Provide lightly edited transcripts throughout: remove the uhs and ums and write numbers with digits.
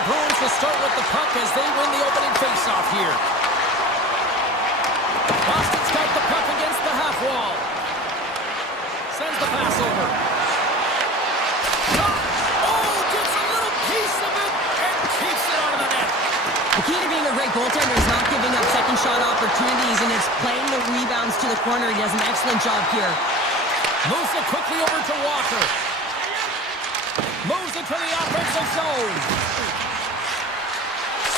The Bruins will start with the puck as they win the opening faceoff here. Boston's got the puck against the half wall. Sends the pass over. Oh, gets a little piece of it and keeps it out of the net. The key to being a great goaltender is not giving up second shot opportunities, and it's playing the rebounds to the corner. He does an excellent job here. Moves it quickly over to Walker. Moves it to the offensive zone.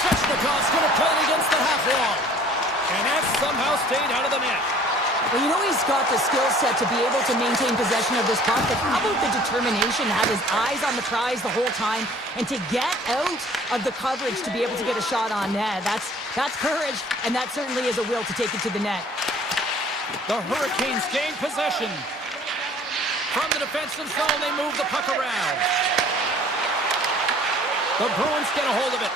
Svechnikov's going to play it against the half wall. And that somehow stayed out of the net. Well, you know he's got the skill set to be able to maintain possession of this puck, but how about the determination to have his eyes on the prize the whole time and to get out of the coverage to be able to get a shot on net? That's courage, and that certainly is a will to take it to the net. The Hurricanes gain possession. From the defensive zone, they move the puck around. The Bruins get a hold of it.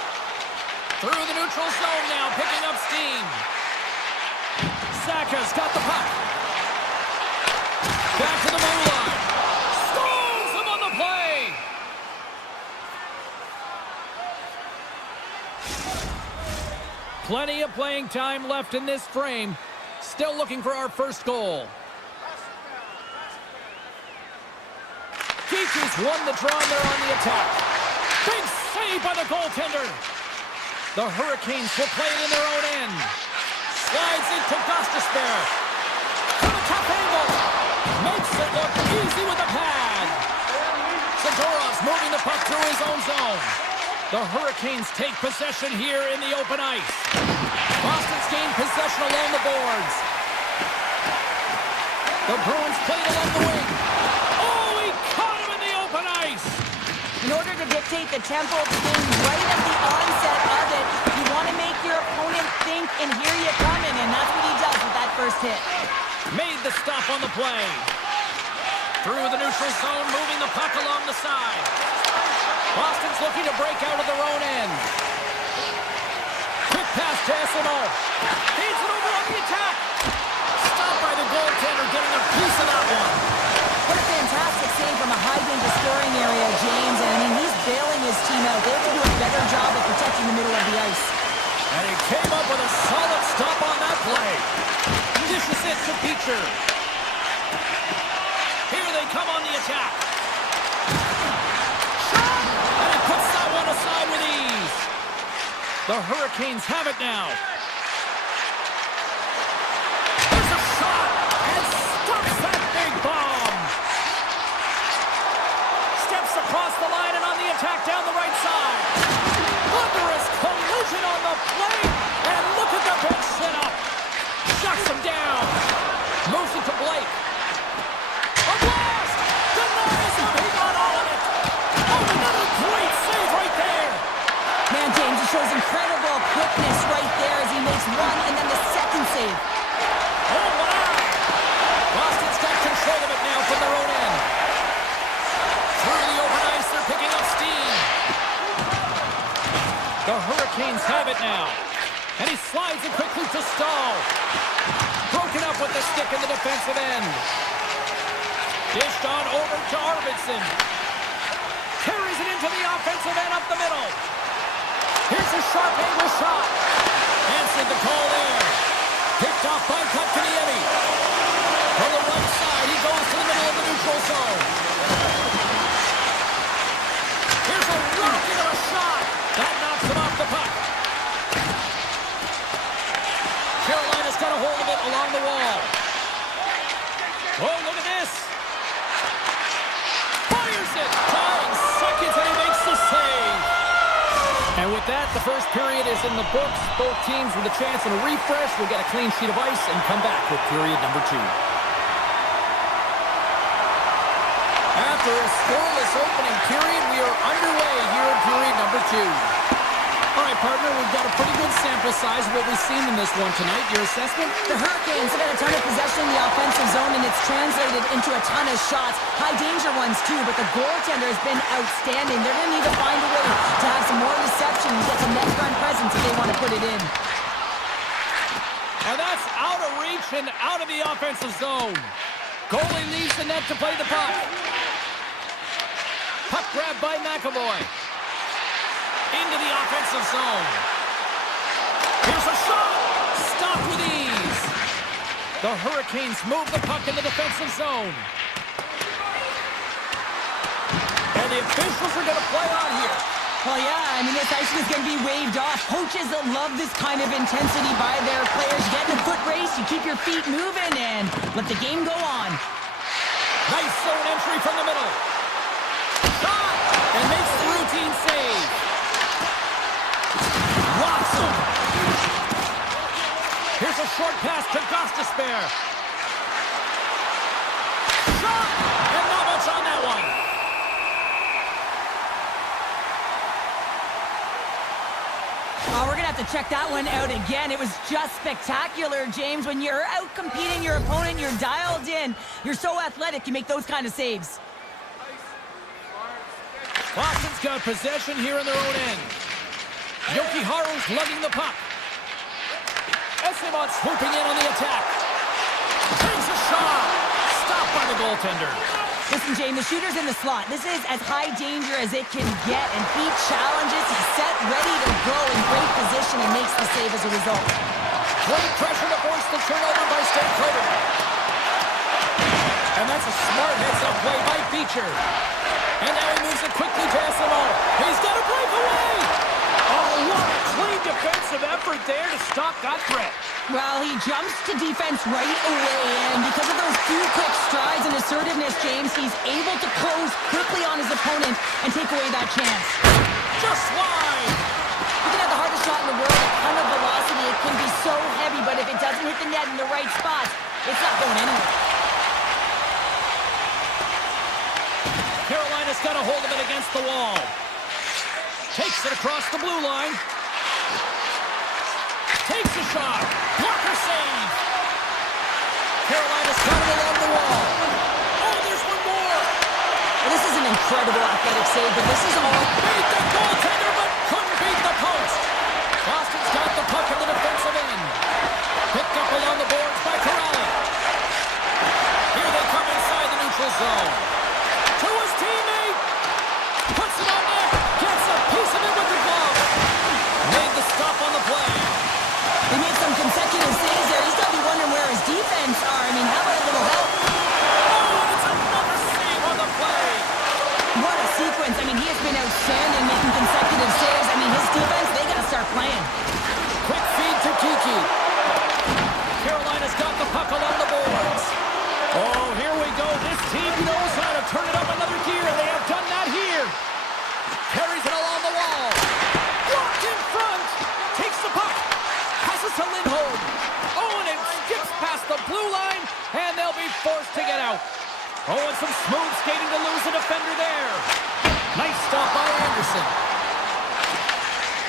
Through the neutral zone now, picking up steam. Saka's got the puck. Back to the blue line. Stalls him on the play. Plenty of playing time left in this frame. Still looking for our first goal. Geeky's won the draw and they're on the attack. Big save by the goaltender. The Hurricanes will play it in their own end. Slides into Gostisbehere. From a tough angle. Makes it look easy with a pad. Sidorov's moving the puck through his own zone. The Hurricanes take possession here in the open ice. Boston's gained possession along the boards. The Bruins played along the wing. Oh, he caught him in the open ice. In order to dictate the tempo of the game right at the onset of it, you want to make your opponent think and hear you coming, and that's what he does with that first hit. Made the stop on the play. Through the neutral zone, moving the puck along the side. Boston's looking to break out of their own end. Quick pass to Essimo. Feeds it over on the attack. Stopped by the goaltender, getting a piece of that one. What a fantastic save from a high-danger scoring area, James. And I mean, he's bailing his team out. They have to do a better job of protecting the middle of the ice. And he came up with a solid stop on that play. Dishes it to Beecher. Here they come on the attack. Shot! And he puts that one aside with ease. The Hurricanes have it now. There's a shot! And stops that big bomb! Steps across the line and on the attack down the right side. Thunderous collision on the plate. And look at the bench set up. Shuts him down. Moves it to Blake. A blast! Denies him. He got all of it. Oh, another great save right there. Man, James, he shows incredible quickness right there as he makes one and then the second save. Oh, wow! Boston's got control of it now from their own end. Through the open ice, they're picking up steam. The Hurricanes have it now. And he slides it quickly to Stahl. Broken up with the stick in the defensive end. Dished on over to Arvidsson. Carries it into the offensive end up the middle. Here's a sharp angle shot. Answered the call there. Picked off by Kotkaniemi. From the right side, he goes to the middle of the neutral zone. Here's a rocket of a shot. That knocks him off the puck. Carolina's got a hold of it along the wall. Oh, look at this. Fires it. Tying seconds, and he makes the save. And with that, the first period is in the books. Both teams with a chance and a refresh will get a clean sheet of ice and come back with period number 2. After a scoreless opening period, we are underway here in period number 2. All right, partner, we've got a pretty good sample size of what we've seen in this one tonight. Your assessment? The Hurricanes have had a ton of possession in the offensive zone, and it's translated into a ton of shots. High-danger ones, too, but the goaltender has been outstanding. They're going to need to find a way to have some more reception and get some net front presence if they want to put it in. And that's out of reach and out of the offensive zone. Goalie leaves the net to play the puck. Puck grabbed by McAvoy. into the offensive zone. Here's a shot. Stopped with ease. The Hurricanes move the puck in the defensive zone. And the officials are going to play on here. Well, yeah, I mean, this icing is going to be waved off. Coaches love this kind of intensity by their players. You get in a foot race, you keep your feet moving, and let the game go on. Nice zone entry from the middle. Shot! And makes the routine save. Rocks him. Here's a short pass to Gostisbehere. Shot! And not much on that one. We're going to have to check that one out again. It was just spectacular, James. When you're out competing your opponent, you're dialed in. You're so athletic, you make those kind of saves. Boston's got possession here in their own end. Jokiharu's lugging the puck. Esimont swooping in on the attack. Takes a shot. Stopped by the goaltender. Listen, James, the shooter's in the slot. This is as high danger as it can get, and he challenges. He's set, ready to go in great position, and makes the save as a result. Great pressure to force the turnover by State Crater. And that's a smart heads-up play by Beecher. And now he moves it quickly to Esimont. He's got a breakaway! Oh, what a clean defensive effort there to stop that threat. Well, he jumps to defense right away, and because of those few quick strides and assertiveness, James, he's able to close quickly on his opponent and take away that chance. Just wide! You can have the hardest shot in the world, a ton of velocity. It can be so heavy, but if it doesn't hit the net in the right spots, it's not going anywhere. Carolina's got a hold of it against the wall. Takes it across the blue line. Takes a shot. Blocker save. Carolina's got it along the wall. Oh, there's one more. Well, this is an incredible athletic save, but this is all... Beat the goaltender, but couldn't beat the post. Boston's got the puck in the defensive end. Picked up along the boards by Corrali. Here they come inside the neutral zone. To his teammate. Puts it on net. Gets a piece of it with the glove. Made the stop on the play. He made some consecutive saves there. He's got to be wondering where his defense are. I mean, how about a little help? Oh, and it's another save on the play. What a sequence. I mean, he has been outstanding making consecutive saves. I mean, his defense, they got to start playing. Quick feed to Kiki. Carolina's got the puck along the boards. Oh, here we go. This team knows how to turn it up another gear, and they have done that here. Carries it along the wall. Blocked in front. Takes the puck. Passes to Lindholm. Oh, and it skips past the blue line, and they'll be forced to get out. Oh, and some smooth skating to lose a defender there. Nice stop by Anderson.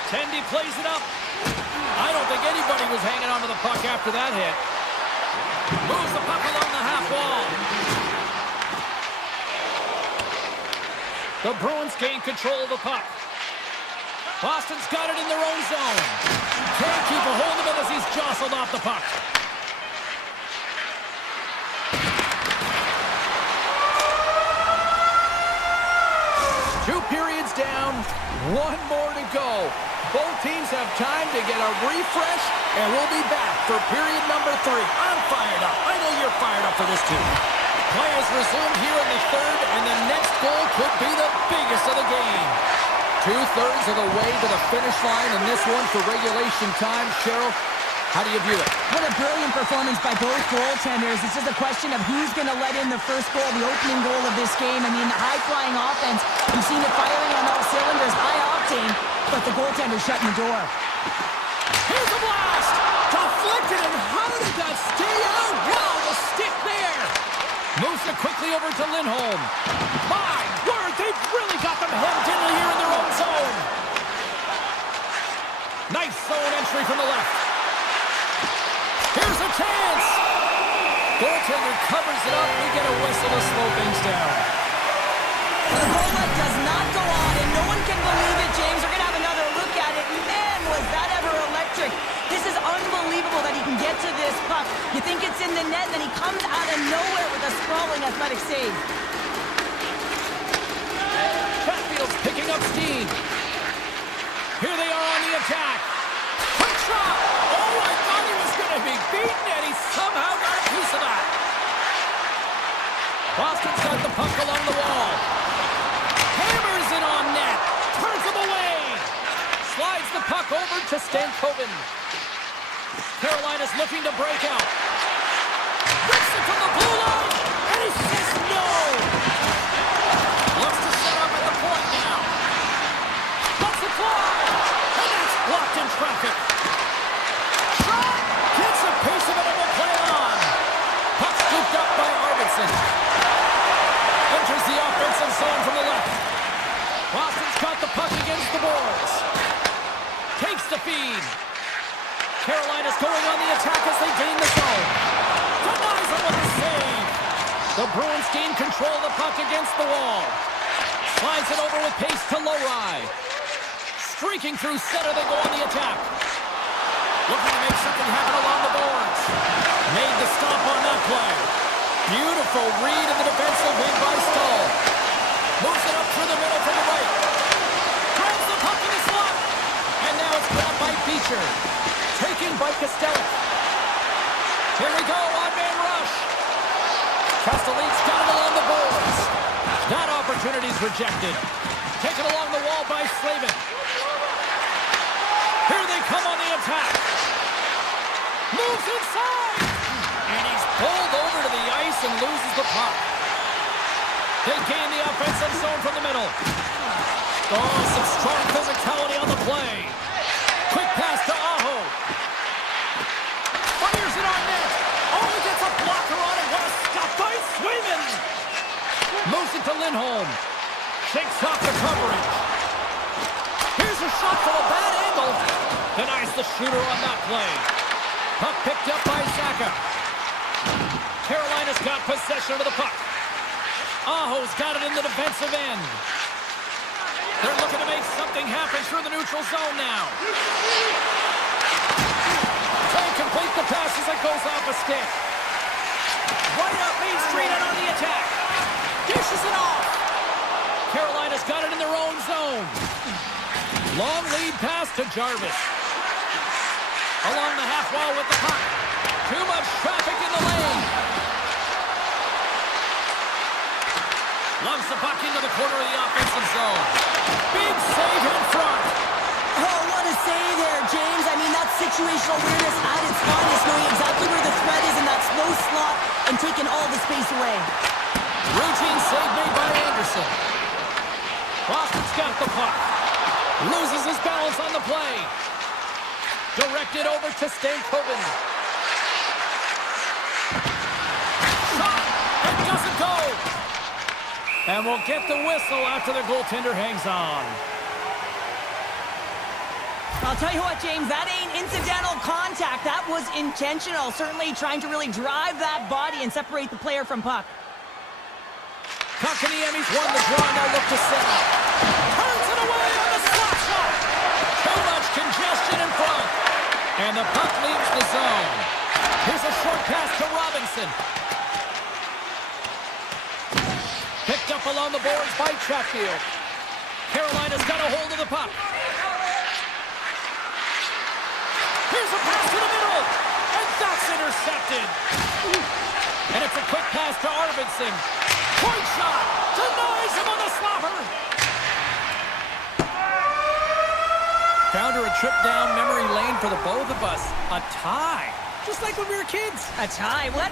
Tendy plays it up. I don't think anybody was hanging onto the puck after that hit. Moves the puck along the half wall. The Bruins gain control of the puck. Boston's got it in their own zone. Can't keep a hold of it as he's jostled off the puck. Two periods down, one more to go. Both teams have time to get a refresh, and we'll be back for period number 3. I'm fired up. I know you're fired up for this too. Play is resumed here in the third, and the next goal could be the biggest of the game. 2/3 of the way to the finish line in this one for regulation time. Cheryl, how do you view it? What a brilliant performance by both goaltenders. It's just a question of who's going to let in the first goal, the opening goal of this game. I mean, high-flying offense. We've seen it firing on all cylinders, high octane, but the goaltender shutting the door. Here's the blast! Deflected, and how did that stay out? Wow, the stick there! Moves it quickly over to Lindholm. My word, they've really got them hemmed in here in their own zone. Nice zone entry from the left. Here's a chance! Goaltender covers it up. We get a whistle to slow things down. The goal light does not go on, and no one can believe it, James. We're going to have another look at it. Man, was that ever electric. This is unbelievable that he can get to this puck. You think it's in the net, then he comes out of nowhere with a sprawling athletic save. Chatfield's picking up steam. Boston's got the puck along the wall. Hammers it on net. Turns him away. Slides the puck over to Stankoven. Carolina's looking to break out. Rips it from the blue line. And he says no. Looks to set up at the point now. Lets it fly. And that's blocked in traffic. Shot. Gets a piece of it and will play on. Puck scooped up by Arvidsson. Enters the offensive zone from the left. Boston's got the puck against the boards. Takes the feed. Carolina's going on the attack as they gain the zone. Denies him with a save. The Bruins gain control of the puck against the wall. Slides it over with pace to Lowry. Streaking through center, they go on the attack. Looking to make something happen along the boards. Made the stop on that play. Beautiful read in the defensive end by Stahl. Moves it up through the middle to the right. Grabs the puck in the slot. And now it's grabbed by Beecher. Taken by Kostelic. Here we go, on-man rush. Castelline's got it along the boards. That opportunity's rejected. Taken along the wall by Slavin. Here they come on the attack. Moves inside. And he's pulled over to the ice and loses the puck. They gain the offensive zone from the middle. Oh, some strong physicality on the play. Quick pass to Aho. Fires it on net. Oh, he gets a blocker on it. What a stop by Swayman. Moves it to Lindholm. Shakes off the coverage. Here's a shot from a bad angle. Denies the shooter on that play. Puck picked up by Zaka. Carolina's got possession of the puck. Aho's got it in the defensive end. They're looking to make something happen through the neutral zone now. Can't complete the pass as it goes off a stick. Right up Main Street and on the attack. Dishes it off. Carolina's got it in their own zone. Long lead pass to Jarvis. Along the half wall with the puck. Too much traffic in the lane. Loves the puck into the corner of the offensive zone. Big save in front. Oh, what a save there, James. I mean, that's situational awareness at its finest, knowing exactly where the threat is in that slow slot and taking all the space away. Routine save made by Anderson. Boston's got the puck. Loses his balance on the play. Directed over to Stankoven. Shot! It doesn't go! And we'll get the whistle after the goaltender hangs on. I'll tell you what, James, that ain't incidental contact. That was intentional. Certainly trying to really drive that body and separate the player from puck. Kotkaniemi's won the draw, now look to set up. Turns it away on the slot shot. Too much congestion in front. And the puck leaves the zone. Here's a short pass to Robinson. Picked up along the boards by Chatfield. Carolina's got a hold of the puck. Here's a pass to the middle. And that's intercepted. And it's a quick pass to Arvidsson. Point shot. Denies him on the slapper. Found her a trip down memory lane for the both of us. A tie. Just like when we were kids. A tie? What?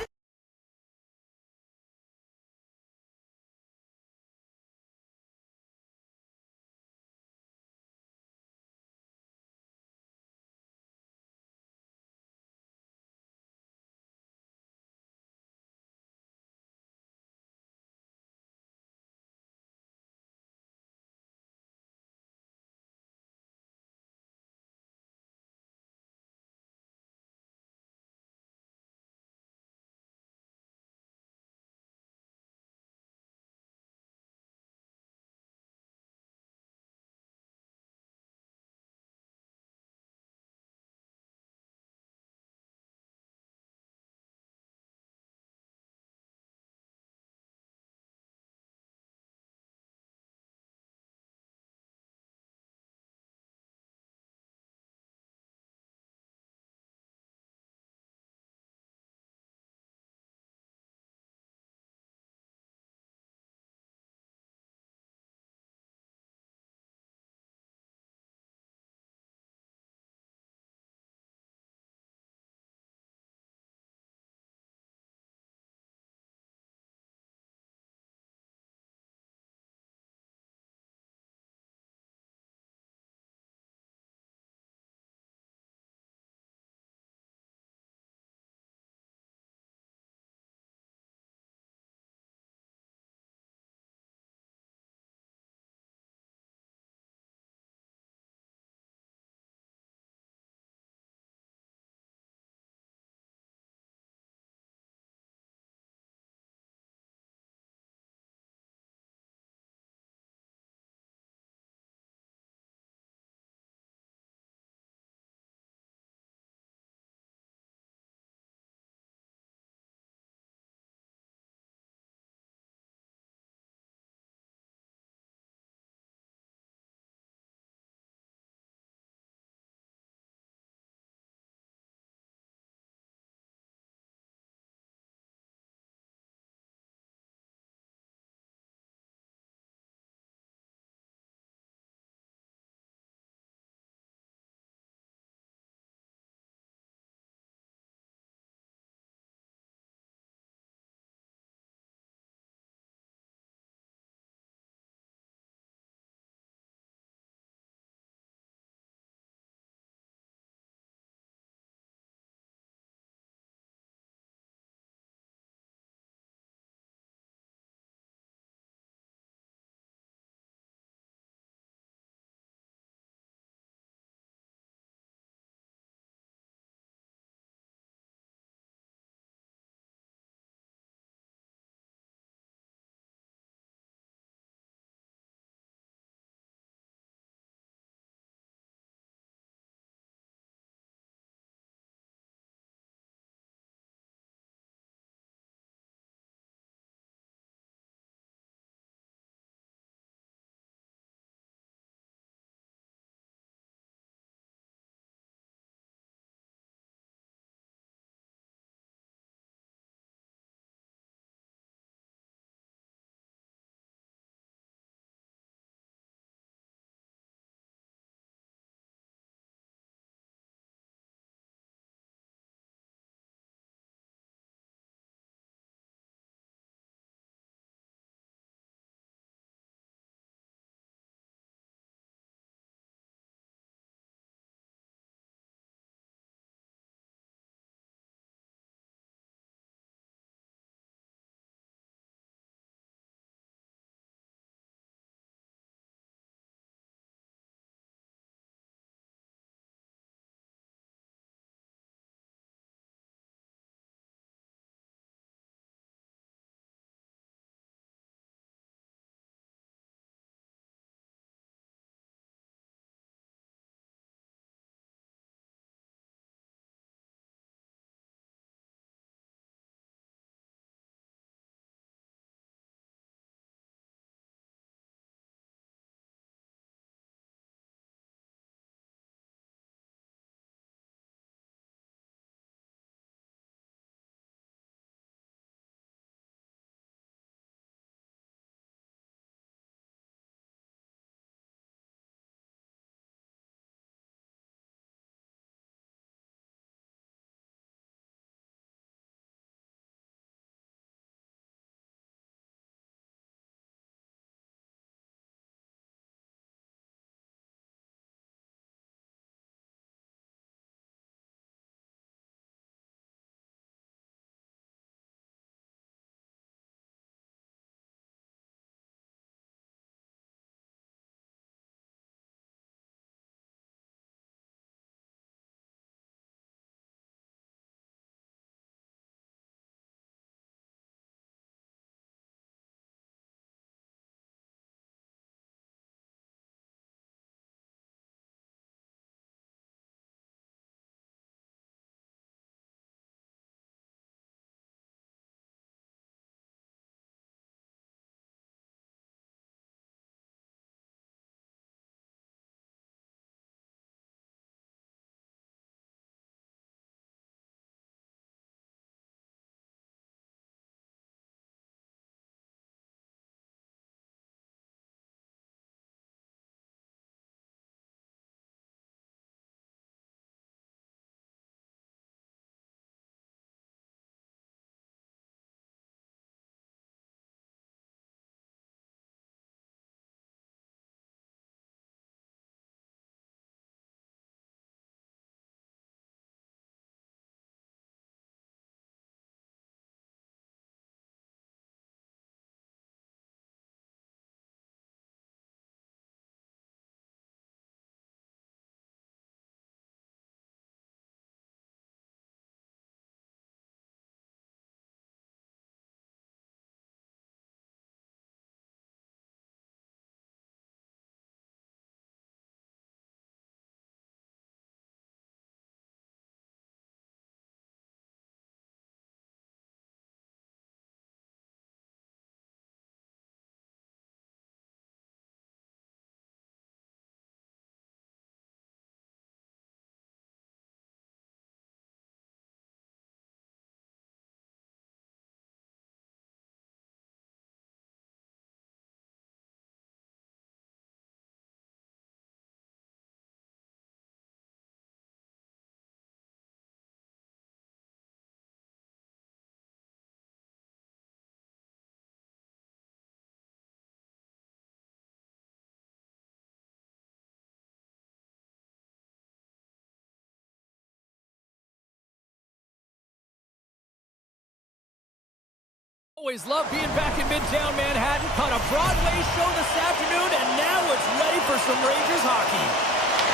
Always love being back in Midtown Manhattan. Caught a Broadway show this afternoon, and now it's ready for some Rangers hockey.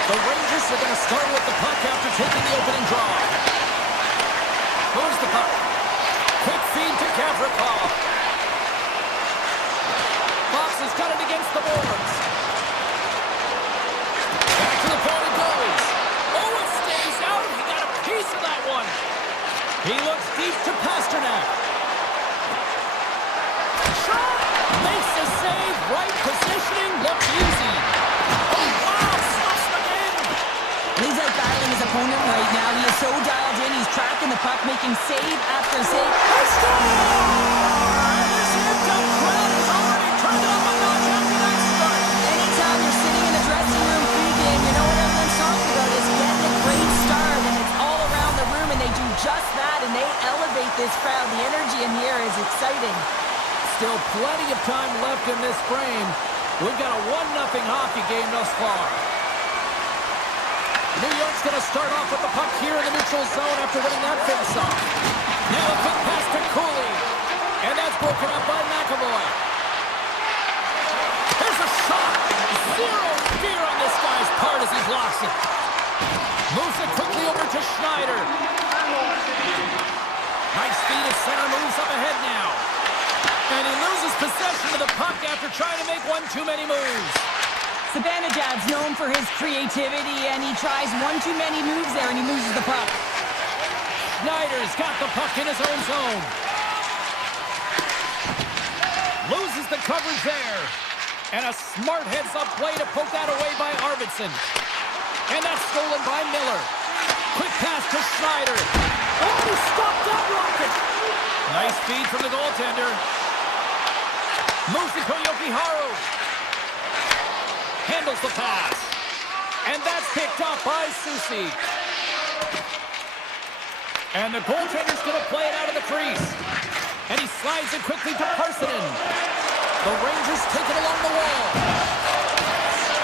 The Rangers are going to start with the puck after taking the opening draw. Moves the puck. Quick feed to Gavrikov. Fox has got it against the boards. Back to the point it goes. Oh, it stays out. He got a piece of that one. He looks deep to Pasternak. Shot! Makes the save. Right positioning. Looks easy. Oh, wow. Stops the game. He's like battling his opponent right now. He is so dialed in. He's tracking the puck, making save after save. He scores! This amped-up crowd has already turned up a notch after that start. Anytime you're sitting in the dressing room pregame, you know what everyone's talking about is getting a great start, and it's all around the room, and they do just that, and they elevate this crowd. The energy in here is exciting. Still plenty of time left in this frame. We've got a 1-0 hockey game thus far. New York's going to start off with the puck here in the neutral zone after winning that face-off. Now a quick pass to Cooley. And that's broken up by McAvoy. Here's a shot. Zero fear on this guy's part as he blocks it. Moves it quickly over to Schneider. Nice feed as center moves up ahead now. And he loses possession of the puck after trying to make one too many moves. Zibanejad's known for his creativity, and he tries one too many moves there, and he loses the puck. Schneider's got the puck in his own zone. Loses the coverage there. And a smart heads-up play to poke that away by Arvidsson. And that's stolen by Miller. Quick pass to Schneider. Oh, he stopped that rocket. Nice feed from the goaltender. Moves to Koyokiharu. Handles the pass. And that's picked up by Susi. And the goaltender's going to play it out of the crease. And he slides it quickly to Parsonen. The Rangers take it along the wall.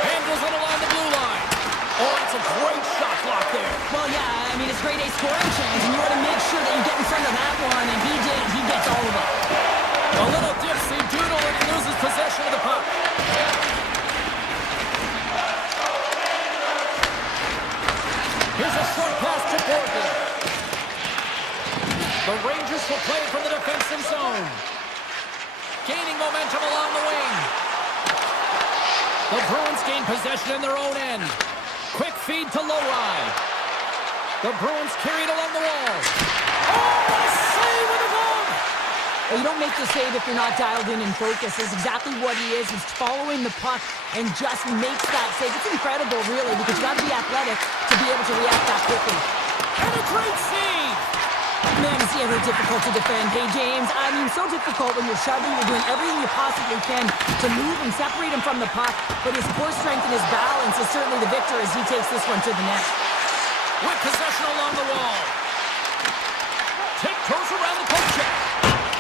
Handles it along the blue line. Oh, that's a great shot block there. Well, yeah, I mean, it's grade A scoring chance, and you want to make sure that you get in front of that one, and he did. He gets all of it. A little dipsy doodle, and he loses possession of the puck. Here's a short pass to Borgen. The Rangers will play it from the defensive zone. Gaining momentum along the wing. The Bruins gain possession in their own end. Quick feed to Lowry. The Bruins carried along the wall. Oh, a save with a goal! Well, you don't make the save if you're not dialed in and focused. That's exactly what he is. He's following the puck and just makes that save. It's incredible, really, because you got to be athletic to be able to react that quickly. And a great save! Man, it's ever difficult to defend. Hey, James, I mean, so difficult when you're shoving, you're doing everything you possibly can to move and separate him from the puck, but his core strength and his balance is certainly the victor as he takes this one to the net. With possession along the wall. Tiptoes around the poke check.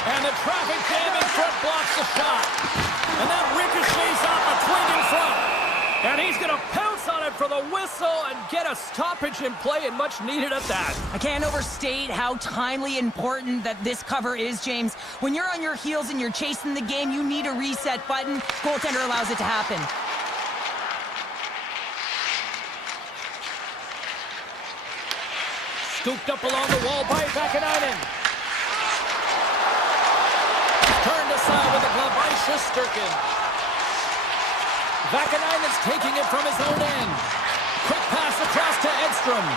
And the traffic jam in front blocks the shot. And that ricochets off a twig in front. And he's going to pounce on it for the whistle and get a stoppage in play, and much needed at that. I can't overstate how timely important that this cover is, James. When you're on your heels and you're chasing the game, you need a reset button. Goaltender allows it to happen. Scooped up along the wall by Vakanainen. Turned aside with a glove by Shesterkin. Vakanainen's taking it from his own end. Quick pass across to Edstrom.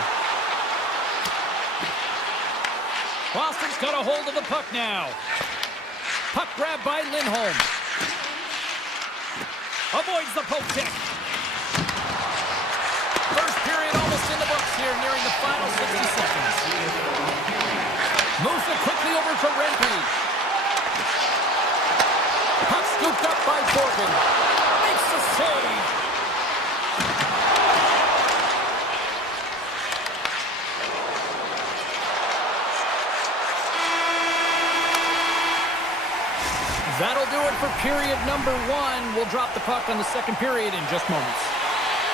Boston's got a hold of the puck now. Puck grab by Lindholm. Avoids the poke check. First period almost in the books here, nearing the final 60 seconds. Moves it quickly over to Rempe. Puck scooped up by Borgen. Makes the save. That'll do it for period number 1. We'll drop the puck on the second period in just moments.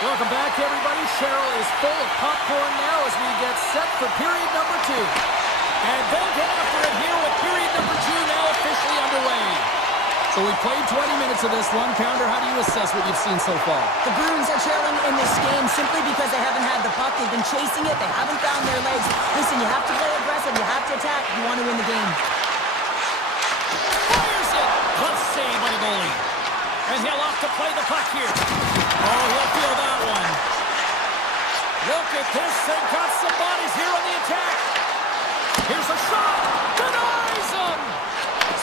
Welcome back, everybody. Cheryl is full of popcorn now as we get set for period number 2. And they'll get after it here with period number 2 now officially underway. So we've played 20 minutes of this one. Pounder, how do you assess what you've seen so far? The Bruins are trailing in this game simply because they haven't had the puck. They've been chasing it. They haven't found their legs. Listen, you have to play aggressive. You have to attack if you want to win the game. Fires it! Good save by the goalie. And he'll off to play the puck here. Oh, he'll feel that one. Look at this. They've got some bodies here on the attack. Here's a shot. Denies him.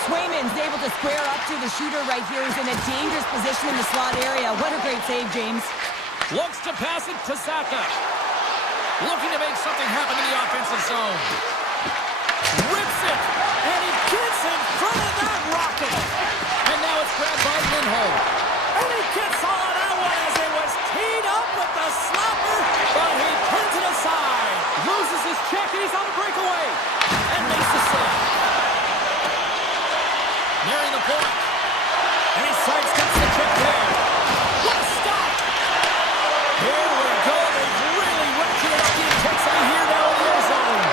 Swayman's able to square up to the shooter right here. He's in a dangerous position in the slot area. What a great save, James. Looks to pass it to Saka. Looking to make something happen in the offensive zone. Rips it. And he gets in front of that rocket. And now it's grabbed by Lindholm. And he gets all of that one as it was teed up with the slapper. But he pins it aside. Loses his check and he's on the breakaway. And makes the save. Nearing the point. And he sidesteps the check there. What a stop! Here we go. They've really ratcheted up the intensity here now in the air zone.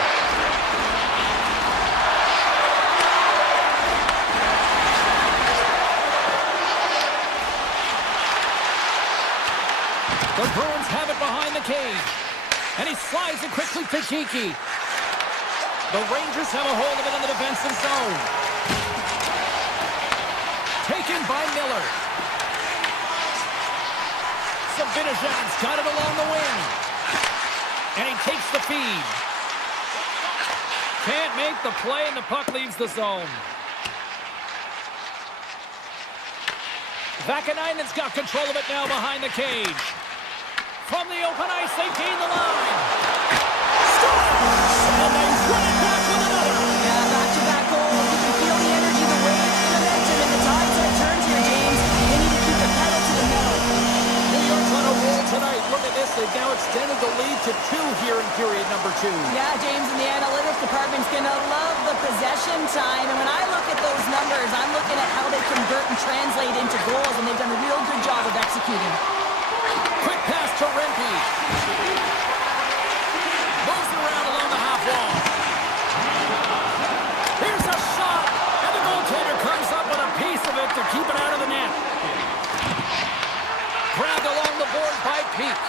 The Bruins have it behind the cage. And he slides it quickly to Kiki. The Rangers have a hold of it in the defensive zone. Taken by Miller. Sabinajan's got it along the wing. And he takes the feed. Can't make the play and the puck leaves the zone. Vakanainen's got control of it now behind the cage. From the open ice, they gain the line. Scores! And they run it back with another. Yeah, back-to-back goals. You can feel the energy, the wave, the momentum, and the tides have turned here, James. They need to keep the pedal to the metal. New York's on a roll tonight. Look at this. They've now extended the lead to 2 here in period number 2. Yeah, James, and the analytics department's going to love the possession time. And when I look at those numbers, I'm looking at how they convert and translate into goals, and they've done a real good job of executing. Quick pass to Rempe. Moves it around along the half wall. Here's a shot. And the goaltender comes up with a piece of it to keep it out of the net. Grabbed along the board by Peak.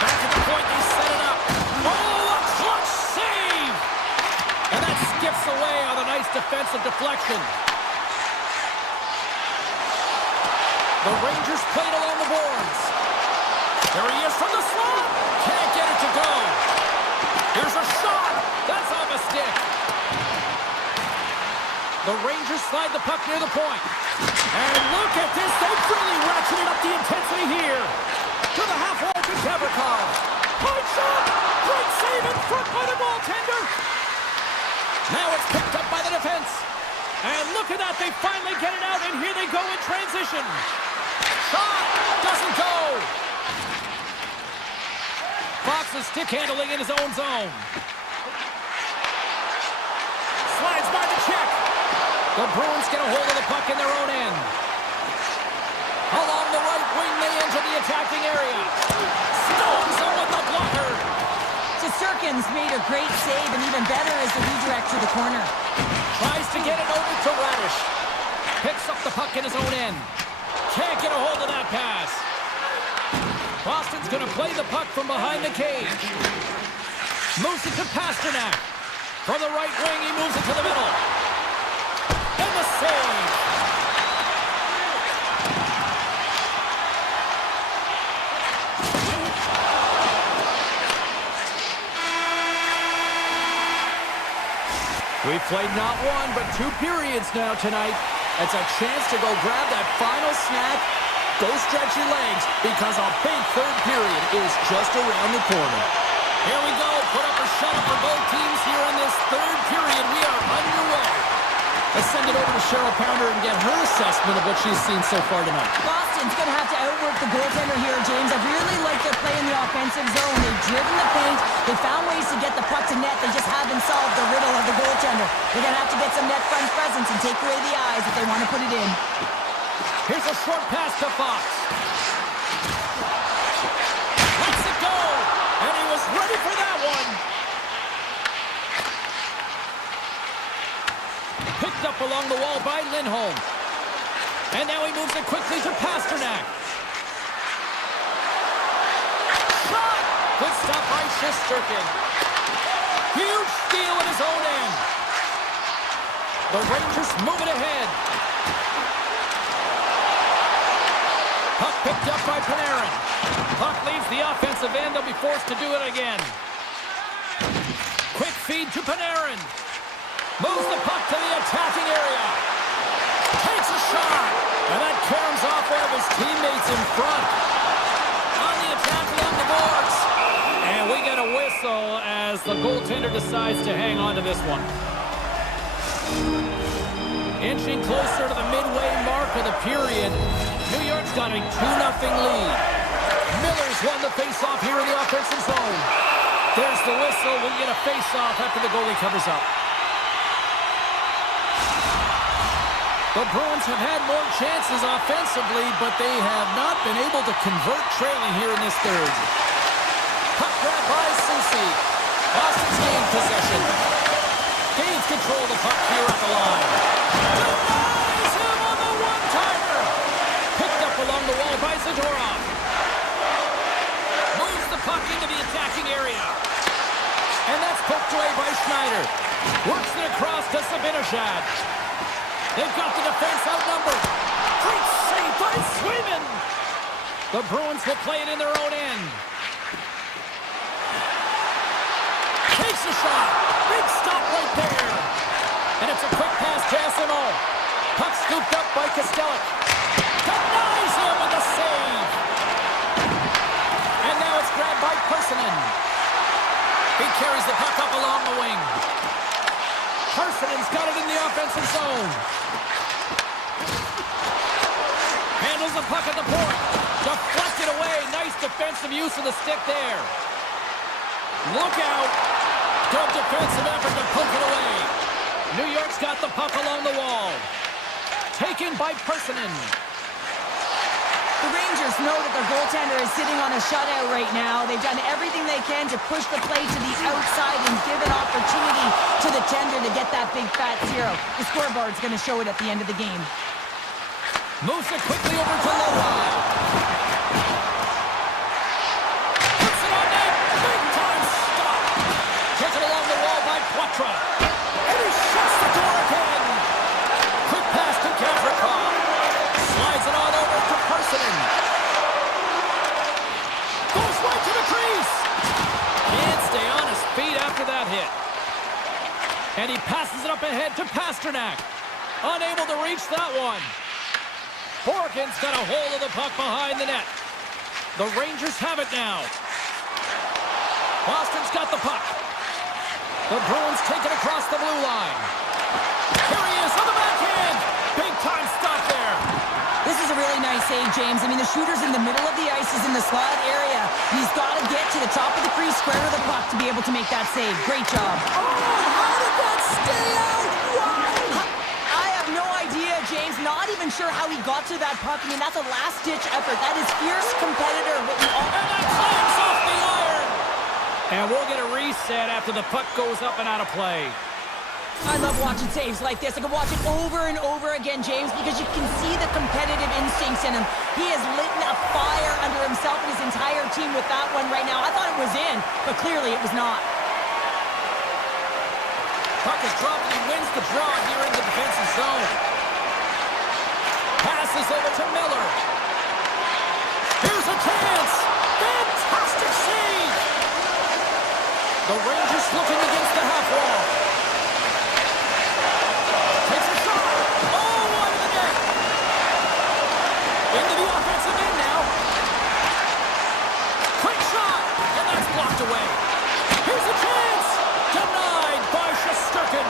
Back at the point, they set it up. Oh, a clutch save! And that skips away on a nice defensive deflection. The Rangers played along the boards. There he is from the slot. Can't get it to go. Here's a shot. That's off a stick. The Rangers slide the puck near the point. And look at this. They've really ratcheted up the intensity here. To the half wall to Gavrikov. Point shot. Great save in front by the goaltender. Now it's picked up by the defense. And look at that. They finally get it out. And here they go in transition. Shot doesn't go. Fox is stick handling in his own zone. Slides by the check. The Bruins get a hold of the puck in their own end. Along the right wing, they enter the attacking area. Stones him with the blocker. Sirkin's made a great save, and even better is the redirect to the corner. Tries to get it over to Radish. Picks up the puck in his own end. Can't get a hold of that pass. Boston's going to play the puck from behind the cage. Moves it to Pasternak. From the right wing, he moves it to the middle. And the save. We've played not 1, but 2 periods now tonight. It's a chance to go grab that final snack. Go stretch your legs because a big third period is just around the corner. Here we go. Put up a shot for both teams here in this third period. We are underway. Let's send it over to Cheryl Pounder and get her assessment of what she's seen so far tonight. Boston's going to have to outwork the goaltender here, James. I really like their play in the offensive zone. They've driven the paint. They found ways to get the puck to net. They just haven't solved the riddle of the goaltender. They're going to have to get some net front presence and take away the eyes if they want to put it in. Here's a short pass to Fox. Lets it go. And he was ready for that one. Picked up along the wall by Lindholm. And now he moves it quickly to Pasternak. Shot! Good stop by Shesterkin. Huge steal at his own end. The Rangers move it ahead. Puck picked up by Panarin. Puck leaves the offensive end. They'll be forced to do it again. Quick feed to Panarin. Moves the puck to the attacking area. Takes a shot. And that caroms off one of his teammates in front. On the attack along the boards. And we get a whistle as the goaltender decides to hang on to this one. Inching closer to the midway mark of the period. New York's got a 2-0 lead. Miller's won the face-off here in the offensive zone. There's the whistle. We get a face-off after the goalie covers up. The Bruins have had more chances offensively, but they have not been able to convert trailing here in this third. Puck grab by Susie. Boston's gained possession. Gains control of the puck here at the line. Denies him on the one-timer. Picked up along the wall by Zadorov. Moves the puck into the attacking area. And that's poked away by Schneider. Works it across to Sabinishad. They've got the defense outnumbered. Great save by Swayman. The Bruins will play it in their own end. Takes a shot. Big stop right there. And it's a quick pass to SMO. Puck scooped up by Kostelic. Denies him with the save. And now it's grabbed by Persinen. He carries the puck up along the wing. Persinen's got it in the offensive zone. Handles the puck at the point. Deflected away. Nice defensive use of the stick there. Look out. Good defensive effort to poke it away. New York's got the puck along the wall. Taken by Persinen. The Rangers know that their goaltender is sitting on a shutout right now. They've done everything they can to push the play to the outside and give an opportunity to the tender to get that big fat zero. The scoreboard's going to show it at the end of the game. Moves it quickly over to Lohan. Puts it on net. Big time stop. Taken along the wall by Quatra. And he shuts the door again. Quick pass to Gavrikov. Slides it on over to Persinen. Goes right to the crease. Can't stay on his feet after that hit. And he passes it up ahead to Pasternak. Unable to reach that one. Horkin's got a hold of the puck behind the net. The Rangers have it now. Boston's got the puck. The Bruins take it across the blue line. Here he is on the backhand. Big time stop there. This is a really nice save, James. I mean, the shooter's in the middle of the ice. He's in the slot area. And he's got to get to the top of the crease, square to the puck to be able to make that save. Great job. Oh, how did that stay out? Why? I have no idea, James. Not even sure how he got to that puck. I mean, that's a last-ditch effort. That is fierce competitor. And that climbs off the iron. And we'll get a reset after the puck goes up and out of play. I love watching saves like this. I can watch it over and over again, James, because you can see the competitive instincts in him. He has lit a fire under himself and his entire team with that one right now. I thought it was in, but clearly it was not. Puck is dropped and he wins the draw here in the defensive zone. Passes over to Miller. Here's a chance. Fantastic save. The Rangers looking against the half wall. Takes a shot. Oh, wide of the net. Into the offensive end now. Quick shot. And that's blocked away. Here's a chance. Denied by Shesterkin.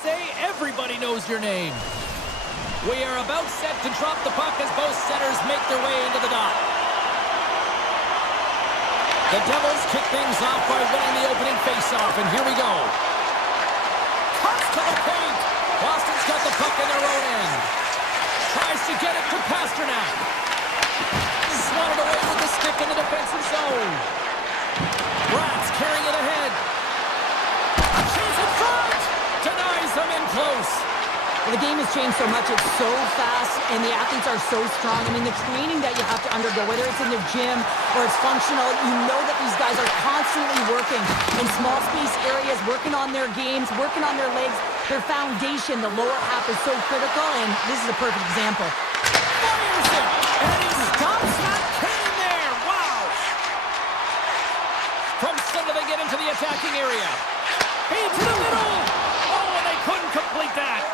Say everybody knows your name. We are about set to drop the puck as both centers make their way into the dot. The Devils kick things off by winning the opening faceoff, and here we go. Cuts to the paint. Boston's got the puck in their own end. Tries to get it to Pasternak. Swatted away with the stick in the defensive zone. Rats carrying it ahead. A chance in front. Denies them in close. Well, the game has changed so much. It's so fast, and the athletes are so strong. I mean, the training that you have to undergo, whether it's in the gym or it's functional, you know that these guys are constantly working in small space areas, working on their games, working on their legs. Their foundation, the lower half, is so critical, and this is a perfect example. Fires it, and he stops that cannon there. Wow! From center, they get into the attacking area. Into the middle. Oh, and they couldn't complete that.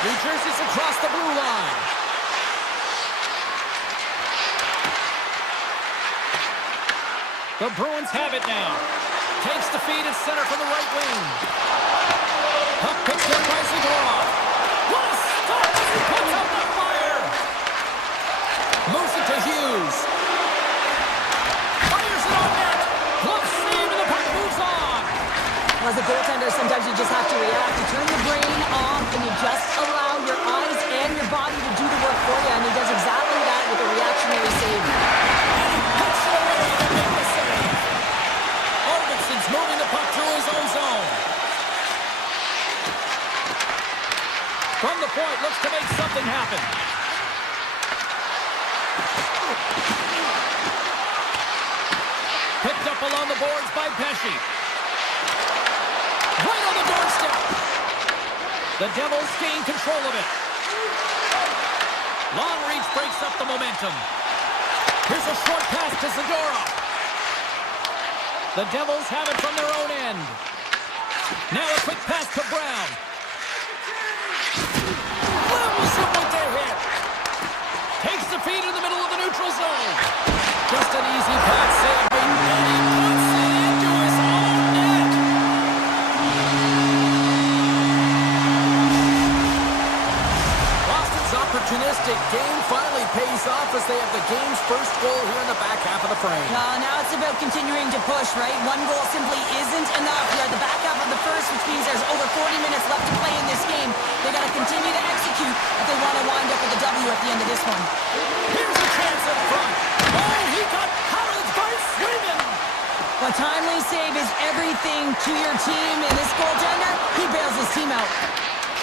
New Jersey's across the blue line. The Bruins have it now. Takes the feed at center from the right wing. Puck picked up by Zadorov. What a stop as he puts out the fire. Moves it to Hughes. Fires it on net. Glove save and the puck moves on. As a goaltender, sometimes you just have to react. You turn your brain off and you just allow your eyes and your body to do the work for you. And he does exactly that with a reactionary save. And he puts it away to make the save. Arvidsson's moving the puck through his own zone. From the point, looks to make something happen. Picked up along the boards by Pesci. Right on the doorstep. The Devils gain control of it. Long reach breaks up the momentum. Here's a short pass to Zadorov. The Devils have it from their own end. Now a quick pass to Brown. Levels him with the hit. Takes the feed in the middle of the neutral zone. Just an easy pass save. And he puts it into his own net. Boston's opportunistic game finally pays off as they have the game's first goal here in the back half of the frame. Now it's about continuing to push, right? One goal simply isn't enough. You're at the back half of the first, which means there's over 40 minutes left to play in this game. They got to continue to execute if they want to wind up with a W at the end of this one. Here's a chance in front. Oh, he got pounded by Sweden. A timely save is everything to your team, and this goaltender, he bails his team out.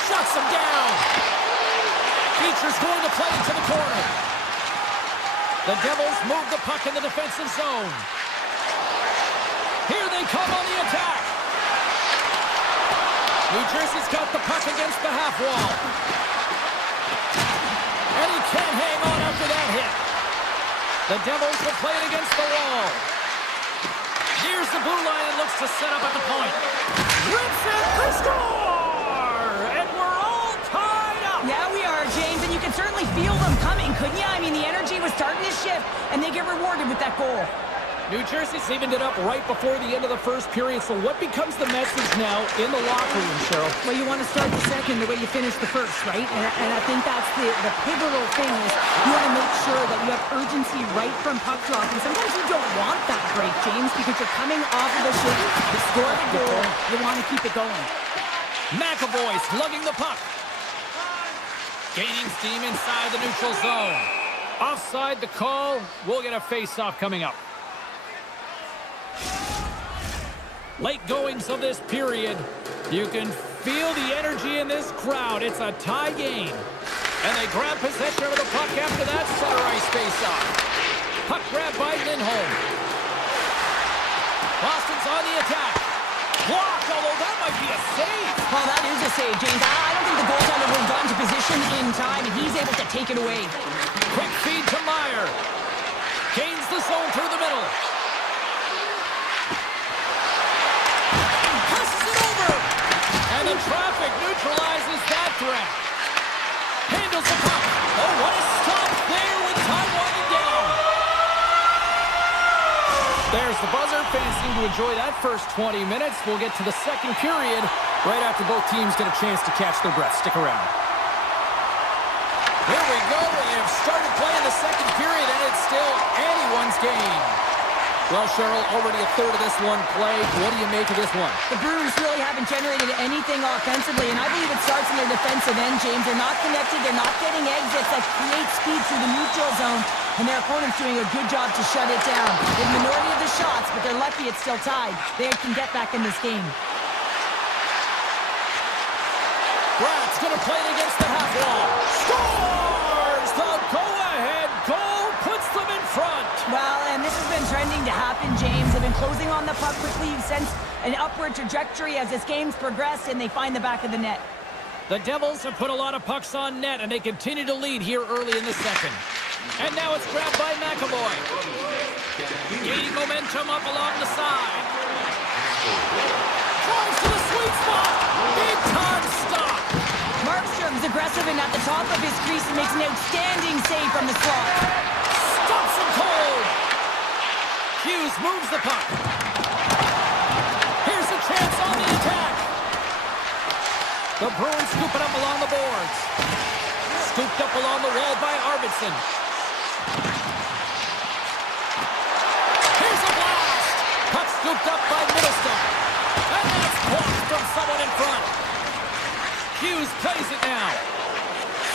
Shuts him down. Features going to play to the corner. The Devils move the puck in the defensive zone. Here they come on the attack. New Jersey's got the puck against the half wall. And he can't hang on after that hit. The Devils will play it against the wall. Here's the blue line and looks to set up at the point. Rips it, they score! And we're all tied up. Yeah, we are, James, and you can certainly feel them coming, couldn't you? I mean, the energy was starting to shift, and they get rewarded with that goal. New Jersey's evened it up right before the end of the first period, so what becomes the message now in the locker room, Cheryl? Well, you want to start the second the way you finished the first, right? And I think that's the pivotal thing is you want to make sure that you have urgency right from puck drop. And sometimes you don't want that break, James, because you're coming off of a shift. You score the goal. You want to keep it going. McAvoy slugging the puck. Gaining steam inside the neutral zone. Offside the call. We'll get a face-off coming up. Late goings of this period. You can feel the energy in this crowd. It's a tie game. And they grab possession of the puck after that center ice face-off. Puck grab by Lindholm. Boston's on the attack. Blocked, although that might be a save. Well, that is a save, James. I don't think the goaltender would have gotten to position in time, and he's able to take it away. Quick feed to Meyer. Gains the zone through the middle. And the traffic neutralizes that threat. Handles the puck. Oh, what a stop there with time winding down. There's the buzzer. Fans seem to enjoy that first 20 minutes. We'll get to the second period right after both teams get a chance to catch their breath. Stick around. Here we go. They have started playing the second period, and it's still anyone's game. Well, Cheryl, already a third of this one played. What do you make of this one? The Bruins really haven't generated anything offensively, and I believe it starts in their defensive end, James. They're not connected. They're not getting exits that create speed through the neutral zone, and their opponent's doing a good job to shut it down. The minority of the shots, but they're lucky it's still tied. They can get back in this game. Brad's going to play it against the half wall. Scores! The go-ahead goal puts them in front. Well, and this has been trending to happen, James. They've been closing on the puck quickly. You've sensed an upward trajectory as this game's progressed, and they find the back of the net. The Devils have put a lot of pucks on net, and they continue to lead here early in the second. And now it's grabbed by McAvoy. Gaining momentum up along the side. Drives to the sweet spot. Big time stop. Markstrom's aggressive and at the top of his crease and makes an outstanding save from the slot. Stops him cold. Hughes moves the puck. Here's a chance on the attack. The Bruins scoop it up along the boards. Scooped up along the wall by Arvidsson. Here's a blast. Puck scooped up by Middlestone. And that's blocked from someone in front. Hughes plays it now.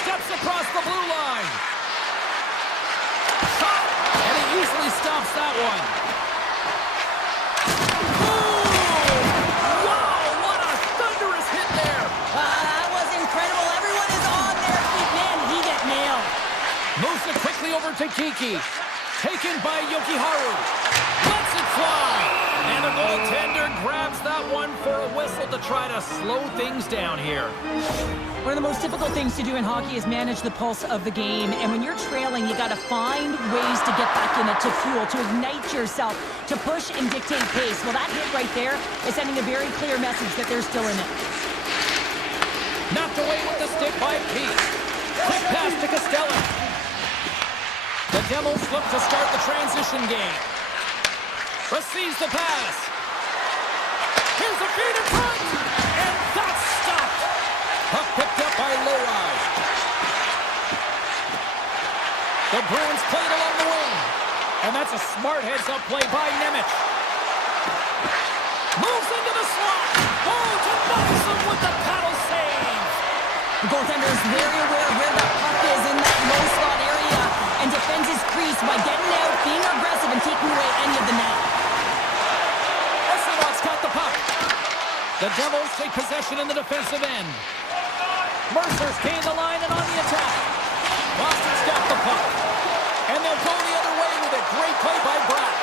Steps across the blue line. Shot. And he easily stops that one. Boom! Wow, what a thunderous hit there. That was incredible. Everyone is on their feet. Man, did he get nailed. Moves it quickly over to Kiki. Taken by Yokiharu. Lets it fly. And the goaltender grabs that one for a whistle to try to slow things down here. One of the most difficult things to do in hockey is manage the pulse of the game. And when you're trailing, you got to find ways to get back in it, to fuel, to ignite yourself, to push and dictate pace. Well, that hit right there is sending a very clear message that they're still in it. Knocked away with the stick by Peace. Quick pass to Costello. The Devils look to start the transition game. Receives the pass. Here's a feed in front. And that's stopped. Puck picked up by Lowry. The Bruins played along the wing. And that's a smart heads-up play by Nemec. Moves into the slot. Oh, to Buxom with the paddle save. The goaltender is very aware of where that puck is in that low slot area and defends his crease by getting out, being aggressive, and taking away any of the net. Esselmont's got the puck. The Devils take possession in the defensive end. Mercer's gained the line and on the attack. Boston's got the puck. And they'll go the other way with a great play by Bratt.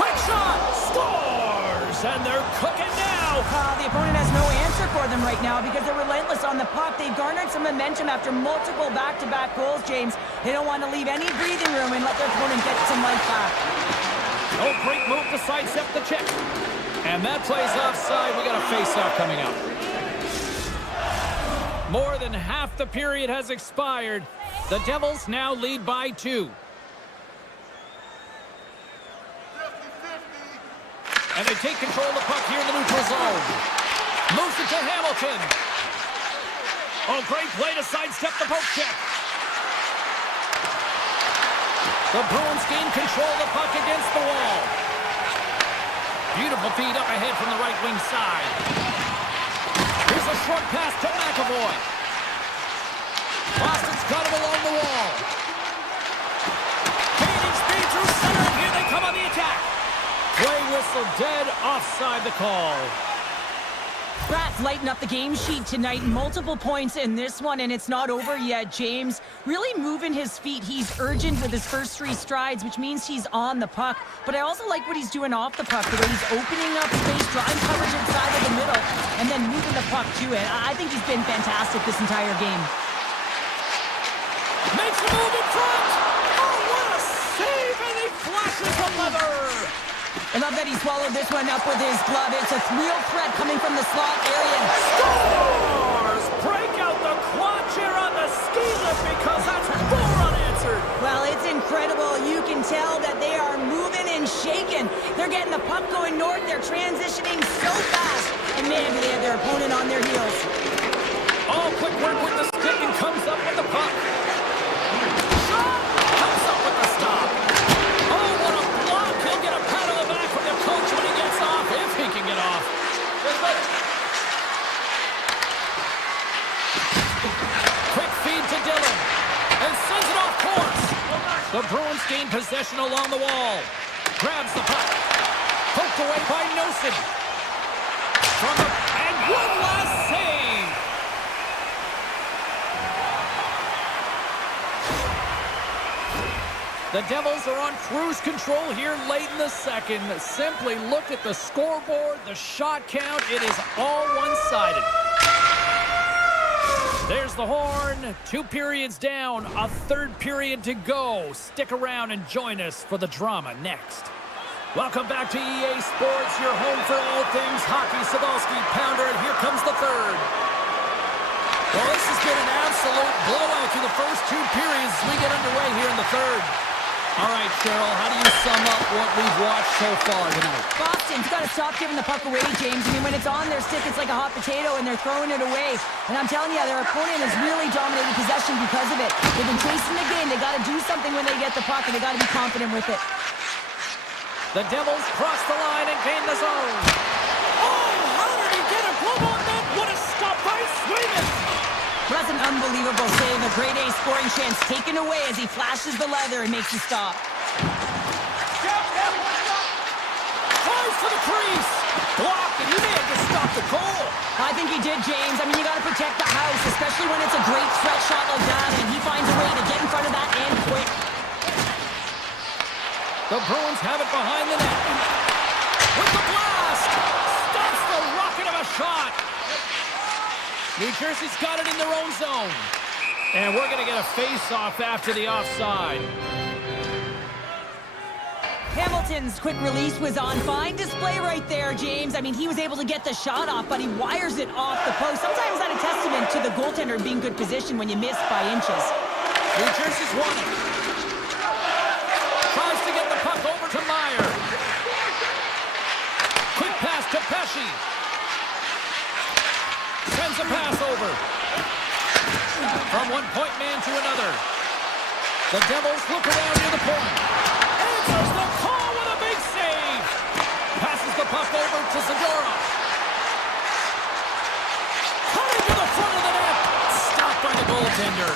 Quick shot! Scores! And they're cooking now! The opponent has no answer for them right now because they're relentless on the puck. They've garnered some momentum after multiple back-to-back goals, James. They don't want to leave any breathing room and let their opponent get some life back. Oh, great move to sidestep the check. And that plays offside. We got a face-off coming up. More than half the period has expired. The Devils now lead by 2. And they take control of the puck here in the neutral zone. Moves it to Hamilton. Oh, great play to sidestep the poke check. The Bruins gain control of the puck against the wall. Beautiful feed up ahead from the right wing side. Here's a short pass to McAvoy. Boston's got him along the wall. Gaining speed through center, and here they come on the attack. Play whistle dead, offside the call. Pratt's lighting up the game sheet tonight. Multiple points in this one, and it's not over yet, James. Really moving his feet. He's urgent with his first 3 strides, which means he's on the puck. But I also like what he's doing off the puck, the way he's opening up space, drawing coverage inside of the middle, and then moving the puck to it. I think he's been fantastic this entire game. Makes a move in front. Oh, what a save, and he flashes the lever. I love that he swallowed this one up with his glove. It's a real threat coming from the slot area. Scores! Break out the quad chair on the ski lift because that's 4 unanswered. Well, it's incredible. You can tell that they are moving and shaken. They're getting the puck going north. They're transitioning so fast. And man, do they have their opponent on their heels. Oh, quick work with the stick and comes up with the puck. Shot! Comes up with the stop. Oh, what a block. He'll get a pat on the back from the coach when he gets off, if he can get off. Quick feed to Dylan. And sends it off course. The Bruins gain possession along the wall. Grabs the puck. Poked away by Nosen. And one last save. The Devils are on cruise control here late in the second. Simply look at the scoreboard, the shot count. It is all one-sided. There's the horn. 2 periods down, a 3rd period to go. Stick around and join us for the drama next. Welcome back to EA Sports, your home for all things hockey. Cybulski, Pounder, and here comes the 3rd. Well, this has been an absolute blowout through the first 2 periods as we get underway here in the 3rd. All right, Cheryl, how do you sum up what we've watched so far tonight? Boston's got to stop giving the puck away, James. I mean, when it's on their stick, it's like a hot potato, and they're throwing it away. And I'm telling you, their opponent has really dominated possession because of it. They've been chasing the game. They got to do something when they get the puck, and they got to be confident with it. The Devils cross the line and gain the zone. Oh, how did he get a glove on that? What a stop by Swayman! That's an unbelievable save. A grade A scoring chance taken away as he flashes the leather and makes the stop. Flies to the crease. Blocked, and he may have just stopped the goal. I think he did, James. I mean, you got to protect the house, especially when it's a great stretch shot like that, and he finds a way to get in front of that and quick. The Bruins have it behind the net. With the blast! Stops the rocket of a shot! New Jersey's got it in their own zone. And we're going to get a face-off after the offside. Hamilton's quick release was on fine display right there, James. I mean, he was able to get the shot off, but he wires it off the post. Sometimes that's a testament to the goaltender being good position when you miss by inches. New Jersey's won it. Tries to get the puck over to Meyer. Quick pass to Pesci. Sends a pass over. From one point man to another. The Devils look around near the point. Answers the call with a big save. Passes the puck over to Zadora. Coming to the front of the net. Stopped by the goaltender.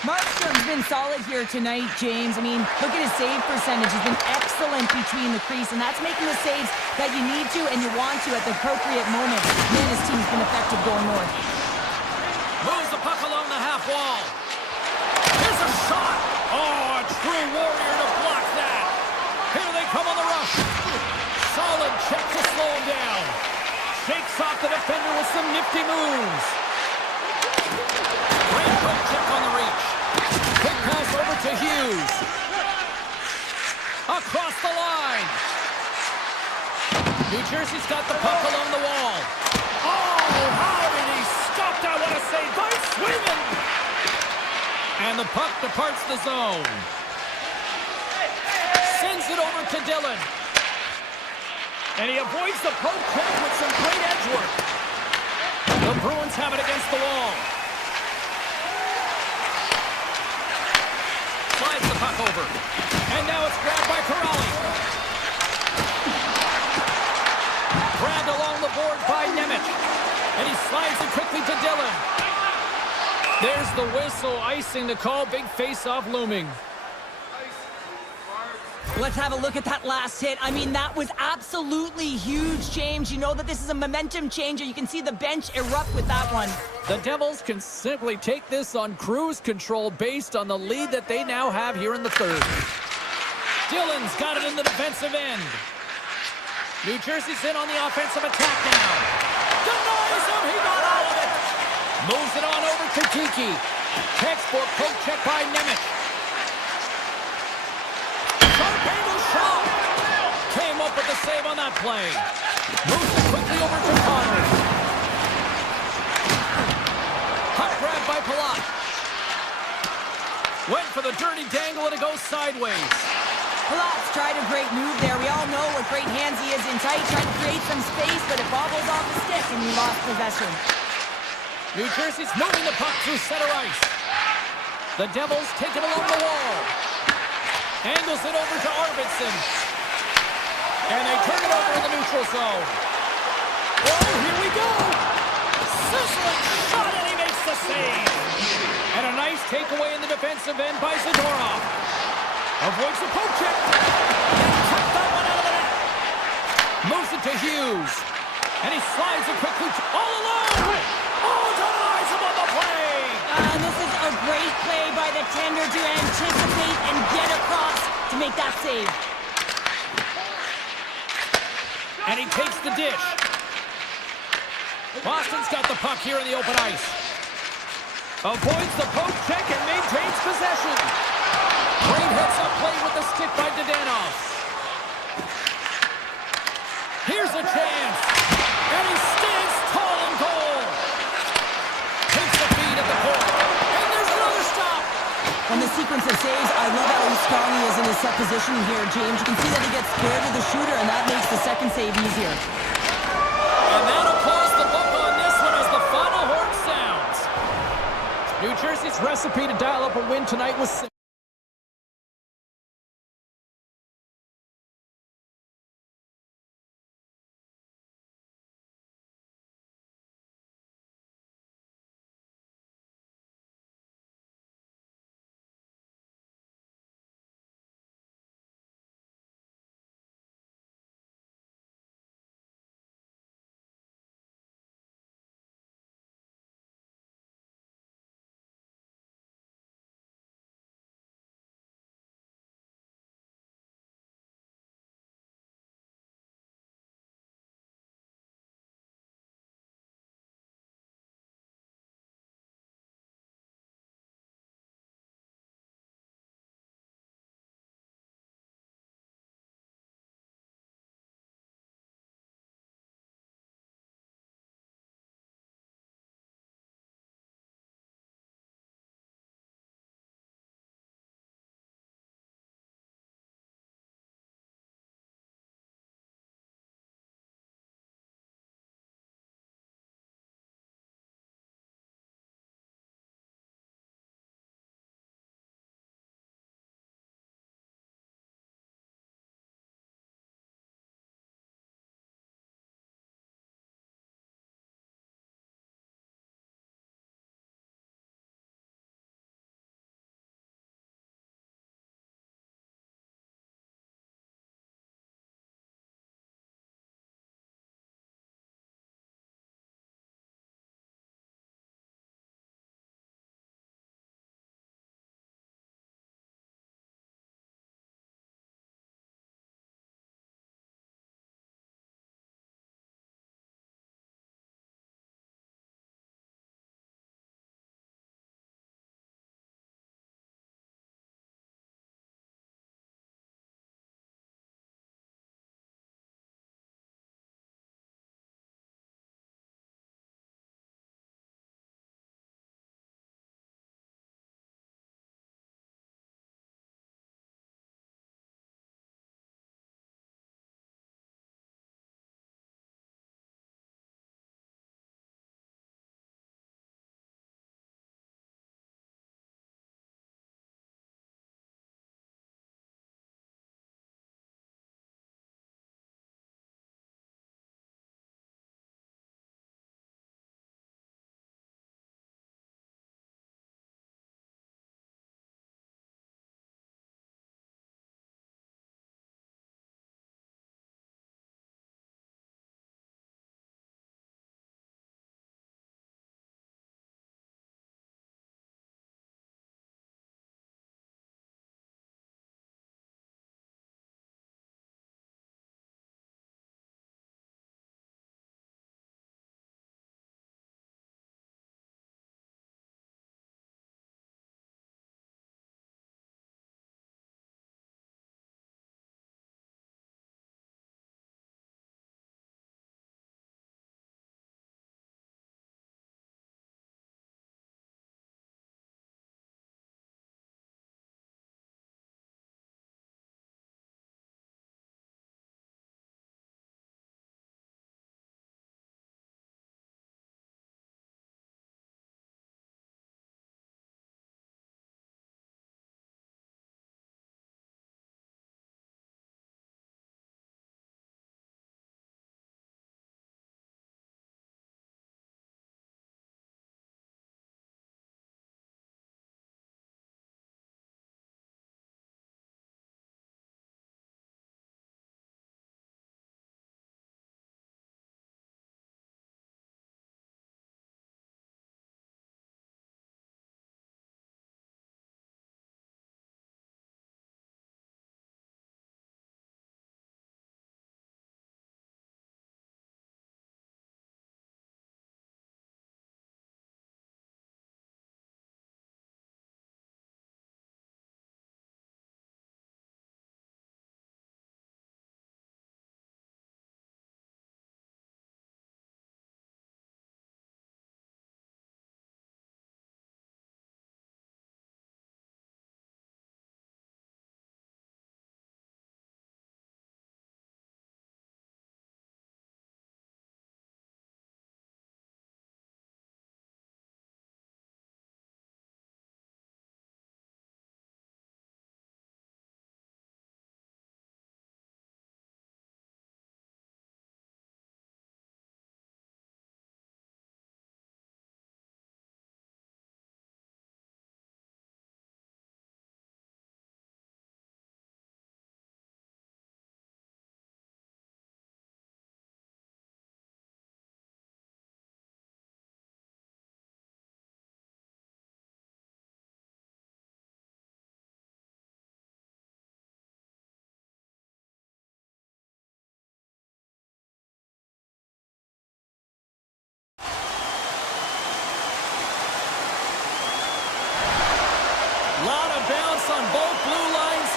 Markstrom's been solid here tonight, James. I mean, look at his save percentage. He's been excellent between the crease, and that's making the saves that you need to and you want to at the appropriate moment. Man, his team's been effective going north. Moves the puck along the half wall. Here's a shot. Oh, a true warrior to block that. Here they come on the rush. Solid check to slow him down. Shakes off the defender with some nifty moves. Great hook check on the reach. Quick pass over to Hughes. Across the line. New Jersey's got the puck along the wall. Oh, how did he stop that? What a save by Swayman! And the puck departs the zone. Sends it over to Dylan. And he avoids the poke check with some great edge work. The Bruins have it against the wall. Slides the puck over. And now it's grabbed by Corrali. Grabbed along the board by Nemec. And he slides it quickly to Dylan. There's the whistle, icing the call. Big face-off looming. Let's have a look at that last hit. I mean, that was absolutely huge, James. You know that this is a momentum changer. You can see the bench erupt with that one. The Devils can simply take this on cruise control based on the lead that they now have here in the 3rd. Dylan's got it in the defensive end. New Jersey's in on the offensive attack now. Denies him, he got all of it. Moves it on over to Kiki. Textbook poke check by Nemec. Sharp angle shot. Came up with the save on that play. Moves it quickly over to Connor. Puck grab by Palat. Went for the dirty dangle and it goes sideways. Platz tried a great move there. We all know what great hands he is in tight, trying to create some space, but it bobbles off the stick and he lost possession. New Jersey's moving the puck through center ice. The Devils take it along the wall. Angles it over to Arvidsson. And they turn it over in the neutral zone. Oh, here we go! Sizzling shot, and he makes the save. And a nice takeaway in the defensive end by Zadorov. Avoids the poke check. And tucked that one out of the net. Moves it to Hughes. And he slides it quickly all alone. Oh, denies him on the play. And this is a great play by the tender to anticipate and get across to make that save. And he takes the dish. Boston's got the puck here in the open ice. Avoids the poke check and maintains possession. Great heads-up play with the stick by Dadonov. Here's a chance. And he stands tall in goal. Takes the feed at the point. And there's another stop. On the sequence of saves, I love how strong he is in his set position here, James. You can see that he gets square to the shooter, and that makes the second save easier. And that'll close the book on this one as the final horn sounds. New Jersey's recipe to dial up a win tonight was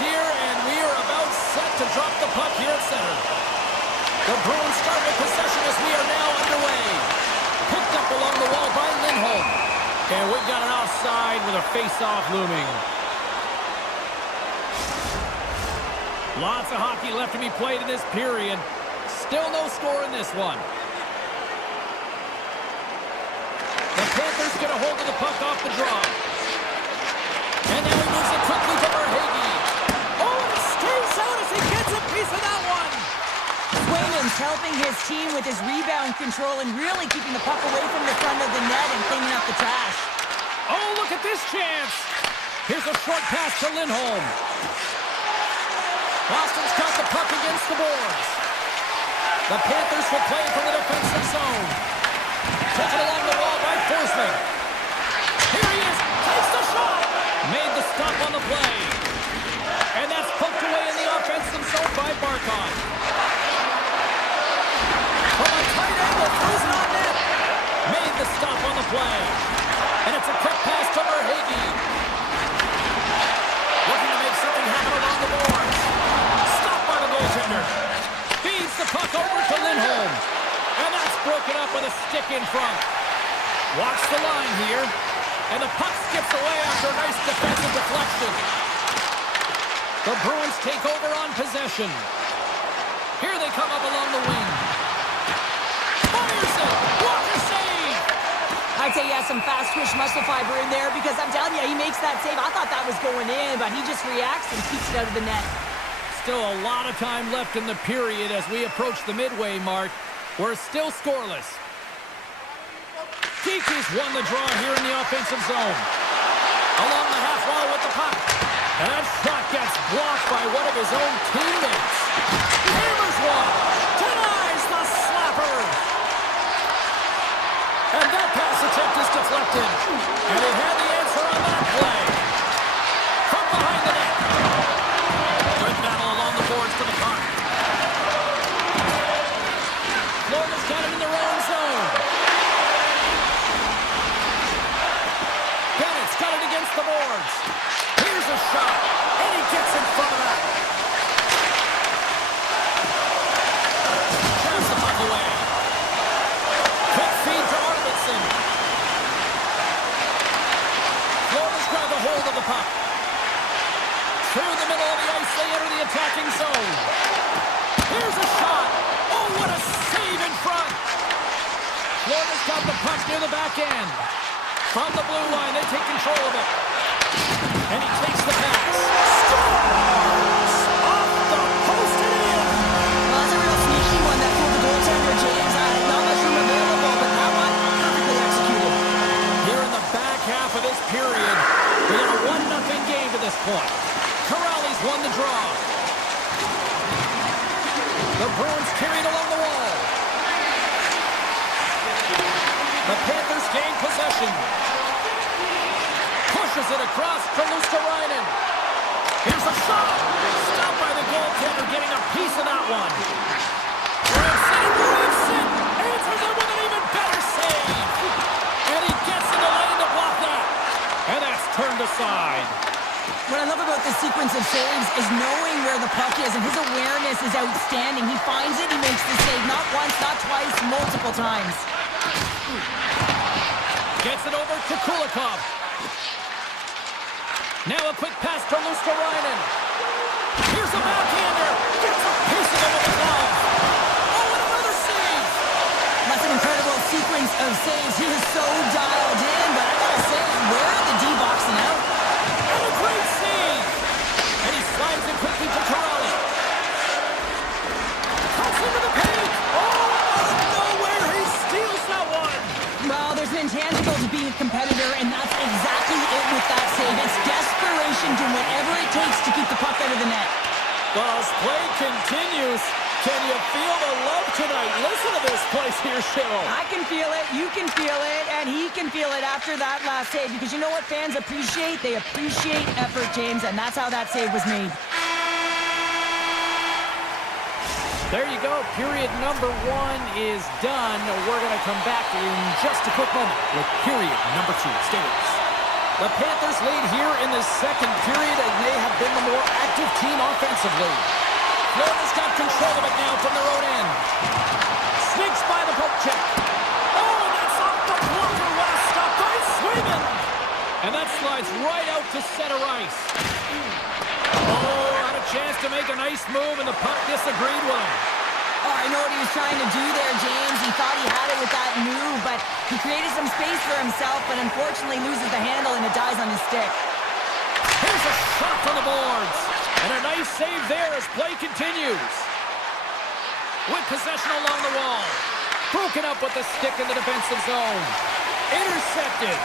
here, and we are about set to drop the puck here at center. The Bruins start with possession as we are now underway. Picked up along the wall by Lindholm. And we've got an offside with a face-off looming. Lots of hockey left to be played in this period. Still no score in this one. The Panthers get a hold of the puck off the draw. And now he moves it quickly to Verhaeghe. Oh, and he stays out as he gets a piece of that one. Swayman's helping his team with his rebound control and really keeping the puck away from the front of the net and cleaning up the trash. Oh, look at this chance. Here's a short pass to Lindholm. Boston's got the puck against the boards. The Panthers will play from the defensive zone. Taken along the wall by Forsman. Here he is. Takes the shot. Made the stop on the play. And that's poked away in the offensive zone by Barkov. From a tight angle, throws it on net. Made the stop on the play. And it's a quick pass to Verhaeghe. Looking to make something happen along the boards. Stopped by the goaltender. Feeds the puck over to Lindholm. And that's broken up with a stick in front. Watch the line here. And the puck skips away after a nice defensive deflection. The Bruins take over on possession. Here they come up along the wing. Fires it! Walker save! I'd say he has some fast twitch muscle fiber in there because I'm telling you, he makes that save. I thought that was going in, but he just reacts and keeps it out of the net. Still a lot of time left in the period as we approach the midway mark. We're still scoreless. Kiki's won the draw here in the offensive zone. Along the half wall with the puck. That shot gets blocked by one of his own teammates. Hammers one. Denies the slapper. And that pass attempt is deflected. And he had the answer on that play. From behind the net. Good battle along the boards to the puck. Florida's got it in their own zone. Bennett's got it against the boards. Here's a shot. And he gets in front of that. Pass the puck away. Quick feed to Arvidsson. Florida's grabbed a hold of the puck. Through the middle of the ice, they enter the attacking zone. Here's a shot. Oh, what a save in front. Florida's got the puck near the back end. From the blue line, they take control of it. And he takes the pass. Scores! Off the post and in. Well, that's a real sneaky one that fooled the goaltender, James. Not much room available, but that one perfectly executed. Here in the back half of this period, we got a 1-0 game to this point. Corrales won the draw. The Bruins carried along the wall. The Panthers gain possession. Pushes it across to Luosterainen. Here's a shot. Stopped by the goaltender, getting a piece of that one. Williamson answers it with an even better save. And he gets in the lane to block that. And that's turned aside. What I love about this sequence of saves is knowing where the puck is, and his awareness is outstanding. He finds it, he makes the save not once, not twice, multiple times. Gets it over to Kulikov. Now a quick pass to Luosterainen. Here's a backhander. Gets a piece of it with the glove. Oh, and another save. That's an incredible sequence of saves. He is so dialed in, but I gotta say, where are the D-boxing out? And a great save. And he slides it quickly to Corrales. Cuts into the paint. Oh, out of nowhere, he steals that one. Well, there's an intangible to being a competitor, and that's exactly it with that save. It's desperation, doing whatever it takes to keep the puck out of the net. As play continues, can you feel the love tonight? Listen to this place here, Cheryl. I can feel it, you can feel it, and he can feel it after that last save, because you know what fans appreciate? They appreciate effort, James, and that's how that save was made. There you go. Period number 1 is done. We're going to come back in just a quick moment with period number 2. Stay with us. The Panthers lead here in the second period, and they have been the more active team offensively. Florida's got control of it now from their own end. Sneaks by the poke check. Oh, and that's off the blocker. What a stop by Swayman. And that slides right out to center ice. Oh, had a chance to make a nice move, and the puck disagreed with him. Oh, I know what he was trying to do there, James. He thought he had it with that move, but he created some space for himself, but unfortunately loses the handle and it dies on his stick. Here's a shot from the boards. And a nice save there as play continues. With possession along the wall. Broken up with the stick in the defensive zone. Intercepted.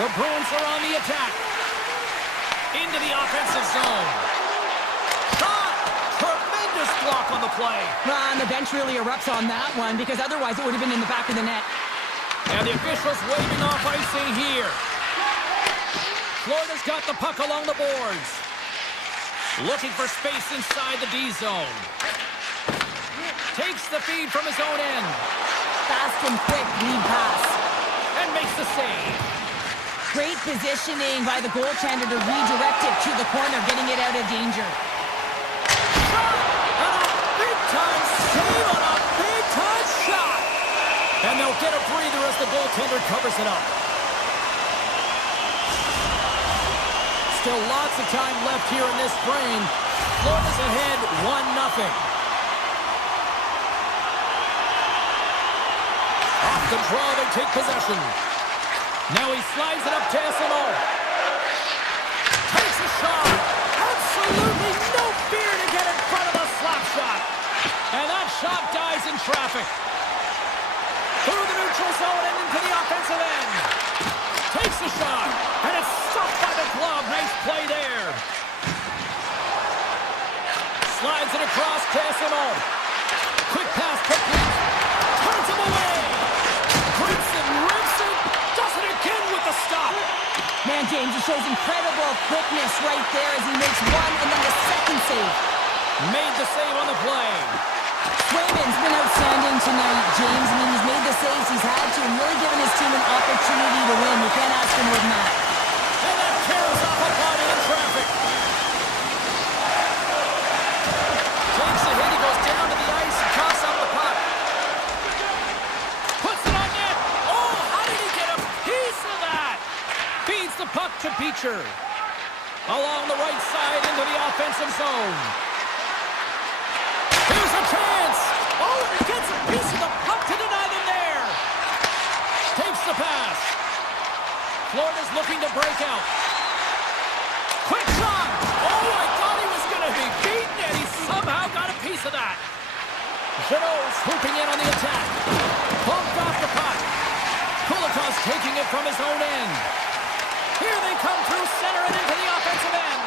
The Bruins are on the attack. Into the offensive zone. Shot! Tremendous block on the play. And the bench really erupts on that one because otherwise it would have been in the back of the net. And the officials waving off icing here. Florida's got the puck along the boards. Looking for space inside the D zone. Takes the feed from his own end. Fast and quick lead pass. And makes the save. Great positioning by the goaltender to redirect it to the corner, getting it out of danger. Shot! And a big-time save on a big-time shot! And they'll get a breather as the goaltender covers it up. Still lots of time left here in this frame. Florida's ahead 1-0. Off the draw, they take possession. Now he slides it up to SMO. Takes a shot. Absolutely no fear to get in front of the slap shot. And that shot dies in traffic. Through the neutral zone and into the offensive end. Takes the shot. And it's stopped by the glove. Nice play there. Slides it across to SMO. Quick pass quickly. Turns him away. Grips it, rips it. Does it again with the stop. Man, James, he shows incredible quickness right there as he makes one and then the second save. Made the save on the play. Swayman's been outstanding tonight, James. I mean, he's made the saves he's had to and really given his team an opportunity to win. You can't ask for more than that. And that tears off a body in traffic. Takes a hit. He goes down to the ice and coughs up the puck. Puts it on net. Oh, how did he get a piece of that? Feeds the puck to Beecher. Along the right side into the offensive zone. Here's a chance. Oh, and he gets a piece of the puck to deny them there. Takes the pass. Florida's looking to break out. Quick shot. Oh, I thought he was going to be beaten, and he somehow got a piece of that. Janot swooping in on the attack. Bumped off the puck. Kulikov's taking it from his own end. Here they come through center and into the offensive end.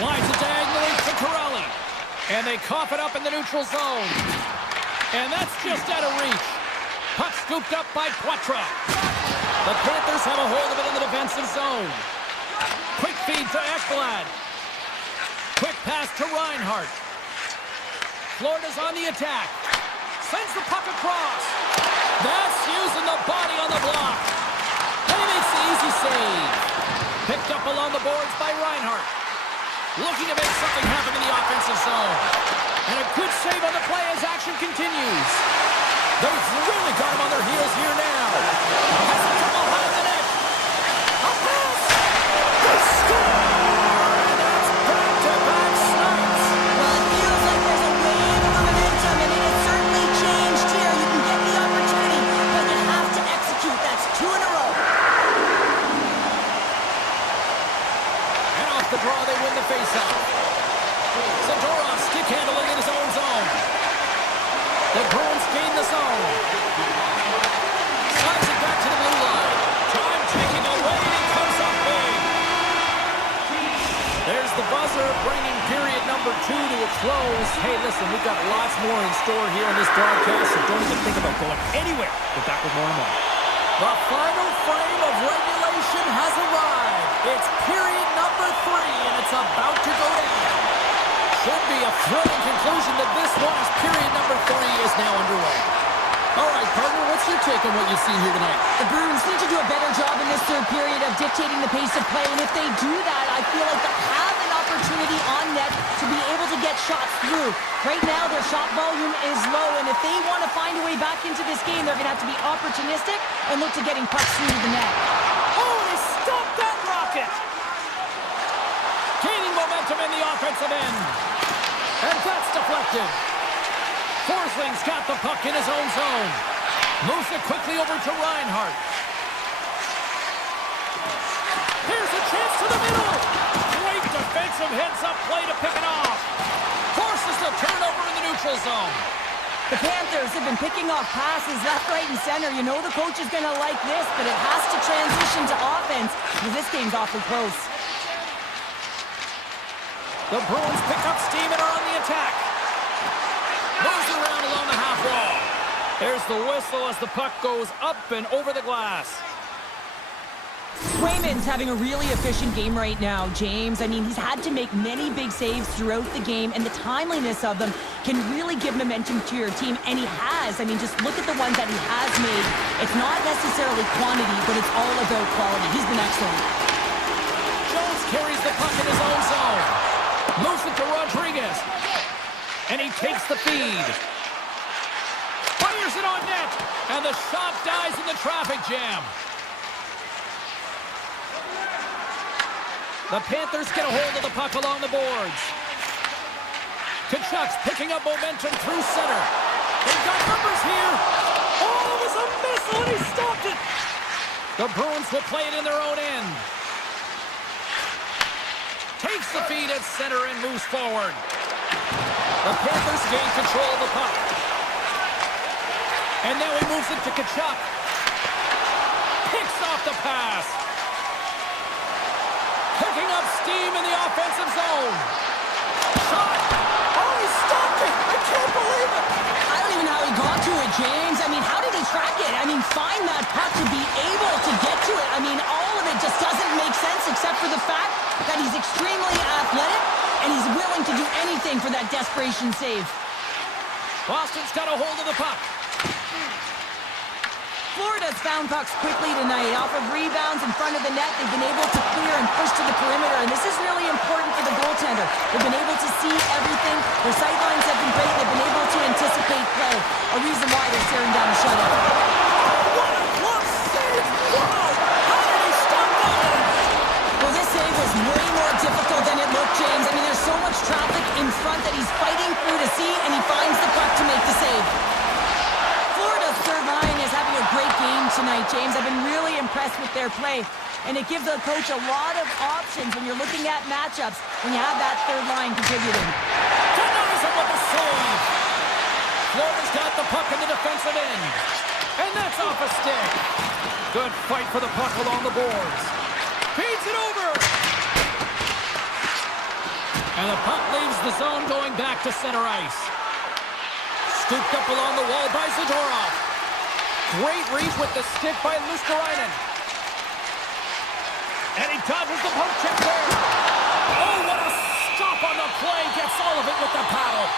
Slides it diagonally to Corelli. And they cough it up in the neutral zone. And that's just out of reach. Puck scooped up by Poitras. The Panthers have a hold of it in the defensive zone. Quick feed to Ekblad. Quick pass to Reinhart. Florida's on the attack. Sends the puck across. That's using the body on the block. And he makes the easy save. Picked up along the boards by Reinhart. Looking to make something happen in the offensive zone. And a good save on the play as action continues. They've really got him on their heels here now. Has it from behind the net. A pass. They score. And that's back-to-back snipes. Well, it feels like there's a wave of momentum, and it has certainly changed here. You can get the opportunity, but you have to execute. That's 2 in a row. And off the draw, they win the faceoff. Zadorov stick handling in his own zone. The Bruins gain the zone. Slides it back to the blue line. Time taking away, and it comes up big. There's the buzzer, bringing period number 2 to a close. Hey, listen, we've got lots more in store here in this broadcast, so don't even think about going anywhere. We're back with more in a moment. The final frame of regulation has arrived. It's period number 3, and it's about to go down. Should be a thrilling conclusion to this one as period number 3 is now underway. All right, partner, what's your take on what you've seen here tonight? The Bruins need to do a better job in this third period of dictating the pace of play, and if they do that, I feel like they'll have an opportunity on net to be able to get shots through. Right now, their shot volume is low, and if they want to find a way back into this game, they're going to have to be opportunistic and look to getting pucks through to the net. Oh, they stopped that rocket! Gaining momentum in the offensive end. And that's deflected. Forsling's got the puck in his own zone. Moves it quickly over to Reinhart. Here's a chance to the middle. Great defensive heads-up play to pick it off. Forces the turnover in the neutral zone. The Panthers have been picking off passes left, right, and center. You know the coach is going to like this, but it has to transition to offense because this game's awfully close. The Bruins pick up steam and are on the attack. Moves around along the half wall. There's the whistle as the puck goes up and over the glass. Swayman's having a really efficient game right now, James. I mean, he's had to make many big saves throughout the game, and the timeliness of them can really give momentum to your team, and he has. I mean, just look at the ones that he has made. It's not necessarily quantity, but it's all about quality. He's been excellent. Jones carries the puck in his own zone. Moves it to Rodriguez. And he takes the feed. Fires it on net. And the shot dies in the traffic jam. The Panthers get a hold of the puck along the boards. Kachuk's picking up momentum through center. They've got numbers here. Oh, it was a missile and he stopped it! The Bruins will play it in their own end. Takes the feed at center and moves forward. The Panthers gain control of the puck. And now he moves it to Kachuk. Picks off the pass. Picking up steam in the offensive zone. Shot. Oh, he stopped it! I can't believe it! I don't even know how he got to it, James. I mean, how did he track it? I mean, find that puck to be able to get to it. I mean, all of it just doesn't make sense except for the fact that he's extremely athletic and he's willing to do anything for that desperation save. Boston's got a hold of the puck. Florida's found pucks quickly tonight. Off of rebounds in front of the net, they've been able to clear and push to the perimeter, and this is really important for the goaltender. They've been able to see everything. Their sight lines have been great. They've been able to anticipate play. A reason why they're staring down a shutout. What a close save! Wow! How did he stop that one? Well, this save was way more difficult than it looked, James. I mean, there's so much traffic in front that he's fighting through to see, and he finds the puck to make the save. Florida's third line is having a great game tonight, James. I've been really impressed with their play, and it gives the coach a lot of options when you're looking at matchups when you have that third line contributing. Denies him with the save. Florida's got the puck in the defensive end. And that's off a stick. Good fight for the puck along the boards. Feeds it over. And the puck leaves the zone going back to center ice. Scooped up along the wall by Zadorov. Great reach with the stick by Luskarainen. And he dodges the poke check there. Oh, what a stop on the play. Gets all of it with the paddle.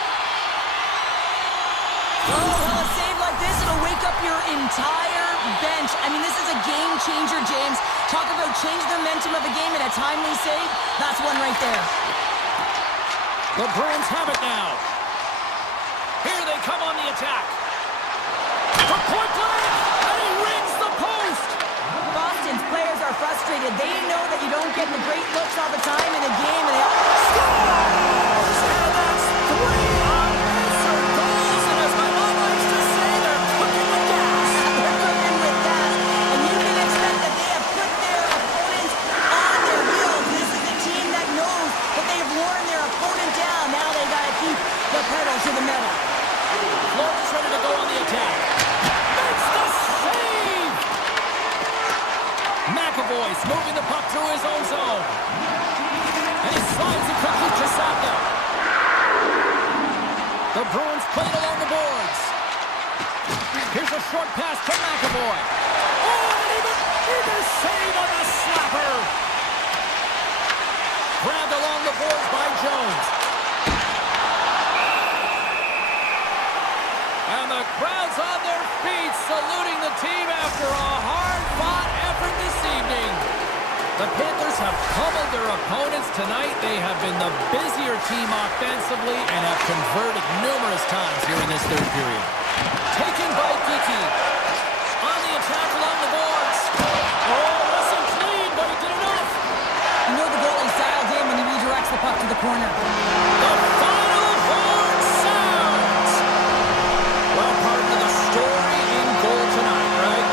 Oh, well, a save like this, it'll wake up your entire bench. I mean, this is a game changer, James. Talk about change the momentum of a game in a timely save. That's one right there. The Bruins have it now. Here they come on the attack. For point blank, and he rings the post. Boston's players are frustrated. They know that you don't get the great looks all the time in a game, and they all... Scores! And that's 3 unanswered goals, and as my mom likes to say, they're cooking with gas. They're cooking with gas, and you can expect that they have put their opponents on their heels. This is a team that knows that they've worn their opponent down. Now they got to keep the pedal to the metal. Florida's ready to go on the attack. Makes the save! McAvoy's moving the puck through his own zone. And he slides it quickly to Saka. The Bruins played along the boards. Here's a short pass to McAvoy. Oh, and even save on the slapper. Grabbed along the boards by Jones. And the crowd's on their speed, saluting the team after a hard-fought effort this evening. The Panthers have pummeled their opponents tonight. They have been the busier team offensively and have converted numerous times here in this third period. Taken by Geeky. On the attack along the boards. Oh, wasn't clean, but he did enough. You know the goalie's dialed in when he redirects the puck to the corner. The final horn sounds. Well, part of the story in goal tonight, right?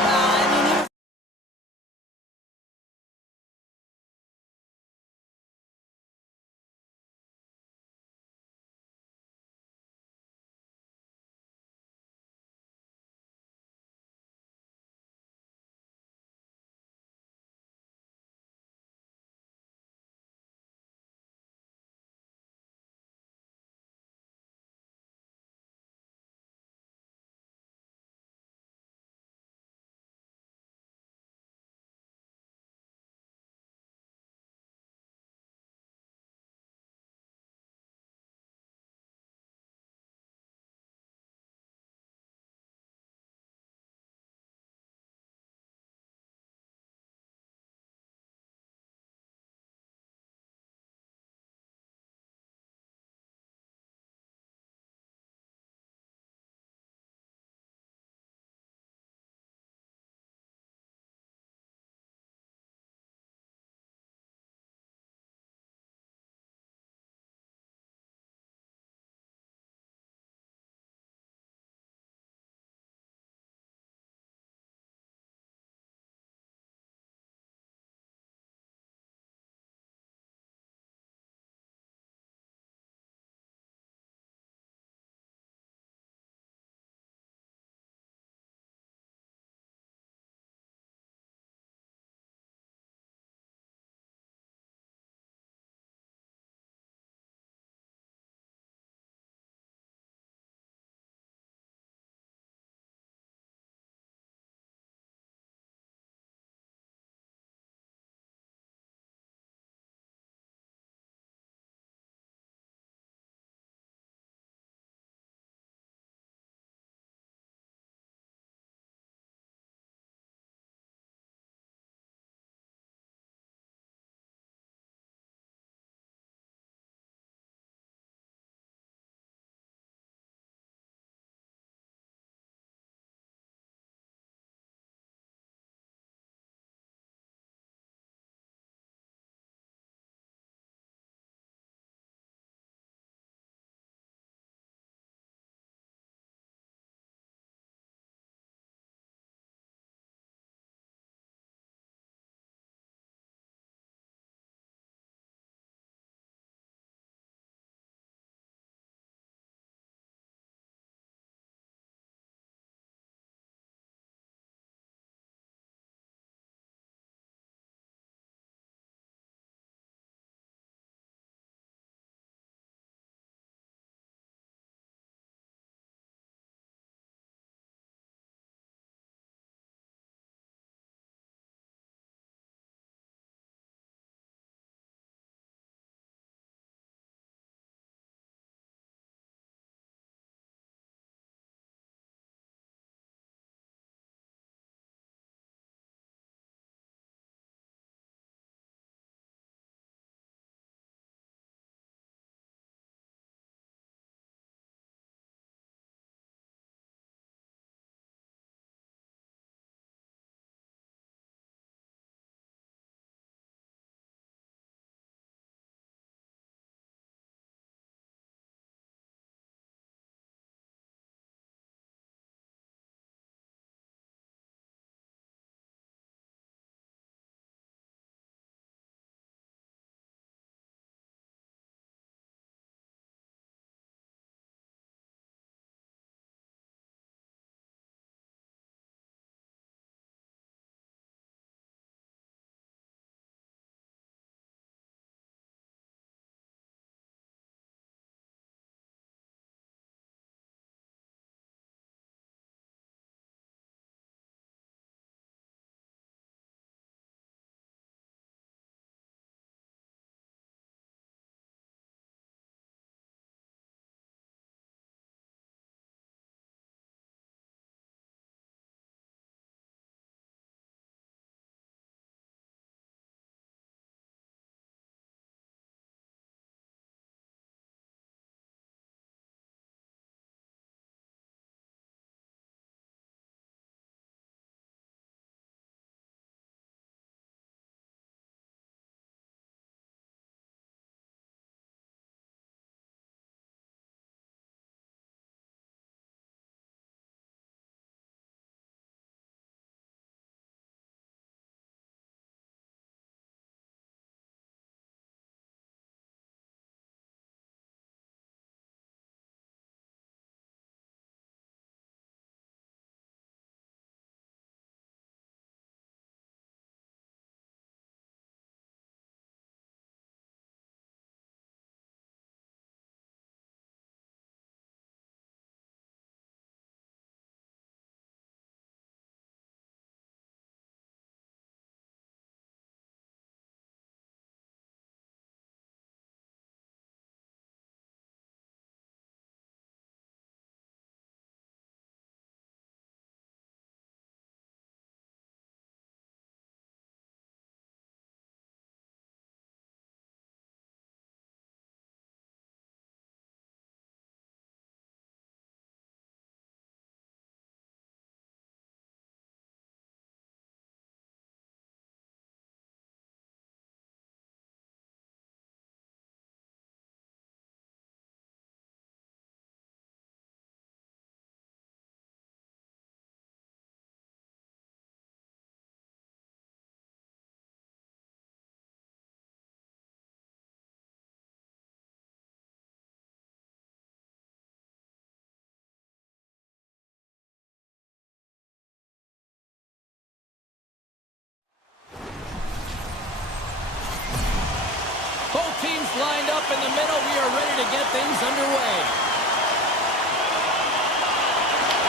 to get things underway.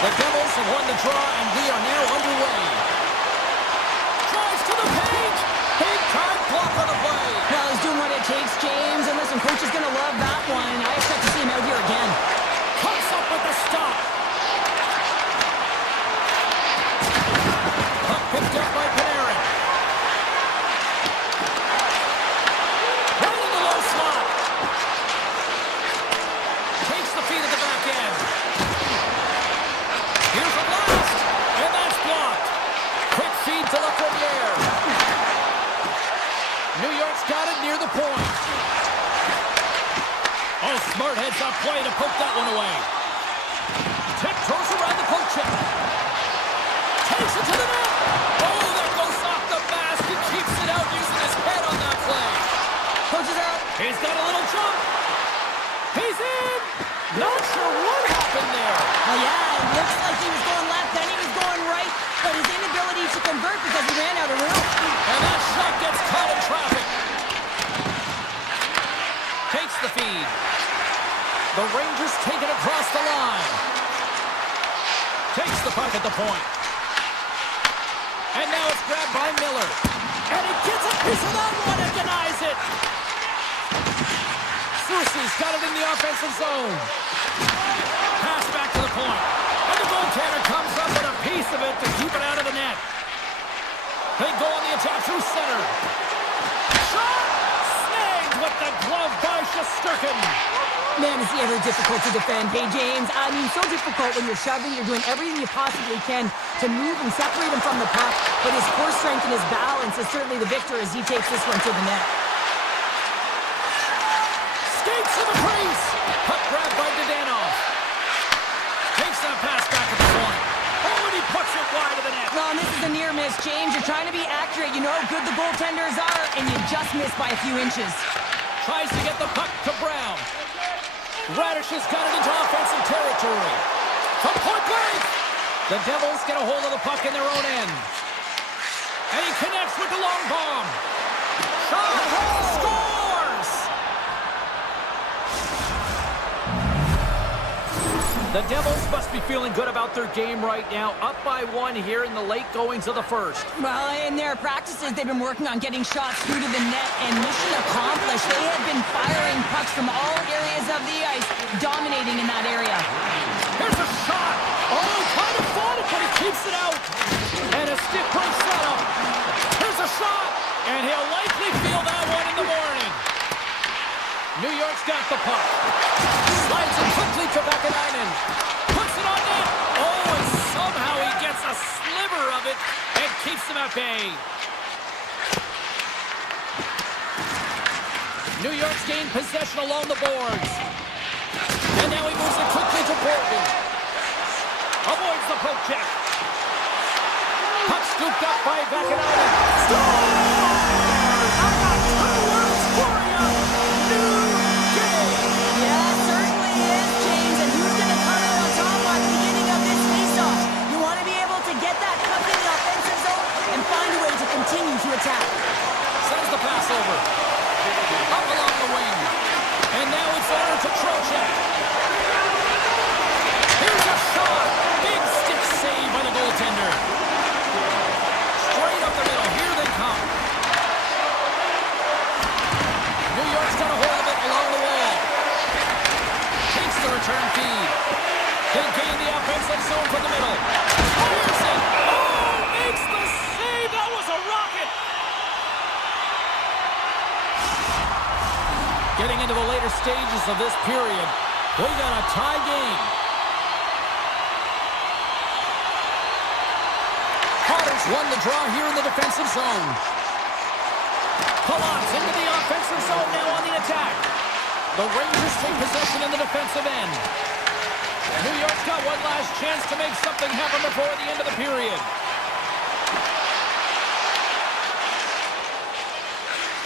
The Devils have won the draw, and we are now underway. Drives to the paint. Big time block on the play. Well, he's doing what it takes, James. And listen, coach is going to love that one. I expect to see him out here again. Comes up with the stop. Puck picked up by Panarin. Right in the low slot. Takes the feed at the back end. Here's a blast, and that's blocked. Quick feed to Lafreniere. New York's got it near the point. Oh, smart heads up play to poke that one away. Tiptoes around the poke check. Takes it to the net. Oh, that goes off the basket. Keeps it out using his head on that play. Coach is out. He's got a little jump. He's in. Not sure what happened there. Oh, yeah, it looks like he was going left, then he was going right, but his inability to convert because he ran out of room. And that shot gets caught in traffic. Takes the feed. The Rangers take it across the line. Takes the puck at the point. And now it's grabbed by Miller. And he gets a piece of that one and denies it. Cersei's got it in the offensive zone. Pass back to the point. And the goaltender comes up with a piece of it to keep it out of the net. They go on the attack through center. Shot! Snagged with the glove by Shesterkin. Man, is he ever difficult to defend. Hey, James, I mean, so difficult when you're shoving. You're doing everything you possibly can to move and separate him from the puck. But his core strength and his balance is certainly the victor as he takes this one to the net. Skates to the crease. Puck grabbed by Dadonov. Takes that pass back at the point. Oh, and he puts it wide of the net. Well, and this is a near miss, James. You're trying to be accurate. You know how good the goaltenders are, and you just miss by a few inches. Tries to get the puck to Brown. Radish has got it into offensive territory. From point blank. The Devils get a hold of the puck in their own end. And he connects with the long bomb. Shot! Scores! The Devils must be feeling good about their game right now. Up by one here in the late goings of the first. Well, in their practices, they've been working on getting shots through to the net, and mission accomplished. They have been firing pucks from all areas of the ice, dominating in that area. Here's a shot. Oh, kind of fought it, but he keeps it out. And a stick breaks that up. Here's a shot, and he'll likely feel that one in the morning. New York's got the puck. Slides it quickly to Vakanainen. Puts it on net. Oh, and somehow he gets a sliver of it and keeps them at bay. New York's gained possession along the boards. And now he moves it quickly to Portman. Avoids the poke check. Puck scooped up by Vakanainen. Yeah, it certainly is, James. And who's going to come out on top at the beginning of this faceoff? You want to be able to get that puck in the offensive zone and find a way to continue to attack. Sends the pass over. Up along the wing. And now it's over to Trocheck. Here's a shot. Big stick save by the goaltender. Straight up the middle. Here they come. New York's got a hold of it along the wall. Takes the return feed. They gain the offensive zone from the middle. Fires it. Oh, makes the save. That was a rocket. Getting into the later stages of this period, we got a tie game. Carter's won the draw here in the defensive zone. Palat's into the offensive zone now on the attack. The Rangers take possession in the defensive end. New York's got one last chance to make something happen before the end of the period.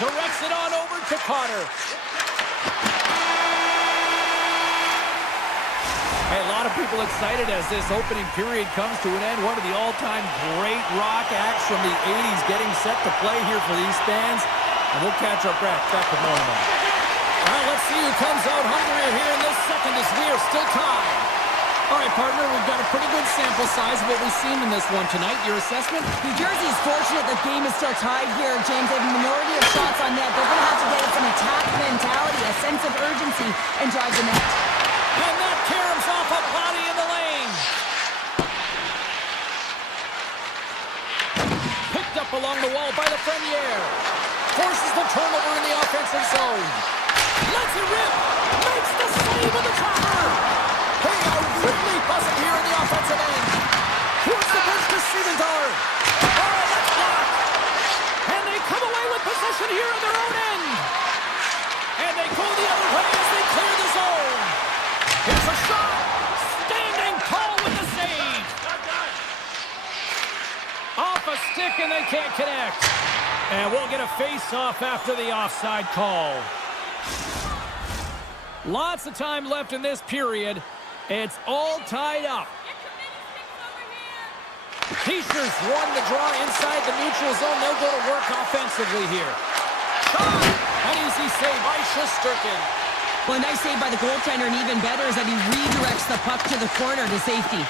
Directs it on over to Carter. Hey, a lot of people excited as this opening period comes to an end. One of the all-time great rock acts from the 80s getting set to play here for these fans. And we'll catch our breath back with more of them. All right, let's see who comes out hungry as we are still tied. All right, partner, we've got a pretty good sample size of what we've seen in this one tonight. Your assessment? New Jersey's fortunate the game is still tied here, James. They have a minority of shots on net. They're going to have to get some attack mentality, a sense of urgency, and drive the net. And that caroms off a body in the lane. Picked up along the wall by the Frenier. Forces the turnover in the offensive zone. Lets it rip. Makes the save with the trapper. Hey, a really buzzing here in the offensive end. Towards the bench to Sieventard. Oh, that's blocked. And they come away with possession here in their own end. And they go the other way as they clear the zone. Here's a shot. Standing tall with the save. Off a stick and they can't connect. And we'll get a face-off after the offside call. Lots of time left in this period. It's all tied up. Teachers won the draw inside the neutral zone. They'll go to work offensively here. Shot! An easy save by Shesterkin. Well, a nice save by the goaltender, and even better is that he redirects the puck to the corner to safety.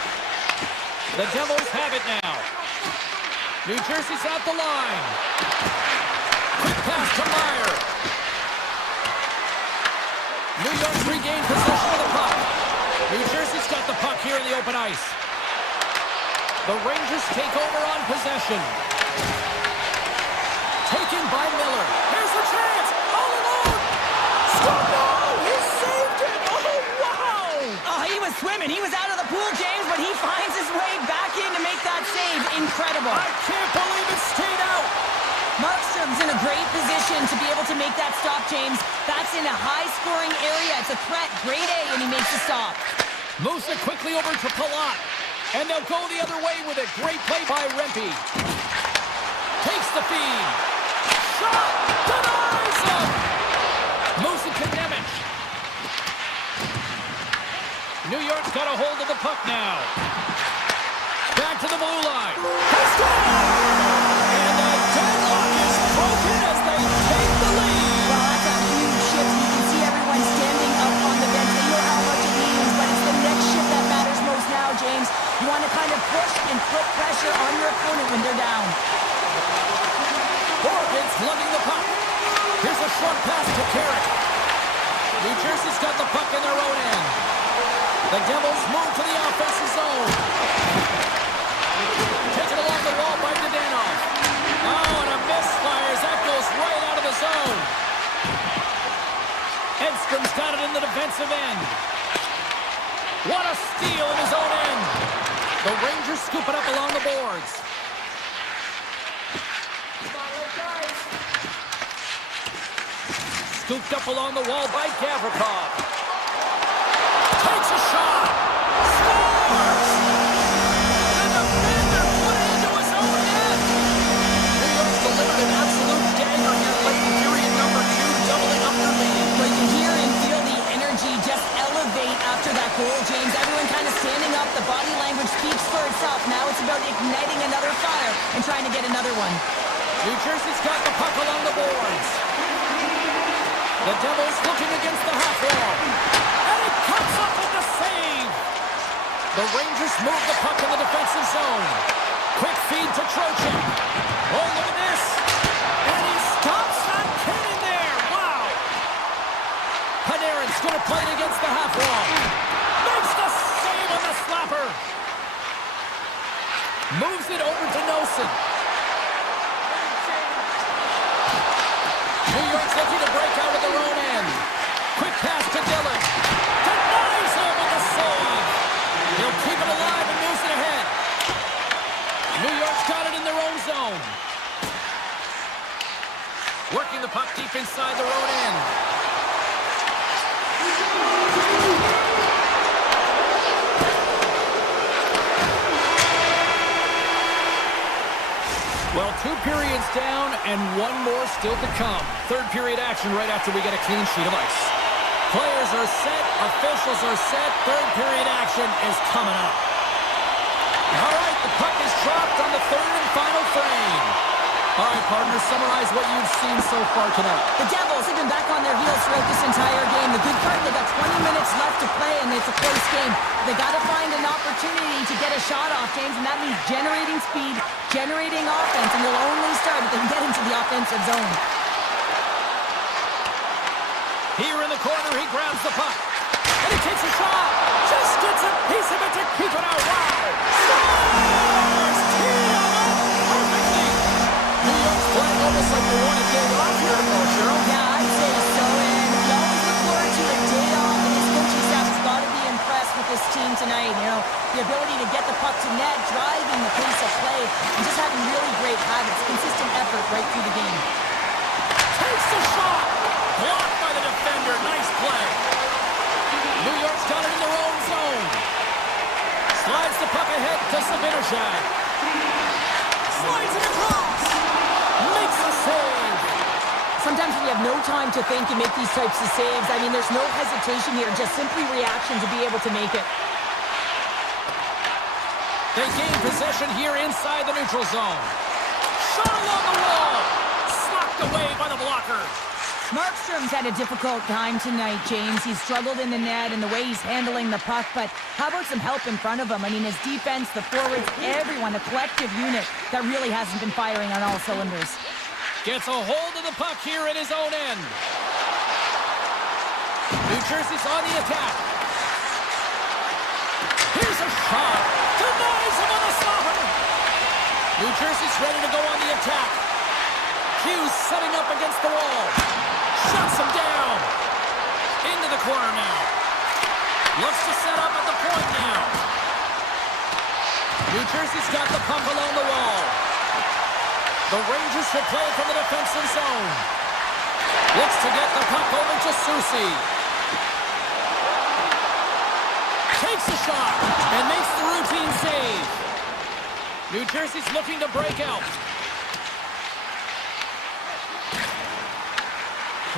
The Devils have it now. New Jersey's at the line. Quick pass to Meyer. New York's regained possession of the puck. New Jersey's got the puck here in the open ice. The Rangers take over on possession. Taken by Miller. Here's the chance. All alone. Score! No! He saved it! Oh, wow! Oh, he was swimming. He was out of the pool, James, but he finds his way back in to make that save. Incredible. I can't believe it stayed out. Markstrom's in a great position to be able to make that stop, James. That's in a high-scoring area. It's a threat. Grade A, and he makes the stop. Moves it quickly over to Palat. And they'll go the other way with it. Great play by Rempe. Takes the feed. Shot! Denies him! Moves it to Nemec. New York's got a hold of the puck now. Back to the blue line. He scores! And the deadlock is broken as they take the lead. Well, that's a huge shift. You can see everyone standing up on the bench. They know how much it means, but it's the next shift that matters most now, James. You want to kind of push and put pressure on your opponent when they're down. Horgan's lugging the puck. Here's a short pass to Carrick. New Jersey's got the puck in their own end. The Devils move to the offensive zone. Taken along the wall by Dadonov. Oh, and a misfire as that goes right out of the zone. Edstrom's got it in the defensive end. What a steal in his own end. The Rangers scoop it up along the boards. Scooped up along the wall by Gavrikov. Takes a shot. Scores! The defender put it into his own net. New York's delivered an absolute dagger here late in period number 2, doubling up their lead. But you can hear and feel the energy just elevate after that goal, James. Everyone kind of standing up. The body language speaks for itself. Now it's about igniting another fire and trying to get another one. New Jersey's got the puck along the boards. The Devils looking against the half wall. And it comes up with the save. The Rangers move the puck in the defensive zone. Quick feed to Trocheck. Oh, look at this. And he stops that kid in there. Wow. Panarin's going to play it against the half wall. Makes the save on the slapper. Moves it over to Nosen. New York's looking to break out of their own end. Quick pass to Dillon. Denies him with the save. He'll keep it alive and moves it ahead. New York's got it in their own zone. Working the puck deep inside their own end. Well, 2 periods down and 1 more still to come. Third period action right after we get a clean sheet of ice. Players are set, officials are set, third period action is coming up. All right, the puck is dropped on the third and final frame. All right, partners, summarize what you've seen so far tonight. The Devils have been back on their heels throughout this entire game. The good part, they got 20 minutes left to play, and game. They got to find an opportunity to get a shot off, James, and that means generating speed, generating offense, and they'll only start if they can get into the offensive zone. Here in the corner, he grabs the puck. And he takes a shot. Just gets a piece of it to keep it out. Wow. Scores! Tee up perfectly. New York's playing almost like they want a day off here tomorrow, Cheryl. Yeah, I'd say so. And we always look forward to a day off, and his coaching staff has got to be impressed with this team tonight. You know, the ability to get the puck to net, driving the pace of play, and just having really great habits, consistent effort right through the game. Takes the shot. Blocked by the defender. Nice play. New York's got it in their own zone. Slides the puck ahead to Sabinishad. Slides it across. Makes a save. Sometimes when you have no time to think and make these types of saves, I mean, there's no hesitation here, just simply reaction to be able to make it. They gain possession here inside the neutral zone. Shot along the wall. Slapped away by the blocker. Markstrom's had a difficult time tonight, James. He's struggled in the net and the way he's handling the puck, but how about some help in front of him? I mean, his defense, the forwards, everyone, a collective unit that really hasn't been firing on all cylinders. Gets a hold of the puck here in his own end. New Jersey's on the attack. Here's a shot. Denies him on the stopper. New Jersey's ready to go on the attack. Hughes setting up against the wall. Shuts him down. Into the corner now. Looks to set up at the point now. New Jersey's got the puck along the wall. The Rangers should play from the defensive zone. Looks to get the puck over to Susi. Takes a shot and makes the routine save. New Jersey's looking to break out.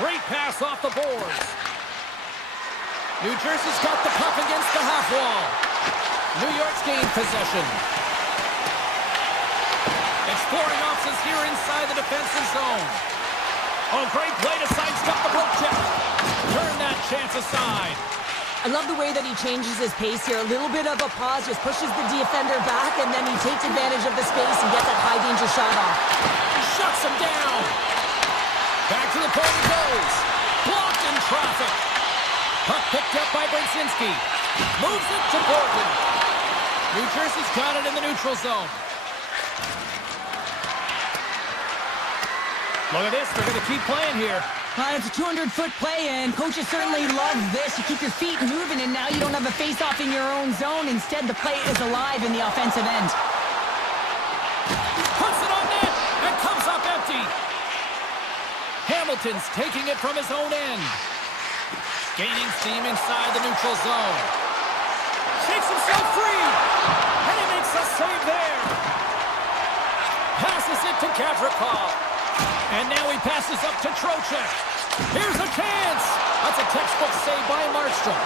Great pass off the boards. New Jersey's got the puck against the half wall. New York's gained possession. Exploring options here inside the defensive zone. Oh, great play to sidestep the poke check. Turn that chance aside. I love the way that he changes his pace here. A little bit of a pause, just pushes the defender back, and then he takes advantage of the space and gets that high-danger shot off. Shuts him down. Back to the point it goes. Blocked in traffic. Puck picked up by Brzezinski. Moves it to Portland. New Jersey's got it in the neutral zone. Look at this. They're going to keep playing here. It's a 200-foot play, and coaches certainly love this. You keep your feet moving, and now you don't have a face-off in your own zone. Instead, the play is alive in the offensive end. Puts it on net and comes up empty. Hamilton's taking it from his own end. Gaining steam inside the neutral zone. Shakes himself free. And he makes a save there. Passes it to Gavrikov. And now he passes up to Trocheck. Here's a chance. That's a textbook save by Markstrom.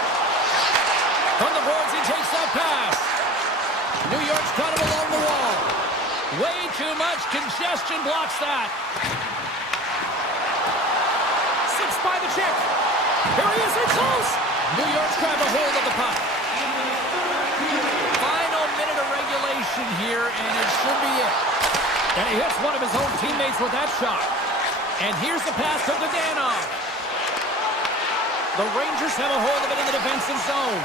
From the boards, he takes that pass. New York's got it along the wall. Way too much congestion blocks that. By the check. Here he is, in close. New York's grabbed a hold of the puck. Final minute of regulation here, and it should be it. And he hits one of his own teammates with that shot. And here's the pass to Gdanov. The Rangers have a hold of it in the defensive zone.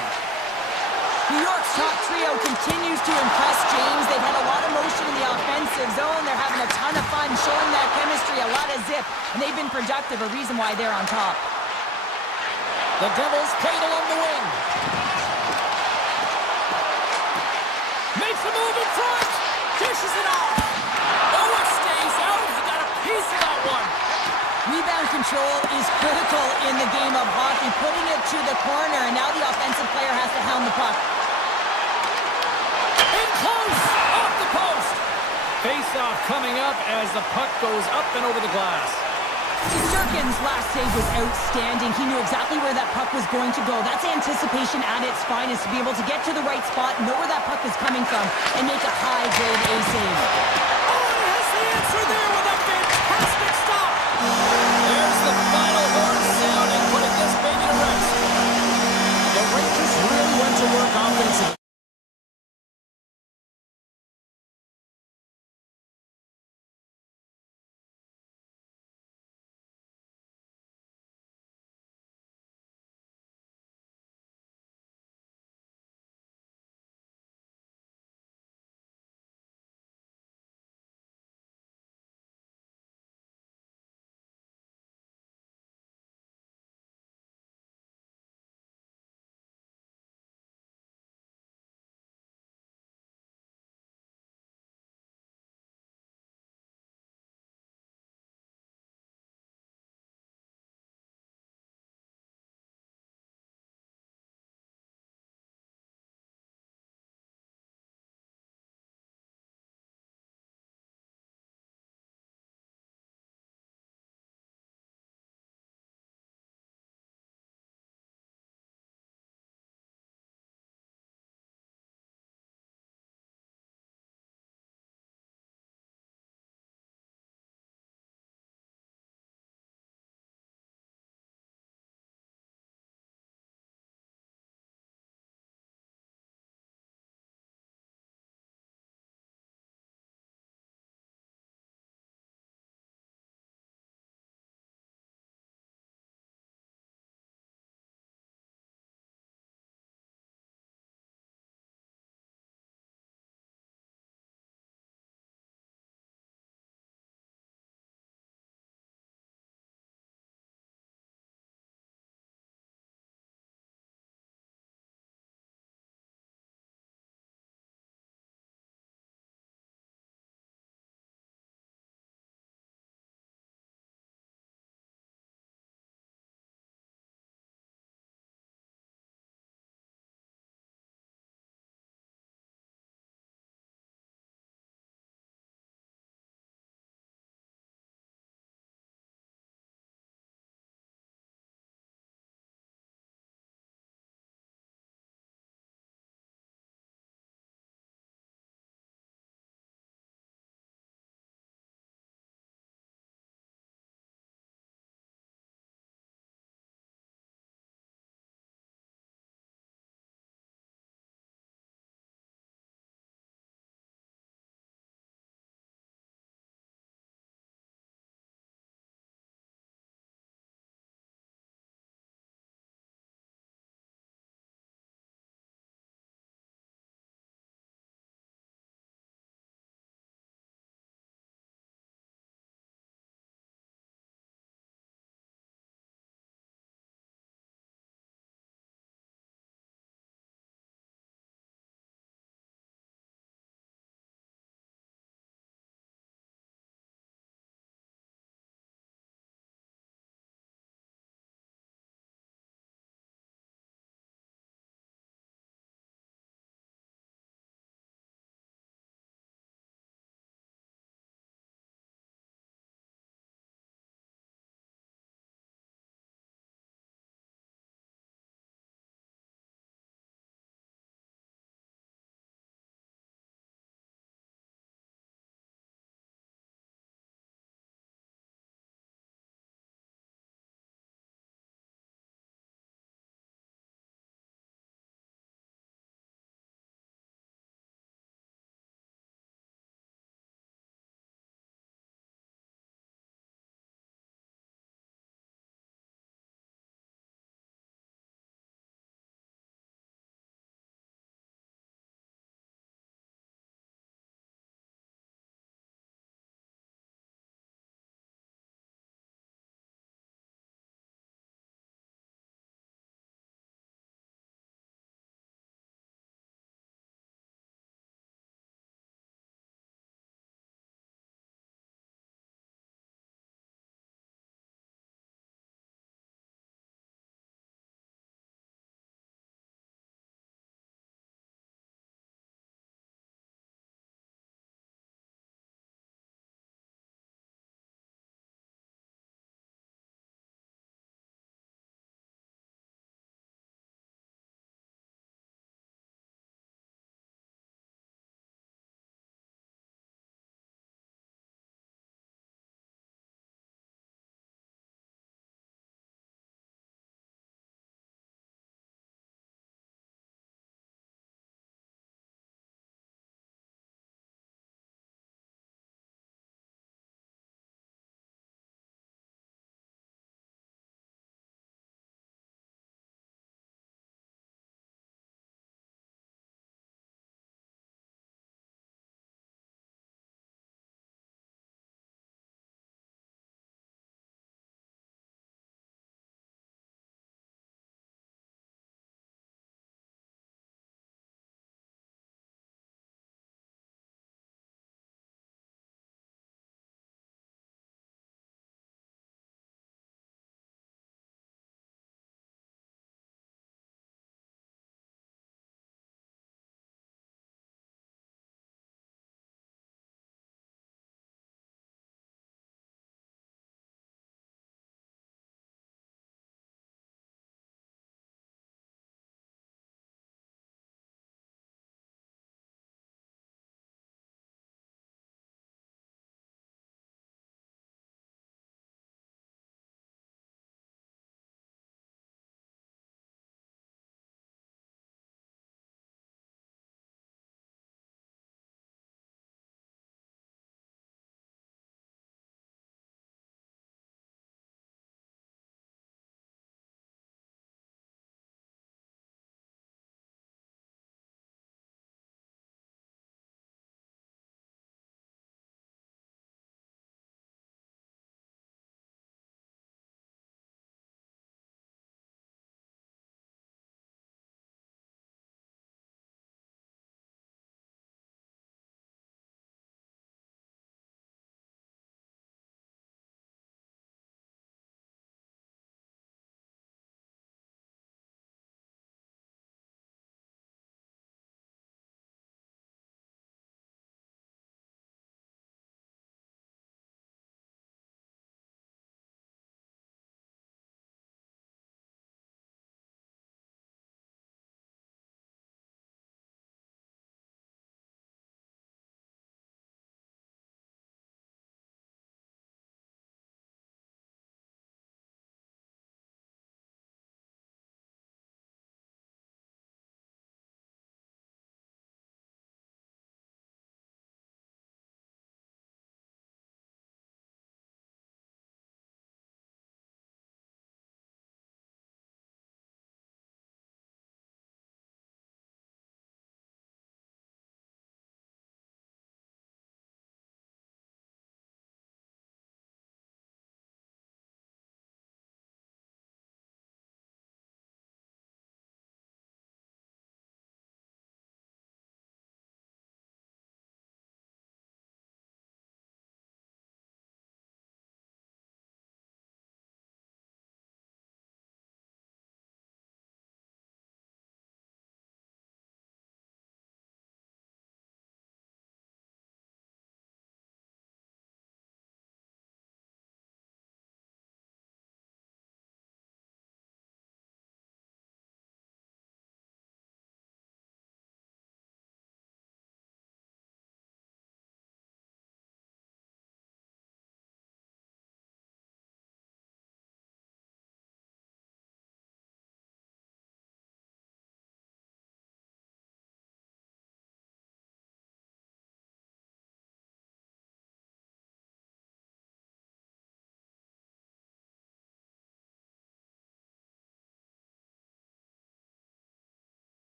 New York's top trio continues to impress, James. They've had a lot of motion in the offensive zone. They're having a ton of fun, showing that chemistry, a lot of zip, and they've been productive, a reason why they're on top. The Devils played along the wing. Makes a move in front. Dishes it off. Oh, it stays out. He got a piece of that one. Rebound control is critical in the game of hockey, putting it to the corner, and now the offensive player has to hound the puck. In close, off the post. Face-off coming up as the puck goes up and over the glass. Shesterkin's last save was outstanding. He knew exactly where that puck was going to go. That's anticipation at its finest, to be able to get to the right spot, know where that puck is coming from, and make a high-grade A save. Oh, he has the answer there with a fantastic stop. There's the final horn sound and putting this baby to rest. The Rangers really went to work offensively.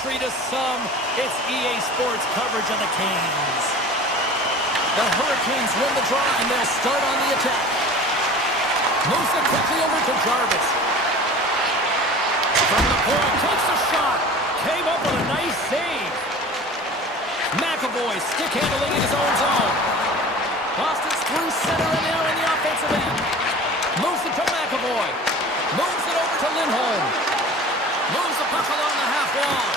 country to some, it's EA Sports coverage of the Kings. The Hurricanes win the draw, and they'll start on the attack. Moves it quickly over to Jarvis. From the point, takes a shot. Came up with a nice save. McAvoy stick handling in his own zone. Boston's through center and now in the offensive end. Moves it to McAvoy. Moves it over to Lindholm. Moves the puck along the half wall.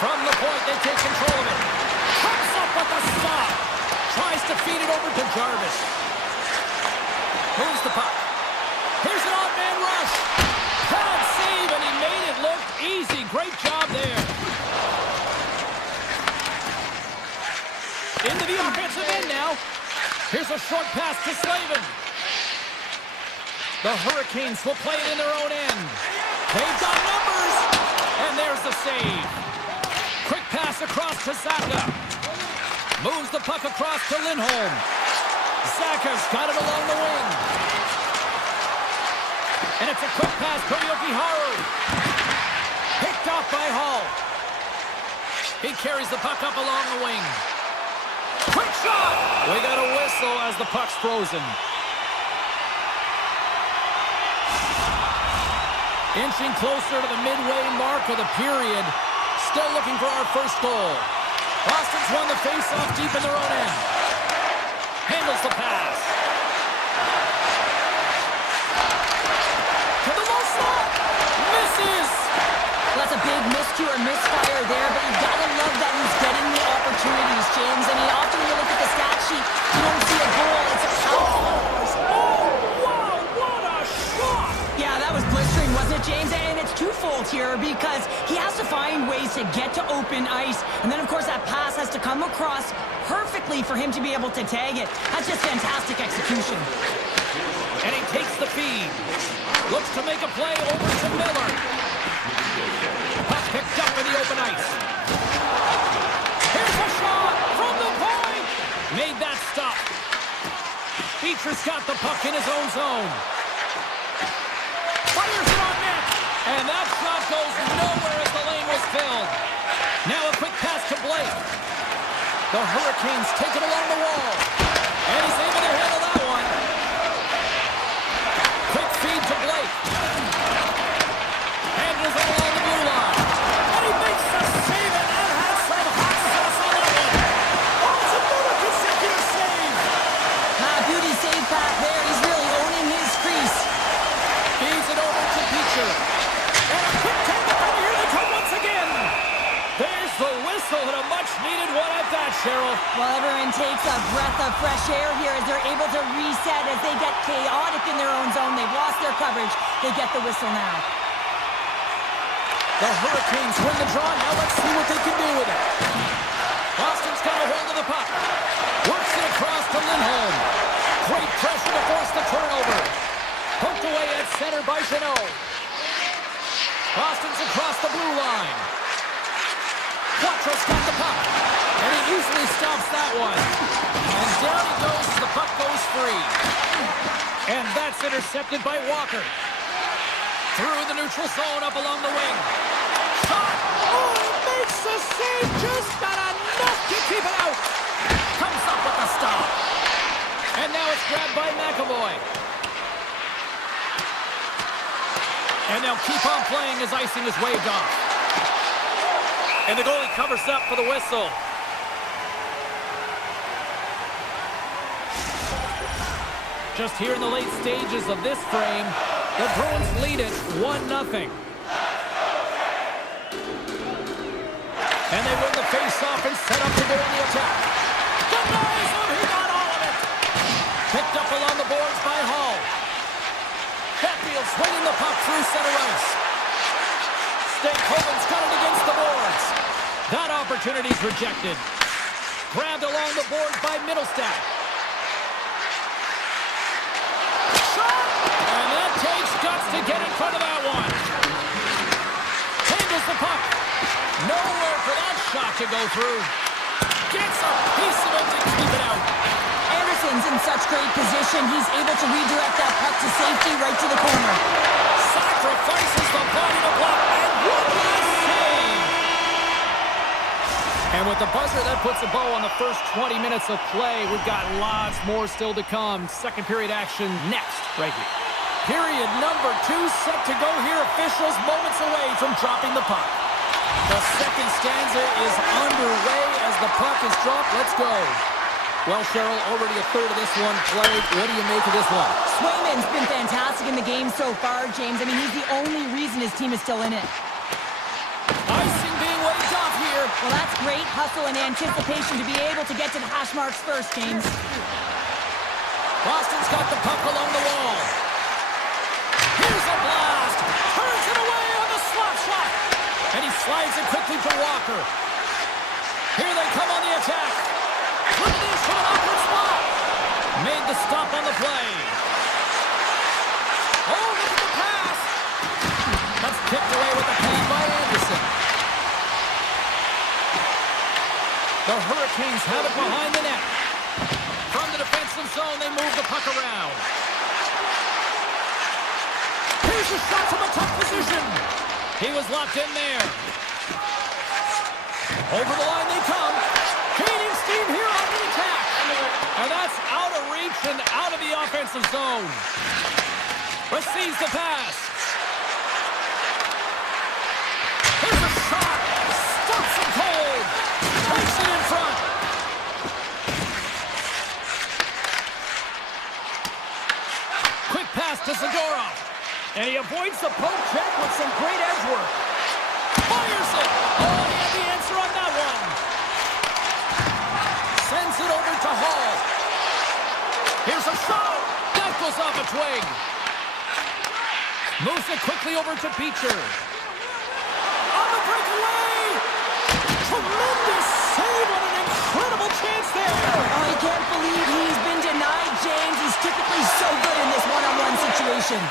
From the point, they take control of it. Comes up with the stop. Tries to feed it over to Jarvis. Moves the puck. Here's an odd man rush. Bad save, and he made it look easy. Great job there. Into the offensive end now. Here's a short pass to Slavin. The Hurricanes will play it in their own end. They've got numbers. And there's the save. Quick pass across to Zaka. Moves the puck across to Lindholm. Zaka's got it along the wing. And it's a quick pass to Yokiharu. Picked off by Hall. He carries the puck up along the wing. Quick shot! We got a whistle as the puck's frozen. Inching closer to the midway mark of the period. Still looking for our first goal. Boston's won the face-off deep in their own end. Handles the pass. To the low slot. Misses. Well, that's a big miscue or misfire there, but you gotta love that he's getting the opportunities, James. I mean, often when you look at the stat sheet, you don't see a goal. It's a Wow, what a shot! Yeah, that was blistering, wasn't it, James? And it's twofold here because he has to find ways to get to open ice. And then, of course, that pass has to come across perfectly for him to be able to tag it. That's just fantastic execution. And he takes the feed. Looks to make a play over to Miller. Puck picked up in the open ice. Here's a shot from the point. Made that stop. Beecher's got the puck in his own zone. Fires it on net. And that shot goes nowhere as the lane was filled. Now a quick pass to Blake. The Hurricanes take it along the wall. And he's able to handle that one. Quick feed to Blake. Handles it along the blue line. And he makes the save, and that has some hot sauce on that one. Oh, it's another consecutive save. Beauty save back there. He's really owning his crease. Feeds it over to Beecher. And a quick take-up, and here they come once again. There's the whistle, and a much-needed one at that, Cheryl. Well, everyone takes a breath of fresh air here as they're able to reset as they get chaotic in their own zone. They've lost their coverage. They get the whistle now. The Hurricanes win the draw. Now let's see what they can do with it. Boston's got a hold of the puck. Works it across to Lindholm. Great pressure to force the turnover. Poked away at center by Jeannot. Boston's across the blue line. Quatro's got the puck. And he easily stops that one. And down he goes as the puck goes free. And that's intercepted by Walker. Through the neutral zone up along the wing. Shot! Oh, makes the save, just not enough to keep it out. Comes up with the stop. And now it's grabbed by McAvoy. And they'll keep on playing as icing is waved off. And the goalie covers up for the whistle. Just here in the late stages of this frame, the Bruins lead it 1-0. And they win the face-off and set up to go on the attack. Denies him, he got all of it. Picked up along the boards by Hall. Hatfield swinging the puck through center ice. Stankoven's got it against the boards. That opportunity's rejected. Grabbed along the boards by Middlestat. Shot! And that takes guts to get in front of that one. Handles the puck. Nowhere for that shot to go through. Gets a piece of it to keep it out. Anderson's in such great position. He's able to redirect that puck to safety right to the corner. 'Sacrifices the body to block, and what a save! with the buzzer, that puts a bow on the first 20 minutes of play. We've got lots more still to come. Second period action next, right here. Period number 2 set to go here. Officials moments away from dropping the puck. The second stanza is underway as the puck is dropped. Let's go. Well, Cheryl, already a third of this one played. What do you make of this one? Swayman's been fantastic in the game so far, James. I mean, he's the only reason his team is still in it. Icing being waved off here. Well, that's great hustle and anticipation to be able to get to the hash marks first, James. Boston's got the puck along the wall. Here's a blast. Turns it away on the slap shot. And he slides it quickly to Walker. Here they come on the attack. Finish from an awkward spot. Made the stop on the play. Oh, look at the pass. That's kicked away with the pan by Anderson. The Hurricanes have it behind the net. From the defensive zone, they move the puck around. Here's a shot from a tough position. He was locked in there. Over the line they come. Gaining steam here on the attack. And that's out of reach and out of the offensive zone. Receives the pass. Here's a shot. Stops him cold. Takes it in front. Quick pass to Zadorov. And he avoids the poke check with some great edge work. Fires it. Oh, he had the answer on that one. Sends it over to Hall. Here's a shot. That goes off a twig. Moves it quickly over to Beecher. On the breakaway. Tremendous save on an incredible chance there. Oh, I can't believe he's been denied, James. He's typically so good in this one-on-one situation.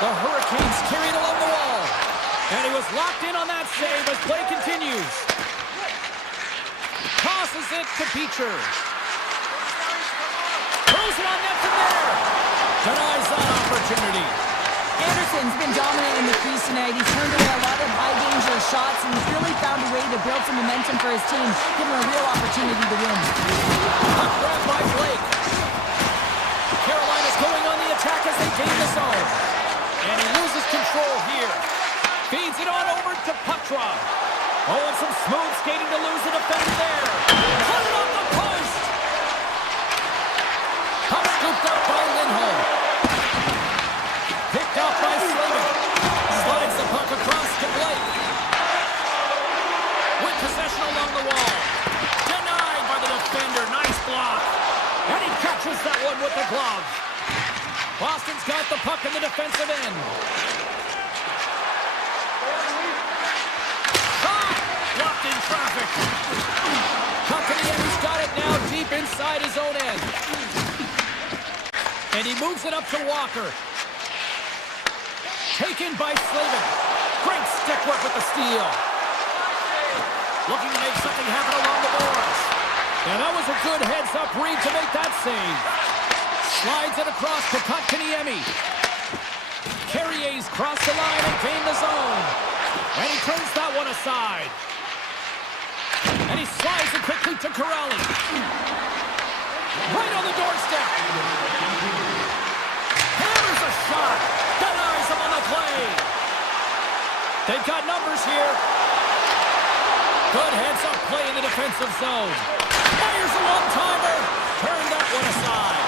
The Hurricanes carried along the wall. And he was locked in on that save as play continues. Tosses it to Beecher. Throws it on net from there. Denies that opportunity. Anderson's been dominant in the crease tonight. He's turned away a lot of high-danger shots, and he's really found a way to build some momentum for his team, give him a real opportunity to win. Puck grabbed by Blake. Carolina's going on the attack as they gain the zone. And he loses control here. Feeds it on over to Petra. Oh, and some smooth skating to lose the defense there. Put it off the post. Puck scooped up by Lindholm. Picked up by Slavin. Slides the puck across to Blake. With possession along the wall. Denied by the defender. Nice block. And he catches that one with the glove. Boston's got the puck in the defensive end. Shot! Blocked in traffic. He's got it now deep inside his own end. And he moves it up to Walker. Taken by Slavin. Great stick work with the steal. Looking to make something happen along the boards. And that was a good heads-up read to make that save. Slides it across to Kotkaniemi. Carrier's crossed the line and gained the zone. And he turns that one aside. And he slides it quickly to Corelli. Right on the doorstep. Hammers a shot. Denies him on the play. They've got numbers here. Good heads-up play in the defensive zone. Fires a one-timer. Turn that one aside.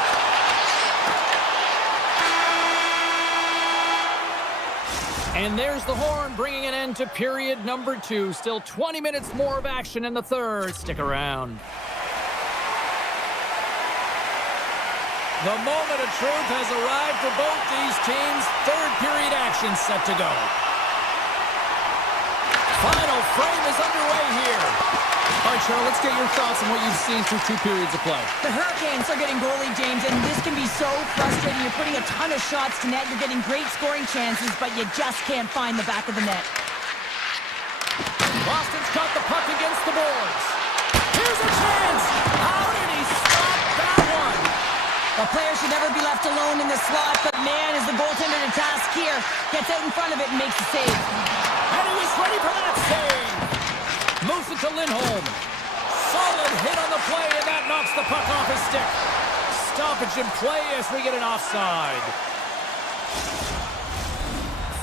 And there's the horn, bringing an end to period number 2. Still 20 minutes more of action in the third. Stick around. The moment of truth has arrived for both these teams. Third period action set to go. Final frame is underway here. All right, Cheryl, let's get your thoughts on what you've seen through 2 periods of play. The Hurricanes are getting goalie, James, and this can be so frustrating. You're putting a ton of shots to net. You're getting great scoring chances, but you just can't find the back of the net. Boston's got the puck against the boards. Here's a chance. How did he stop that one? The player should never be left alone in the slot, but man, is the goaltender to task here. Gets out in front of it and makes the save. And he was ready for that save. Moves it to Lindholm. Solid hit on the play, and that knocks the puck off his stick. Stoppage in play as we get an offside.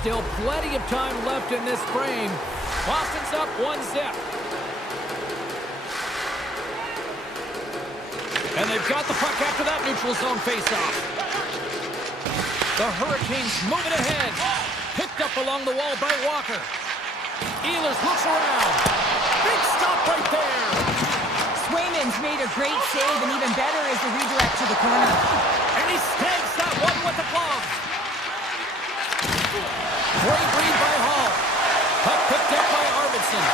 Still plenty of time left in this frame. Boston's up 1-0. And they've got the puck after that neutral zone faceoff. The Hurricanes moving ahead. Picked up along the wall by Walker. Ehlers looks around. Big stop right there. Swayman's made a great save, and even better is the redirect to the corner. And he snags that one with the glove. Great read by Hall. Puck picked up by Arvidsson.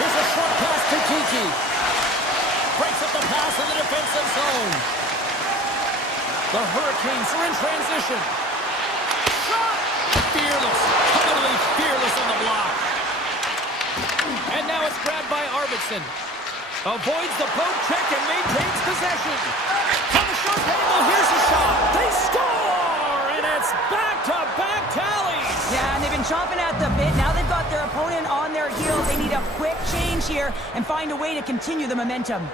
Here's a short pass to Kiki. Breaks up the pass in the defensive zone. The Hurricanes are in transition. Shot! Fearless. Totally fearless on the block. And now it's grabbed by Arvidsson. Avoids the poke check and maintains possession. On the short angle, here's a shot. They score! And it's back-to-back tallies. Yeah, and they've been chomping at the bit. Now they've got their opponent on their heels. They need a quick change here and find a way to continue the momentum.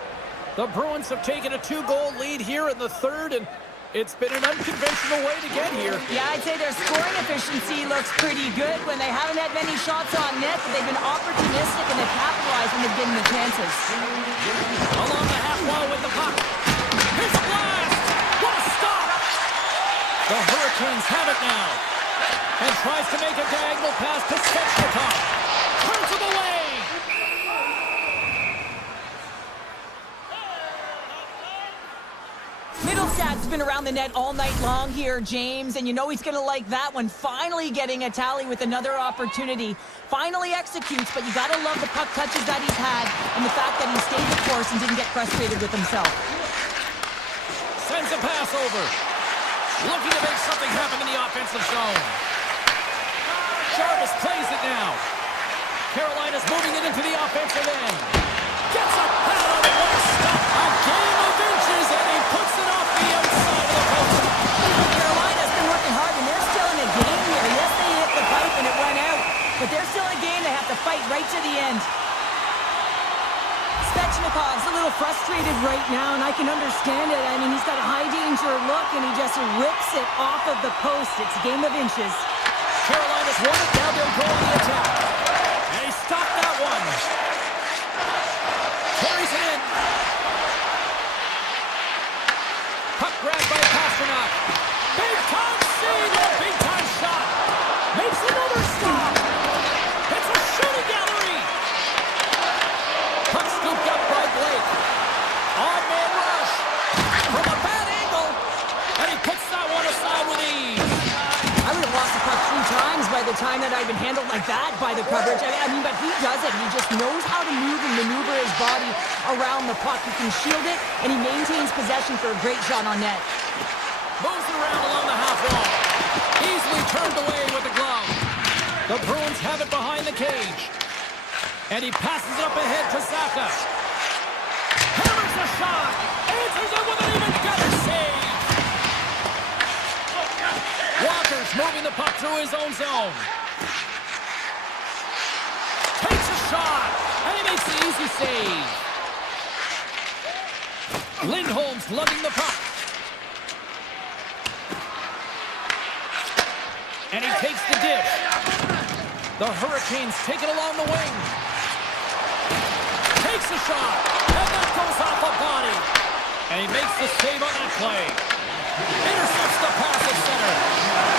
The Bruins have taken a 2-goal lead here in the third, and it's been an unconventional way to get here. Yeah, I'd say their scoring efficiency looks pretty good when they haven't had many shots on net, but they've been opportunistic and they've capitalized when they've given the chances. Along the half wall with the puck. Here's a blast! What a stop! The Hurricanes have it now. And tries to make a diagonal pass to Svechnikov. Turns it away! Middlestad's been around the net all night long here, James, and you know he's going to like that one. Finally getting a tally with another opportunity. Finally executes, but you got to love the puck touches that he's had and the fact that he stayed the course and didn't get frustrated with himself. Sends a pass over. Looking to make something happen in the offensive zone. Jarvis plays it now. Carolina's moving it into the offensive end. Gets a pad on it. What a stop. A game of inches, and he puts it off the outside of the post. Carolina's been working hard, and they're still in the game here. Yes, they hit the pipe and it went out, but they're still in a game. They have to fight right to the end. Svechnikov's a little frustrated right now, and I can understand it. I mean, he's got a high-danger look, and he just rips it off of the post. It's a game of inches. Carolina's won it. Now they'll go on the attack. And he stopped that one. Carries it in. Puck grabbed by Pasternak. Big-time save and a big-time shot. Makes another stop. It's a shooting gallery. Puck scooped up by Blake. On-man rush. From a bad angle. And he puts that one aside with ease. I would have lost the puck 3 times by the time that I've been handled like that by the coverage. I mean, but he does it. He just knows how to move and maneuver his body around the puck. He can shield it, and he maintains possession for a great shot on net. Moves it around along the half wall. Easily turned away with the glove. The Bruins have it behind the cage. And he passes it up ahead to Saka. Hammers a shot. Answers it with an even better save. Walker's moving the puck through his own zone. Takes a shot. And he makes the easy save. Lindholm's lugging the puck. And he takes the dish. The Hurricanes take it along the wing. Takes a shot. And that goes off a body. And he makes the save on that play. Intercepts the pass at center.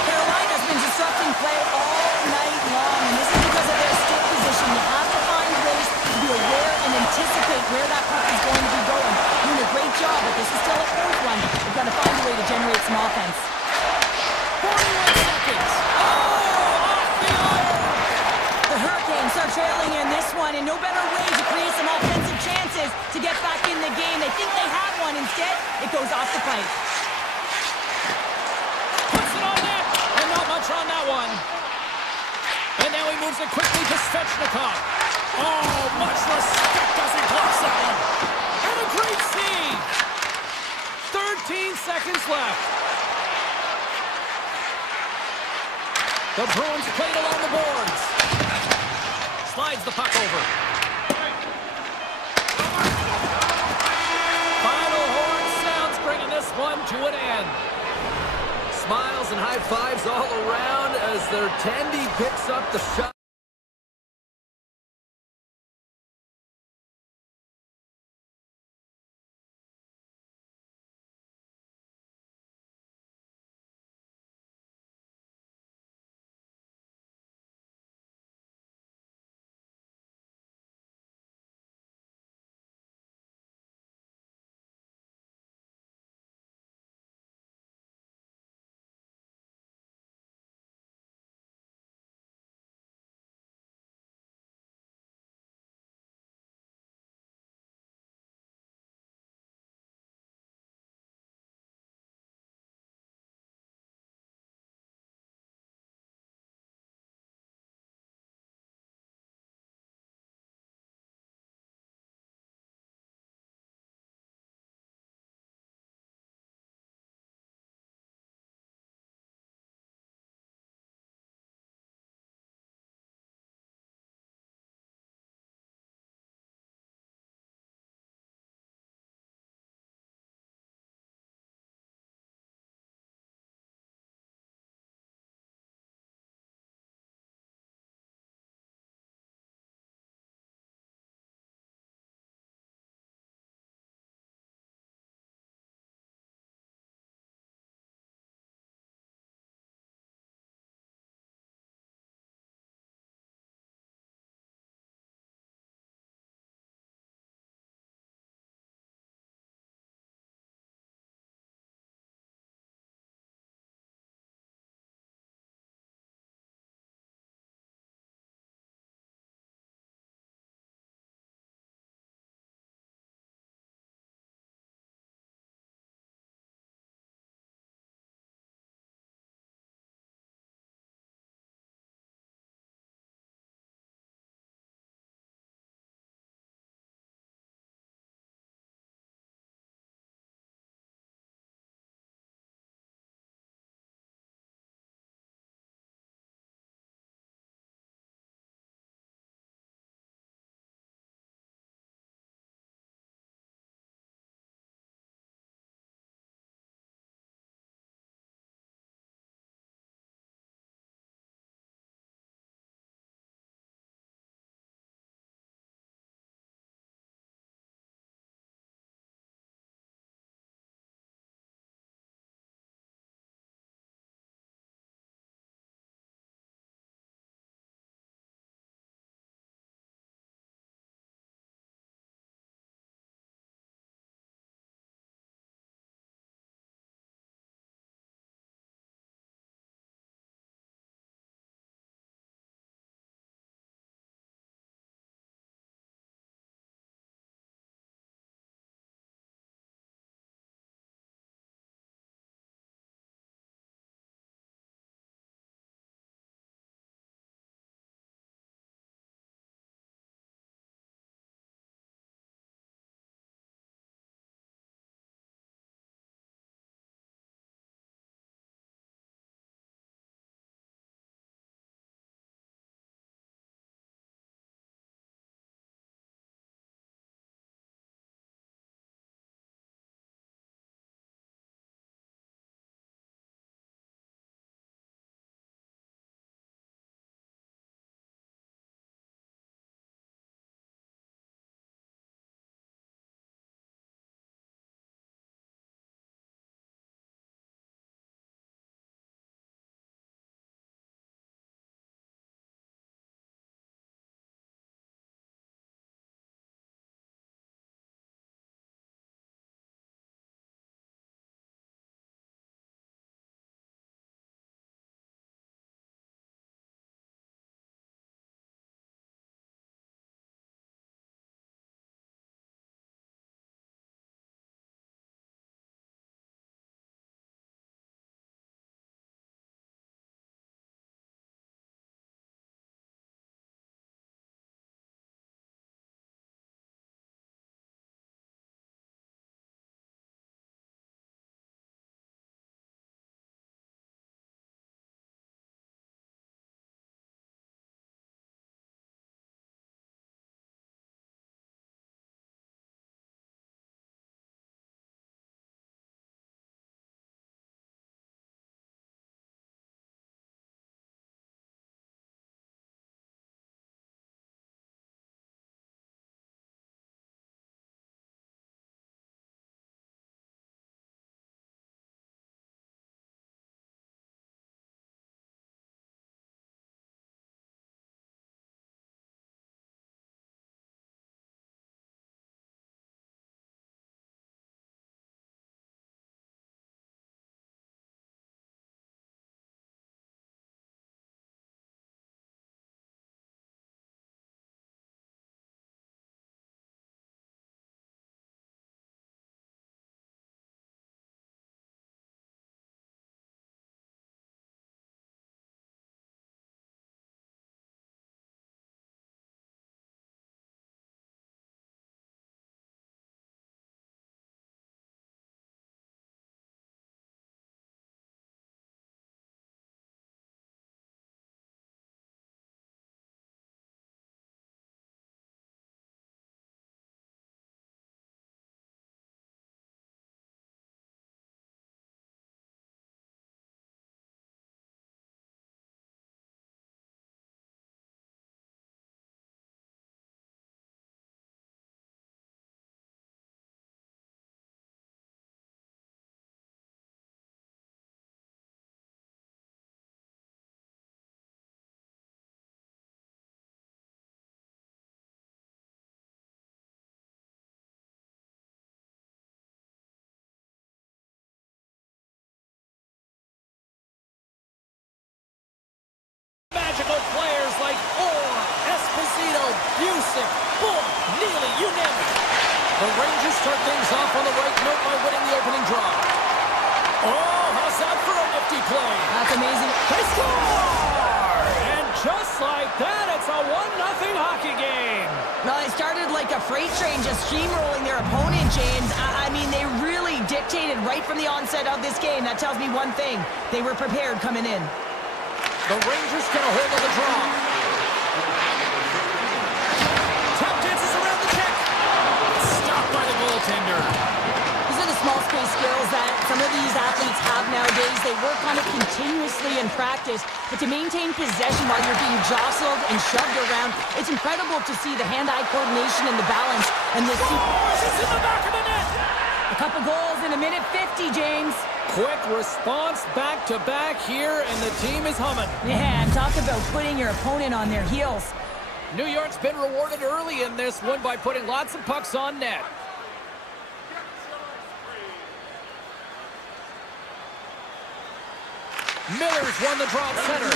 Carolina's been disrupting play all night long, and this is because of their stick position. You have to find ways to be aware and anticipate where that puck is going to be going. Doing a great job, but this is still a close one. They've got to find a way to generate some offense. 41 seconds. Oh, off the iron. The Hurricanes are trailing in this one, and no better way to create some offensive chances to get back in the game. They think they have one. Instead, it goes off the pipe. Puts it on net, and not much on that one. And now he moves it quickly to Svechnikov. Oh, much respect as he blocks that one. And a great save. 13 seconds left. The The Bruins played along the boards. Slides the puck over. Final horn sounds, bringing this one to an end. Smiles and high fives all around as their Tandy picks up the shot. The Rangers start things off on the right note by winning the opening draw. Oh, how's that for a nifty play? That's amazing. They score! And just like that, it's a 1-0 hockey game. No, they started like a freight train just steamrolling their opponent, James. I mean, they really dictated right from the onset of this game. That tells me one thing. They were prepared coming in. The Rangers get a hold of the draw. Tap dances around the check. Stopped by the goaltender. These are the small space skills that some of these athletes have nowadays. They work on it continuously in practice. But to maintain possession while you're being jostled and shoved around, it's incredible to see the hand-eye coordination and the balance. And this It's in the back of the net. a couple goals in a minute 50, James. Quick response back-to-back here, and the team is humming. Yeah, and talk about putting your opponent on their heels. New York's been rewarded early in this one by putting lots of pucks on net. Miller's won the draw at center.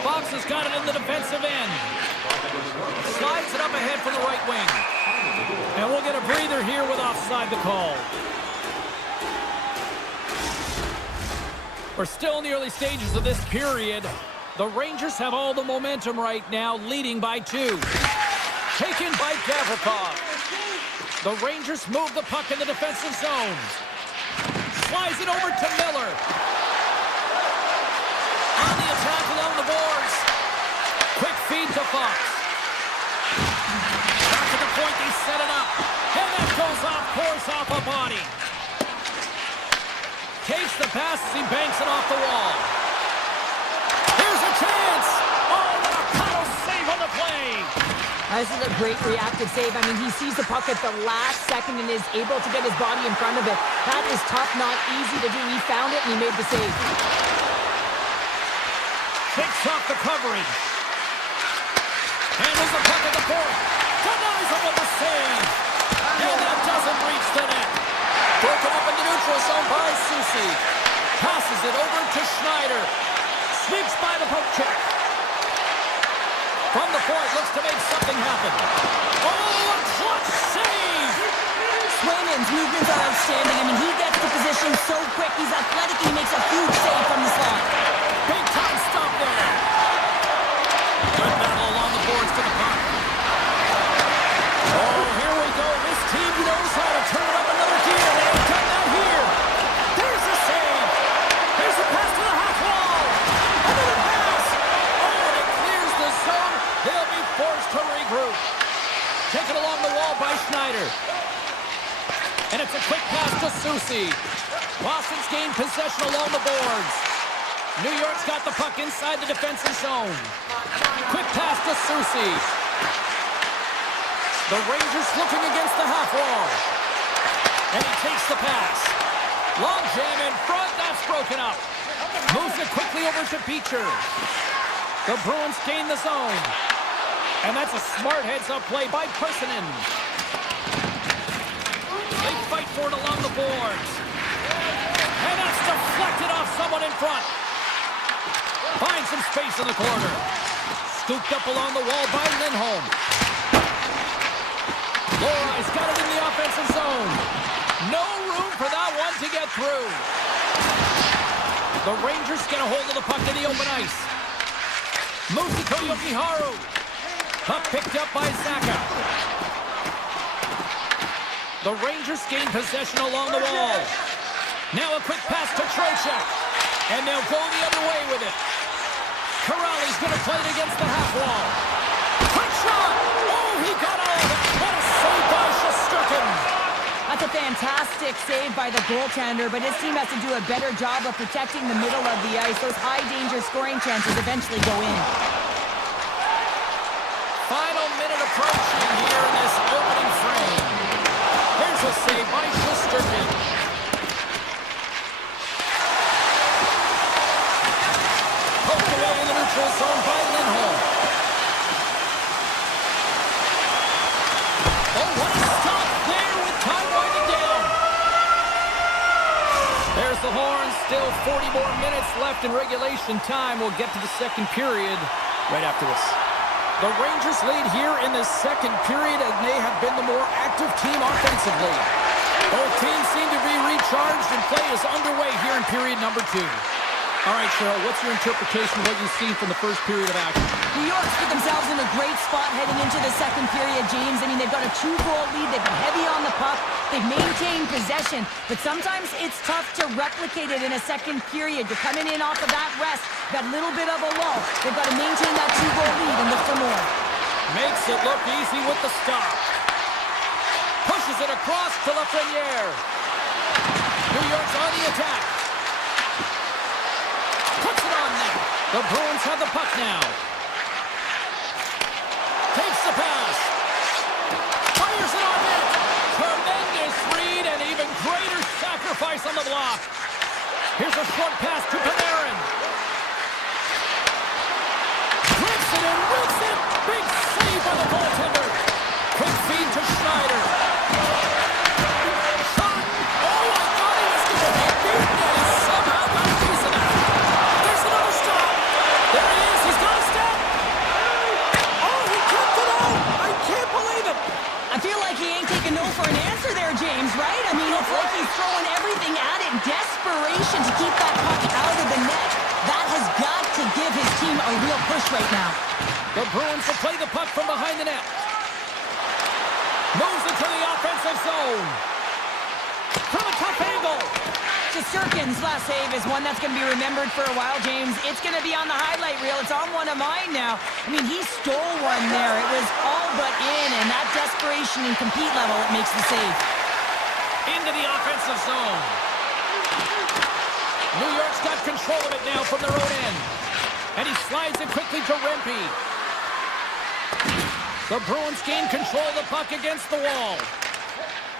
Fox has got it in the defensive end. Slides it up ahead for the right wing. And we'll get a breather here with offside the call. We're still in the early stages of this period. The Rangers have all the momentum right now, leading by 2. Taken by Gavrikov. The Rangers move the puck in the defensive zone. Slides it over to Miller. On the attack along the boards. Quick feed to Fox. Back to the point, they set it up. And that goes off, pours off a body. Takes the pass as he banks it off the wall. Here's a chance. Oh, what a paddle save on the play. This is a great reactive save. I mean, he sees the puck at the last second and is able to get his body in front of it. That is tough, not easy to do. He found it and he made the save. Takes off the coverage. Handles the puck at the point. Denies him with the save. And that doesn't reach the net. Broken up in the neutral zone by Susi. Passes it over to Schneider. Sneaks by the poke check. From the point, looks to make something happen. Oh, a clutch save! Swayman's movements are outstanding. I mean, he gets the position so quick. He's athletic and he makes a huge save from the slot. Big time stop there. Good battle along the boards for the puck. Oh, here we go. This team knows how to turn it up another gear. They've done that here. There's a save. There's a pass to the half wall. Another pass. Oh, and it clears the zone. They'll be forced to regroup. Taken along the wall by Schneider. And it's a quick pass to Susi. Boston's gained possession along the boards. New York's got the puck inside the defensive zone. Quick pass to Susi. The Rangers looking against the half wall. And he takes the pass. Long jam in front. That's broken up. Moves it quickly over to Beecher. The Bruins gain the zone. And that's a smart heads-up play by Persinen. They fight for it along the boards. And that's deflected off someone in front. Finds some space in the corner. Scooped up along the wall by Lindholm. Lorai's got it in the offensive zone. No room for that one to get through. The Rangers get a hold of the puck in the open ice. Moves to Koyokiharu. Puck picked up by Zaka. The Rangers gain possession along the wall. Now a quick pass to Trocheck. And they'll go the other way with it. Corrali's going to play it against the half wall. Quick shot! Oh, he got all of it. What a save by Shesterkin. That's a fantastic save by the goaltender, but his team has to do a better job of protecting the middle of the ice. Those high-danger scoring chances eventually go in. Final minute approaching here in this opening frame. Here's a save by Shesterkin. Poked away in the neutral zone by Lindholm. Oh, what a stop there with time winding down. There's the horn. Still 40 more minutes left in regulation time. We'll get to the second period right after this. The Rangers lead here in the second period, and they have been the more active team offensively. Both teams seem to be recharged, and play is underway here in period number 2. All right, Cheryl, what's your interpretation of what you've seen from the first period of action? New York's put themselves in a great spot heading into the second period, James. I mean, they've got a 2-goal lead. They've been heavy on the puck. They've maintained possession. But sometimes it's tough to replicate it in a second period. You're coming in off of that rest, that little bit of a lull. They've got to maintain that 2-goal lead and look for more. Makes it look easy with the stop. Pushes it across to Lafreniere. New York's on the attack. Puts it on net. The Bruins have the puck now. Takes the pass. Fires it on net. Tremendous read and even greater sacrifice on the block. Here's a short pass to Panarin. Grips it and whips it. Big save by the goaltender. Quick feed to Schneider. Shot. Oh, I thought he was going to be beaten, and he somehow got a piece of that. There's another stop. There he is. He's got a step. Oh, he kept it out. I can't believe it. I feel like he ain't taking no for an answer there, James, right? I mean, it's like he's throwing everything at it in desperation to keep that puck out of the net. That has got to give his team a real push right now. The Bruins will play the puck from behind the net. Moves it to the offensive zone. From a tough angle. Shesterkin's last save is one that's going to be remembered for a while, James. It's going to be on the highlight reel. It's on one of mine now. I mean, he stole one there. It was all but in, and that desperation and compete level, it makes the save. Into the offensive zone. New York's got control of it now from their own end. And he slides it quickly to Rempe. The Bruins gain control of the puck against the wall.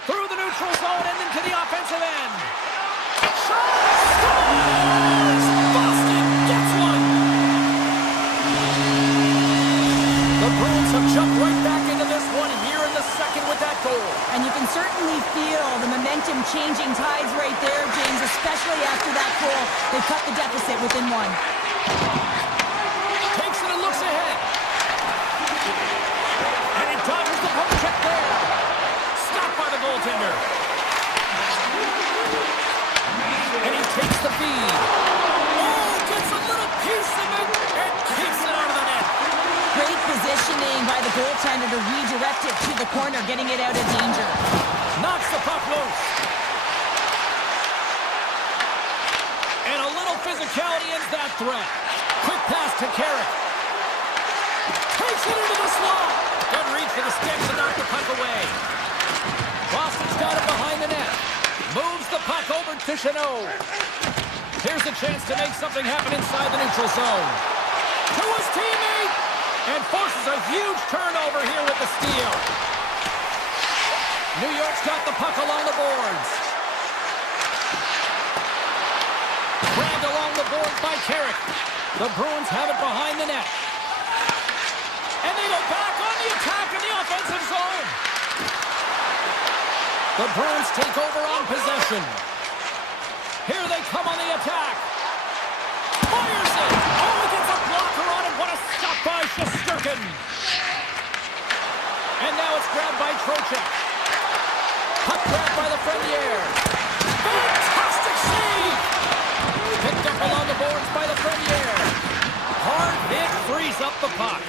Through the neutral zone and into the offensive end. Shot! Scores! Boston gets one! The Bruins have jumped right back into this one here in the second with that goal. And you can certainly feel the momentum changing tides right there, James, especially after that goal. They cut the deficit within one. Takes it and looks ahead. And he dodges the poke check there. Stopped by the goaltender. And he takes the feed. Oh, gets a little piece of it and kicks it out of the net. Great positioning by the goaltender to redirect it to the corner, getting it out of danger. Knocks the puck loose. And a little physicality ends that threat. Quick pass to Carrick. Takes it into the slot. Good reach for the stick to knock the puck away. Boston's got it behind the net. Moves the puck over to Chanot. Here's a chance to make something happen inside the neutral zone. To his teammate. And forces a huge turnover here with the steal. New York's got the puck along the boards. Grabbed along the boards by Carrick. The Bruins have it behind the net. And they go back on the attack in the offensive zone. The Bruins take over on possession. Here they come on the attack. Fires it. Oh, he gets a blocker on it. What a stop by Shesterkin. And now it's grabbed by Trocheck. Puck grabbed by Lafreniere. Fantastic save. Picked up along the boards by Lafreniere. Hard hit frees up the puck.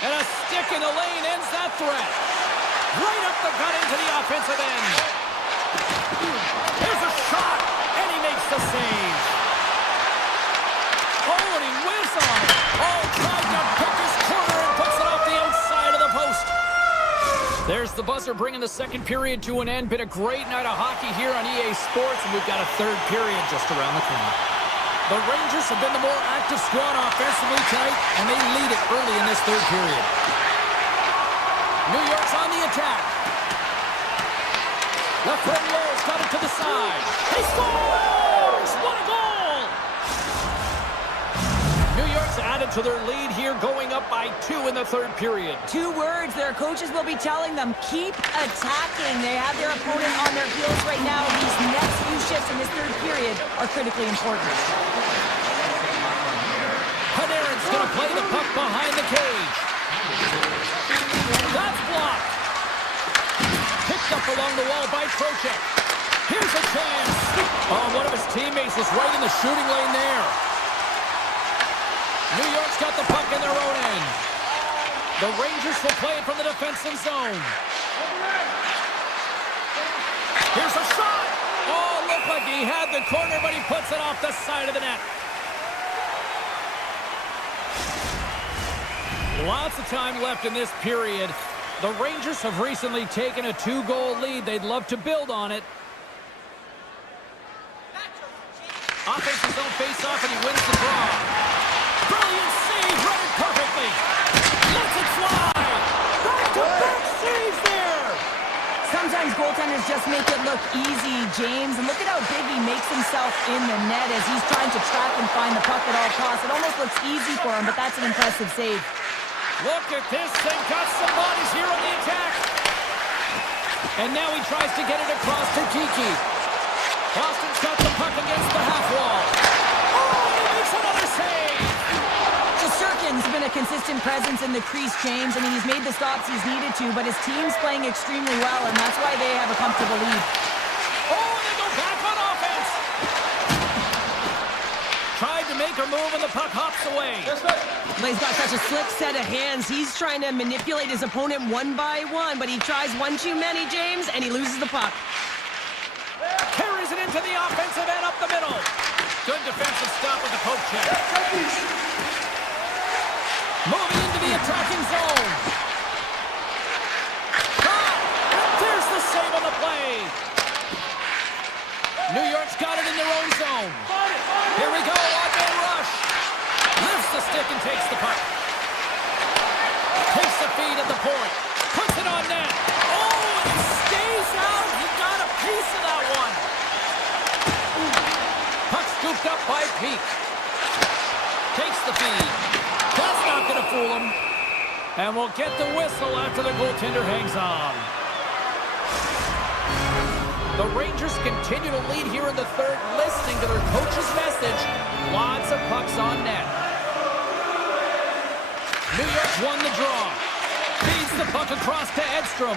And a stick in the lane ends that threat. Right up the gut into the offensive end. Here's a shot, and he makes the save. Oh, and he whiffs on it. Oh, tried to pick his corner and puts it off the outside of the post. There's the buzzer bringing the second period to an end. Been a great night of hockey here on EA Sports, and we've got a third period just around the corner. The Rangers have been the more active squad offensively tonight, and they lead it early in this third period. New York's on the attack. Lafreniere's got it to the side. He scores! What a goal! New York's added to their lead here, going up by 2 in the third period. 2 words their coaches will be telling them: keep attacking. They have their opponent on their heels right now. These next few shifts in this third period are critically important. Panarin's going to play the puck behind the cage. That's blocked. Picked up along the wall by Trocheck. Here's a chance. Oh, one of his teammates was right in the shooting lane there. New York's got the puck in their own end. The Rangers will play it from the defensive zone. Here's a shot. Oh, looked like he had the corner, but he puts it off the side of the net. Lots of time left in this period. The Rangers have recently taken a 2-goal lead. They'd love to build on it. Offensive zone face-off, and he wins the draw. Brilliant save, read it perfectly. Lets it fly. Back-to-back saves there. Sometimes goaltenders just make it look easy, James. And look at how big he makes himself in the net as he's trying to track and find the puck at all costs. It almost looks easy for him, but that's an impressive save. Look at this. They've got some bodies here on the attack. And now he tries to get it across to Kiki. Boston's got the puck against the half wall. Oh, he makes another save. Shesterkin's been a consistent presence in the crease, James. I mean, he's made the stops he's needed to, but his team's playing extremely well, and that's why they have a comfortable lead. Oh, and they go back on offense. Tried to make a move, and the puck hops away. But he's got such a slick set of hands. He's trying to manipulate his opponent one by one, but he tries one too many, James, and he loses the puck. Carries it into the offensive end up the middle. Good defensive stop with the poke check. Moving into the attacking zone. Ah, there's the save on the play. New York's got it in their own zone. Here we go, on-man rush. Lifts the stick and takes the puck. Takes the feed at the point. Puts it on net. Oh, and it stays out. He got a piece of that one. Puck scooped up by Peak. Takes the feed. That's not going to fool him. And we'll get the whistle after the goaltender hangs on. The Rangers continue to lead here in the third, listening to their coach's message. Lots of pucks on net. New York's won the draw. Feeds the puck across to Edstrom.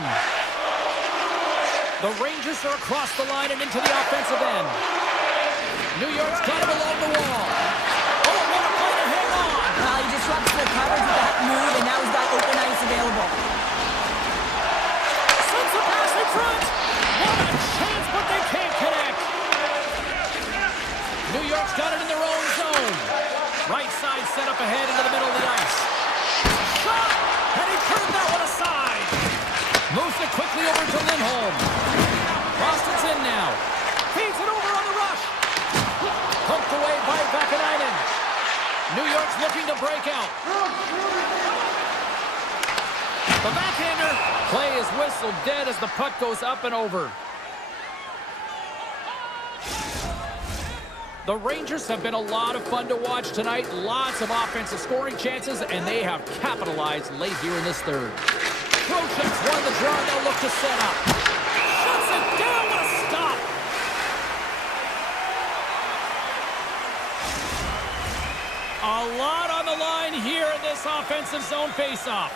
The Rangers are across the line and into the offensive end. New York's got him along the wall. Oh, what a play to hang on. Well, he disrupts the coverage with that move, and now he's got open ice available. Sends a pass in front. What a chance, but they can't connect. New York's got it in their own zone. Right side set up ahead into the middle of the ice. Shot! And he turned that one aside. Moves it quickly over to Lindholm. Boston's in now. Feeds it over on the rush. Poked away by Vakanainen. New York's looking to break out. The backhander. Play is whistled dead as the puck goes up and over. The Rangers have been a lot of fun to watch tonight. Lots of offensive scoring chances, and they have capitalized late here in this third. Trocheck's won the draw. They'll look to set up. Shuts it down. What a stop. A lot on the line here in this offensive zone faceoff.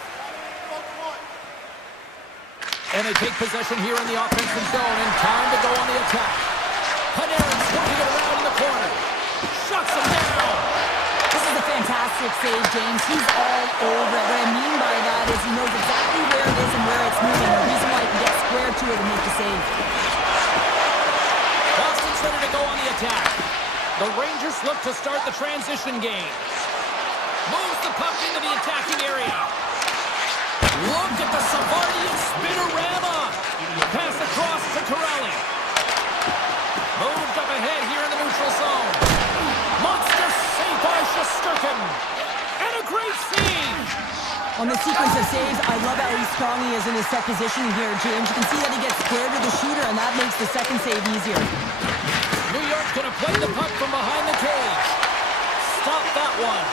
And they take possession here in the offensive zone, and time to go on the attack. Panarin's working it around in the corner. Shuts him down. This is a fantastic save, James. He's all over it. What I mean by that is he knows exactly where it is and where it's moving. The reason why he can get square to it and make the save. Boston's ready to go on the attack. The Rangers look to start the transition game. Moves the puck into the attacking area. Look at the Savardian spinorama. Pass across to Corelli. Moved up ahead here in the neutral zone. Monster save by Shesterkin. And a great save. On the sequence of saves, I love how strong he is in his set position here, James. You can see that he gets square to the shooter, and that makes the second save easier. New York's going to play the puck from behind the cage. Stop that one.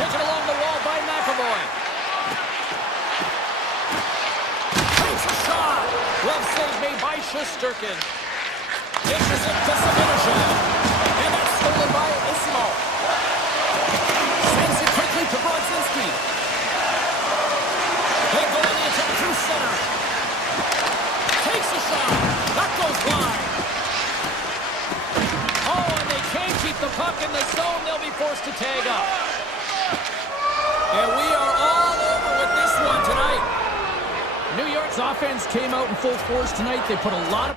Taken along the wall by McAvoy. Takes a shot. Glove save made by Shesterkin. Dishes it to Savinovich. And that's stolen by Ismo. Gretzky. They go on the attack through center. Takes a shot. That goes wide. Oh, and they can't keep the puck in the zone. They'll be forced to tag up. And we are all over with this one tonight. New York's offense came out in full force tonight. They put a lot of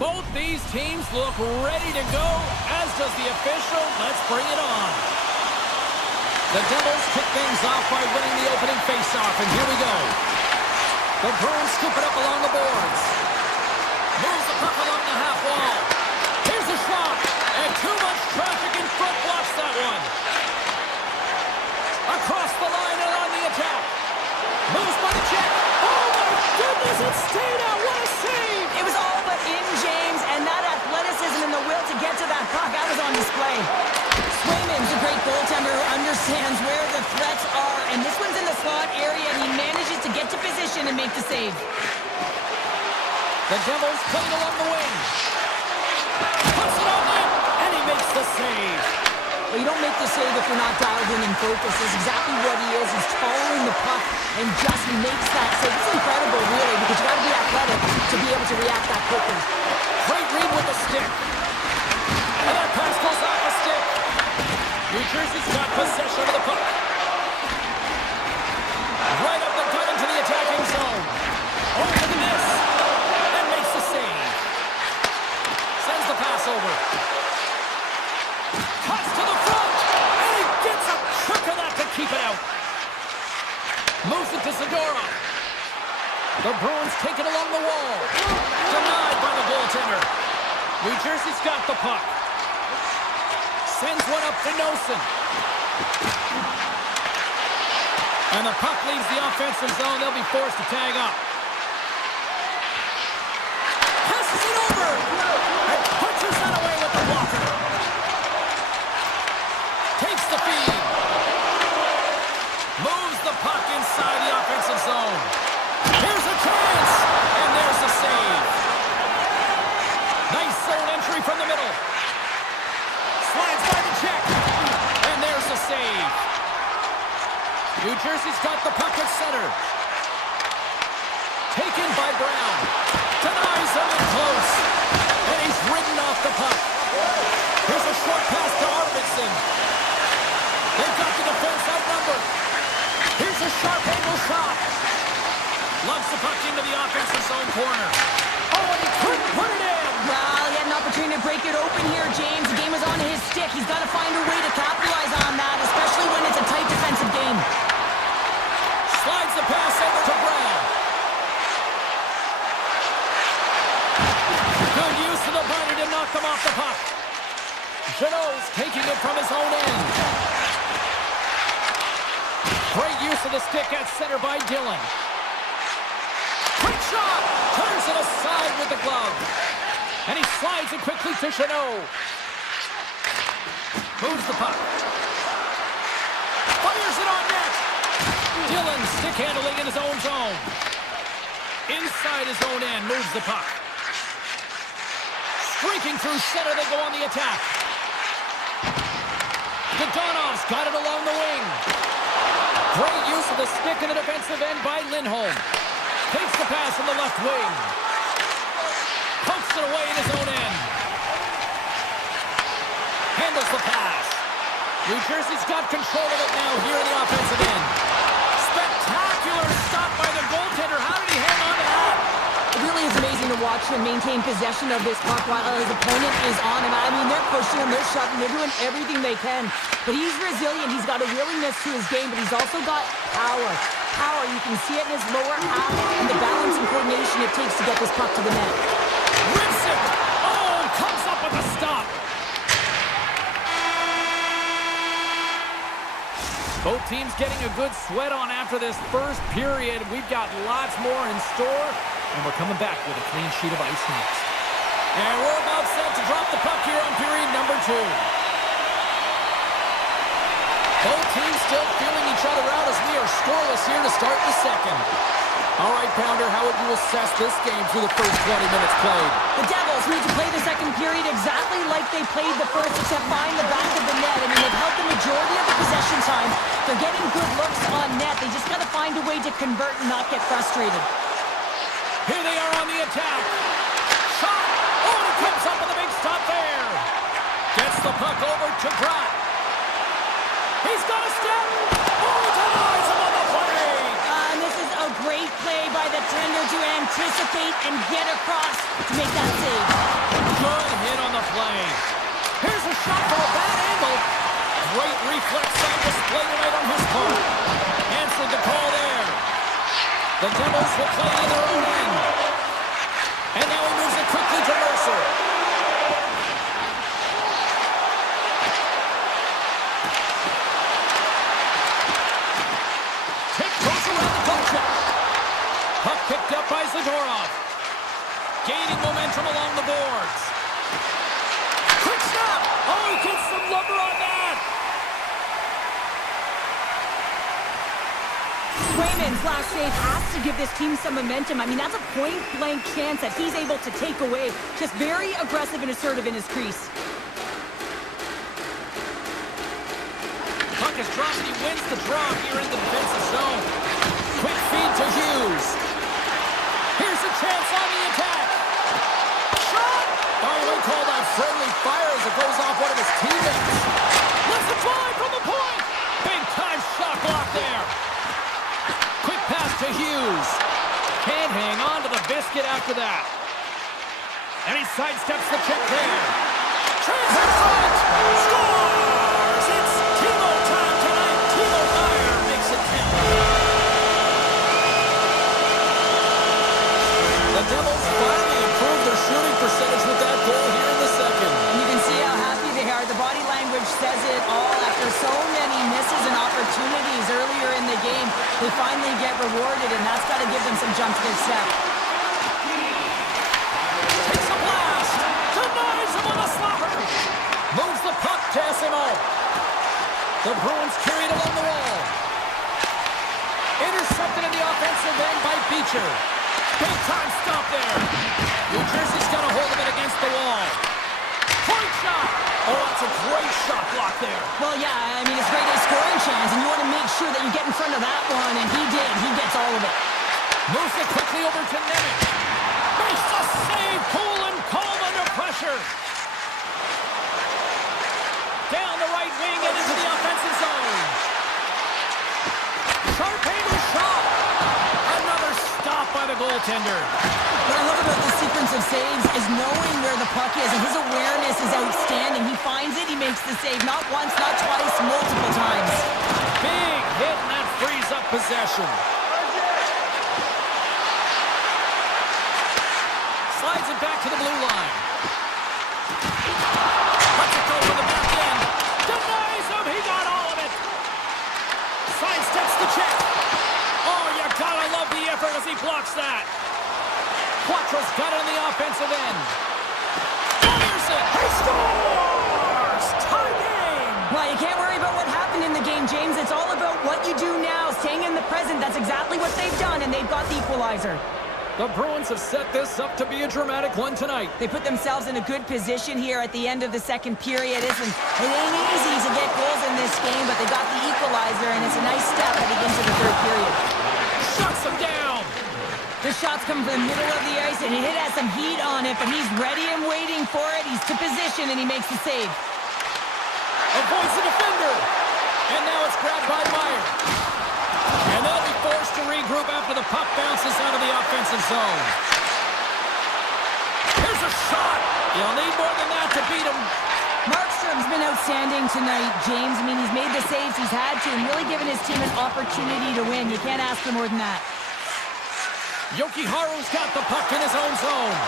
Both these teams look ready to go, as does the official. Let's bring it on. The Devils kick things off by winning the opening faceoff, and here we go. The Bruins scoop it up along the boards. Moves the puck along the half wall. Here's a shot, and too much traffic in front blocks that one. Across the line and on the attack. Moves by the check. Oh my goodness, it stayed out. What a save! It was all but in, James, and that athleticism and the will to get to that puck, that was on display. Swayman's a great goaltender who understands where the threats are, and this one's in the slot area, and he manages to get to position and make the save. The Devils playing along the wing. Puts it on net, and he makes the save. Well, you don't make the save if you're not dialed in and focused. That's exactly what he is. He's following the puck and just makes that save. It's incredible, really, because you got to be athletic to be able to react that quickly. Great read with the stick. And that pass goes off the stick. New Jersey's got possession of the puck. Right up the gut into the attacking zone. Over the miss. And makes the save. Sends the pass over. Cuts to the front. And he gets a chunk of that to keep it out. Moves it to Zadorov. The Bruins take it along the wall. Denied by the goaltender. New Jersey's got the puck. Sends one up to Nosen. And the puck leaves the offensive zone. They'll be forced to tag up. Passes it over. And punches that away with the blocker. Takes the feed. Moves the puck inside the offensive zone. Here's a chance. And there's the save. Nice zone entry from the middle. Slides by the check. And there's the save. New Jersey's got the puck at center. Taken by Brown. Denies him in close. And he's ridden off the puck. Here's a short pass to Arvidsson. They've got the defense outnumbered. Here's a sharp angle shot. Lugs the puck into the offensive zone corner. Oh, and he couldn't put it in. Well, he had an opportunity to break it open here, James. The game is on his stick. He's got to find a way to capitalize on that, especially when it's a tight defensive game. Slides the pass over to Brown. Good use of the body to knock them off the puck. Jeannot's taking it from his own end. Great use of the stick at center by Dillon. Quick shot! Turns it aside with the glove. And he slides it quickly to Jeannot. Moves the puck. Fires it on net. Dillon stick handling in his own zone. Inside his own end, moves the puck. Streaking through center, they go on the attack. Dodonov's got it along the wing. Great use of the stick in the defensive end by Lindholm. Takes the pass from the left wing. Pokes it away in his own end. Handles the pass. New Jersey's got control of it now here in the offensive end. Spectacular stop by the goaltender. How did he hang on to that? It really is amazing to watch him maintain possession of this puck while his opponent is on him. I mean, they're pushing him, they're shoving, they're doing everything they can. But he's resilient. He's got a willingness to his game, but he's also got power. Power, you can see it in his lower half and the balance and coordination it takes to get this puck to the net. Rips it. Oh, comes up with a stop. Both teams getting a good sweat on after this first period. We've got lots more in store, and we're coming back with a clean sheet of ice next. And we're about set to drop the puck here on period number 2. Both teams still feeling each other out as we are scoreless here to start the second. All right, Pounder, how would you assess this game through the first 20 minutes played? The Devils need to play the second period exactly like they played the first, except find the back of the net. I mean, they've held the majority of the possession time. They're getting good looks on net. They just got to find a way to convert and not get frustrated. Here they are on the attack. Shot! Oh, and he comes up with a big stop there. Gets the puck over to Pratt. He's got a step. Oh, denies him on the play. And this is a great play by the goaltender to anticipate and get across to make that save. Good hit on the play. Here's a shot from a bad angle. Great reflex on display tonight on his part. Answered the call there. The Devils will play in their own end. And now he moves it quickly to Mercer. Tick goes around the puck check. Puck picked up by Zadorov. Gaining momentum along the boards. Quick stop! Oh, he gets some lumber on that! Swayman's last save has to give this team some momentum. I mean, that's a point-blank chance that he's able to take away. Just very aggressive and assertive in his crease. Puck is dropped and he wins the draw here in the defensive zone. Quick feed to Hughes. Here's a chance on the attack. Shot! Oh, he called out friendly fire as it goes off one of his teammates. Let's fly from the point! Big time shot block there. Quick pass to Hughes. Can't hang on to the biscuit after that. And he sidesteps the check there. Chance in front! Scores! It's Timo time tonight. Timo Meyer makes it 10. The Devils finally improved their shooting percentage with that goal here in the second. And you can see how happy they are. The body language says it all. After so many misses and opportunities earlier in the game, they finally get rewarded, and that's got to give them some jump to their step. Takes a blast. Denies him on the slapper. Moves the puck to SMO. The Bruins carry it along the wall. Intercepted in the offensive end by Beecher. Big time stop there. New Jersey's got a hold of it against the wall. Point shot. Oh, that's a great shot block there. Well, yeah, I mean, it's a great scoring chance, and you want to make sure that you get in front of that one, and he did. He gets all of it. Moves it quickly over to Nemec. Makes the save. Cool and calm under pressure. Down the right wing and into the offensive zone. Sharp-handed shot. Another stop by the goaltender. What I love about this sequence of saves is knowing where the puck is, and his awareness is outstanding. He finds it, he makes the save, not once, not twice, multiple times. Big hit, and that frees up possession. Slides it back to the blue line. Lets it go for the back end. Denies him, he got all of it. Sidesteps the check. Oh, you gotta love the effort as he blocks that. Quattro's got it on the offensive end. Fires it. He scores! Tie game! Well, you can't worry about what happened in the game, James. It's all about what you do now, staying in the present. That's exactly what they've done, and they've got the equalizer. The Bruins have set this up to be a dramatic one tonight. They put themselves in a good position here at the end of the second period. It ain't easy to get goals in this game, but they got the equalizer, and it's a nice step heading into the third period. Shuts him down! The shot's coming from the middle of the ice, and it has some heat on it, but he's ready and waiting for it. He's to position, and he makes the save. Avoids the defender. And now it's grabbed by Meyer. And they'll be forced to regroup after the puck bounces out of the offensive zone. Here's a shot. You'll need more than that to beat him. Markstrom's been outstanding tonight, James. I mean, he's made the saves he's had to and really given his team an opportunity to win. You can't ask for more than that. Jokiharu's got the puck in his own zone.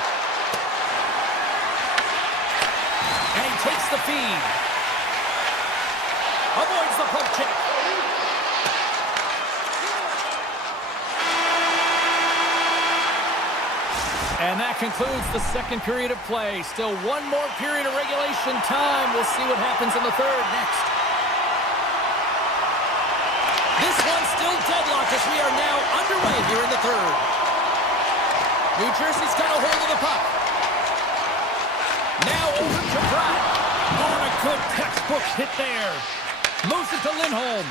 And he takes the feed. Avoids the poke check. And that concludes the second period of play. Still one more period of regulation time. We'll see what happens in the third next. This one's still deadlocked as we are now underway here in the third. New Jersey's got a hold of the puck. Now over to Pratt. On a good textbook hit there. Moves it to Lindholm.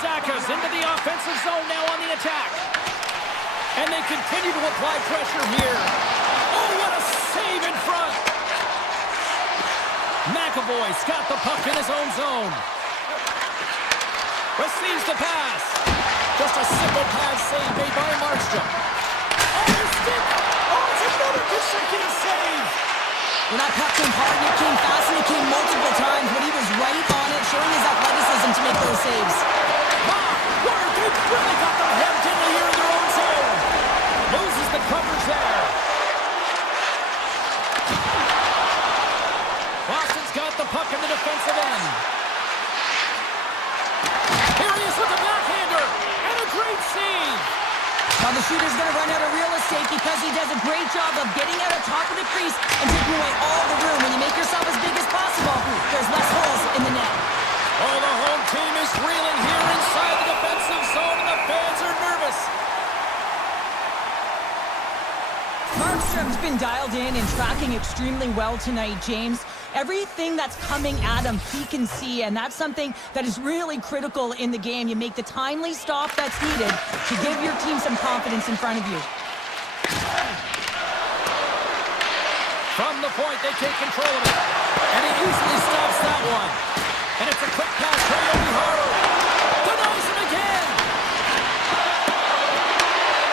Saka's into the offensive zone now on the attack. And they continue to apply pressure here. Oh, what a save in front. McAvoy's got the puck in his own zone. Receives the pass. Just a simple pass save made by Markstrom. Oh, the stick! Oh, it's another consecutive save! When that puck came hard, it came fast, and it came multiple times, but he was right on it, showing his athleticism to make those saves. Wow, Warner, they've really got them hemmed in here in their own zone. Loses the coverage there. Boston's got the puck in the defensive end. Here he is with a backhander, and a great save. Now the shooter's going to run out of real estate because he does a great job of getting out of top of the crease and taking away all the room. When you make yourself as big as possible, there's less holes in the net. Oh, the home team is reeling here inside the defensive zone, and the fans are nervous. Markstrom's been dialed in and tracking extremely well tonight, James. Everything that's coming at him, he can see, and that's something that is really critical in the game. You make the timely stop that's needed to give your team some confidence in front of you. From the point, they take control of it, and he easily stops that one. And it's a quick pass to Yomiharu. Denies him again.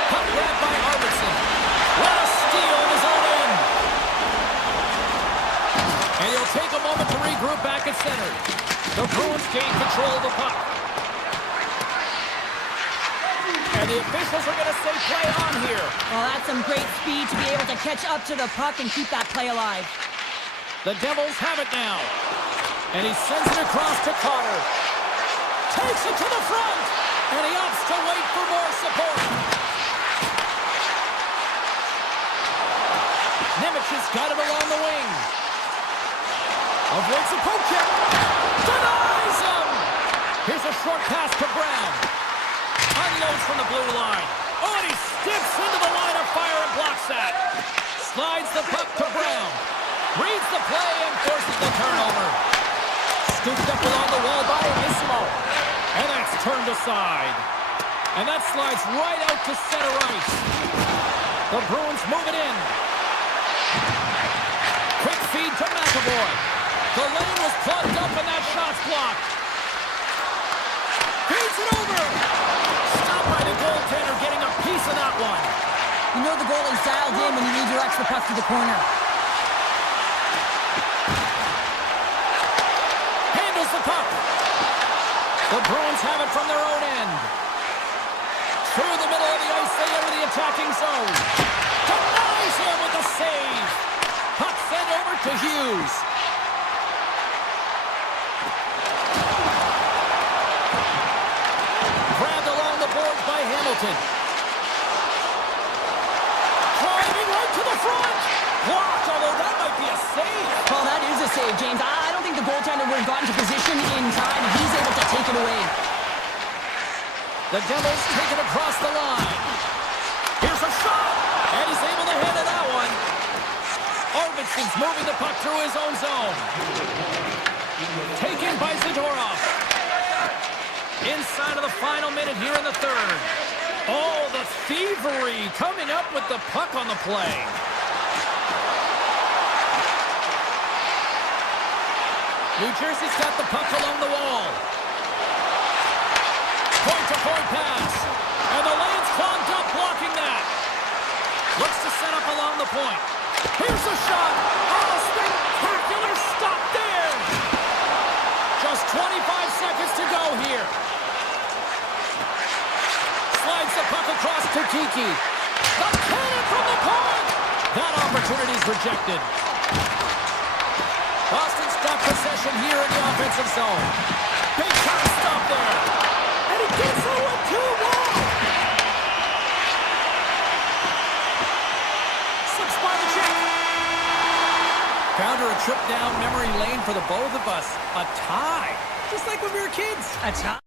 Puck grabbed by Arvidsson. What a steal in his own end. And he'll take a moment to regroup back at center. The Bruins gain control of the puck. And the officials are going to say play on here. Well, that's some great speed to be able to catch up to the puck and keep that play alive. The Devils have it now. And he sends it across to Carter. Takes it to the front. And he opts to wait for more support. Nemec has got it along the wing. Avoids a poke check. Denies him. Here's a short pass to Brown. Unloads from the blue line. Oh, and he steps into the line of fire and blocks that. Slides the puck to Brown. Reads the play and forces the turnover. Scooped up along the wall by Ismo. And that's turned aside. And that slides right out to center ice. The Bruins move it in. Quick feed to McAvoy. The lane was plugged up and that shot's blocked. Feeds it over. Stopped by the goaltender, getting a piece of that one. You know the goalie's dialed in when he redirects the puck to the corner. Handles the puck. The Bruins have it from their own end. Through the middle of the ice, they enter the attacking zone. Denies him with a save. Puck sent over to Hughes. Grabbed along the boards by Hamilton. Driving right to the front. Blocked, although that might be a save. Well, that is a save, James. I don't think the goaltender would have gotten to position in time. He's able to take it away. The Devils take it across the line. Here's a shot, and he's able to hit that one. Arvidsson's moving the puck through his own zone. Taken by Zadorov. Inside of the final minute here in the third. Oh, the thievery coming up with the puck on the play. New Jersey's got the puck along the wall. Point-to-point pass. And the lane's clogged up, blocking that. Looks to set up along the point. Here's a shot. Oh, spectacular stop there. Just 25 seconds to go here. Slides the puck across to Kiki. The cannon from the point. That opportunity's rejected. Boston's got possession here in the offensive zone. Big time stop there. And he gets it with 2 more. Slips by the check. Found her a trip down memory lane for the both of us. A tie. Just like when we were kids. A tie.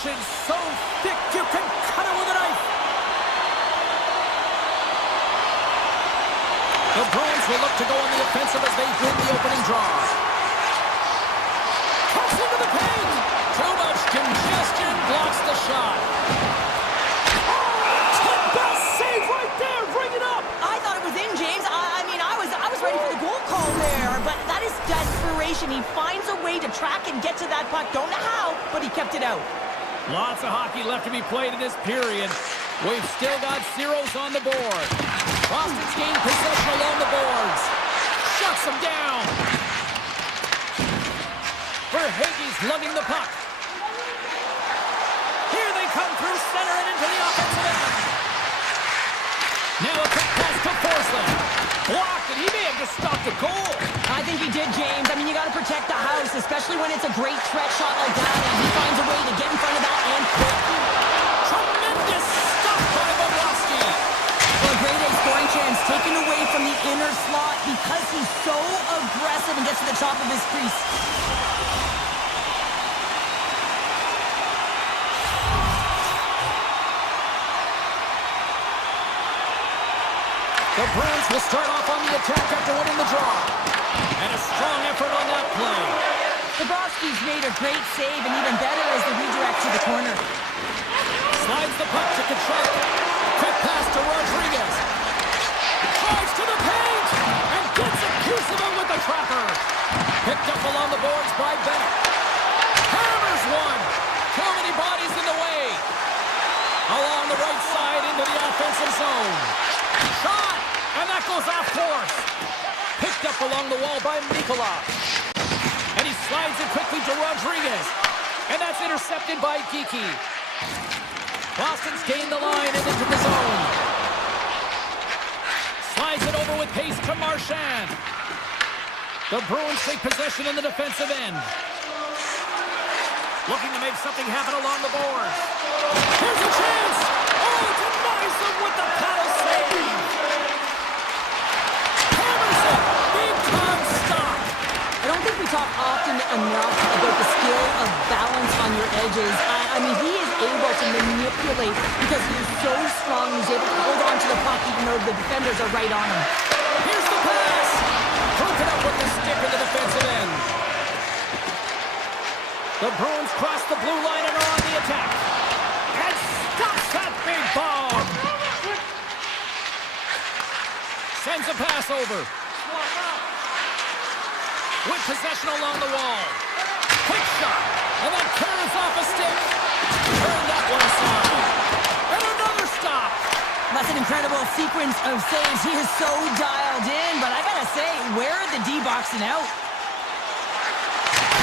action so thick you can cut it with a knife. The Bruins will look to go on the offensive as they win the opening draw. Cuts into the paint. Too much congestion blocks the shot. Best save right there. Bring it up. I thought it was in, James. I mean, I was ready for the goal call there, but that is desperation. He finds a way to track and get to that puck. Don't know how, but he kept it out. Lots of hockey left to be played in this period. We've still got zeros on the board. Boston's gained possession along the boards. Shuts them down. Verhaeghe's lugging the puck. Here they come through center and into the offensive end. Now a quick pass to Forsling. Blocked, and he may have just stopped a goal. I think he did, James. I mean, you got to protect the house, especially when it's a great threat shot like that, and he finds a way to get in front of that and quick. Tremendous stop by Bobrovsky. Well, a grade A scoring chance taken away from the inner slot because he's so aggressive and gets to the top of his crease. The Bruins will start off on the attack after winning the draw. And a strong effort on that play. Bobrovsky's made a great save, and even better is the redirect to the corner. Slides the puck to Kachuk. Quick pass to Rodriguez. Drives to the paint and gets a piece of it with the trapper. Picked up along the boards by Bennett. Hammers one. Too many bodies in the way. Along the right side into the offensive zone. Shot, and that goes off course. Picked up along the wall by Nikolaj. And he slides it quickly to Rodriguez. And that's intercepted by Geekie. Boston's gained the line and into the zone. Slides it over with pace to Marchand. The Bruins take possession in the defensive end. Looking to make something happen along the boards. Here's a chance! Oh, denies him with the paddle save! Hammers it! Big time stop! I don't think we talk often enough about the skill of balance on your edges. I mean, he is able to manipulate because he is so strong. He's able to hold on to the puck even though the defenders are right on him. Here's the pass! Broken up with the stick in the defensive end. The Bruins cross the blue line and are on the attack. And stops that big bomb! Sends a pass over. With possession along the wall. Quick shot. And that carries off a stick. Turn that one aside. And another stop. That's an incredible sequence of saves. He is so dialed in, but I gotta say, where are the D-boxing out?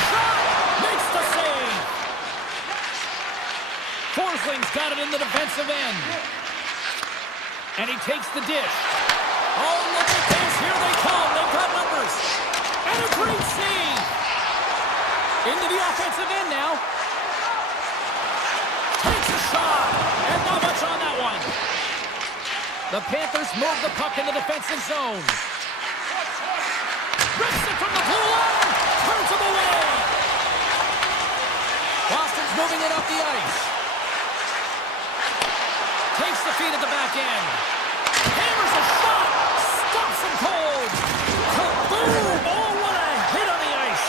Shot! Makes the save. Forsling's got it in the defensive end. And he takes the dish. Oh, look at this. Here they come. They've got numbers. And a great save. Into the offensive end now. Takes a shot. And not much on that one. The Panthers move the puck in the defensive zone. Rips it from the blue line. Turns him away. Boston's moving it up the ice. Takes the feed at the back end. Hammers a shot. Stops him cold. Kaboom! Oh, what a hit on the ice.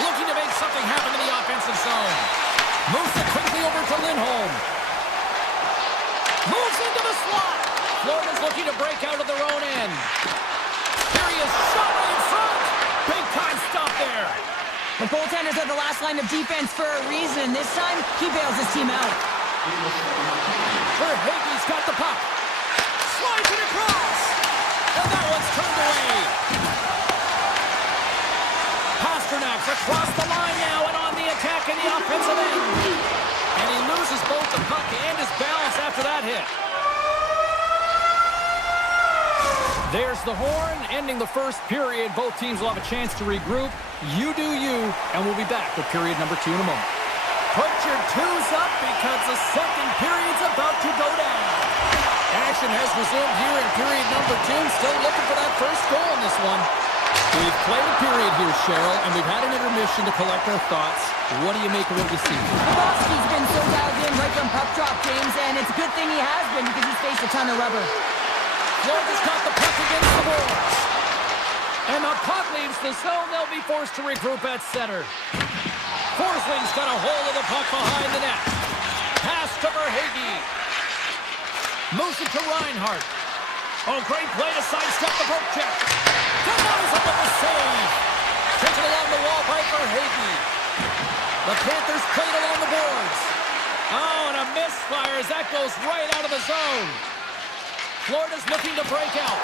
Looking to make something happen in the offensive zone. Moves it quickly over to Lindholm. Moves into the slot. Florida's looking to break out of their own end. Here he is, shot right in front. Big time stop there. The goaltenders are the last line of defense for a reason, and this time, he bails his team out. Verhaeghe's got the puck. Slides it across. And that one's turned away. Pasternak's across the line now and on the attack in the offensive end. And he loses both the puck and his balance after that hit. There's the horn, ending the first period. Both teams will have a chance to regroup. You do you, and we'll be back with period number 2 in a moment. Put your twos up because the second period's about to go down. Action has resumed here in period number 2. Still looking for that first goal in this one. We've played a period here, Cheryl, and we've had an intermission to collect our thoughts. What do you make of what you see? Bobrovsky's been so dialed in right from puck drop, James, and it's a good thing he has been because he's faced a ton of rubber. Florida's got the puck against the boards. And the puck leaves the zone. They'll be forced to regroup at center. Forsling's got a hold of the puck behind the net. Pass to Verhaeghe. Moves it to Reinhart. Oh, great play to sidestep the poke check. Denies him with the save. Taken along the wall by Verhaeghe. The Panthers played along the boards. Oh, and a misfire as that goes right out of the zone. Florida's looking to break out.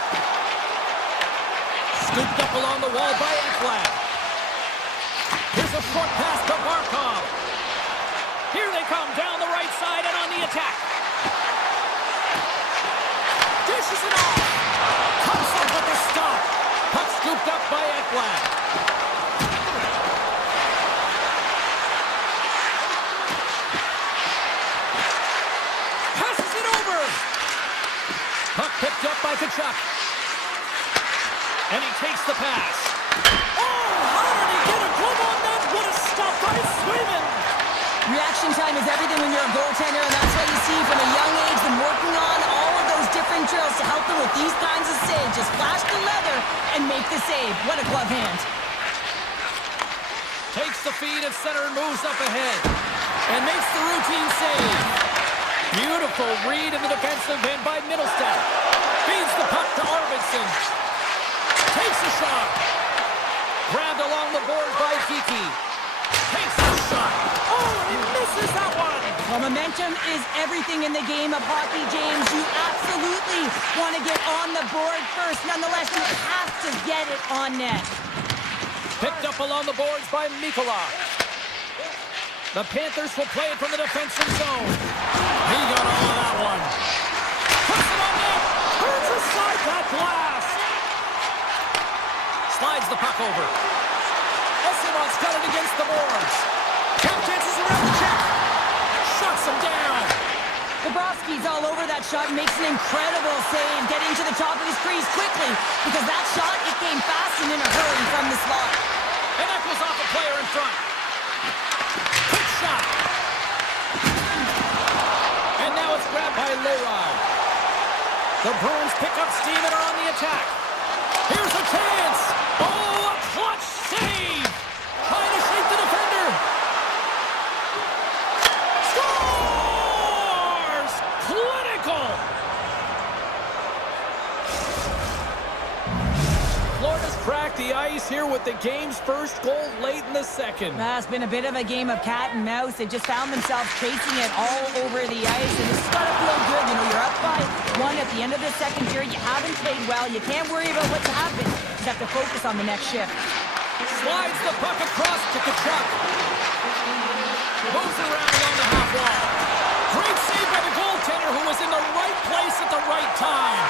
Scooped up along the wall by Ekblad. Here's a short pass to Barkov. Here they come down the right side and on the attack. Dishes it off. Comes up with the stop. Puck scooped up by Ekblad. Passes it over. Puck picked up by Tkachuk. And he takes the pass. Oh, how did he get a glove on that? What a stop by Swayman. Reaction time is everything when you're a goaltender, and that's what you see from a young age, them working on all of those different drills to help them with these kinds of saves. Just flash the leather and make the save. What a glove hand. Takes the feed at center and moves up ahead. And makes the routine save. Beautiful read in the defensive end by Middlestat. Feeds the puck to Arvidsson. Takes a shot. Grabbed along the board by Kiki. Takes a shot. Oh, and he misses that one. Well, momentum is everything in the game of hockey, James. You absolutely want to get on the board first. Nonetheless, you have to get it on net. Picked up along the boards by Mikkola. The Panthers will play it from the defensive zone. He got all of that one. Puts it on net. Turns aside that blast. Slides the puck over. Essimon's got it against the boards. Cap chances around the check. Shuts him down. Bobrovsky's all over that shot and makes an incredible save, getting to the top of his crease quickly, because that shot, it came fast and in a hurry from the slot. And that goes off a player in front. Quick shot. And now it's grabbed by Leroy. The Bruins pick up steam and are on the attack. Here's a chance. Oh, a clutch save. Trying to shake the defender. Scores! Clinical. Florida's cracked the ice here with the game's first goal late in the second. It's been a bit of a game of cat and mouse. They just found themselves chasing it all over the ice, and this has got to feel good. You know, you're up by one at the end of the second period. You haven't played well. You can't worry about what's happened. You just have to focus on the next shift. Slides the puck across to Tkachuk. Moves around along the half wall. Great save by the goaltender, who was in the right place at the right time.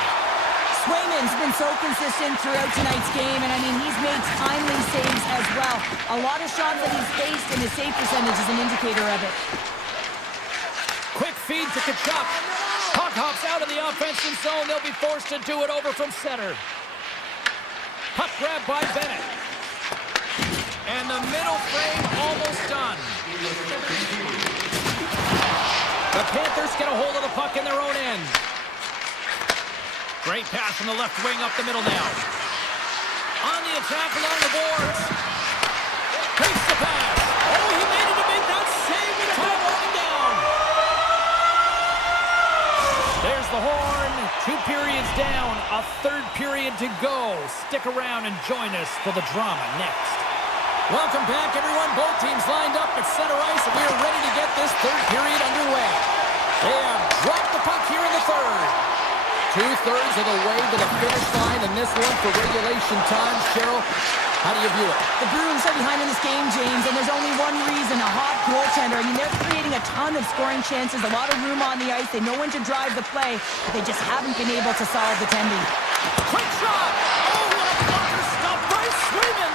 Swayman's been so consistent throughout tonight's game, and I mean, he's made timely saves as well. A lot of shots that he's faced, and his save percentage is an indicator of it. Quick feed to Tkachuk. Puck hops out of the offensive zone. They'll be forced to do it over from center. Puck grabbed by Bennett. And the middle frame almost done. The Panthers get a hold of the puck in their own end. Great pass from the left wing up the middle now. On the attack along the boards. Takes the pass. Oh, he made it to make that save with time running down. There's the horn. 2 periods down. A third period to go. Stick around and join us for the drama next. Welcome back, everyone. Both teams lined up at center ice, and we are ready to get this third period underway. They have dropped the puck here in the third. 2/3 of the way to the finish line in this one for regulation time. Cheryl, how do you view it? The Bruins are behind in this game, James, and there's only one reason: a hot goaltender. I mean, they're creating a ton of scoring chances, a lot of room on the ice. They know when to drive the play, but they just haven't been able to solve the tending. Quick shot! Oh, what a blocker stop by Swayman!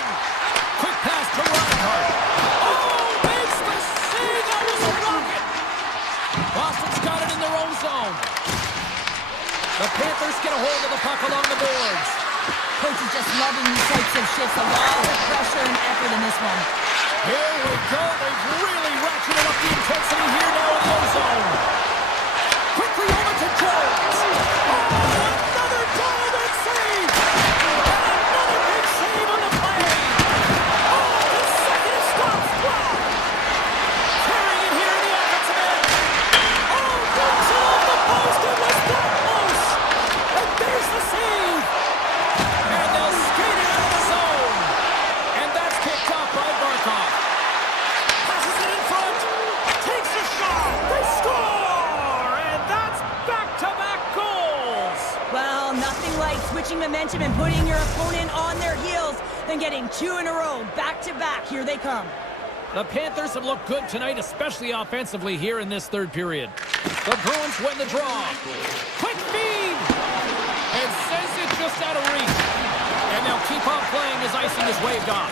Quick pass to Reinhart. Oh, makes the save! That was a rocket! Boston's got it in their own zone. The Panthers get a hold of the puck along the boards. coach is just loving these types of shifts. A lot of pressure and effort in this one. Here we go. They've really ratcheted up the intensity here now in the O-zone. Quickly over to Jones. Oh, another diamond save. And another big save on the play. Oh, consecutive stops. Wow. Carrying it here in the offensive end. Oh, knocks it off the post. It was that close. And there's the save. And they'll skate it out of the zone. And that's kicked off by Barkov. Passes it in front. Takes a shot. They score. And that's back-to-back goals. Well, nothing like switching momentum and putting your opponent on their heels than getting two in a row, back-to-back. Here they come. The Panthers have looked good tonight, especially offensively here in this third period. The Bruins win the draw. Quick feed! And sends it just out of reach. And they'll keep on playing as icing is waved off.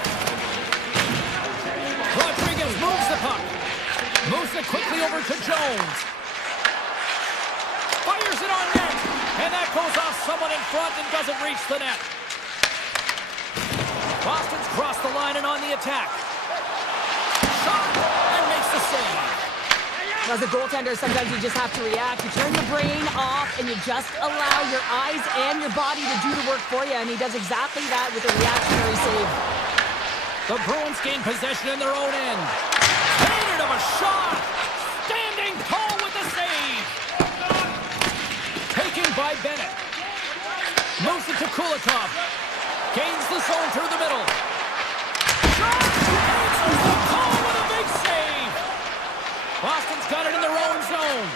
Rodriguez moves the puck. Moves it quickly over to Jones. Fires it on net. And that goes off someone in front and doesn't reach the net. Boston's crossed the line and on the attack. Shot and makes the save. As a goaltender, sometimes you just have to react. You turn your brain off and you just allow your eyes and your body to do the work for you. And he does exactly that with a reactionary save. The Bruins gain possession in their own end. Cannon of a shot. Standing tall with the save. Taken by Bennett. Moves it to Kulikov. Gains the zone through the middle. Shot. Answers the call with a big save. Boston's got it in their own zone.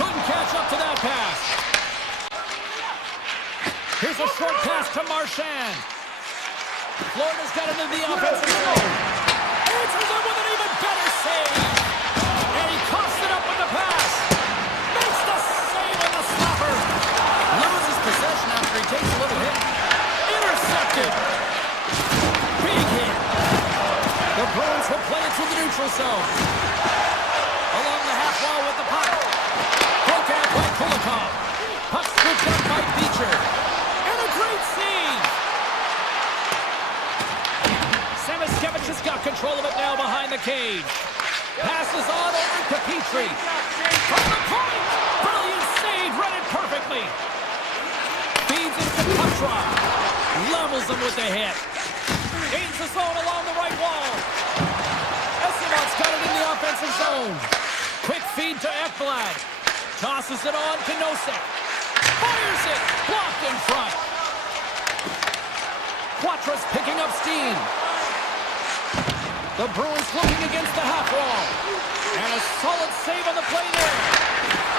Couldn't catch up to that pass. Here's a short pass to Marchand. Florida's got it in the offensive zone. Answers it with an even better save. And he coughs it up with the pass. Makes the save on the slapper. Loses possession after he takes a little hit. Intercepted. Big hit. The Bruins will play it to the neutral zone. Along the half wall with the puck. Broken up by Kulikov. Puck scooped up by Beecher. And a great save. Samiskevich has got control of it now behind the cage. Passes on over to Petrie. From the point. Brilliant save. Read it perfectly. Feeds it to Kucherov. Levels him with the hit. Gains the zone along the right wall. Esimov's got it in the offensive zone. Quick feed to Ekblad. Tosses it on to Nosek. Fires it. Blocked in front. Quatros picking up steam. The Bruins looking against the half wall. And a solid save on the play there.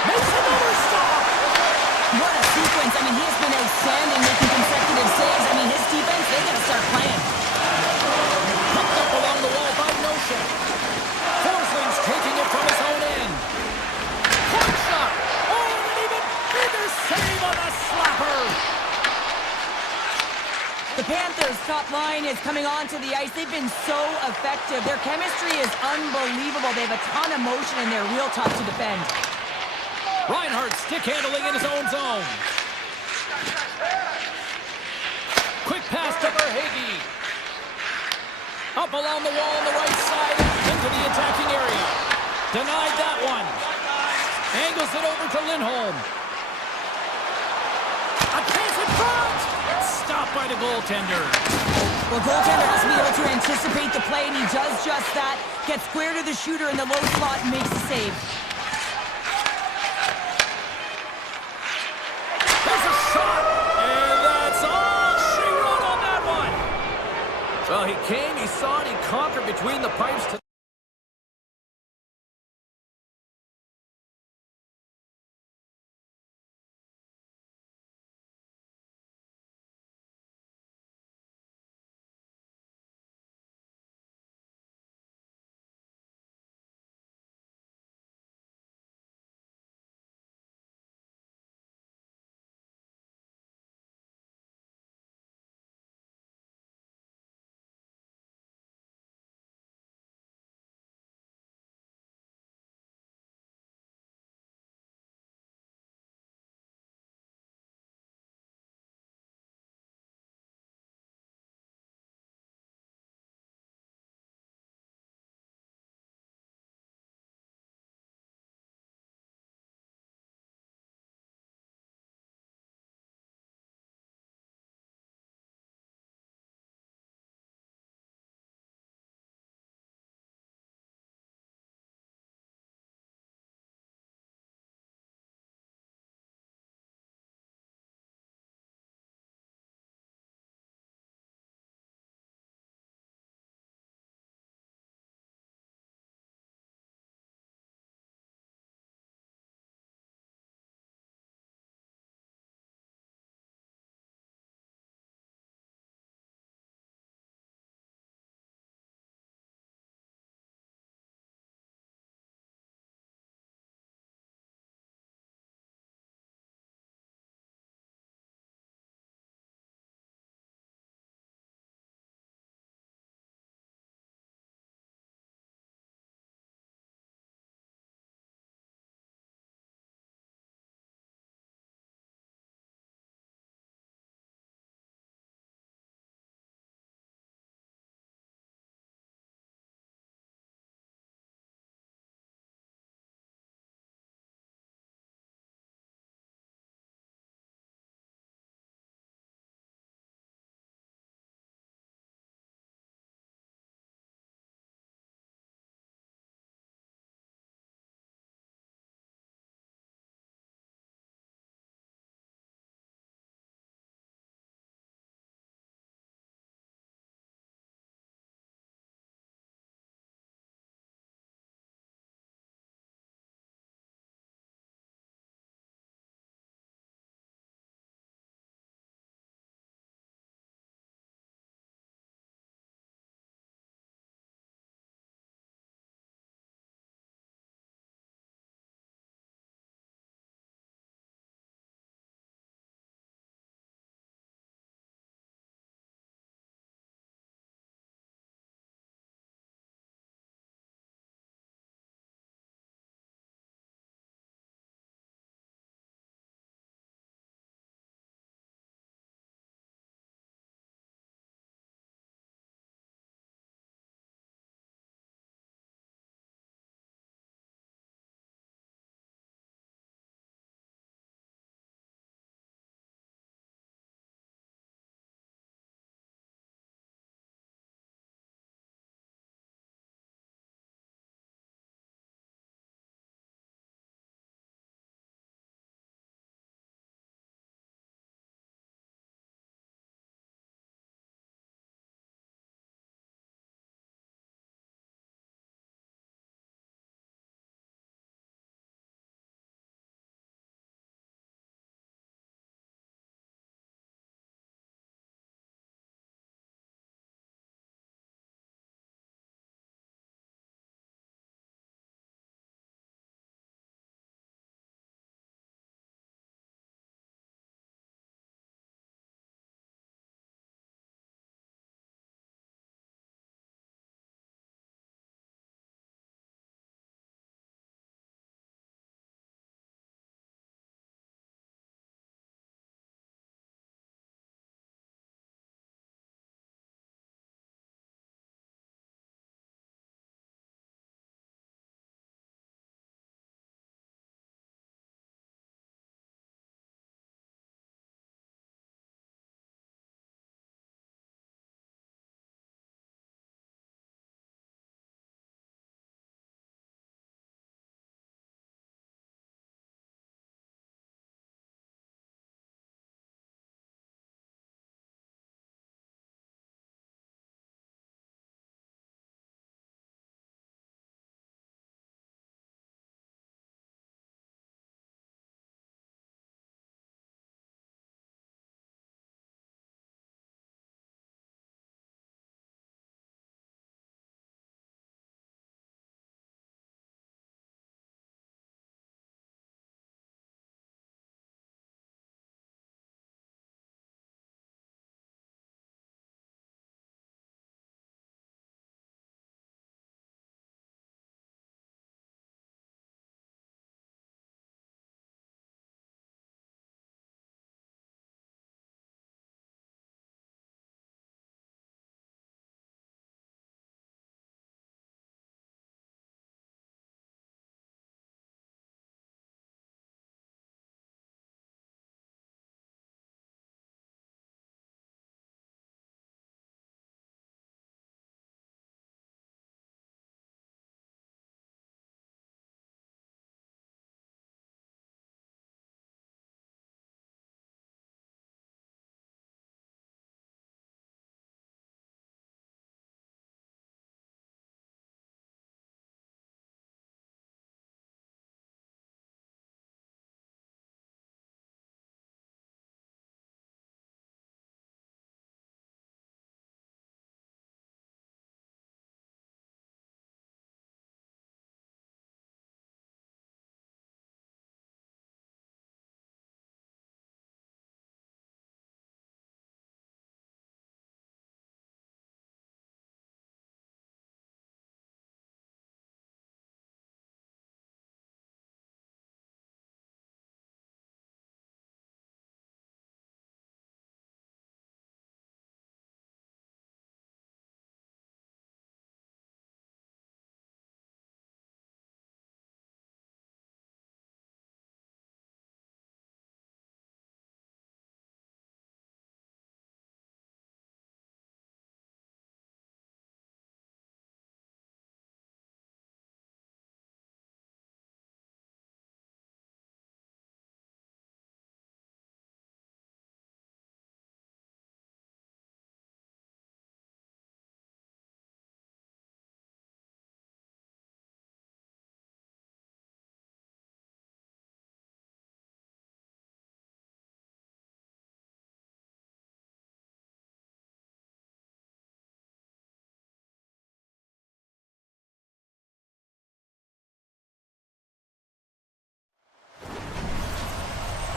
Makes another stop. What a sequence. I mean, he has been outstanding making consecutive saves. I mean, his defense, they got to start playing. Picked up along the wall by Nosek. Forsling's taking it from his own end. Point shot. Oh, and an even bigger save on the slapper. The Panthers' top line is coming onto the ice. They've been so effective. Their chemistry is unbelievable. They have a ton of motion and they're real tough to defend. Reinhardt stick handling in his own zone. Quick pass to Verhaeghe. Up along the wall on the right side into the attacking area. Denied that one. Angles it over to Lindholm. A chance in front. Stopped by the goaltender. Well, goaltender has to be able to anticipate the play, and he does just that. Gets square to the shooter in the low slot and makes the save. There's a shot, and that's all she wrote on that one. Well, he came, he saw it, he conquered between the pipes to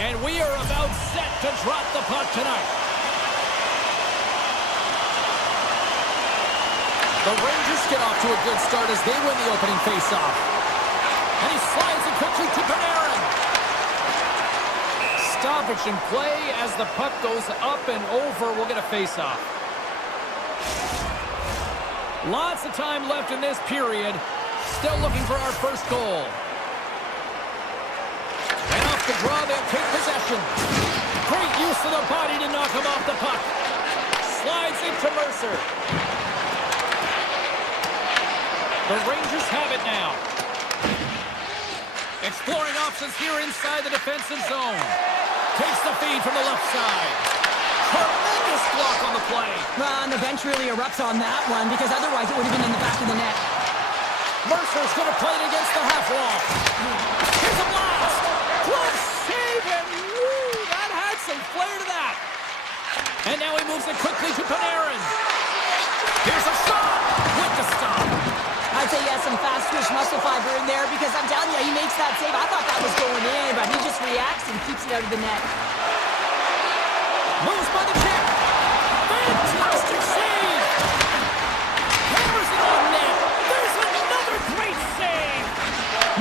And we are about set to drop the puck tonight. The Rangers get off to a good start as they win the opening faceoff. And he slides it quickly to Panarin. Stoppage in play as the puck goes up and over. We'll get a faceoff. Lots of time left in this period. Still looking for our first goal. And off the draw, they'll take possession. Great use of the body to knock him off the puck. Slides into Mercer. The Rangers have it now. Exploring options here inside the defensive zone. Takes the feed from the left side. Tremendous block on the play. Well, and the bench really erupts on that one because otherwise it would have been in the back of the net. Mercer's going to play it against the half wall. Here's a blast. Glove save, and woo, that had some flair to that. And now he moves it quickly to Panarin. Here's a shot with the stop. I'd say he has some fast twitch muscle fiber in there because I'm telling you, he makes that save. I thought that was going in, but he just reacts and keeps it out of the net. Moves by the check. Fantastic save. Hammers it on net. There's another great save.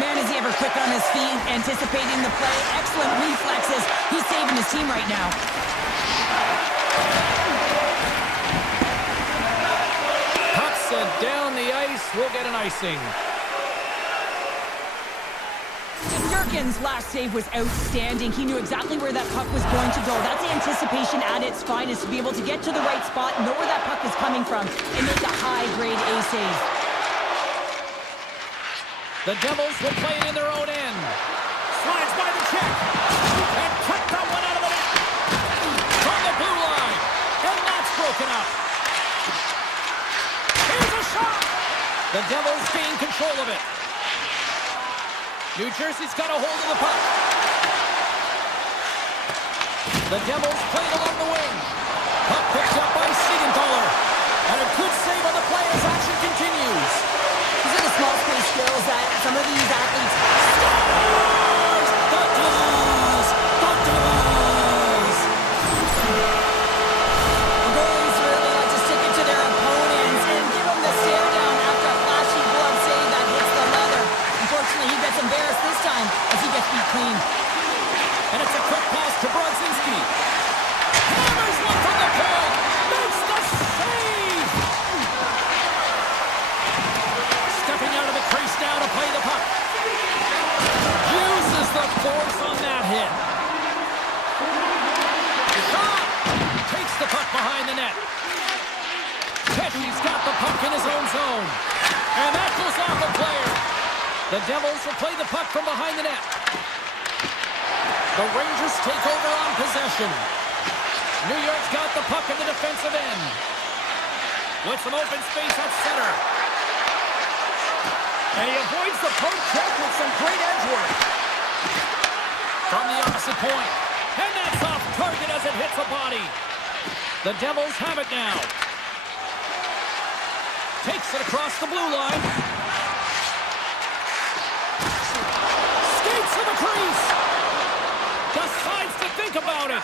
Man, is he ever quick on his feet, anticipating the play. Excellent reflexes. He's saving his team right now. Puck sent down the ice. We'll get an icing. Durkin's last save was outstanding. He knew exactly where that puck was going to go. That's anticipation at its finest, to be able to get to the right spot, know where that puck is coming from, and make a high-grade A save. The Devils will play it in their own end. Slides by the check. And cut that one out of the net. From the blue line. And that's broken up. Here's a shot. The Devils gain control of it. New Jersey's got a hold of the puck. The Devils play it along the wing. Puck picked up by Siegenthaler. And a good save on the play as action continues. These are the small space skills that some of these athletes Scores! The Devils! The Devils! The goalies really like to stick it to their opponents and give them the stare down after a flashy glove save that hits the leather. Unfortunately, he gets embarrassed this time as he gets beat clean. And it's a quick pass to Brodzinski. Hammers one from the point. Makes the save. Stepping out of the crease now to play the puck. Uses the force on that hit. Shot. Takes the puck behind the net. Pesci's got the puck in his own zone. And that goes off the player. The Devils will play the puck from behind the net. The Rangers take over on possession. New York's got the puck in the defensive end. With some open space at center. And he avoids the poke check with some great edge work. From the opposite point. And that's off target as it hits a body. The Devils have it now. Takes it across the blue line. Skates to the crease. Decides to think about it.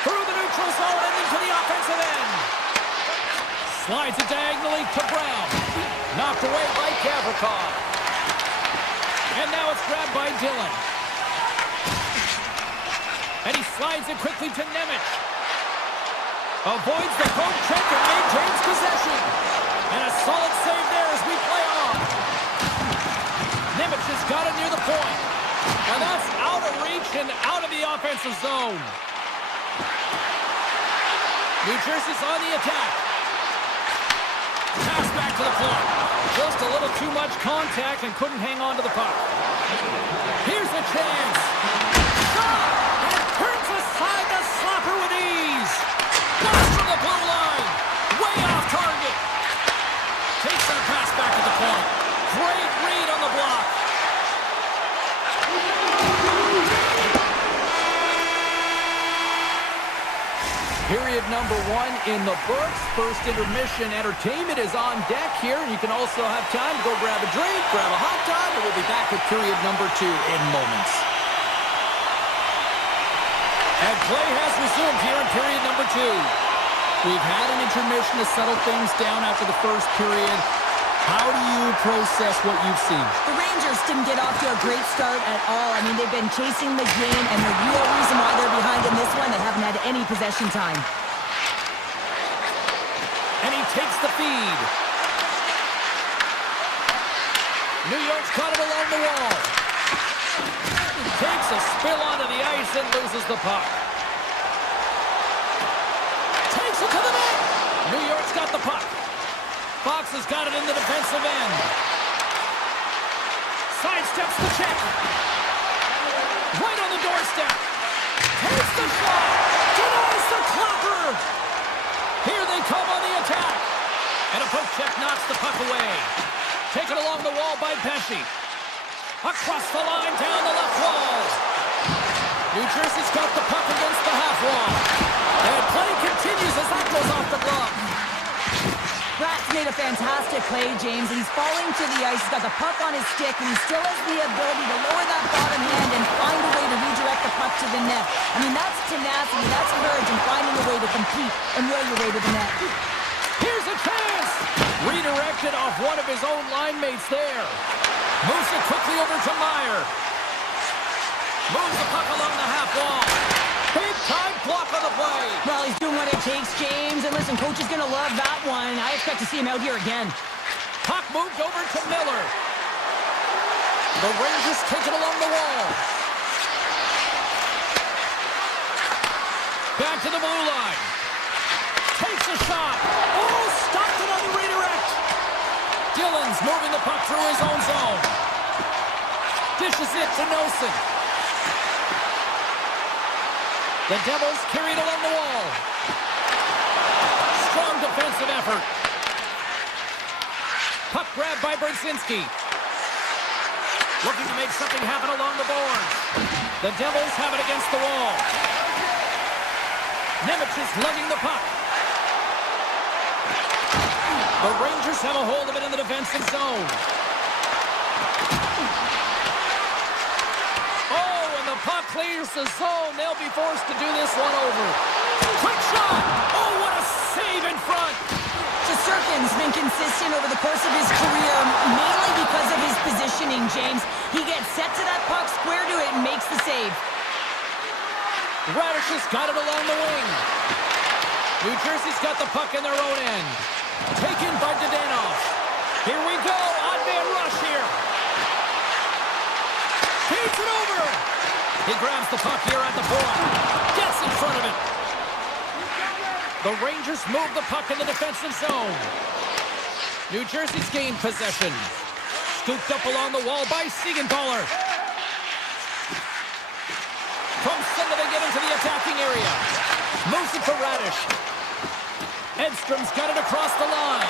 Through the neutral zone and into the offensive end. Slides it diagonally to Brown. Knocked away by Gavrikov. And now it's grabbed by Dillon. And he slides it quickly to Nemec. Avoids the poke check and maintains possession. And a solid save there as we play on. Nemec has got it near the point. And that's out of reach and out of the offensive zone. New Jersey's on the attack. Pass back to the point. Just a little too much contact and couldn't hang on to the puck. Here's a chance. Shot! And turns aside the slapper with ease. Blast from the blue line. Way off target. Takes that pass back at the point. Great read on the block. Period number 1 in the books. First intermission entertainment is on deck here. You can also have time to go grab a drink, grab a hot dog, and we'll be back with period number 2 in moments. Play has resumed here in period number 2. We've had an intermission to settle things down after the first period. How do you process what you've seen? The Rangers didn't get off to a great start at all. I mean, they've been chasing the game, and the real reason why they're behind in this one, they haven't had any possession time. And he takes the feed. New York's caught it along the wall. Takes a spill onto the ice and loses the puck. Takes it to the net. New York's got the puck. Fox has got it in the defensive end. Sidesteps the check. Right on the doorstep. Takes the shot. Denies the clapper. Here they come on the attack. And a poke check knocks the puck away. Taken along the wall by Pesci. Across the line down the left wall. New Jersey's got the puck against the half wall. And play continues as that goes off the glove. Pratt's made a fantastic play, James, and he's falling to the ice. He's got the puck on his stick, and he still has the ability to lower that bottom hand and find a way to redirect the puck to the net. I mean, that's tenacity, that's courage, and finding a way to compete and will your way to the net. Here's a chance! Redirected off one of his own line mates there. Moves it quickly over to Meyer. Moves the puck along the half wall. Big-time block on the play. Well, he's doing what it takes, James. And listen, coach is going to love that one. I expect to see him out here again. Puck moved over to Miller. The Rangers take it along the wall. Back to the blue line. Takes a shot. Oh, stopped it on the redirect. Gillen's moving the puck through his own zone. Dishes it to Nelson. The Devils carried along the wall. Strong defensive effort. Puck grabbed by Brzezinski. Looking to make something happen along the boards. The Devils have it against the wall. Nemec is lugging the puck. The Rangers have a hold of it in the defensive zone. Puck clears the zone. They'll be forced to do this one over. Quick shot. Oh, what a save in front. Shesterkin's been consistent over the course of his career, mainly because of his positioning, James. He gets set to that puck, square to it, and makes the save. Radish has got it along the wing. New Jersey's got the puck in their own end. Taken by Dadonov. Here we go. Odd man rush here. Feeds it over. He grabs the puck here at the point. Gets in front of it. The Rangers move the puck in the defensive zone. New Jersey's gained possession. Scooped up along the wall by Siegenthaler. From center they get into the attacking area. Moves it to Radish. Edstrom's got it across the line.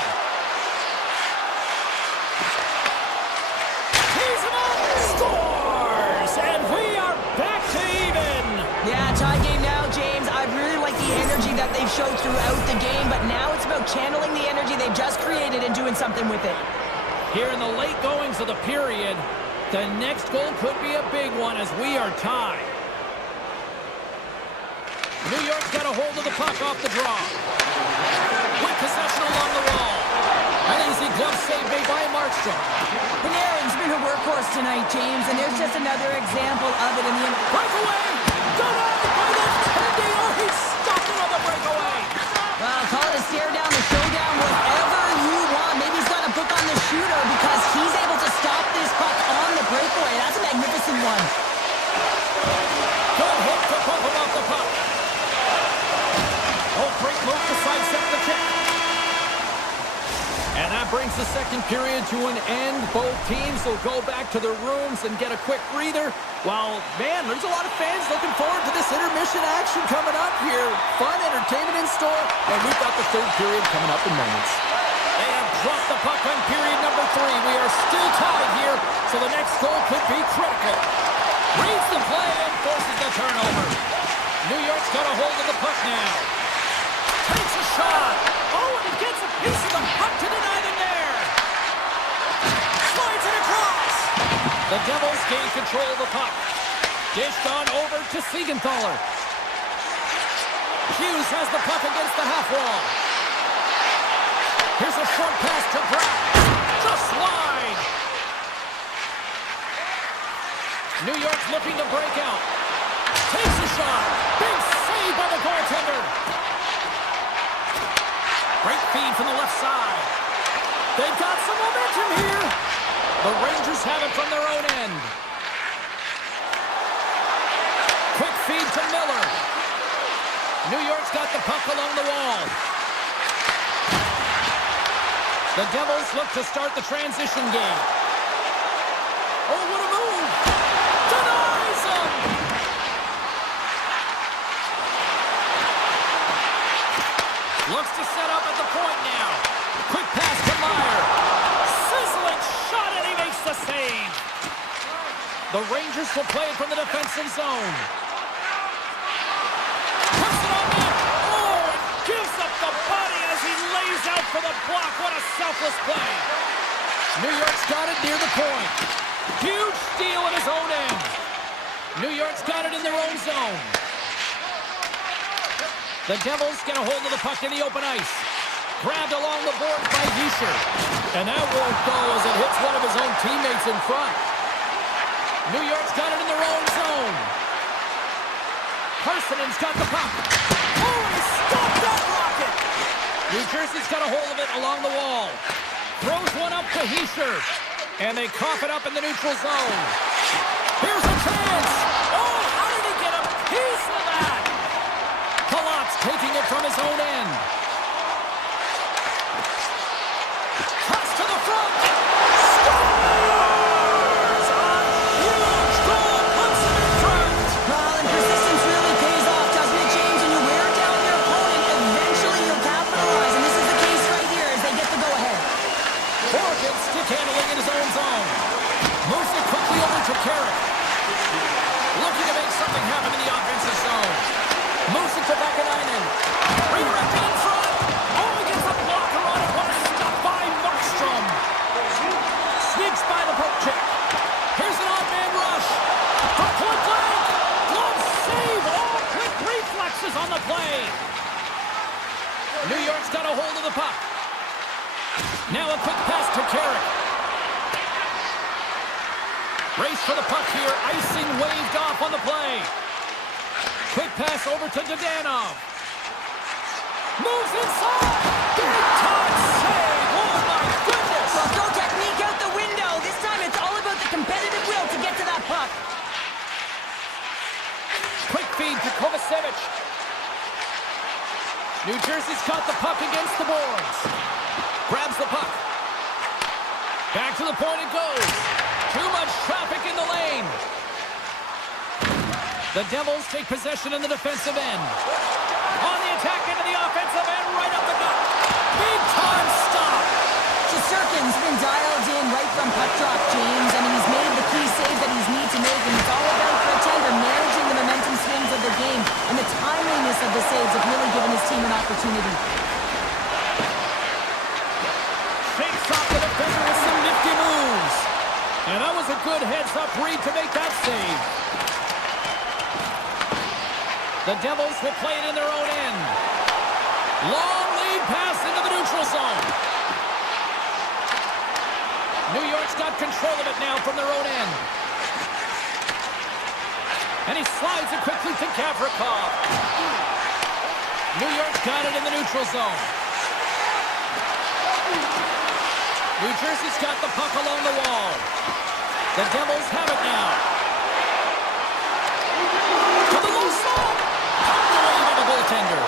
He's him up. Scores! And we are back to even. Yeah, tie game now, James. I really like the energy that they've showed throughout the game, but now it's about channeling the energy they've just created and doing something with it. Here in the late goings of the period, the next goal could be a big one as we are tied. New York's got a hold of the puck off the draw. With possession along the wall. An easy glove save made by Markstrom. Panarin's been a workhorse tonight, James, and there's just another example of it in the... Breakaway! Denied by the Tendy! Oh, he stopped it on the breakaway! Well, call it a stare down, a showdown, whatever you want. Maybe he's got a book on the shooter because he's able to stop this puck on the breakaway. That's a magnificent one. Good hit to bump him off the puck. Oh, great move to sidestep the kick. And that brings the second period to an end. Both teams will go back to their rooms and get a quick breather. While, man, there's a lot of fans looking forward to this intermission action coming up here. Fun entertainment in store, and we've got the third period coming up in moments. They have dropped the puck on period number 3. We are still tied here, so the next goal could be critical. Reads the play and forces the turnover. New York's got a hold of the puck now. Takes a shot. Oh, and he gets a piece of the puck to deny them there. Slides it across. The Devils gain control of the puck. Dished on over to Siegenthaler. Hughes has the puck against the half wall. Here's a short pass to Brown. Just wide. New York's looking to break out. Takes a shot. Big save by the goaltender. Great feed from the left side. They've got some momentum here. The Rangers have it from their own end. Quick feed to Miller. New York's got the puck along the wall. The Devils look to start the transition game. Oh, what a move! Denies him! Looks to set up at the point now. Quick pass to Meyer. Sizzling shot, and he makes the save. The Rangers will play it from the defensive zone. Puts it on net. Oh, and gives up the body as he lays out for the block. What a selfless play. New York's got it near the point. Huge steal at his own end. New York's got it in their own zone. The Devils get a hold of the puck in the open ice. Grabbed along the boards by Bільше. And that won't go as it hits one of his own teammates in front. New York's got it in their own zone. Parsonen's got the puck. Oh, he stopped that rocket! New Jersey's got a hold of it along the wall. Throws one up to Bільше. And they cough it up in the neutral zone. Here's a chance! Oh, how did he get a piece of that? Palat's taking it from his own end. Toss to the front. Scores! A huge goal puts him in front. Well, and persistence really pays off, doesn't it, James? When you wear down your opponent, eventually you'll capitalize. And this is the case right here as they get the go-ahead. Morgan stick handling in his own zone. Moves it quickly over to Carrick. Looking to make something happen in the offensive zone. Moves it to Vakanainen. Redirected in front. Oh, he gets a blocker on it. What a stop by Markstrom. Sneaks by the poke check. Here's an odd man rush. From point blank. Glove save. Oh, quick reflexes on the play. New York's got a hold of the puck. Now a quick pass to Carrick. Race for the puck here. Icing waved off on the play. Quick pass over to Dadonov. Moves inside. Big time save. Oh my goodness. Well, throw technique out the window. This time it's all about the competitive will to get to that puck. Quick feed to Kovacevic. New Jersey's caught the puck against the boards. Grabs the puck. Back to the point it goes. Too much traffic in the lane. The Devils take possession in the defensive end. On the attack into the offensive end, right up the gut. Big time stop. Shesterkin's been dialed in right from puck drop, James. I mean, he's made the key save that he's need to make, and it's all about for a tender managing the momentum swings of the game, and the timeliness of the saves have really given his team an opportunity. Shakes off the defender with some nifty moves. And that was a good heads-up read to make that save. The Devils will play it in their own end. Long lead pass into the neutral zone. New York's got control of it now from their own end. And he slides it quickly to Gavrikov. New York's got it in the neutral zone. New Jersey's got the puck along the wall. The Devils have it now. To the low slot. Popped away by the goaltender.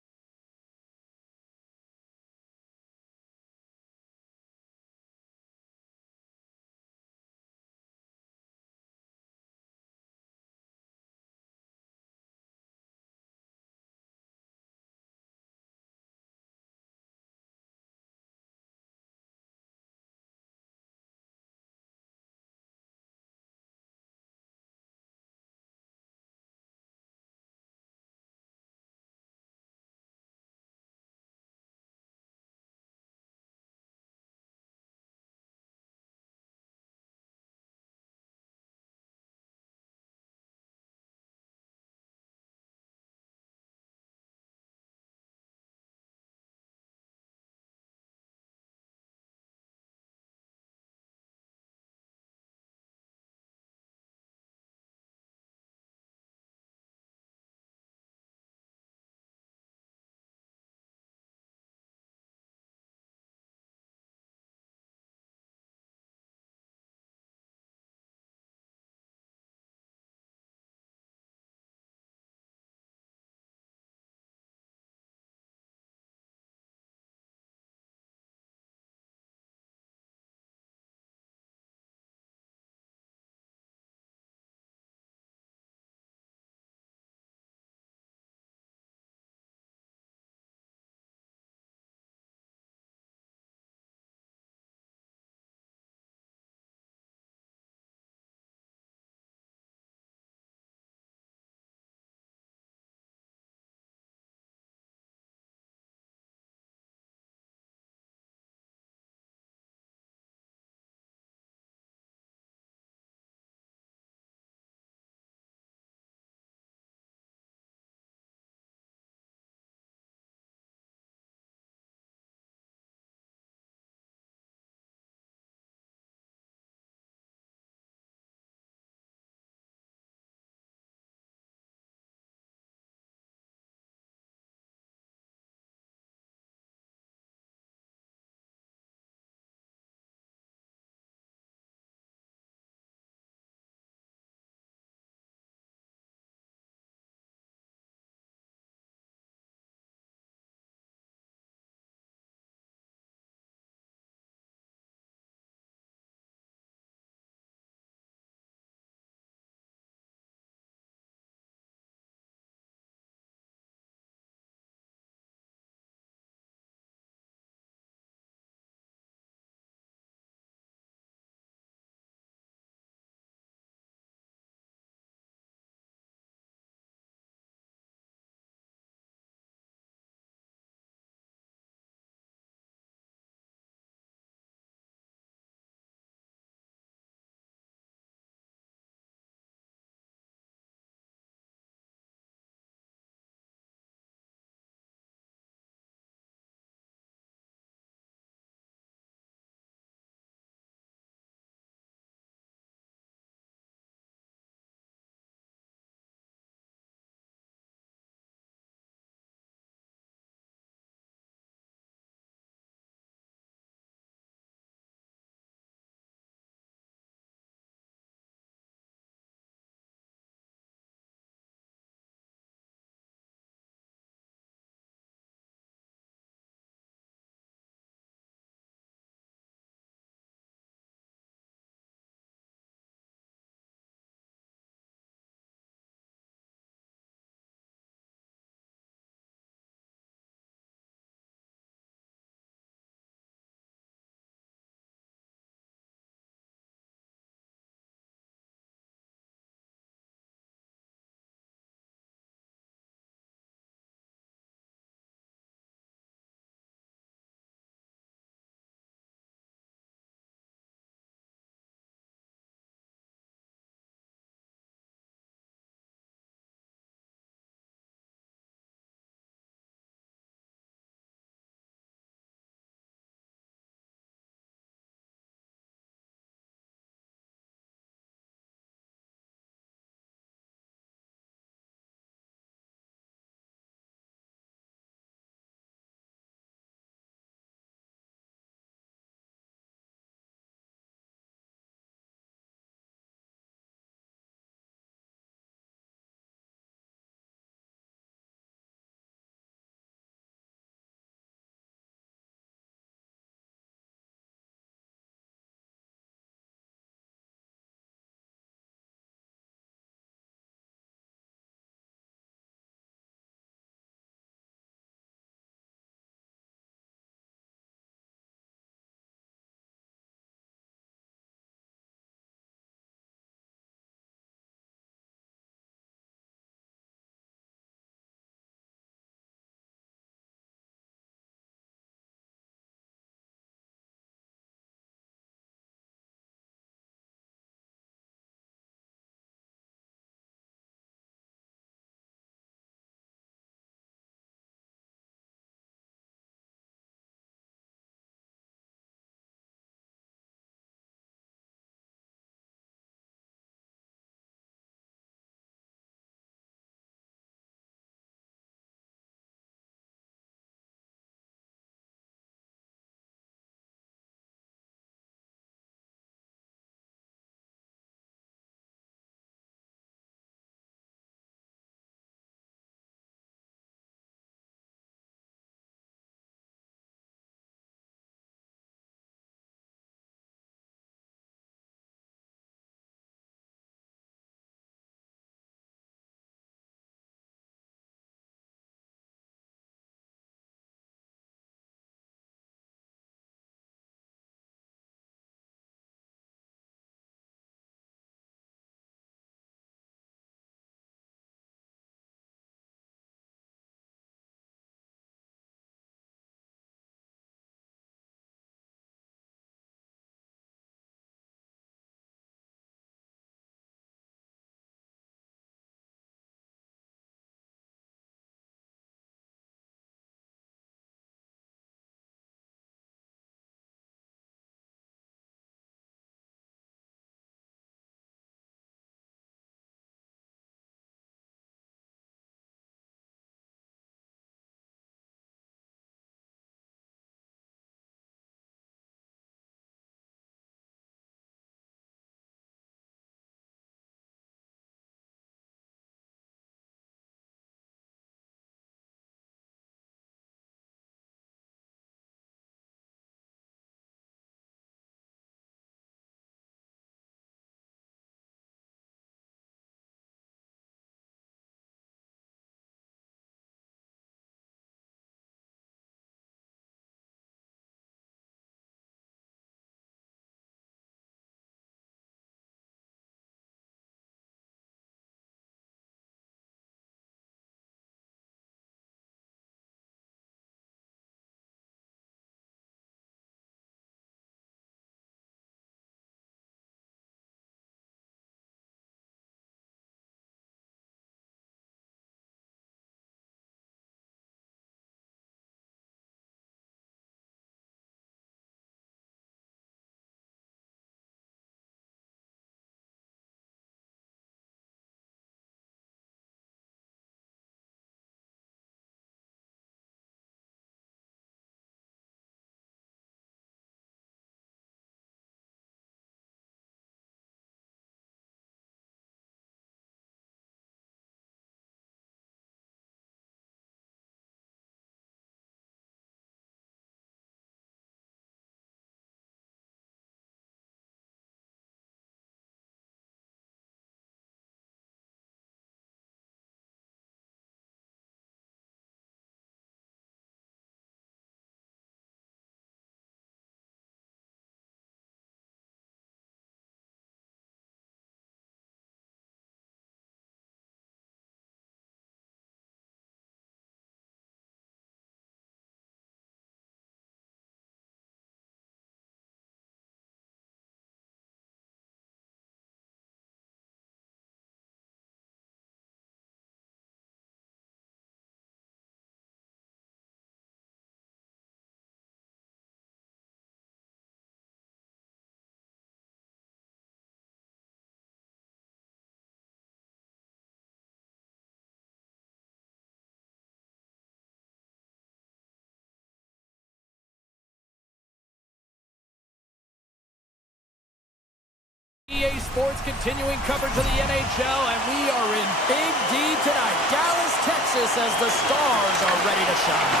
EA Sports, continuing coverage of the NHL, and we are in Big D tonight. Dallas, Texas, as the Stars are ready to shine.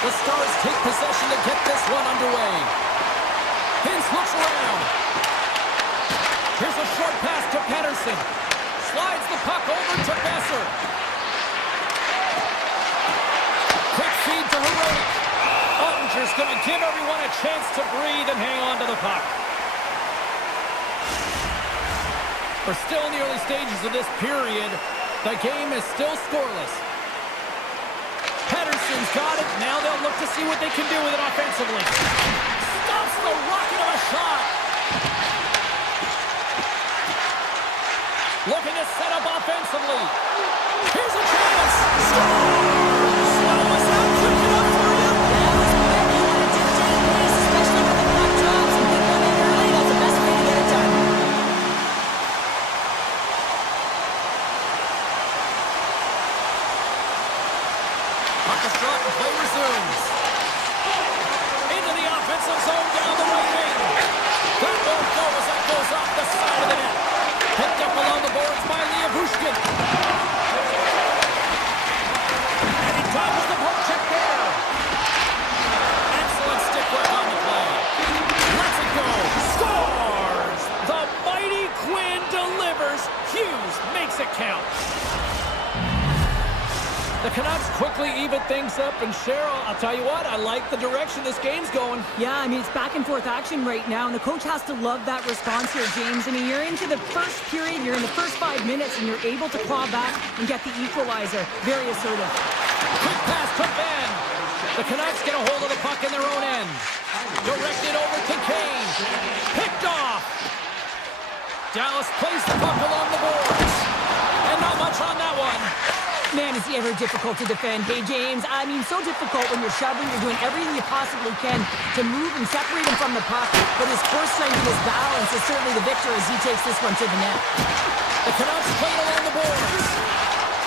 The Stars take possession to get this one underway. Hintz looks around. Here's a short pass to Pedersen. Slides the puck over to Besser. Quick feed to Heroic. Ottinger's going to give everyone a chance to breathe and hang on to the puck. We're still in the early stages of this period. The game is still scoreless. Pedersen's got it. Now they'll look to see what they can do with it offensively. Stops the rocket of a shot. Looking to set up offensively. Here's a chance. Scores! Well, was that quick enough for you? That was quick. You want to dictate pace, especially when the puck drops and get one in early. That's the best way to get it done. Puck is shot and play resumes. Into the offensive zone down the right wing. That won't go as that goes off the side of the net. Picked up along the boards by Leovushkin. And he dodges the poke check there. Excellent stick work on the play. Lets it go. Scores! The mighty Quinn delivers. Hughes makes it count. The Canucks quickly even things up, and Cheryl, I'll tell you what, I like the direction this game's going. Yeah, I mean, it's back and forth action right now, and the coach has to love that response here, James. I mean, you're into the first period, you're in the first 5 minutes, and you're able to claw back and get the equalizer. Very assertive. Quick pass to Ben. The Canucks get a hold of the puck in their own end. Directed over to Kane. Picked off. Dallas plays the puck along the boards. And not much on that one. Man, is he ever difficult to defend. Hey, James, I mean, so difficult when you're shoving, you're doing everything you possibly can to move and separate him from the puck, but his core strength and his balance is certainly the victor as he takes this one to the net. The Canucks play it along the boards.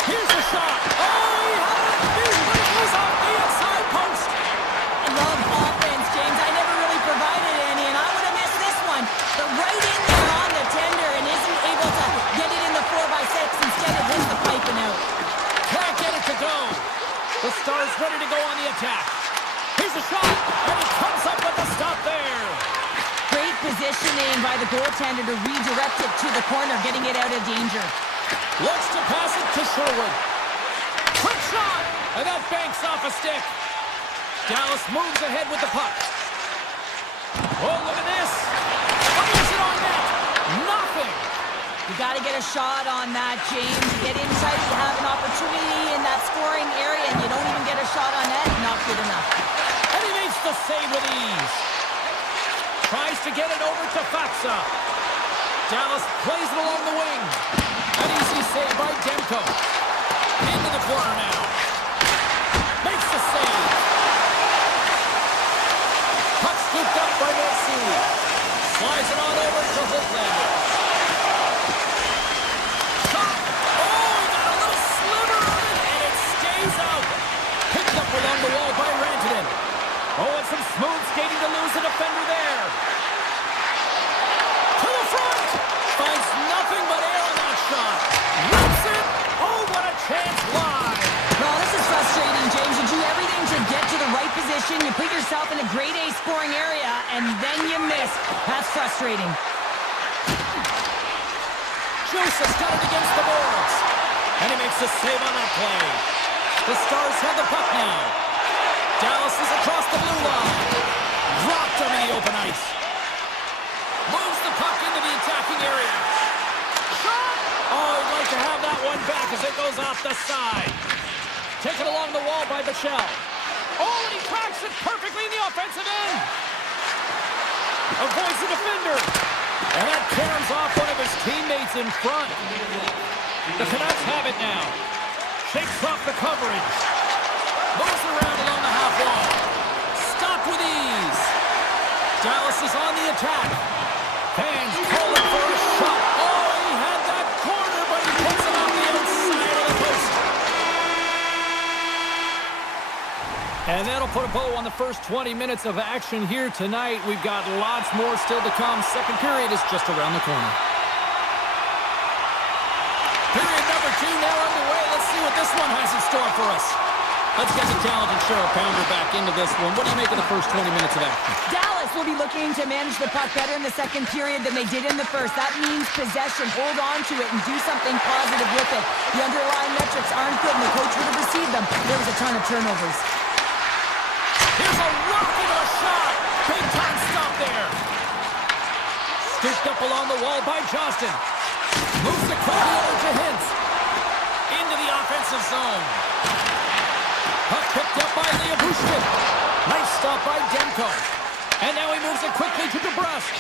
Here's the shot. Oh, he had it. He's off the inside post. I love offense, James. I never really provided any, and I would have missed this one, but right in there on the tender and isn't able to get it in the 4x6. Instead, it hits the pipe and out. Can't get it to go. The Stars ready to go on the attack. Here's a shot, and he comes up with the stop there. Great positioning by the goaltender to redirect it to the corner, getting it out of danger. Looks to pass it to Sherwood. Quick shot, and that banks off a stick. Dallas moves ahead with the puck. Oh, look at this. What is it on net? Nothing. You got to get a shot on that, James. You get inside, you have an opportunity in that scoring area, and you don't even get a shot on that. Not good enough. And he makes the save with ease. Tries to get it over to Faksa. Dallas plays it along the wing. An easy save by Demko. Into the corner now. Makes the save. Puck scooped up by Massey. Slides it on over to Hooglander. Along the wall by Rantanen. Oh, and some smooth skating to lose a defender there. To the front. Finds nothing but air on that shot. Rips it. Oh, what a chance live. Well, this is frustrating, James. You do everything to get to the right position. You put yourself in a grade A scoring area, and then you miss. That's frustrating. Joseph's got it against the boards. And he makes the save on that play. The Stars have the puck now. Dallas is across the blue line. Dropped on the open ice. Moves the puck into the attacking area. Shot! Oh, he'd like to have that one back as it goes off the side. Taken along the wall by Bichelle. Oh, and he cracks it perfectly in the offensive end. Avoids the defender. And that tears off one of his teammates in front. The Canucks have it now. Shakes off the coverage. Moves around along the half wall. Stopped with ease. Dallas is on the attack. Fans calling for a shot. Oh, he had that corner, but he puts it on the outside of the post. And that'll put a bow on the first 20 minutes of action here tonight. We've got lots more still to come. Second period is just around the corner. Period number 2 now underway. Let's see what this one has in store for us. Let's get the talented Cheryl Pounder back into this one. What do you make of the first 20 minutes of action? Dallas will be looking to manage the puck better in the second period than they did in the first. That means possession. Hold on to it and do something positive with it. The underlying metrics aren't good, and the coach would have received them. There was a ton of turnovers. Here's a rocket of a shot. Big time stop there. Scooped up along the wall by Johnston. Moves it quickly over to Hintz. Into the offensive zone. Puck picked up by Leobushkin. Nice stop by Demko. And now he moves it quickly to DeBrusque.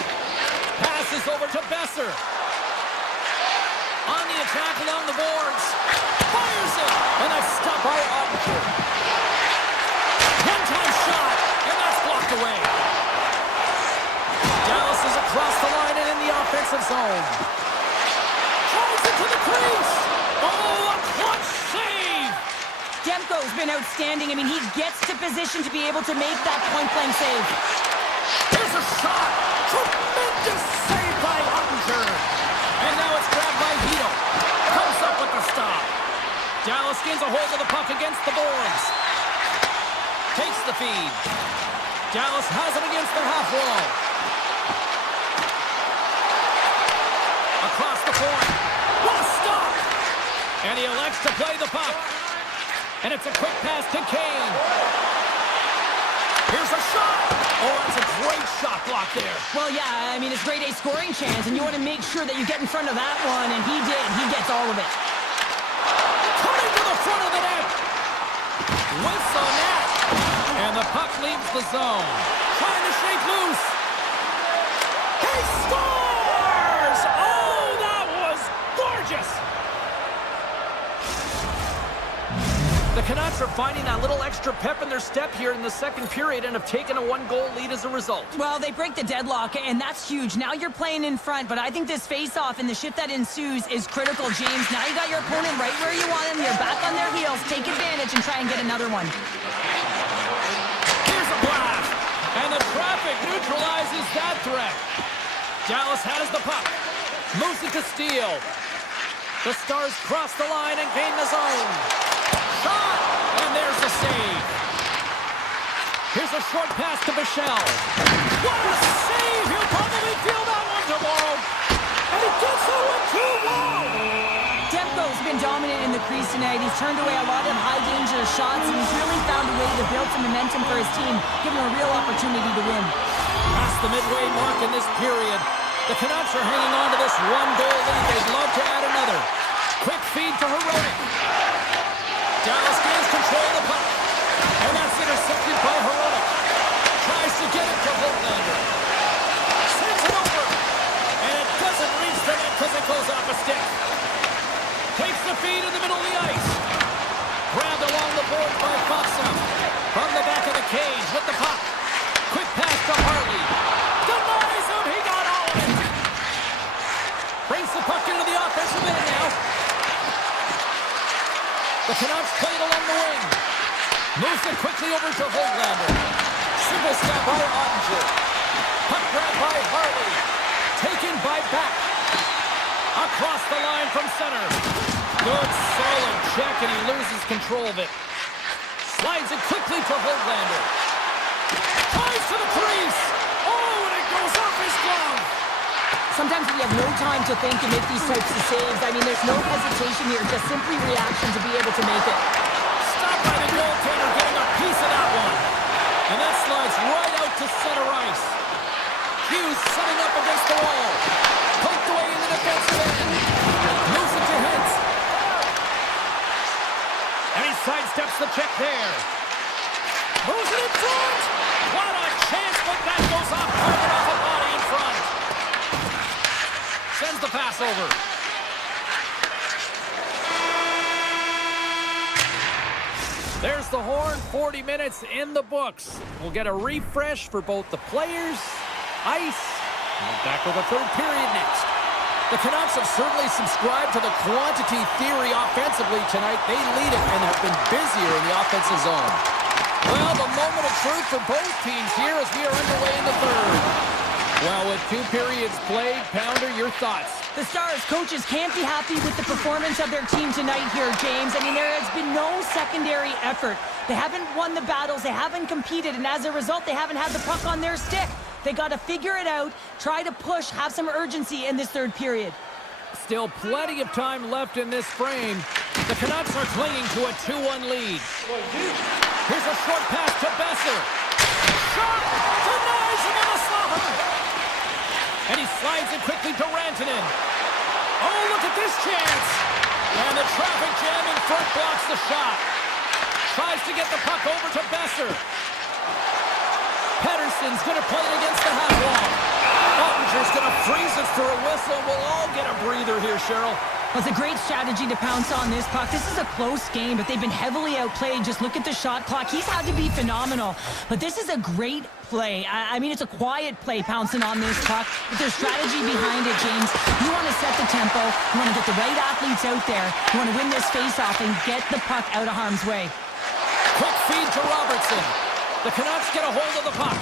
Passes over to Besser. On the attack along the boards. Fires it. And that's stopped by Ottinger. One-time shot. And that's blocked away. Dallas is across the line and in the offensive zone. Tries it to the crease. Oh, a clutch save. Demko's been outstanding. I mean, he gets to position to be able to make that point-blank save. Here's a shot. Tremendous save by Ottinger. And now it's grabbed by Hito. Comes up with the stop. Dallas gains a hold of the puck against the boards. Takes the feed. Dallas has it against their half wall. Across the point. What a stop! And he elects to play the puck. And it's a quick pass to Kane. Here's a shot. Oh, that's a great shot block there. Well, yeah, I mean, it's grade A scoring chance, and you want to make sure that you get in front of that one, and he did. He gets all of it. Coming to the front of the net. Whiffs on that. And the puck leaves the zone. Trying to shake loose. He scores! Oh, that was gorgeous. The Canucks are finding that little extra pep in their step here in the second period and have taken a 1-goal lead as a result. Well, they break the deadlock, and that's huge. Now you're playing in front, but I think this face-off and the shift that ensues is critical, James. Now you got your opponent right where you want him. You're back on their heels. Take advantage and try and get another one. Here's a blast, and the traffic neutralizes that threat. Dallas has the puck. Moves it to Steele. The Stars cross the line and gain the zone. Shot! And there's the save. Here's a short pass to Michel. What a save! He'll probably feel that one tomorrow. And he gets it with 2-1. Demko's been dominant in the crease tonight. He's turned away a lot of high-danger shots, and he's really found a way to build some momentum for his team, giving him a real opportunity to win. Past the midway mark in this period, the Canucks are hanging on to this 1-goal lead. They'd love to add another. Quick feed to Herodic. Dallas gains control of the puck. And that's intercepted by Herodic. Tries to get it to Holtlander. Sends it over. And it doesn't reach the net because it goes off a stick. Takes the feed in the middle of the ice. Grabbed along the board by Foxham. From the back of the cage with the puck. Quick pass to Hartley. Denies him. He got all of it. Brings the puck into the offensive end now. The Canucks play it along the wing. Moves it quickly over to Holtlander. Single stop by Ottinger. Puck grab by Hartley. Taken by Back. Across the line from center. Good solid check, and he loses control of it. Slides it quickly to Holtlander. Tries to the crease. Oh, and it goes off his glove. Sometimes when you have no time to think and make these types of saves, I mean, there's no hesitation here, just simply reaction to be able to make it. Stopped by the goaltender, getting a piece of that one. And that slides right out to center ice. Hughes setting up against the wall. Poked away in the defensive end. Moves it to Hintz. And he sidesteps the check there. Moves it in front. What a chance, but that goes off target off a body in front. Sends the pass over. There's the horn. 40 minutes in the books. We'll get a refresh for both the players, ice, and we're back with a third period next. The Canucks have certainly subscribed to the quantity theory offensively tonight. They lead it and have been busier in the offensive zone. Well, the truth for both teams here as we are underway in the third. Well, with 2 periods played, Pounder, your thoughts? The Stars coaches can't be happy with the performance of their team tonight here, James. I mean, there has been no secondary effort. They haven't won the battles, they haven't competed, and as a result, they haven't had the puck on their stick. They got to figure it out, try to push, have some urgency in this third period. Still plenty of time left in this frame. The Canucks are clinging to a 2-1 lead. Here's a short pass to Besser. Shot! Denies him on a slaughter! And he slides it quickly to Rantanen. Oh, look at this chance! And the traffic jam in front blocks the shot. Tries to get the puck over to Besser. Pettersson's going to play it against the half wall. Ottinger's going to freeze it for a whistle. We'll all get a breather here, Cheryl. Well, it's a great strategy to pounce on this puck. This is a close game, but they've been heavily outplayed. Just look at the shot clock. He's had to be phenomenal. But this is a great play. I mean, it's a quiet play pouncing on this puck, but there's strategy behind it, James. You want to set the tempo. You want to get the right athletes out there. You want to win this face-off and get the puck out of harm's way. Quick feed to Robertson. The Canucks get a hold of the puck.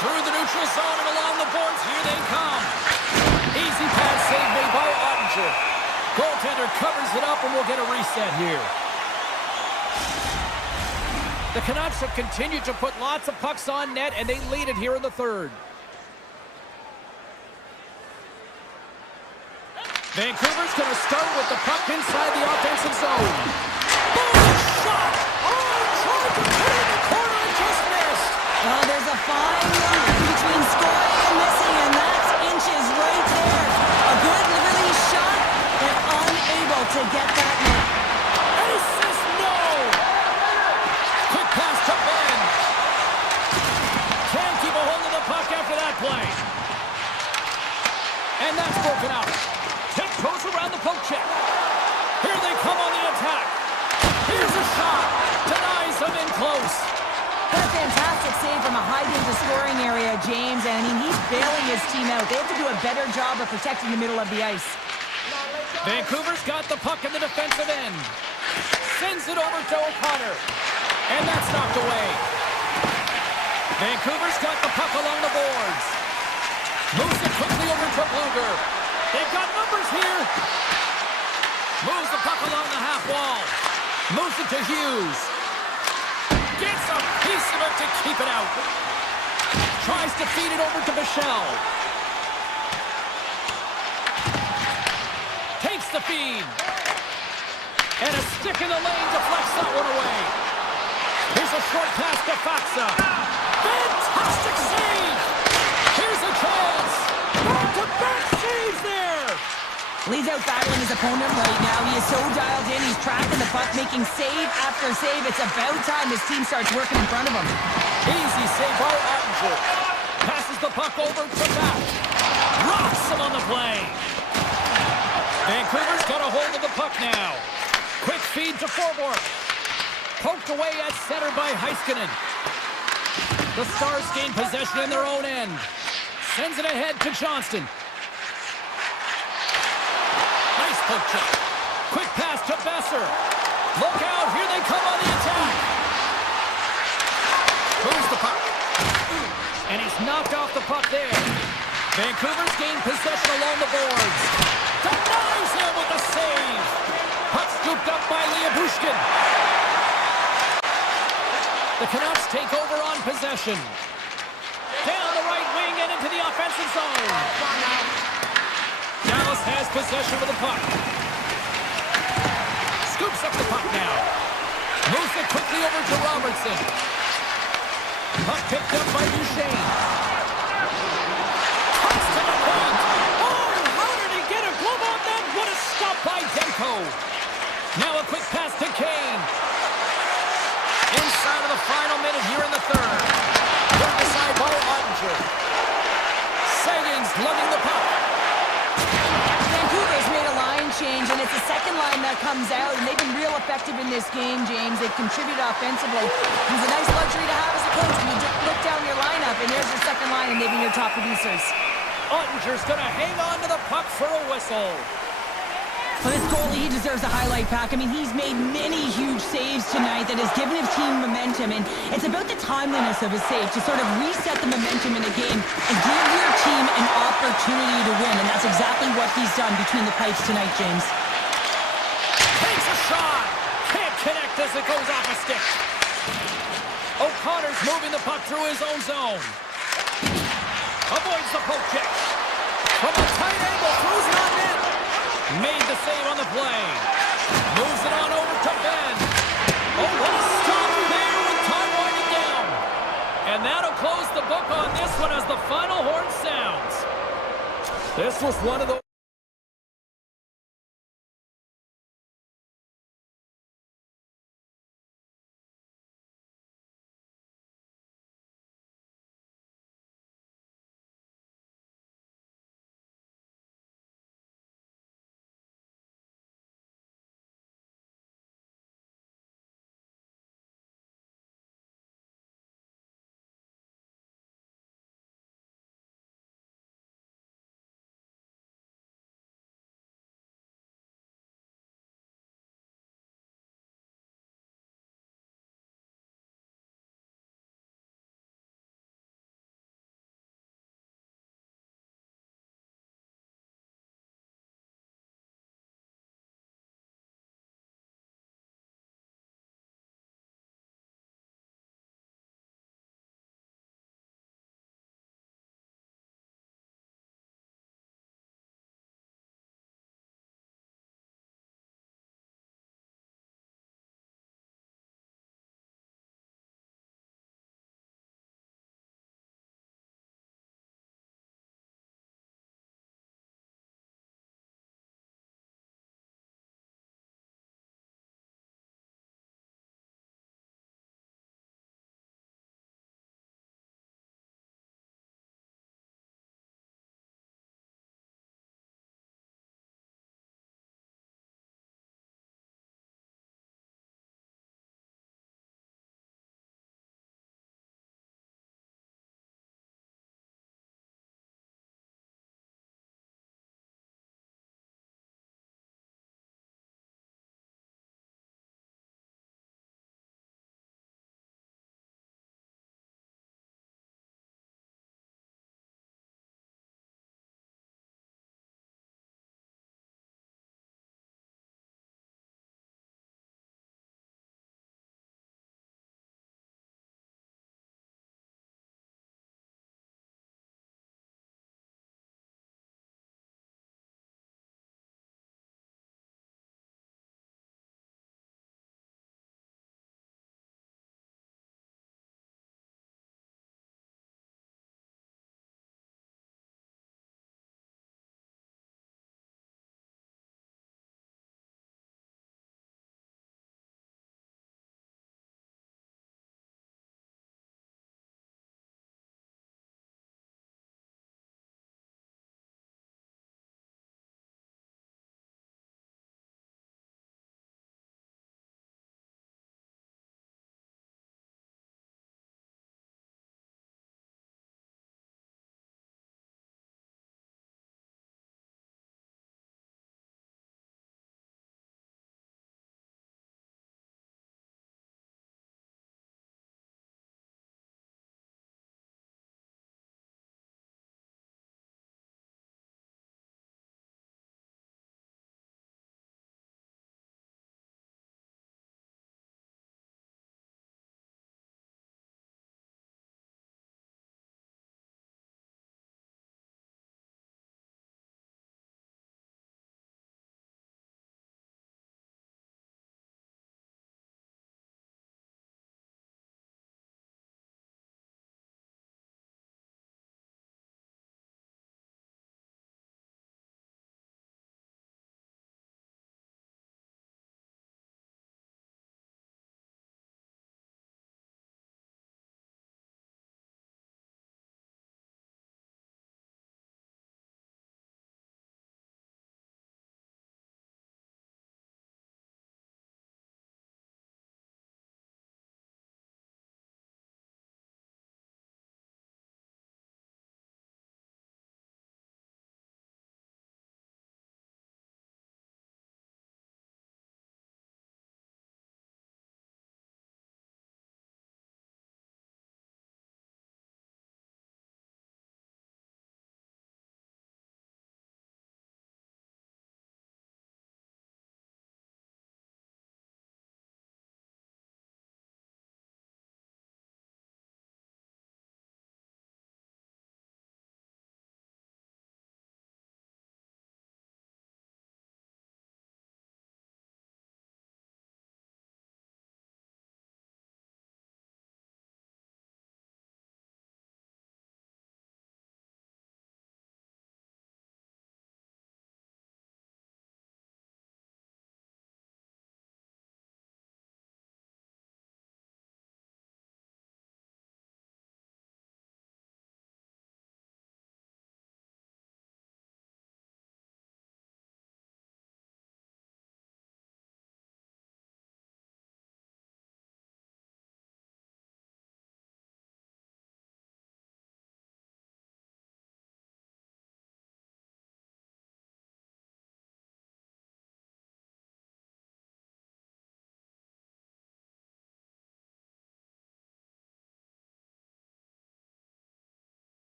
Through the neutral zone and along the boards, here they come. Easy pass save made by Ottinger. Goaltender covers it up and we'll get a reset here. The Canucks have continued to put lots of pucks on net and they lead it here in the third. Vancouver's going to start with the puck inside the offensive zone. Boom! Shot! Oh, tried to put it in the corner and just missed. Well, there's a fine line between scoring and missing, and that's inches right there. A good release shot, but unable to get that net. Assist, no! Quick pass to Ben. Can't keep a hold of the puck after that play. And that's broken out. Tiptoes around the poke check. Here they come on the attack. Here's a shot. Denies them in close. What a fantastic save from a high-danger scoring area, James. And I mean, he's bailing his team out. They have to do a better job of protecting the middle of the ice. Vancouver's got the puck in the defensive end. Sends it over to O'Connor. And that's knocked away. Vancouver's got the puck along the boards. Moves it quickly over to Bluger. They've got numbers here. Moves the puck along the half wall. Moves it to Hughes. Gets a piece of it to keep it out. Tries to feed it over to Michel. Takes the feed. And a stick in the lane deflects that one away. Here's a short pass to Faxa. Fantastic save. Here's a chance. Back-to-back saves there. Lee's out battling his opponent right now. He is so dialed in. He's tracking the puck, making save after save. It's about time his team starts working in front of him. Easy save by Ottinger. Passes the puck over to Matt. Rocks him on the play. Vancouver's got a hold of the puck now. Quick feed to forward. Poked away at center by Heiskanen. The Stars gain possession in their own end. Sends it ahead to Johnston. Nice poke check. Quick pass to Besser. Look out, here they come on the attack. Moves the puck. And he's knocked off the puck there. Vancouver's gained possession along the boards. Denies him with a save. Puck scooped up by Liabushkin. The Canucks take over on possession. Down the right wing and into the offensive zone. Dallas has possession of the puck. Scoops up the puck now. Moves it quickly over to Robertson. Puck picked up by Duchesne. Cuts to the point. Oh, how did he get a glove on that? What a stop by Demko. Now a quick pass to Kane. Inside of the final minute here in the third. Put aside by Ottinger. Sagan's lugging the puck. Vancouver's made a line change, and it's the second line that comes out, and they've been real effective in this game, James. They've contributed offensively. It's a nice luxury to have as a coach when you just look down your lineup, and there's your second line, and they've been your top producers. Ottinger's going to hang on to the puck for a whistle. Well, this goalie, he deserves a highlight pack. I mean, he's made many huge saves tonight that has given his team momentum, and it's about the timeliness of his save to sort of reset the momentum in a game and give your team an opportunity to win, and that's exactly what he's done between the pipes tonight, James. Takes a shot. Can't connect as it goes off a stick. O'Connor's moving the puck through his own zone. Avoids the poke check. From a tight angle, throws it on net. Made the save on the play. Moves it on over to Ben. Oh, what a stop there with time winding down. And that'll close the book on this one as the final horn sounds. This was one of the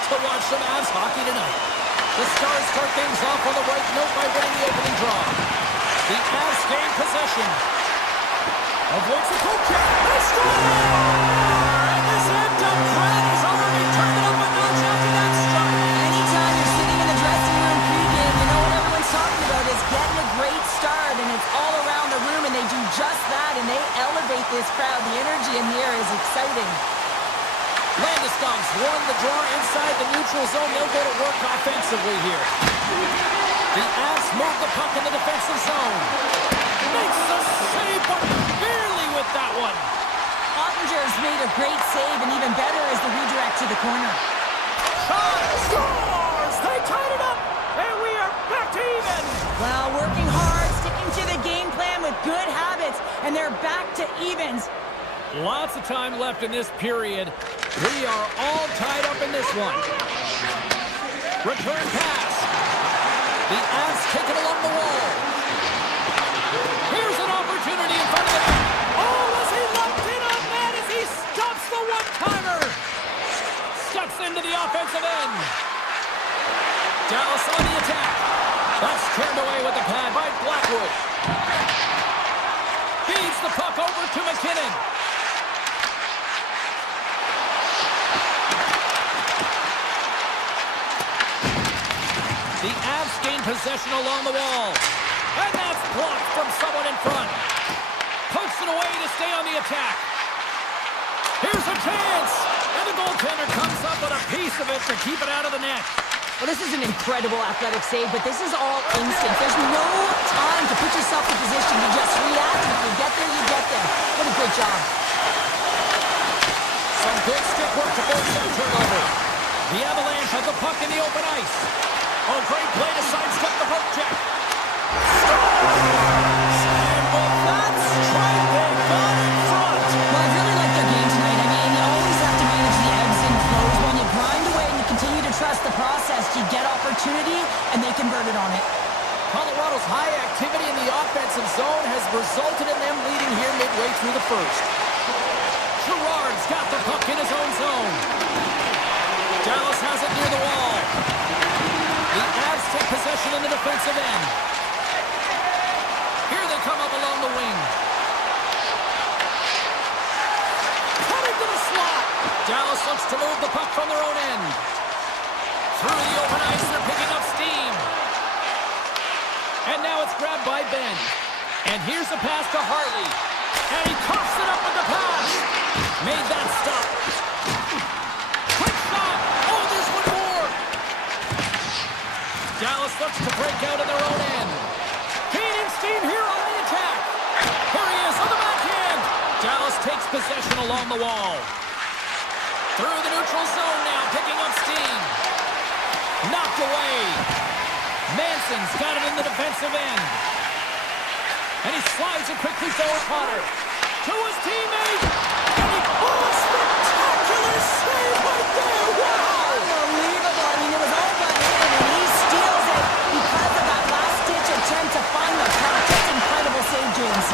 like to watch some Avs hockey tonight. The Stars start things off on the right note by winning the opening draw. The Avs gain possession. Avoids the poke check. They score! And this amped-up crowd has already turned it up a notch after that strike. Anytime you're sitting in the dressing room pregame, you know what everyone's talking about is getting a great start, and it's all around the room, and they do just that, and they elevate this crowd. The energy in here is exciting. Landeskog's won the draw inside the neutral zone. They'll go to work offensively here. The Avs move the puck in the defensive zone. Makes the save, but barely with that one. Ottinger's made a great save, and even better is the redirect to the corner. Shot scores! They tied it up, and we are back to even. Well, working hard, sticking to the game plan with good habits, and they're back to evens. Lots of time left in this period. We are all tied up in this one. Return pass. The Avs take it along the wall. Here's an opportunity in front of the net. Oh, was he locked in on that as he stops the one-timer? Steps into the offensive end. Dallas on the attack. That's turned away with the pad by Blackwood. Feeds the puck over to McKinnon. The Avs gain possession along the wall. And that's blocked from someone in front. Pokes it away to stay on the attack. Here's a chance. And the goaltender comes up with a piece of it to keep it out of the net. Well, this is an incredible athletic save, but this is all instinct. There's no time to put yourself in position to just react. If you get there, you get there. What a great job. Some good stick work to force that turnover. The Avalanche have the puck in the open ice. Oh, great play to sidestep the poke check. Scores! And with that strike, they got in front. Well, I really like their game tonight. I mean, you always have to manage the ebbs and flows. When you grind away and you continue to trust the process, you get opportunity, and they converted on it. Colorado's high activity in the offensive zone has resulted in them leading here midway through the first. Girard's got the puck in his own zone. Dallas has it near the wall. The Avs take possession in the defensive end. Here they come up along the wing. Coming to the slot. Dallas looks to move the puck from their own end. Through the open ice, they're picking up steam. And now it's grabbed by Ben. And here's a pass to Hartley. And he coughs it up with the pass. Made that stop. Quick shot. Oh, there's one more. Dallas looks to break out in their own end. Gaining steam here on the attack. Here he is on the backhand. Dallas takes possession along the wall. Through the neutral zone now, picking up steam. Knocked away. Manson's got it in the defensive end. And he slides it quickly to O'Connor. To his teammate. And he pulls spectacular save right there. Wow! Unbelievable. I mean, it was all but in, and he steals it because of that last-ditch attempt to find the puck. That's an incredible save, James.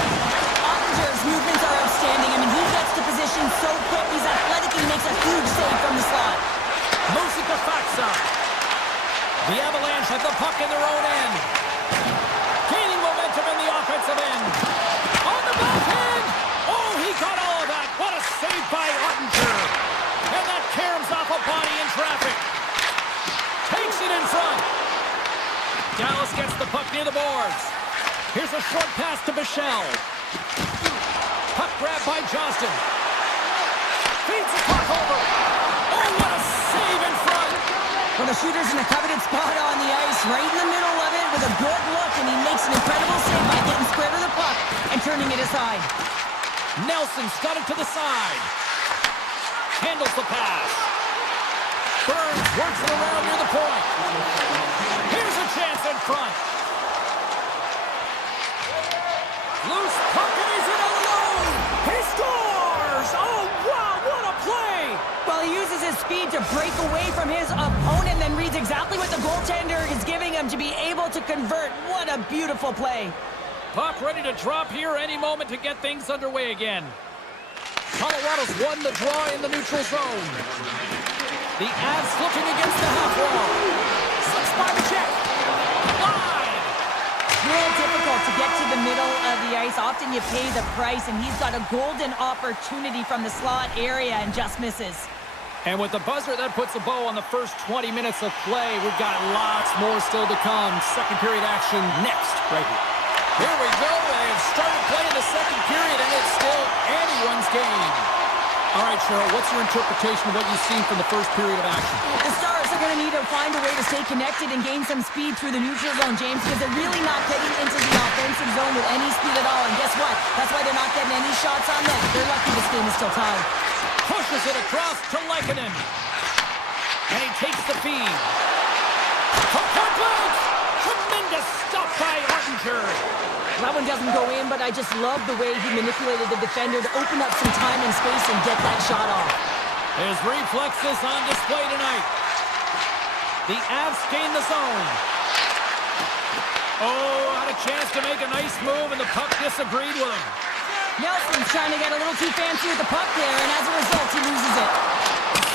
Ottinger's movements are outstanding. I mean, he gets to position so quick. He's athletic, and he makes a huge save from the slot. Musica Faxa. The Avalanche have the puck in their own end. Gaining momentum in the offensive end. On the backhand. Oh, he got all of that. What a save by Ottinger. And that caroms off a body in traffic. Takes it in front. Dallas gets the puck near the boards. Here's a short pass to Bichelle. Puck grab by Johnston. Feeds the puck over. Oh, what a save in front. Well, the shooter's in a coveted spot on the ice, right in the middle of it with a good look, and he makes an incredible save by getting square to the puck and turning it aside. Nelson's got it to the side. Handles the pass. Burns works it around near the point. Here's a chance in front. Loose puck and he's in alone. He scores! Oh, wow, what a play! Well, he uses his speed to break away from his opponent, then reads exactly what the goaltender is giving him to be able to convert. What a beautiful play. Puck ready to drop here any moment to get things underway again. Colorado's won the draw in the neutral zone. The Avs looking against the half wall. Slips by the check. Live. Real difficult to get to the middle of the ice. Often you pay the price, and he's got a golden opportunity from the slot area and just misses. And with the buzzer, that puts a bow on the first 20 minutes of play. We've got lots more still to come. Second period action next, right here. Here we go. They've started playing the second period, and it's still anyone's game. All right, Cheryl, what's your interpretation of what you've seen from the first period of action? The Stars are going to need to find a way to stay connected and gain some speed through the neutral zone, James, because they're really not getting into the offensive zone with any speed at all. And guess what? That's why they're not getting any shots on net. They're lucky this game is still tied. Pushes it across to Lehkonen. And he takes the feed. Tremendous stop by Ottinger. That one doesn't go in, but I just love the way he manipulated the defender to open up some time and space and get that shot off. His reflexes on display tonight. The Avs gain the zone. Oh, had a chance to make a nice move, and the puck disagreed with him. Nelson's trying to get a little too fancy with the puck there, and as a result, he loses it.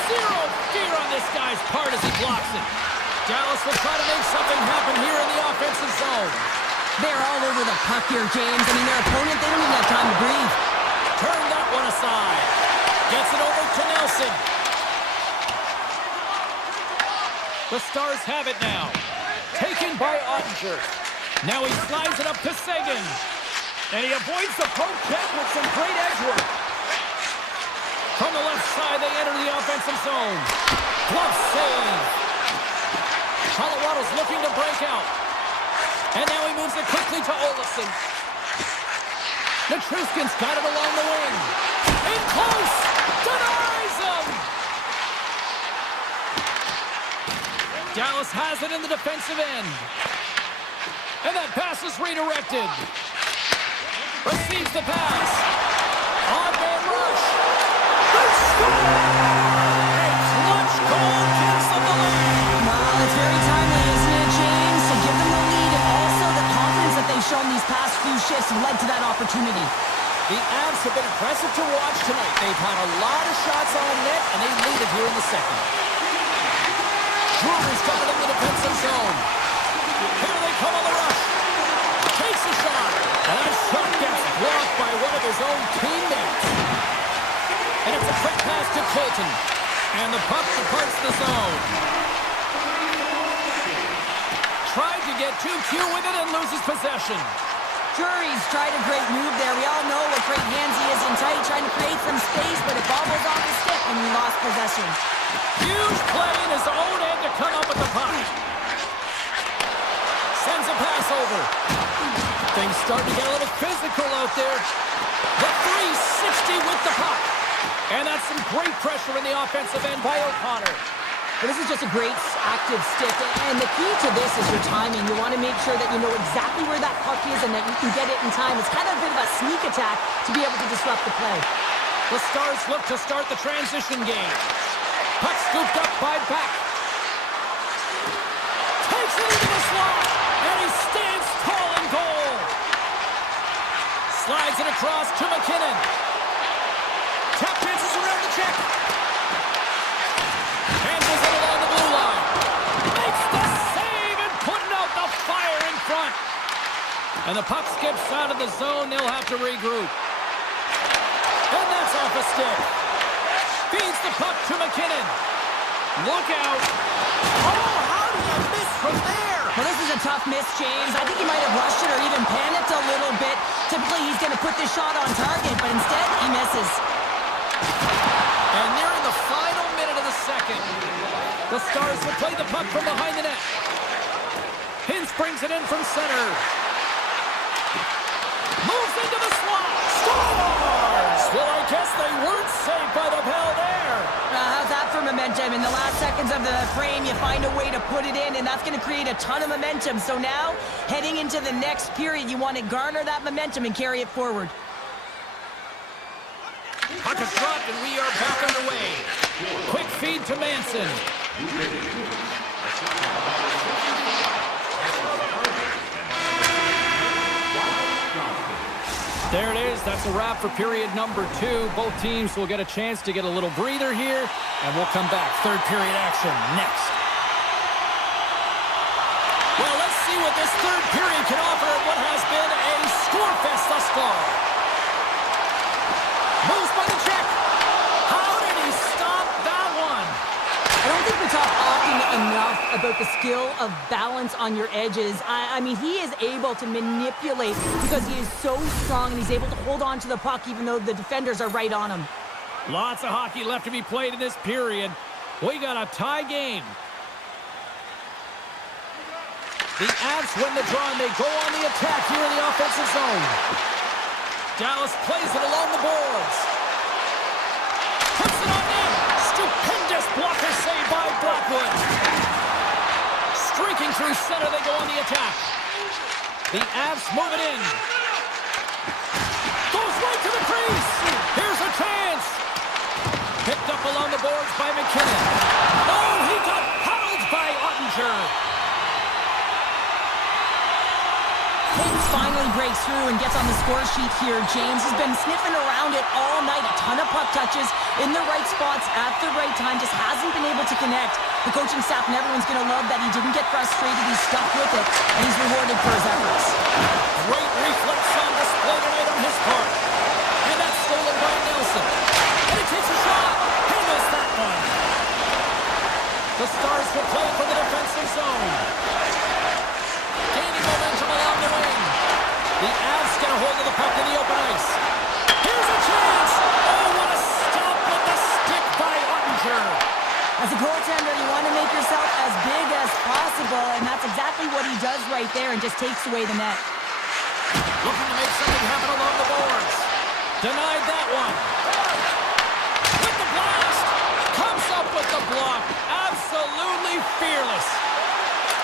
Zero fear on this guy's part as he blocks it. Dallas will try to make something happen here in the offensive zone. They're all over the puck here, James. I mean, their opponent, they don't even have time to breathe. Turn that one aside. Gets it over to Nelson. The Stars have it now. Taken by Ottinger. Now he slides it up to Seguin. And he avoids the poke check with some great edge work. From the left side, they enter the offensive zone. Glove save. Colorado's looking to break out. And now he moves it quickly to Olofsson. Nichushkin's got it along the wing. In close. Denies him. Dallas has it in the defensive end. And that pass is redirected. Receives the pass. On-man rush. They score! A clutch goal gives them the lead. Well, it's very timely, isn't it, James? To give them the lead, and also the confidence that they've shown these past few shifts led to that opportunity. The Avs have been impressive to watch tonight. They've had a lot of shots on net, and they lead it here in the second. Drury's coming in the defensive zone. Here they come on the rush. Takes a shot. And that shot gets blocked by one of his own teammates. And it's a quick pass to Colton. And the puck departs the zone. Tried to get too cute with it and loses possession. Drury's tried a great move there. We all know what great hands he is in tight, trying to create some space, but it bobbles off his stick and he lost possession. Huge play in his own end to come up with the puck. Sends a pass over. Things starting to get a little physical out there. The 360 with the puck. And that's some great pressure in the offensive end by O'Connor. But this is just a great active stick. And the key to this is your timing. You want to make sure that you know exactly where that puck is and that you can get it in time. It's kind of a bit of a sneak attack to be able to disrupt the play. The Stars look to start the transition game. Puck scooped up by Back. Takes it into the slot. And he stands tall in goal. Slides it across to McKinnon. Tap dances around the check. Handles it along the blue line. Makes the save and putting out the fire in front. And the puck skips out of the zone. They'll have to regroup. And that's off a stick. Feeds the puck to McKinnon. Look out. Oh, how do you miss from there? Well, this is a tough miss, James. I think he might have rushed it or even panicked a little bit. Typically, he's going to put this shot on target, but instead, he misses. And nearing the final minute of the second, the Stars will play the puck from behind the net. Hintz brings it in from center. Moves into the slot. Scores! Well, I guess they weren't safe by the bell there. How's that for momentum? In the last seconds of the frame, you find a way to put it in, and that's going to create a ton of momentum. So now, heading into the next period, you want to garner that momentum and carry it forward. Puck is dropped, and we are back underway. Quick feed to Manson. There it is. That's a wrap for period number 2. Both teams will get a chance to get a little breather here, and we'll come back. Third period action next. Well, let's see what this third period can offer in what has been a score fest thus far. Moves by the check. How did he stop that one? I don't think we talk often enough about the skill of balance on your edges. I mean, he is able to manipulate because he is so strong and he's able to hold on to the puck even though the defenders are right on him. Lots of hockey left to be played in this period. We got a tie game. The Avs win the draw and they go on the attack here in the offensive zone. Dallas plays it along the boards. Puts it on net. Stupendous blocker save by Blackwood. Streaking through center, they go on the attack. The Avs move it in. Goes right to the crease. Here's a chance. Picked up along the boards by McKinnon. Oh, he got huddled by Ottinger. Kings finally breaks through and gets on the score sheet here. James has been sniffing around it all night. A ton of puck touches in the right spots at the right time. Just hasn't been able to connect. The coaching staff and everyone's going to love that he didn't get frustrated. He stuck with it, and he's rewarded for his efforts. Great reflex on display tonight on his part. And that's stolen by Nelson. And he takes a shot. He missed that one. The Stars will play for the defensive zone. Gaining momentum along the wing. The Avs get a hold of the puck in the open ice. Here's a chance. Oh, what a stop with the stick by Ottinger. As a goaltender, you want to make yourself as big as possible, and that's exactly what he does right there and just takes away the net. Looking to make something happen along the boards. Denied that one. With the blast. Comes up with the block. Absolutely fearless.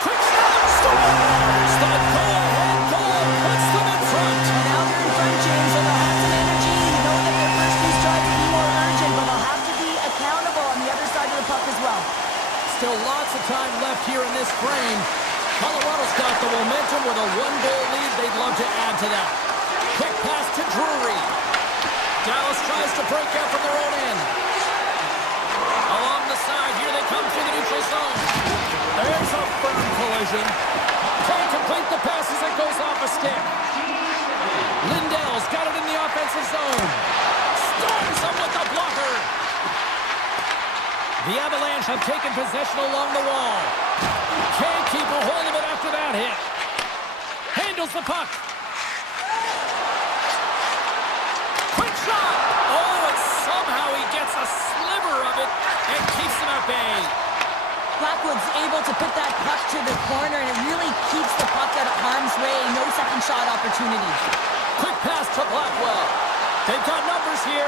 Quick shot. Scores! The go-ahead goal puts them in front. And now they're in front, James, so they'll have some energy. You know that their first piece tried to be more urgent, but they'll have to be accountable on the other side of the puck as well. Still lots of time left here in this frame. Colorado's got the momentum with a one-goal lead. They'd love to add to that. Quick pass to Drury. Dallas tries to break out from their own end. Along the side, here they come through the neutral zone. There's a firm collision. Can't complete the pass as it goes off a stick. Lindell's got it in the offensive zone. Storms him with the blocker. The Avalanche have taken possession along the wall. Can't keep a hold of it after that hit. Handles the puck. Quick shot. Oh, and somehow he gets a sliver of it and keeps him at bay. Blackwood's able to put that puck to the corner, and it really keeps the puck out of harm's way. No second shot opportunity. Quick pass to Blackwell. They've got numbers here.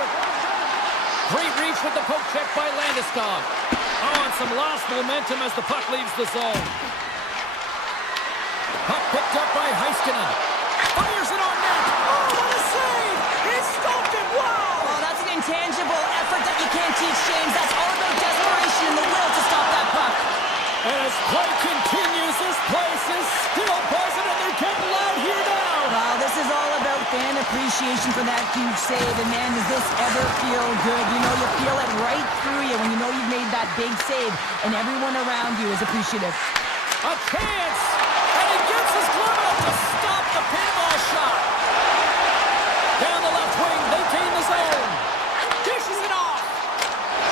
Great reach with the poke check by Landeskog. Oh, and some lost momentum as the puck leaves the zone. Puck picked up by Heiskanen. Fires it on net. Oh, what a save! He stopped it. Wow! Oh, that's an intangible effort that you can't teach, James. That's all about desperation and the will to stop that puck. And as play continues, this place is still buzzing, and they're getting loud here now. Wow, this is all about fan appreciation for that huge save. And man, does this ever feel good. You know, you feel it right through you when you know you've made that big save, and everyone around you is appreciative. A chance! And he gets his glove out to stop the pinball shot. Down the left wing, they gain the zone. Dishes it off.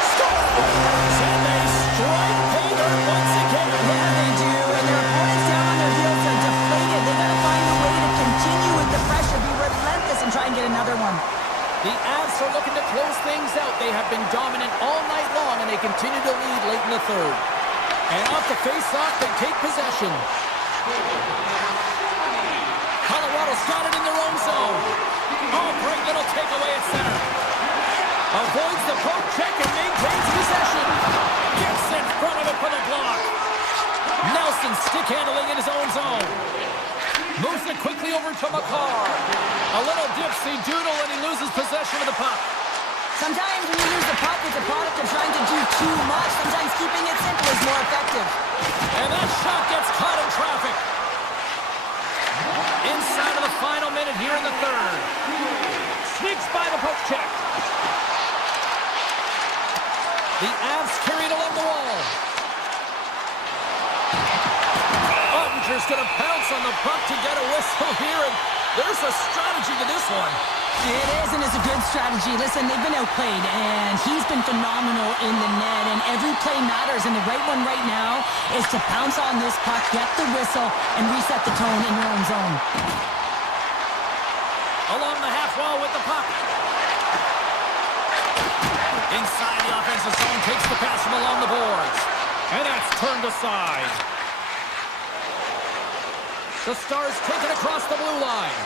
Scores! And they strike pay dirt once again. Yeah, they do. And their opponents down on their heels are deflated. They got to find a way to continue with the pressure, be relentless, and try and get another one. The Avs are looking to close things out. They have been dominant all night long, and they continue to lead late in the third. And off the face-off, they take possession. Colorado's got it in their own zone. Oh, great little takeaway at center. Avoids the poke check and maintains possession. Gets in front of it for the block. Nelson stick handling in his own zone. Moves it quickly over to McCarr. A little dipsy doodle and he loses possession of the puck. Sometimes when you lose the puck, it's a product of trying to do too much. Sometimes keeping it simple is more effective. And that shot gets caught in traffic. Inside of the final minute here in the third. Sneaks by the poke check. The Avs carried along the wall. Ottinger's going to pounce on the puck to get a whistle here, and there's a strategy to this one. It is, and it's a good strategy. Listen, they've been outplayed, and he's been phenomenal in the net, and every play matters, and the right one right now is to pounce on this puck, get the whistle, and reset the tone in your own zone. Along the half wall with the puck. Inside the offensive zone, takes the pass from along the boards. And that's turned aside. The Stars take it across the blue line.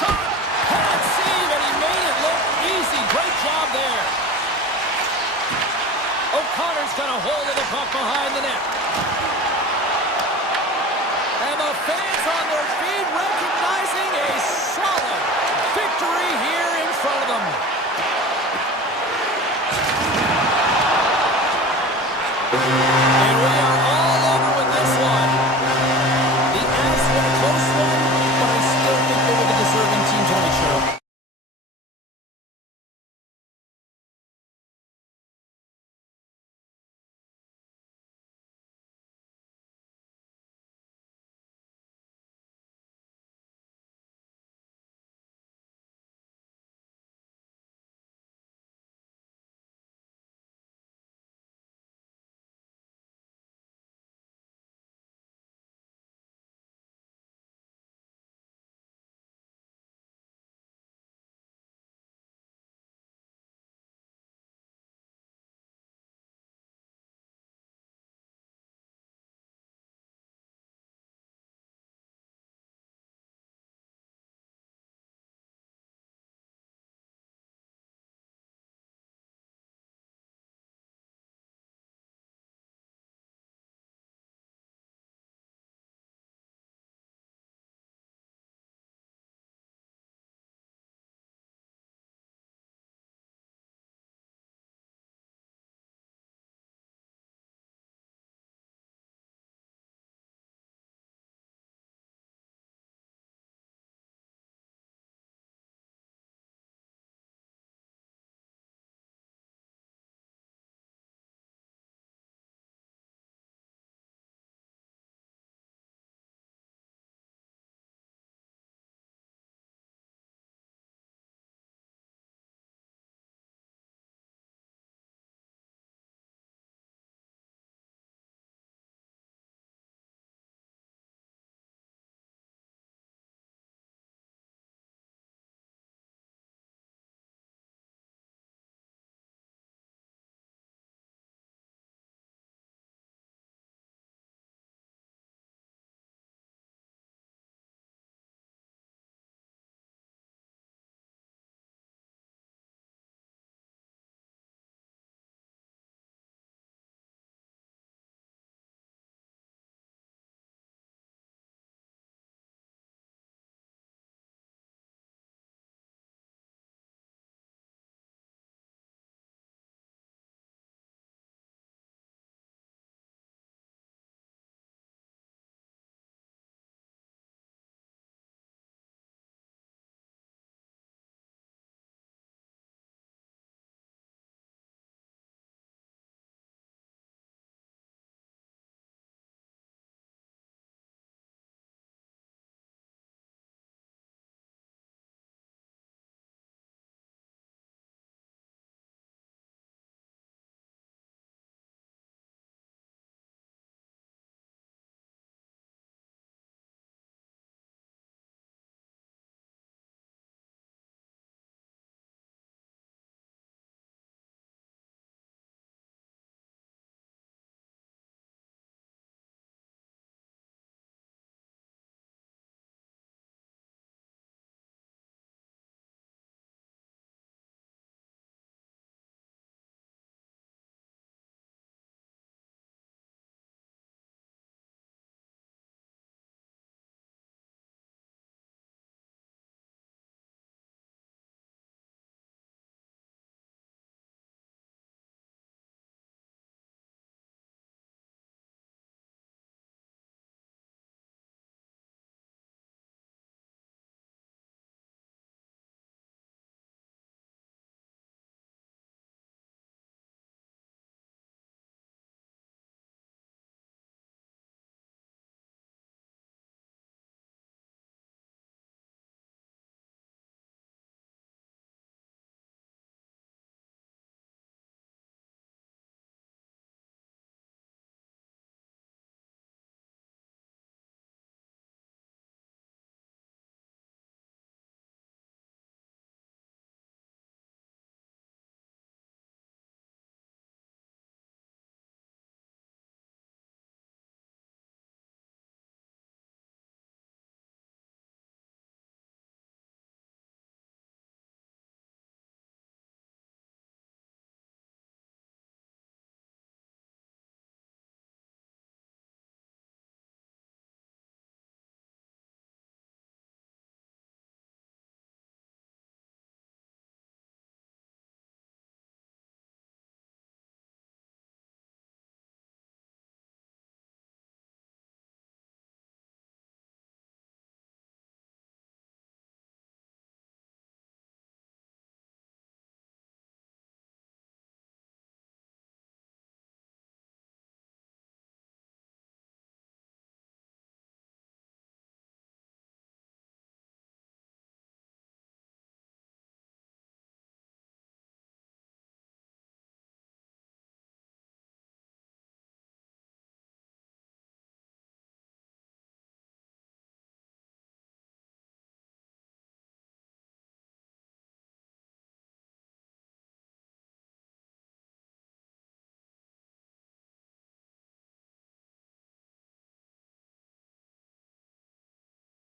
Shot! Can't save, and he made it look easy. Great job there. O'Connor's got a hold of the puck behind the net. And the fans on their feet recognizing a solid victory here in front of them.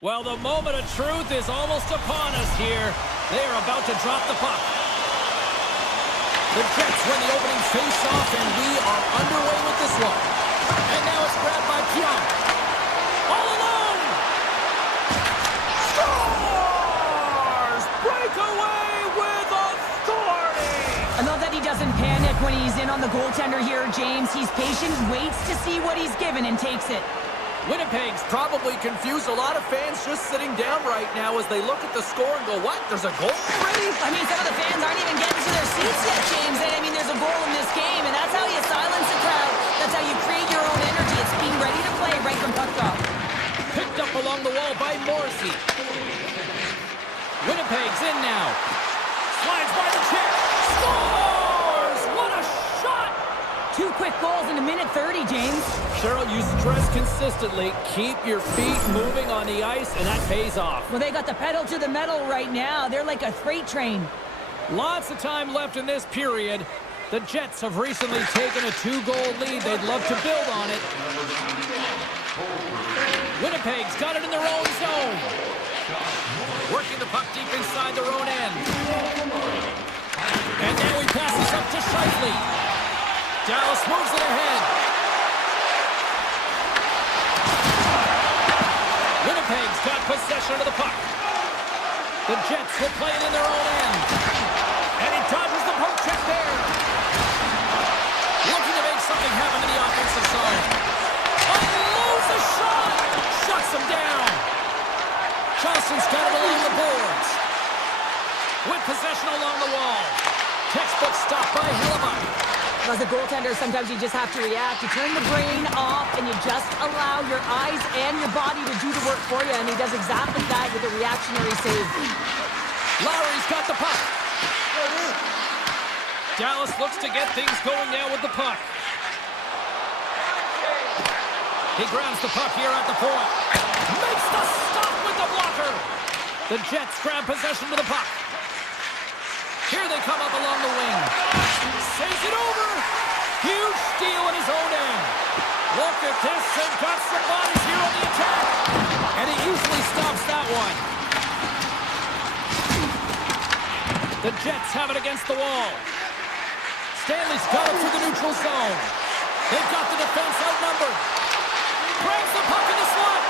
Well, the moment of truth is almost upon us here. They are about to drop the puck. The Jets win the opening face-off, and we are underway with this one. And now it's grabbed by Pionk. All alone! Scores! Breakaway with authority! I love that he doesn't panic when he's in on the goaltender here, James. He's patient, waits to see what he's given, and takes it. Winnipeg's probably confused a lot of fans just sitting down right now as they look at the score and go, what? There's a goal already? I mean, some of the fans aren't even getting to their seats yet, James. And I mean, there's a goal in this game, and that's how you silence the crowd. That's how you create your own energy. It's being ready to play right from puck drop. Picked up along the wall by Morrissey. Winnipeg's in now. Slides by the check. Scores! What a shot! 2 quick goals in a minute 30, James. Cheryl, you stress consistently, keep your feet moving on the ice, and that pays off. Well, they got the pedal to the metal right now. They're like a freight train. Lots of time left in this period. The Jets have recently taken a 2-goal lead. They'd love to build on it. Winnipeg's got it in their own zone. Working the puck deep inside their own end. And now he passes up to Shifley. Dallas moves it ahead. Winnipeg's got possession of the puck. The Jets will play it in their own end. And he dodges the poke check there. Looking to make something happen in the offensive zone. Unloads a shot. Shuts him down. Johnson's got it along the boards. With possession along the wall. Textbook stop by Hellebuck. As a goaltender, sometimes you just have to react. You turn the brain off, and you just allow your eyes and your body to do the work for you, and he does exactly that with a reactionary save. Lowry's got the puck. Dallas looks to get things going now with the puck. He grabs the puck here at the point. Makes the stop with the blocker. The Jets grab possession of the puck. Here they come up along the wing. Saves it over. Huge steal in his own end. Look at this, they've got some bodies here on the attack. And he easily stops that one. The Jets have it against the wall. Stanley's got it through the neutral zone. They've got the defense outnumbered. Grabs the puck in the slot.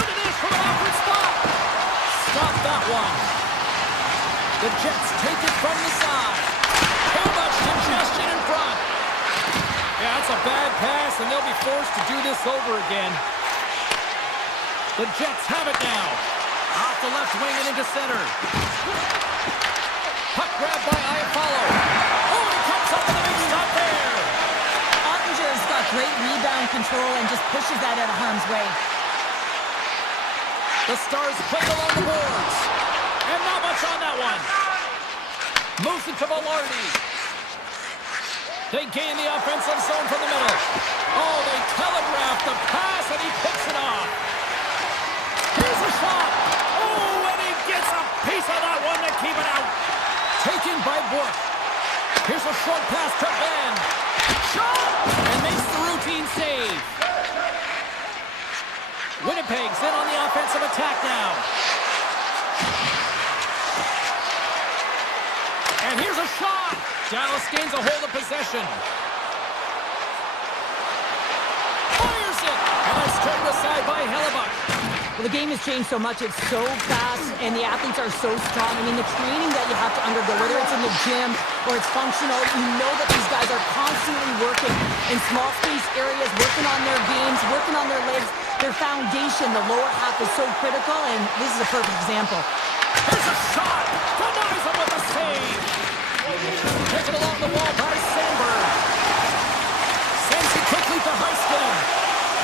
Look at this from an awkward spot. Stop that one. The Jets take it from the side. Too much congestion in front. Yeah, that's a bad pass, and they'll be forced to do this over again. The Jets have it now. Off the left wing and into center. Puck grabbed by Iafallo. Oh, and he comes up with a big stop there. Ottinger's got great rebound control and just pushes that out of harm's way. The Stars play along the boards. And not much on that one. Moves it to Velarde. They gain the offensive zone from the middle. Oh, they telegraph the pass, and he picks it off. Here's a shot. Oh, and he gets a piece of that one to keep it out. Taken by Brook. Here's a short pass to Ben. Shot! And makes the routine save. Winnipeg's in on the offensive attack now. And here's a shot. Dallas gains a hold of possession. Fires it. And that's turned aside by Hellebuck. Well, the game has changed so much. It's so fast, and the athletes are so strong. I mean, the training that you have to undergo, whether it's in the gym or it's functional, you know that these guys are constantly working in small space areas, working on their games, working on their legs. Their foundation, the lower half, is so critical, and this is a perfect example. Here's a shot. Denies him with a save. Taken along the wall by Sandberg. Sends it quickly to Heiskanen.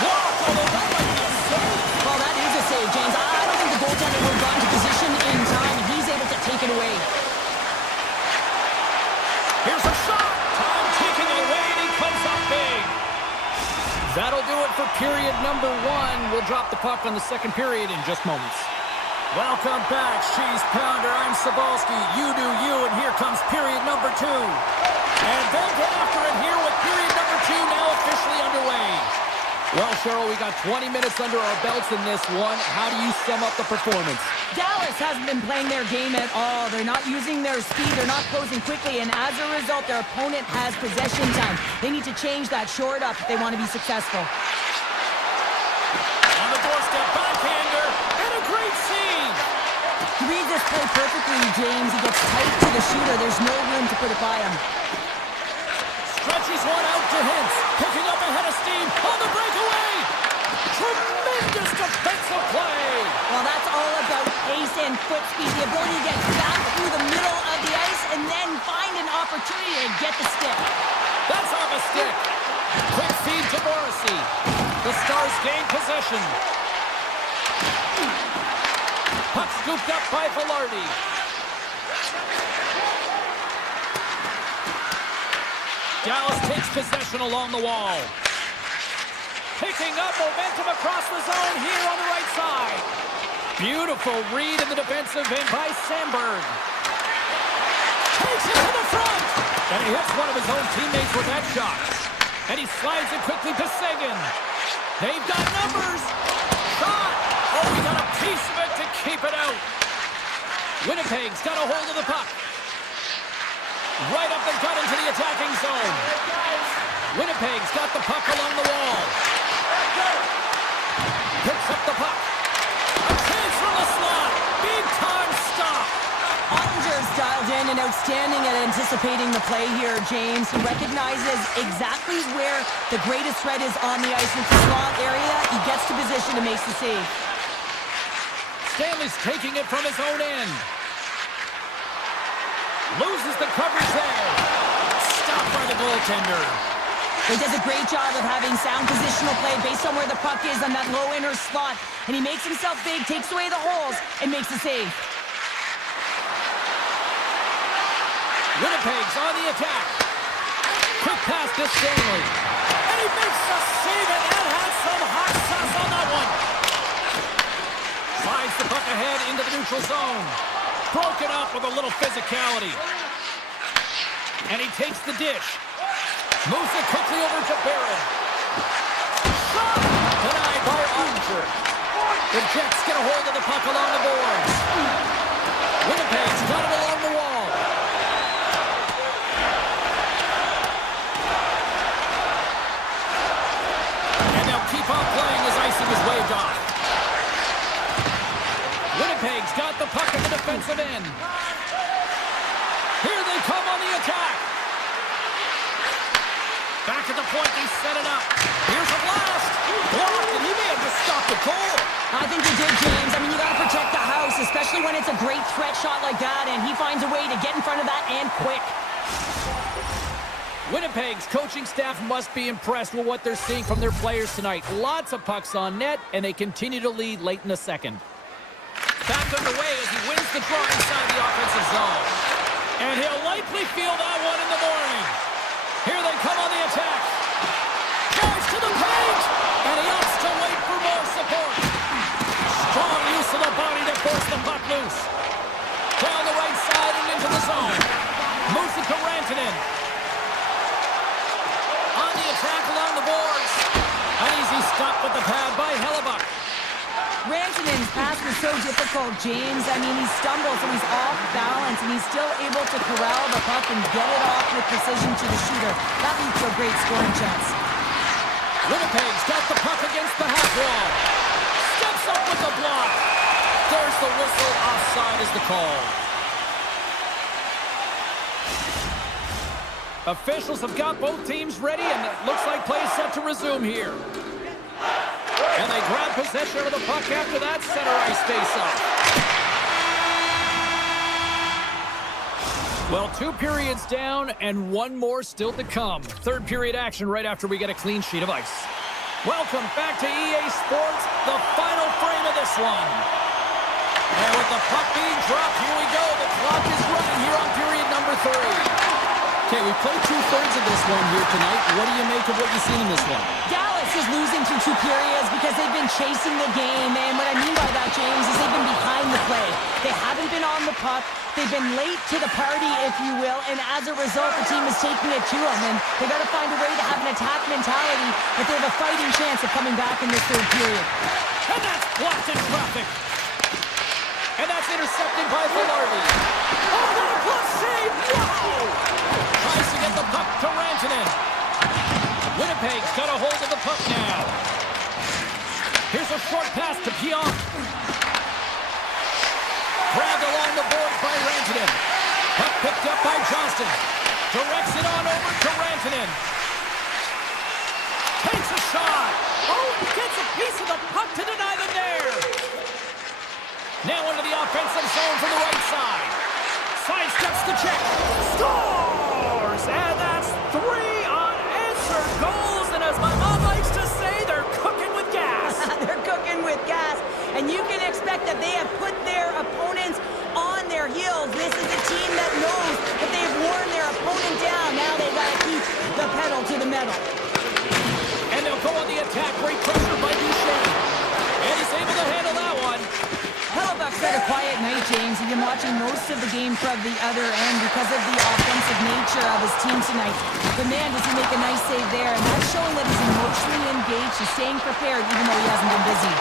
Blocked, although that might be a save. Well, that is a save, James. I don't think the goaltender would have gotten to position in time, and he's able to take it away. Here's a shot. Time taking it away, and he comes up big. That'll do it for period number 1. We'll drop the puck on the second period in just moments. Welcome back, Cheese Pounder. I'm Cebulski. You do you, and here comes period number 2. And they'll get after it here with period number 2 now officially underway. Well, Cheryl, we got 20 minutes under our belts in this one. How do you sum up the performance? Dallas hasn't been playing their game at all. They're not using their speed. They're not closing quickly. And as a result, their opponent has possession time. They need to change that short up if they want to be successful. On the doorstep, backhander, and a great save. He reads this play perfectly, James. He gets tight to the shooter. There's no room to put it by him. Stretches one out to Hintz. Picking up ahead of steam on the breakaway. Tremendous defensive play. Well, that's all about pace and foot speed. The ability to get back through the middle of the ice and then find an opportunity to get the stick. That's off a stick. Quick feed to Morrissey. The Stars gain possession. Puck scooped up by Velarde. Dallas takes possession along the wall. Picking up momentum across the zone here on the right side. Beautiful read in the defensive end by Sandberg. Takes it to the front. And he hits one of his own teammates with that shot. And he slides it quickly to Sagan. They've got numbers. Shot. Oh, he got a piece of it to keep it out. Winnipeg's got a hold of the puck. Right up the gut into the attacking zone. Winnipeg's got the puck along the wall. Picks up the puck. A chance from the slot. Big time stop. Ottinger's dialed in and outstanding at anticipating the play here, James. He recognizes exactly where the greatest threat is on the ice with the slot area. He gets to position and makes the save. Stanley's taking it from his own end. Loses the coverage there. Stopped by the goaltender. He does a great job of having sound positional play based on where the puck is on that low inner slot. And he makes himself big, takes away the holes, and makes the save. Winnipeg's on the attack. Quick pass to Stanley. And he makes the save, and that has some hot sauce on that one. Slides the puck ahead into the neutral zone. Broken up with a little physicality. And he takes the dish. Moves it quickly over to Barron. Shot! Denied by Ottinger. The Jets get a hold of the puck along the boards. Winnipeg's got it along the wall. And they'll keep on playing as icing is waved off. Winnipeg's got the puck at the defensive end. Here they come on the attack. Back at the point, they set it up. Here's a blast. Blocked, and he may have just stopped the goal. I think he did, James. I mean, you got to protect the house, especially when it's a great threat shot like that, and he finds a way to get in front of that and quick. Winnipeg's coaching staff must be impressed with what they're seeing from their players tonight. Lots of pucks on net, and they continue to lead late in the second. Back underway as he wins the draw inside the offensive zone. And he'll likely feel that one in the morning. Here they come on the attack. Drives to the paint. And he opts to wait for more support. Strong use of the body to force the puck loose. Down the right side and into the zone. Moves it to Rantanen. On the attack along the boards. An easy stop with the pad by Hellebuck. Rantanen's pass was so difficult, James. I mean, he stumbles and he's off balance, and he's still able to corral the puck and get it off with precision to the shooter. That leads to a great scoring chance. Winnipeg's got the puck against the half wall. Steps up with the block. There's the whistle. Offside is the call. Officials have got both teams ready, and it looks like play is set to resume here. And they grab possession of the puck after that center ice face-off. Well, 2 periods down and 1 more still to come. Third period action right after we get a clean sheet of ice. Welcome back to EA Sports, the final frame of this one. And with the puck being dropped, here we go. The clock is running here on period number 3. Okay, we played 2/3 of this one here tonight. What do you make of what you've seen in this one? Dallas is losing through two periods because they've been chasing the game. And what I mean by that, James, is they've been behind the play. They haven't been on the puck. They've been late to the party, if you will. And as a result, the team is taking it to them. And they got to find a way to have an attack mentality if they have a fighting chance of coming back in this third period. And that's blocked in traffic. And that's intercepted by Velarde. Oh, what a glove save! Wow! Tries to get the puck to Rantanen. Winnipeg's got a hold of the puck now. Here's a short pass to Pionk. Grabbed along the boards by Rantanen. Puck picked up by Johnston. Directs it on over to Rantanen. Takes a shot. Oh, he gets a piece of the puck to deny them there. Now into the offensive zone from the right side. Sidesteps the check. Scores! And that's 3 unanswered goals. And as my mom likes to say, they're cooking with gas. They're cooking with gas. And you can expect that they have put their opponents on their heels. This is a team that knows that they've worn their opponent down. Now they've got to keep the pedal to the metal. And they'll go on the attack. Great pressure by Boucher. And he's able to handle that one. Hellebuck's had a quiet night, James. He's been watching most of the game from the other end because of the offensive nature of his team tonight. But man, does he make a nice save there. And that's showing that he's emotionally engaged. He's staying prepared even though he hasn't been busy.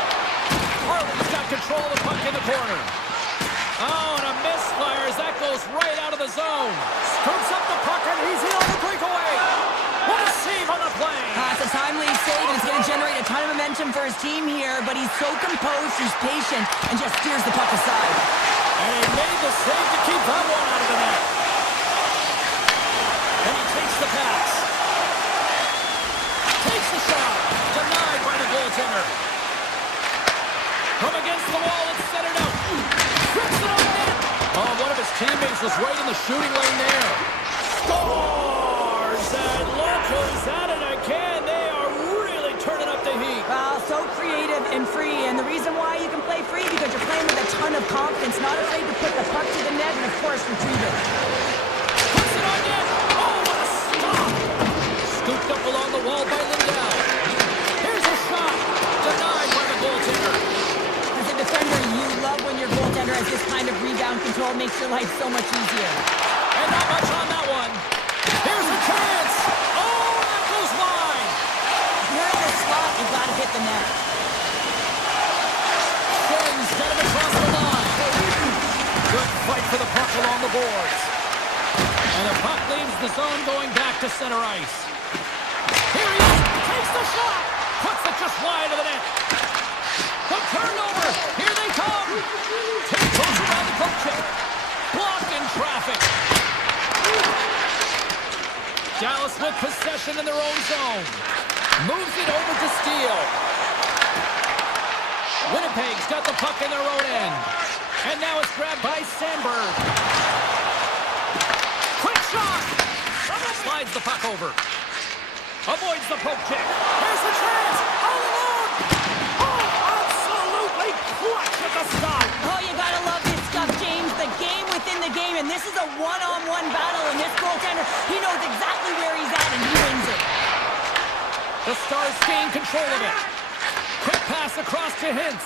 Harley's got control of the puck in the corner. Oh, and a misfire as that goes right out of the zone. Scoops up the puck and he's in on the breakaway. What a save on the play. It's a timely save and it's going to generate a ton of momentum for his team here, but he's so composed, he's patient, and just steers the puck aside. And he made the save to keep that one out of the net. And he takes the pass. Takes the shot. Denied by the goaltender. From against the wall and centered out. Trips it on net. Oh, one of his teammates was right in the shooting lane there. Scores! And Locals at it again. They are really turning up the heat. Well, so creative and free, and the reason why you can play free because you're playing with a ton of confidence, not afraid to put the puck to the net and, of course, retrieve it. Puts it on net. Oh, what a stop! Scooped up along the wall by Lindell. Here's a shot. Denied by the goaltender. As a defender, you love when your goaltender has this kind of rebound control. Makes your life so much easier. And not much on that one. Here's a chance. Oh, that goes wide. You're in the slot, you've got to hit the net. James got him across the line. Good fight for the puck along the boards. And the puck leaves the zone going back to center ice. Here he is. Takes the shot. Puts it just wide of the net. The turnover. Here they come. Goes around the poke check. Blocked in traffic. Dallas with possession in their own zone. Moves it over to Steele. Winnipeg's got the puck in their own end. And now it's grabbed by Sandberg. Quick shot. Slides the puck over. Avoids the poke check. Here's the chance. All alone. Oh, absolutely clutch at the stop. Oh, you got to love this stuff, James. The game within the game, and this is a one-on-one battle, and this goaltender, he knows exactly where he's at, and he wins it. The Stars gain control of it. Quick pass across to Hintz.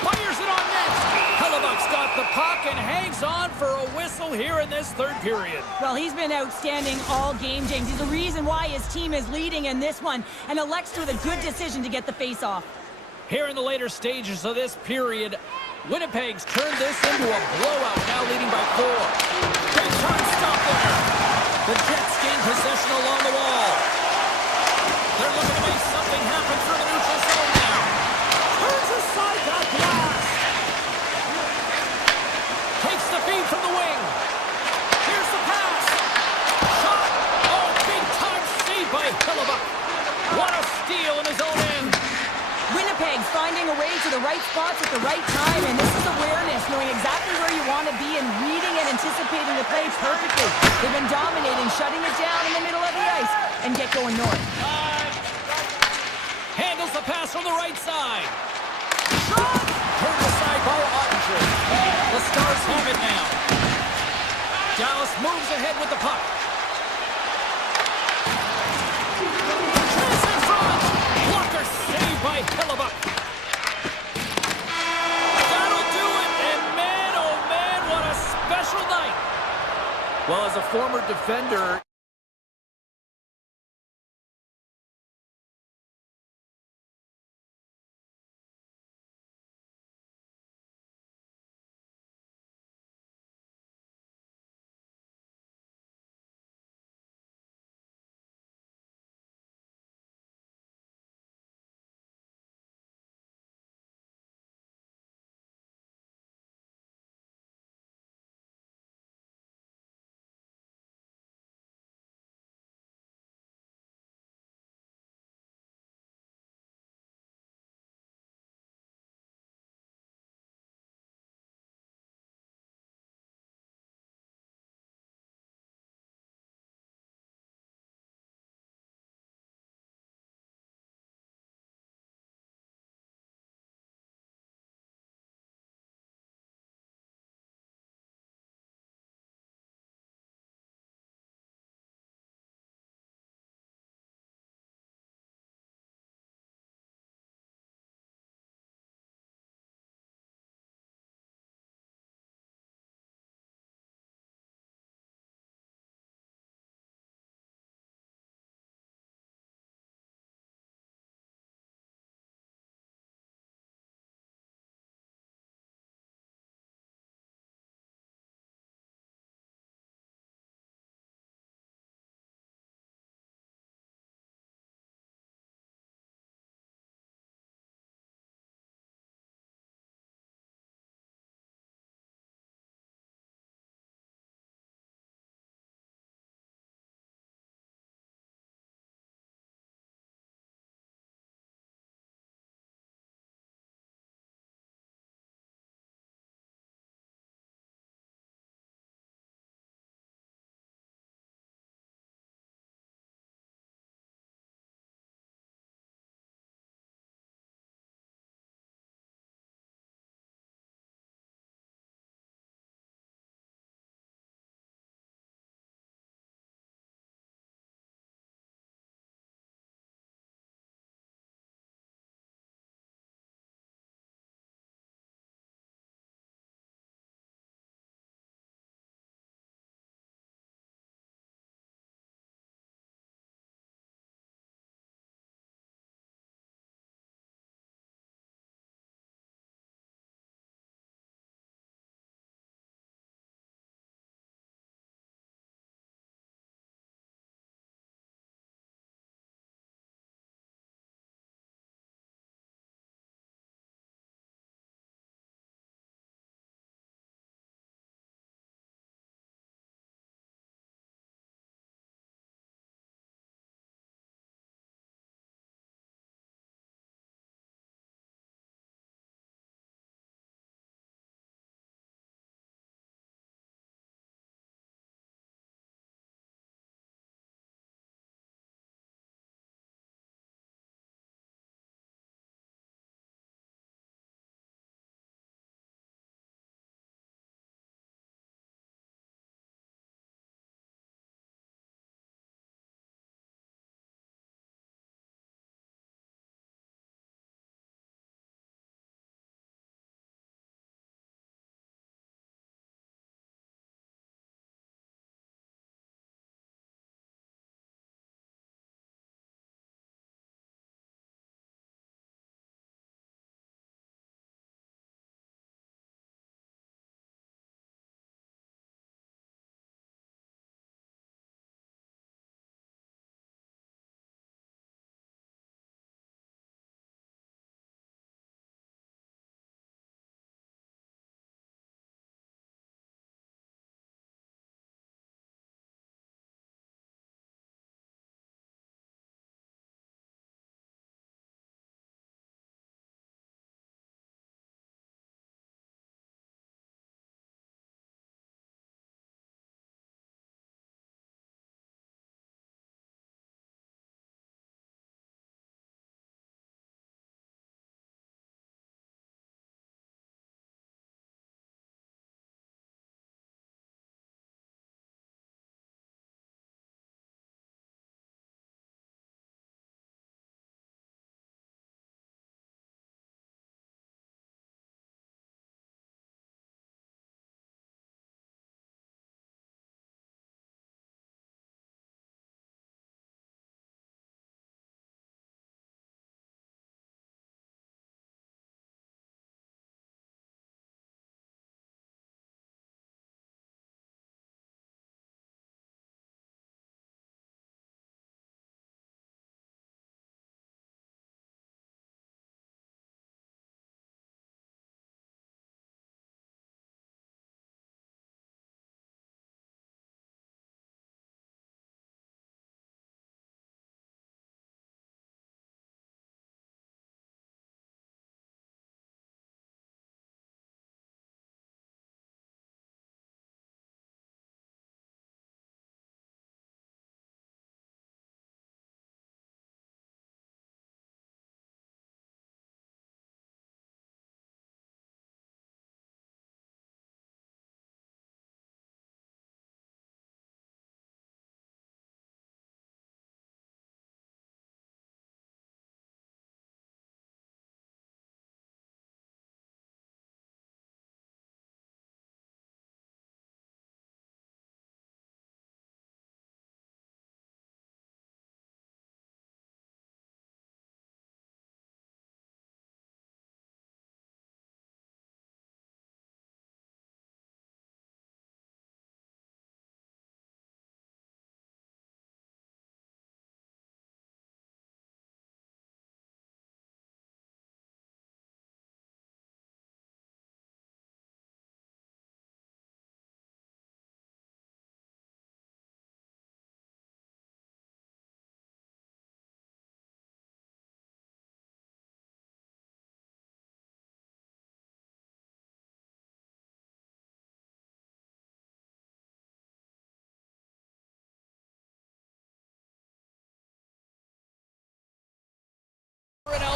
Fires it on net. Hellebuck's got the puck and hangs on for a whistle here in this third period. Well, he's been outstanding all game, James. He's the reason why his team is leading in this one, and elects with a good decision to get the face-off. Here in the later stages of this period, Winnipeg's turned this into a blowout, now leading by 4. Big time stop there. The Jets gain possession along the wall. They're looking to make something happen through the neutral zone now. Turns aside that blast. Takes the feed from the wing. Here's the pass. Shot. Oh, big time save by Hellebuck. What a steal in his own end. Winnipeg's finding a way to the right spots at the right time, and this is awareness, knowing exactly where you want to be and reading and anticipating the play perfectly. They've been dominating, shutting it down in the middle of the ice, and get going north. Handles the pass from the right side. Shot! Turned aside by Ottinger. The Stars have it now. Dallas moves ahead with the puck. Chance Well, as a former defender,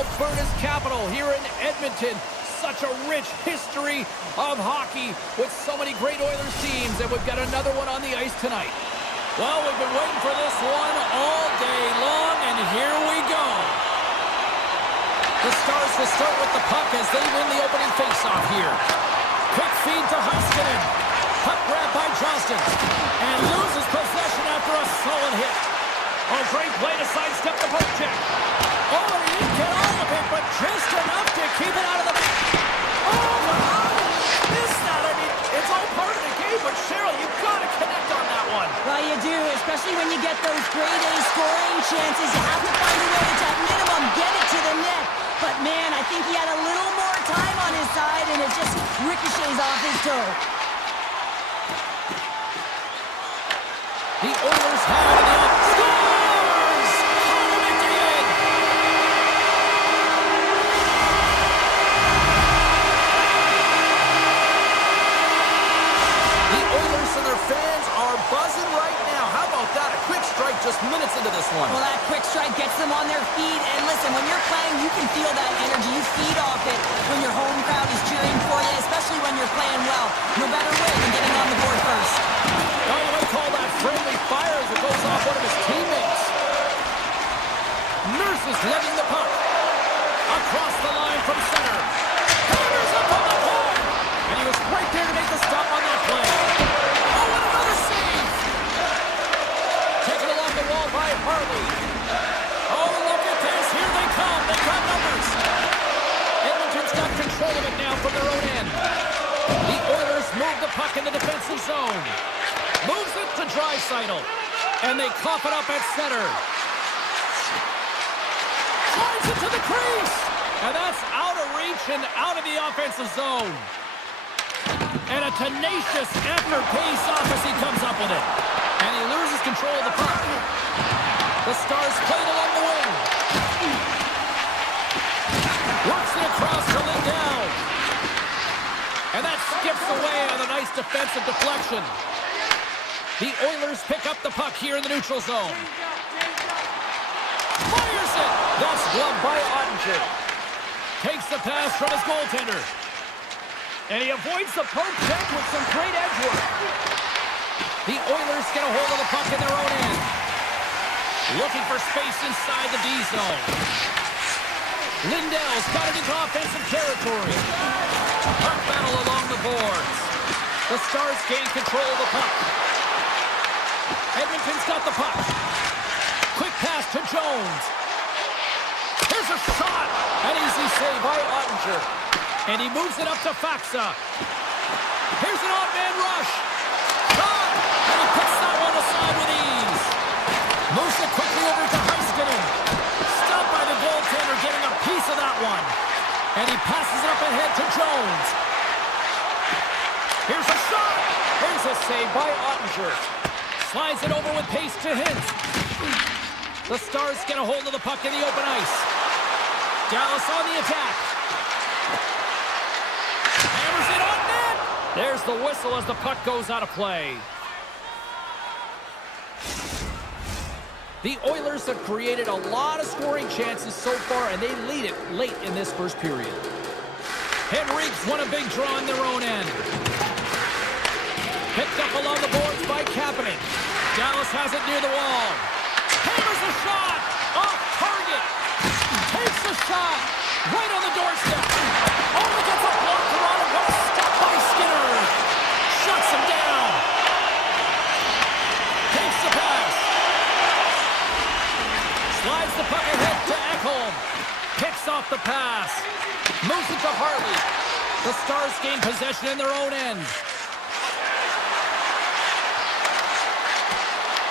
Alberta's capital, here in Edmonton. Such a rich history of hockey with so many great Oilers teams, and we've got another one on the ice tonight. Well, we've been waiting for this one all day long, and here we go. The Stars will start with the puck as they win the opening faceoff here. Quick feed to Heiskanen. Puck grab by Johnston. And loses possession after a solid hit. A great play to sidestep the poke check. Oh, and he didn't get all of it, but just enough to keep it out of the... Oh, how did he miss that? I mean, it's all part of the game, but Cheryl, you've got to connect on that one. Well, you do, especially when you get those grade A scoring chances. You have to find a way to, at minimum, get it to the net. But, man, I think he had a little more time on his side, and it just ricochets off his toe. The Oilers have it in the up. Scores! Connor McDavid! The Oilers and their fans are buzzing right now. How about that? A quick strike just minutes into this one. Well, that quick strike gets them on their feet. And listen, when you're playing, you can feel that energy. You feed off it when your home crowd is cheering for you, especially when you're playing well. No better way than getting on the board first. By the way, call that friendly fire as it goes off one of his teammates. Nurse is letting the puck. Across the line from center. Hammers up on the point. And he was right there to make the stop on that play. Oh, and another save. Taken along the wall by Harley. Oh, look at this. Here they come. They got numbers. Edmonton's got control of it now from their own end. The Oilers move the puck in the defensive zone. Moves it to Draisaitl. And they cough it up at center. Drives it to the crease. And that's out of reach and out of the offensive zone. And a tenacious effort pays off as he comes up with it. And he loses control of the puck. The Stars played along the wing. Works it across to Lindell. And that skips away on a nice defensive deflection. The Oilers pick up the puck here in the neutral zone. Fires it! That's gloved by Ottinger. Takes the pass from his goaltender. And he avoids the poke check with some great edge work. The Oilers get a hold of the puck in their own end. Looking for space inside the D zone. Lindell's got it into offensive territory. Puck battle along the boards. The Stars gain control of the puck. Edmonton's got the puck. Quick pass to Jones. Here's a shot. An easy save by Ottinger. And he moves it up to Faksa. Here's an odd man rush. Shot. And he puts that one aside with ease. Moves it quickly over to Heiskanen. Stopped by the goaltender, getting a piece of that one. And he passes it up ahead to Jones. Here's a shot. Here's a save by Ottinger. Slides it over with pace to Hintz. The Stars get a hold of the puck in the open ice. Dallas on the attack. Hammers it on net. There's the whistle as the puck goes out of play. The Oilers have created a lot of scoring chances so far, and they lead it late in this first period. Henrique's won a big draw in their own end. Picked up along the boards by Kapanen. Dallas has it near the wall. Hammers a shot! Off target! Takes a shot! Right on the doorstep! Only gets a block to run. What a stop by Skinner! Shuts him down! Takes the pass. Slides the puck ahead to Ekholm. Picks off the pass. Moves it to Harley. The Stars gain possession in their own end.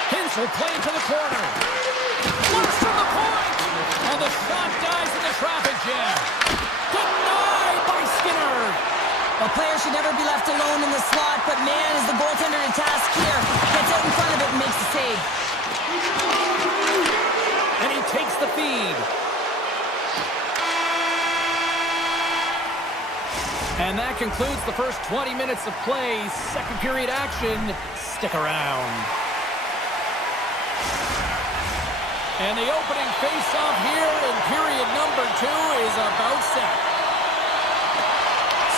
Hintz will play it to the corner. Flush from the point! And the shot dies in the traffic jam. Denied by Skinner. A player should never be left alone in the slot, but man, is the goaltender to task here. Gets out in front of it and makes the save. And he takes the feed. And that concludes the first 20 minutes of play. Second period action. Stick around. And the opening face-off here in period number 2 is about set.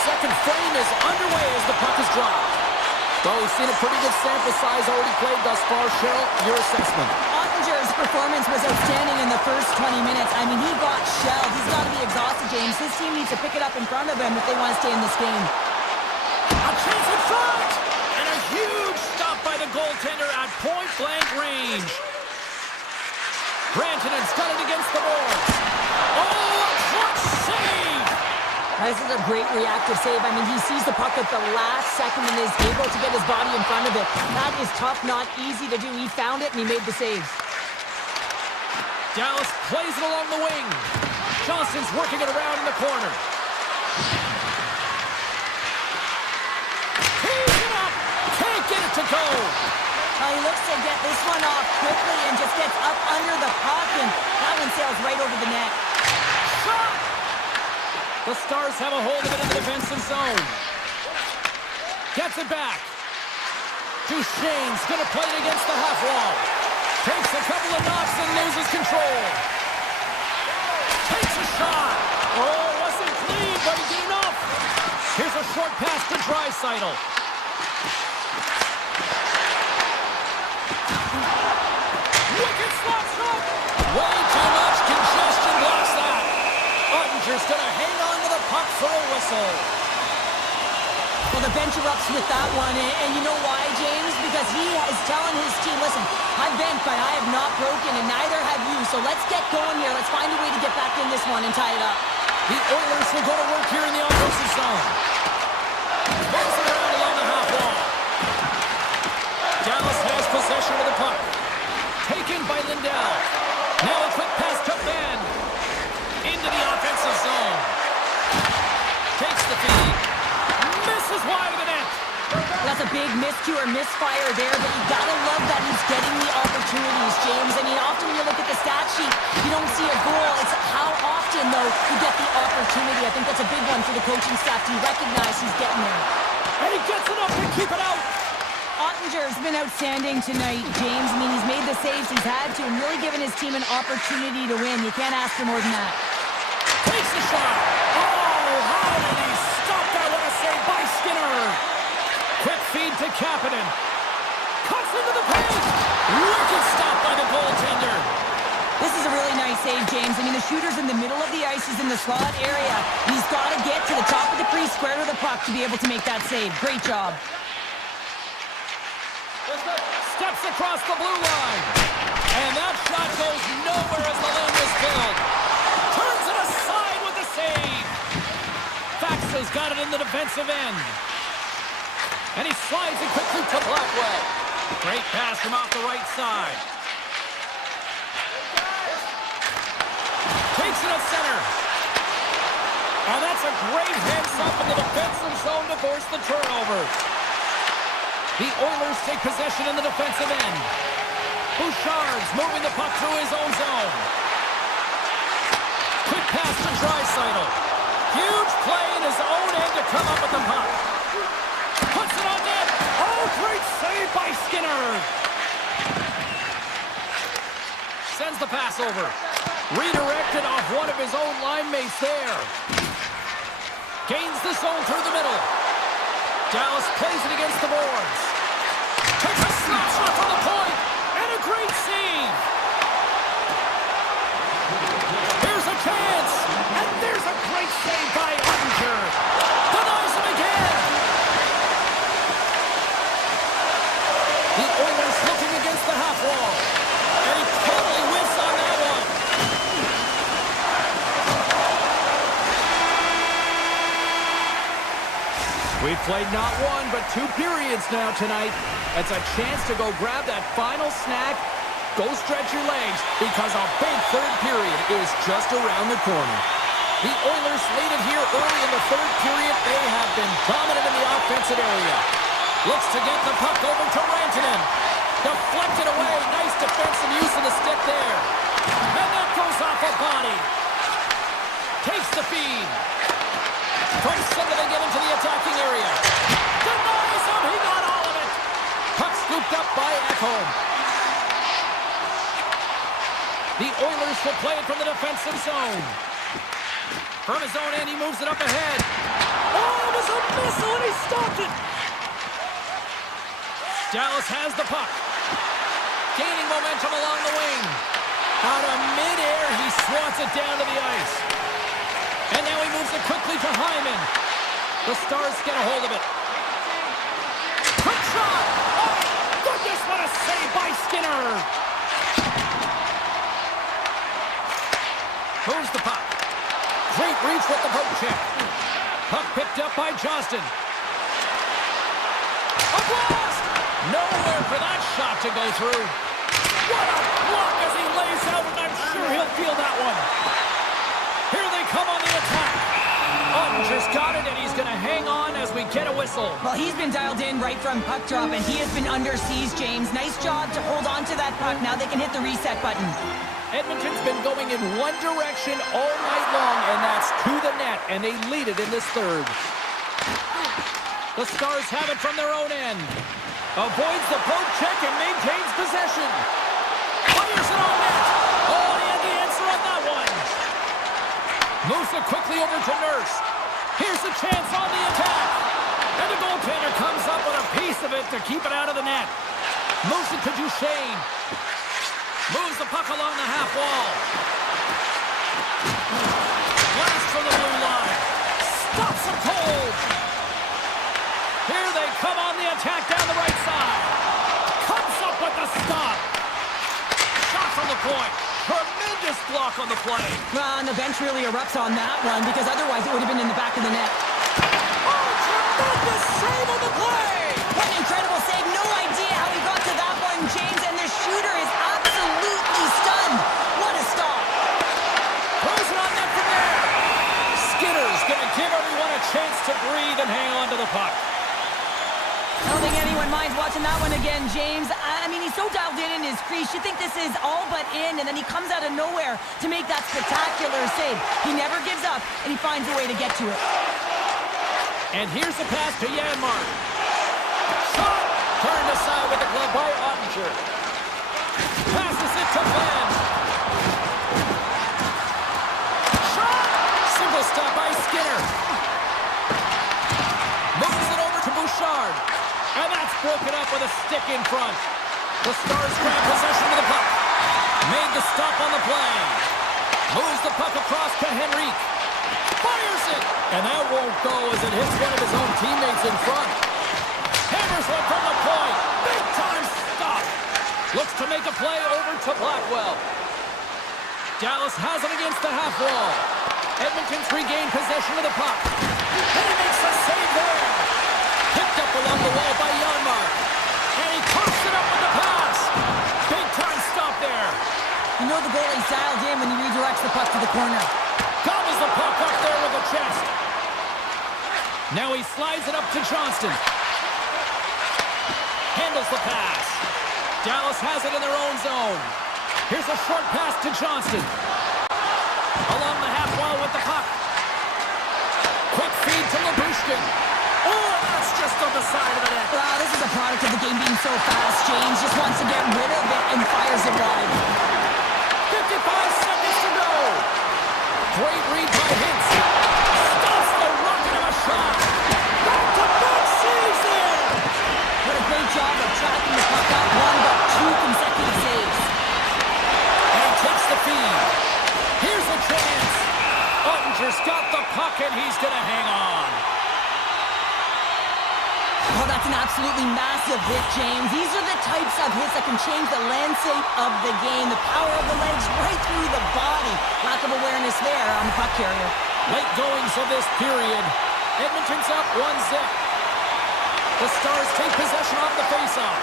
Second frame is underway as the puck is dropped. Well, we've seen a pretty good sample size already played thus far. Cheryl, your assessment. Ottinger's performance was outstanding in the first 20 minutes. I mean, he got shelled. He's got to be exhausted, James. His team needs to pick it up in front of him if they want to stay in this game. A chance in front! And a huge stop by the goaltender at point-blank range. Rantanen's got it against the boards. Oh, a clutch save! This is a great reactive save. I mean, he sees the puck at the last second and is able to get his body in front of it. That is tough, not easy to do. He found it and he made the save. Dallas plays it along the wing. Johnson's working it around in the corner. Tees it up! Can't get it to go! He looks to get this one off quickly and just gets up under the puck, and that one sails right over the net. Shot! The Stars have a hold of it in the defensive zone. Gets it back. Duchesne's going to play it against the half wall. Takes a couple of knocks and loses control. Takes a shot. Oh, wasn't clean, but he did enough. Here's a short pass to Draisaitl. Wicked slap shot. Way too much congestion blocks that. Ottinger's going to hang on to the puck for a whistle. Well, the bench erupts with that one, and you know why, James? Because he is telling his team, listen, I've bent, but I have not broken, and neither have you, so let's get going here. Let's find a way to get back in this one and tie it up. The Oilers will go to work here in the offensive zone. Spins it around along the half wall. Dallas has possession of the puck. Taken by Lindell. Now a quick pass to Ben. Into the offensive zone. Takes the feed. Misses wide of the net. That's a big miscue or misfire there, but you gotta love that he's getting the opportunities, James. I mean, often when you look at the stat sheet, you don't see a goal. It's how often, though, you get the opportunity. I think that's a big one for the coaching staff to recognize he's getting there. And he gets it up and keep it out. Ottinger's been outstanding tonight, James. I mean, he's made the saves he's had to and really given his team an opportunity to win. You can't ask for more than that. Takes the shot. Oh, how did he stop that? What a save by Skinner. Quick feed to Kapanen. Cuts into the paint. Wicked stop by the goaltender. This is a really nice save, James. I mean, the shooter's in the middle of the ice. He's in the slot area. He's got to get to the top of the crease, square to the puck to be able to make that save. Great job. Steps across the blue line. And that shot goes nowhere as the lane was filled. Turns it aside with the save. Faxa's got it in the defensive end. And he slides it quickly to Blackwell. Great pass from off the right side. Takes it at center. And that's a great heads-up in the defensive zone to force the turnover. The Oilers take possession in the defensive end. Bouchard's moving the puck through his own zone. Quick pass to Draisaitl. Huge play in his own end to come up with the puck. Puts it on net. Oh, great save by Skinner. Sends the pass over. Redirected off one of his own line mates there. Gains the zone through the middle. Dallas plays it against the boards. Takes a snapshot from the point. And a great save. Here's a chance. And there's a great save by Ottinger. Denies him again. The Oilers looking against the half wall. And he totally whiffs on that one. We've played not one, but 2 periods now tonight. It's a chance to go grab that final snack. Go stretch your legs, because a big third period is just around the corner. The Oilers lead it here early in the third period. They have been dominant in the offensive area. Looks to get the puck over to Rantanen. Deflected away. Nice defensive use of the stick there. And that goes off a body. Takes the feed. From center they get into the attacking area. Denies him. He got all of it. Puck scooped up by Ekholm. The Oilers will play it from the defensive zone. From his own end, he moves it up ahead. Oh, it was a missile, and he stopped it. Dallas has the puck. Gaining momentum along the wing. Out of midair, he swats it down to the ice. And now he moves it quickly to Hyman. The Stars get a hold of it. Quick shot! Oh, goodness, what a save by Skinner! Moves the puck. Great reach with the poke check. Puck picked up by Johnston. A blast! Nowhere for that shot to go through. What a block as he lays out, and I'm sure he'll feel that one. Here they come on the attack. Ottinger's got it, and he's going to hang on as we get a whistle. Well, he's been dialed in right from puck drop, and he has been under siege, James. Nice job to hold on to that puck. Now they can hit the reset button. Edmonton's been going in one direction all night long, and that's to the net, and they lead it in this third. The Stars have it from their own end. Avoids the poke check and maintains possession. Fires it on net. Oh, he had the answer on that one. Moves it quickly over to Nurse. Here's a chance on the attack. And the goaltender comes up with a piece of it to keep it out of the net. Moves it to Duchesne. Moves the puck along the half wall. Blast from the blue line. Stops him cold. Here they come on the attack down the right side. Comes up with the stop. Shot from the point. Tremendous block on the play. Well, and the bench really erupts on that one, because otherwise it would have been in the back of the net. Oh, tremendous save on the play. What an incredible save. No idea how he got to that one, James, and the shooter is absolutely stunned. What a stop. Throws it on net from there. Skinner's going to give everyone a chance to breathe and hang on to the puck. I don't think anyone minds watching that one again, James. I mean, he's so dialed in his crease. You think this is all but in, and then he comes out of nowhere to make that spectacular save. He never gives up, and he finds a way to get to it. And here's the pass to Janmark. Shot! Turned aside with the glove by Ottinger. Passes it to Glenn. Shot! Single stop by Skinner. Moves it over to Bouchard. And that's broken up with a stick in front. The Stars grab possession of the puck. Made the stop on the play. Moves the puck across to Henrique. Fires it! And that won't go as it hits one of his own teammates in front. Hammers one from the point. Big time stop. Looks to make a play over to Blackwell. Dallas has it against the half wall. Edmonton's regained possession of the puck. And he makes the save there. Picked up along the wall by Janmark. And he coughs it up with the pass. Big time stop there. You know the goalie's dialed in when he redirects the puck to the corner. Gobbles the puck up there with the chest. Now he slides it up to Johnston. Handles the pass. Dallas has it in their own zone. Here's a short pass to Johnston. Along the half wall with the puck. Quick feed to Labushkin. Oh, that's just on the side of the net. Wow, this is a product of the game being so fast. James just wants to get rid of it and fires it wide. 55 seconds to go. Great read by Hintz. Stops the rocket of a shot. Back-to-back saves there. What a great job of tracking the puck. Not one, but two consecutive saves. And he takes the feed. Here's a chance. Ottinger's got the puck, and he's going to hang on. Oh, that's an absolutely massive hit, James. These are the types of hits that can change the landscape of the game. The power of the legs right through the body. Lack of awareness there on the puck carrier. Late goings of this period. Edmonton's up 1-0. The Stars take possession off the faceoff.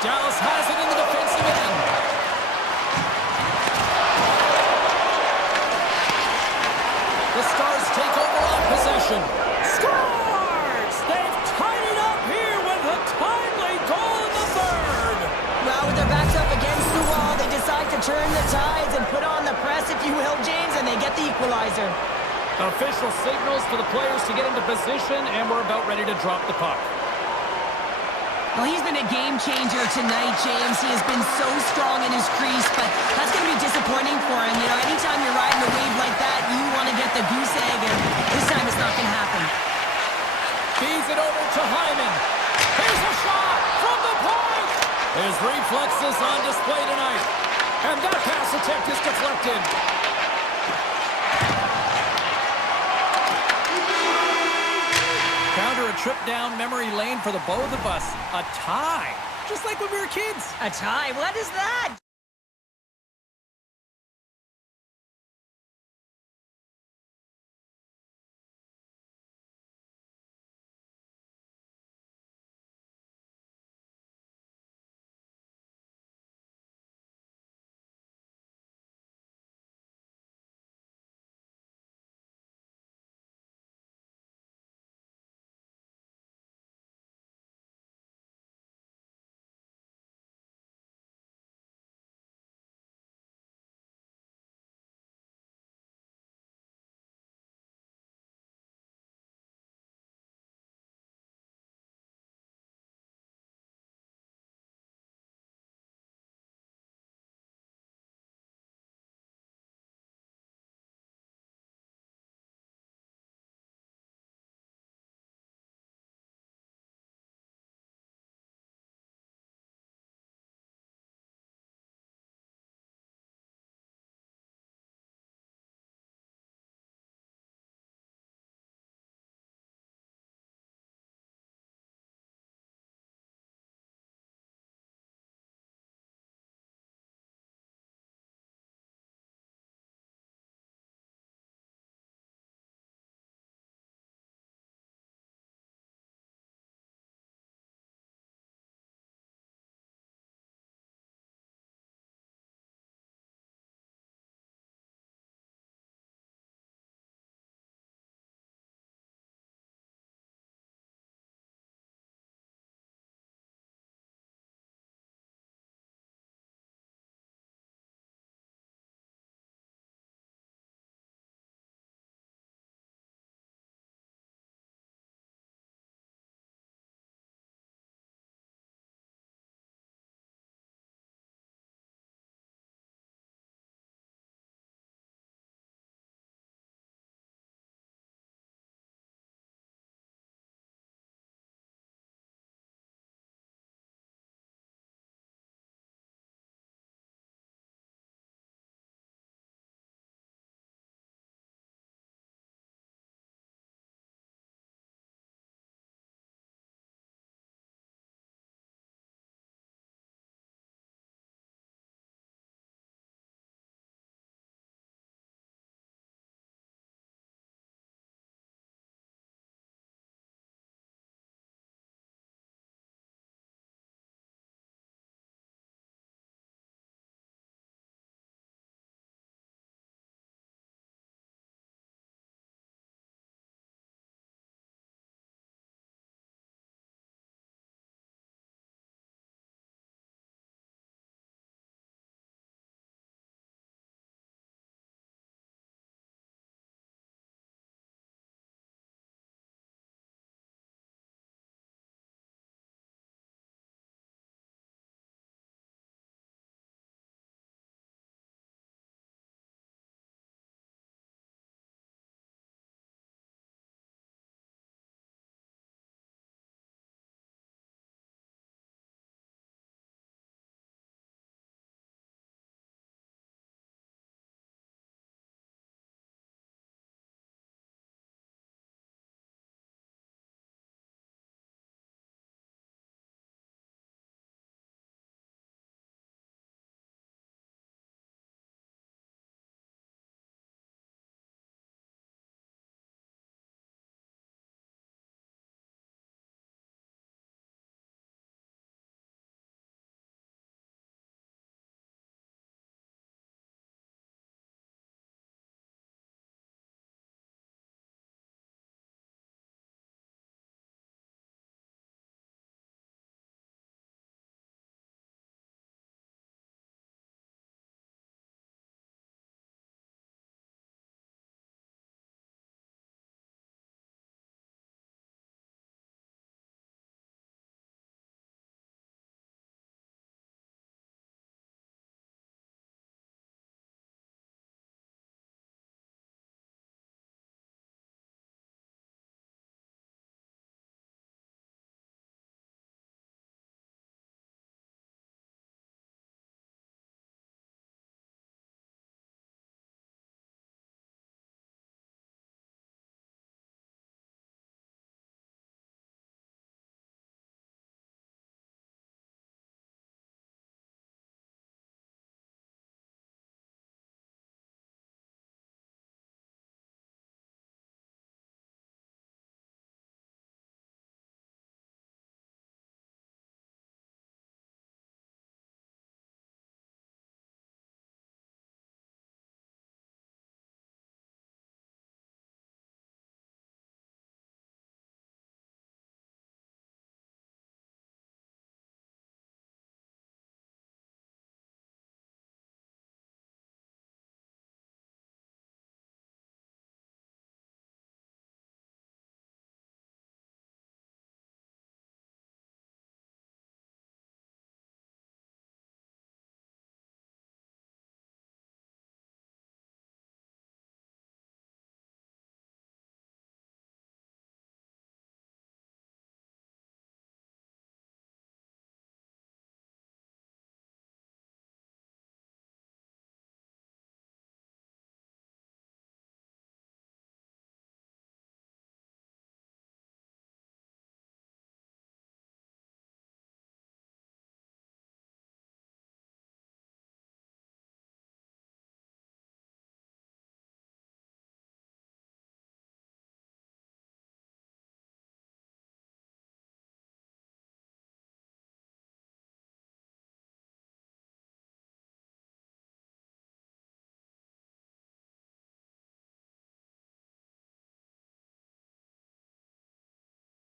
Dallas has it in the defensive end. The Stars take over on possession. Scores! They've tied it up here with a timely goal in the third. Well, with their backs up against the wall, they decide to turn the tides and put on the press, if you will, James, and they get the equalizer. Official signals for the players to get into position, and we're about ready to drop the puck. Well, he's been a game changer tonight, James. He has been so strong in his crease, but that's going to be disappointing for him. You know, anytime you're riding a wave like that, you want to get the goose egg, and this time it's not going to happen. Feeds it over to Hyman. Here's a shot from the point. His reflexes on display tonight. And that pass attempt is deflected. Counter a trip down memory lane for the both of us. A tie. Just like when we were kids. A tie? What is that?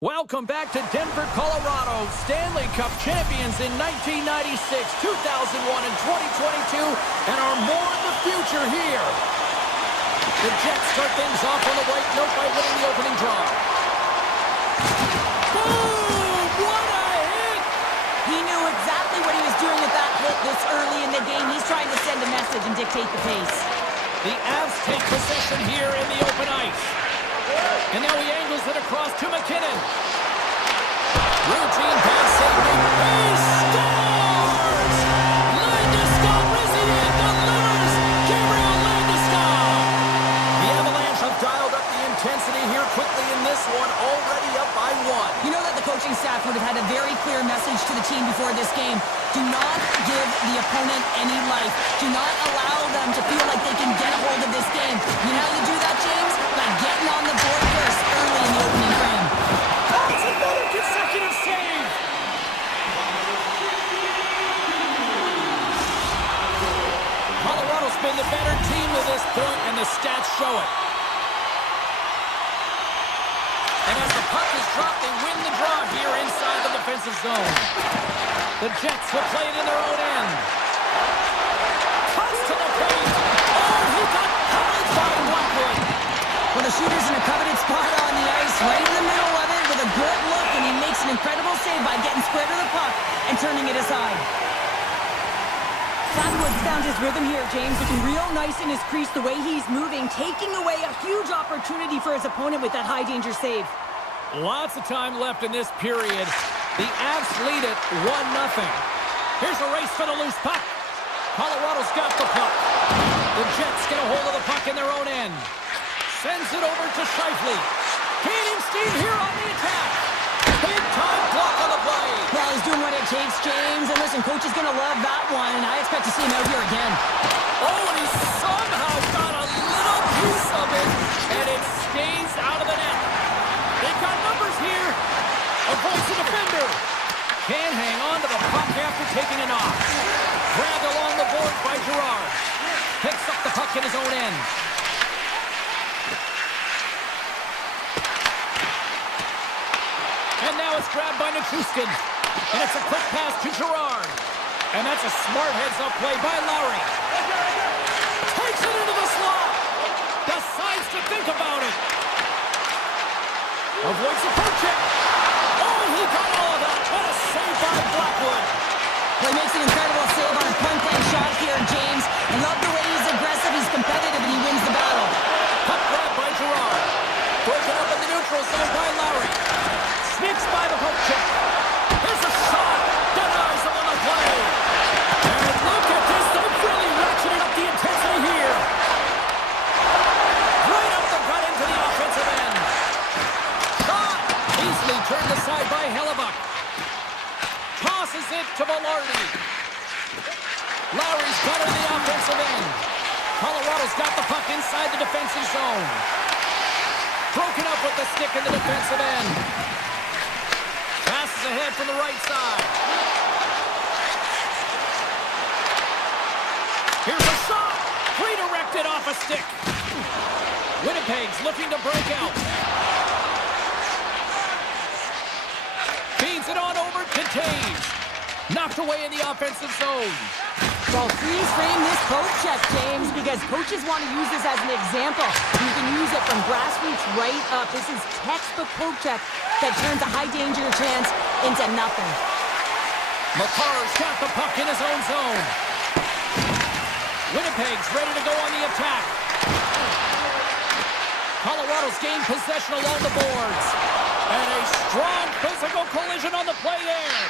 Welcome back to Denver, Colorado, Stanley Cup champions in 1996, 2001, and 2022, and are more in the future here. The Jets start things off on the right note by winning the opening draw. Boom! What a hit! He knew exactly what he was doing with that hit this early in the game. He's trying to send a message and dictate the pace. The Avs take possession here in the open ice. And now he angles it across to McKinnon. Routine pass safety. He scores! Landeskog Rizzian delivers. Gabriel Landeskog. The Avalanche have dialed up the intensity here quickly in this one, already up by one. You know that the coaching staff would have had a very clear message to the team before this game. Do not give the opponent any life. Do not allow them to feel like they can get a hold of this game. You know how you do that, James? By getting on the board first early in the opening frame. That's another consecutive save. Colorado's been the better team to this point, and the stats show it. And as the puck is dropped, they win the draw here inside the defensive zone. The Jets will play it in their own end. Cuts to the paint. Oh, he got covered by Blackwood. Well, the shooter's in a coveted spot on the ice, right in the middle of it with a good look, and he makes an incredible save by getting square to the puck and turning it aside. Blackwood's found his rhythm here, James, looking real nice in his crease the way he's moving, taking away a huge opportunity for his opponent with that high-danger save. Lots of time left in this period. The Avs lead it 1-0. Here's a race for the loose puck. Colorado's got the puck. The Jets get a hold of the puck in their own end. Sends it over to Scheifele. Gaining steam here on the attack. Big time block on the play. Well, he's doing what it takes, James. And listen, coach is going to love that one, and I expect to see him out here again. Oh, and he somehow got a little piece of it, and it stays out of the net. They've got numbers here. Avoids the defender. Can't hang on to the puck after taking a knock. Grabbed along the board by Girard. Picks up the puck in his own end. And now it's grabbed by Nichushkin. And it's a quick pass to Girard. And that's a smart heads-up play by Lowry. Takes it into the slot. Decides to think about it. Avoids the poke check. Oh, he got all of that. What a save by Blackwood. Well, he makes an incredible save on a point-blank shot here, James. I love the way he's aggressive, he's competitive, and he wins the battle. Puck grab by Girard. Broken up in the neutral zone by Lowry. Sneaks by the poke check. Here's a shot. Denies him on the play. And look at this. They've really ratcheted up the intensity here. Right up the gut into the offensive end. Shot. Easily turned aside by Hellebuck. Tosses it to Velarde. Lowry's got in the offensive end. Colorado's got the puck inside the defensive zone. Broken up with the stick in the defensive end. Passes ahead from the right side. Here's a shot. Redirected off a stick. Winnipeg's looking to break out. Feeds it on over to Taves. Knocked away in the offensive zone. Well, please frame this poke check, James, because coaches want to use this as an example. You can use it from grassroots right up. This is textbook poke check that turns a high-danger chance into nothing. Makar's got the puck in his own zone. Winnipeg's ready to go on the attack. Colorado's gained possession along the boards. And a strong physical collision on the play there.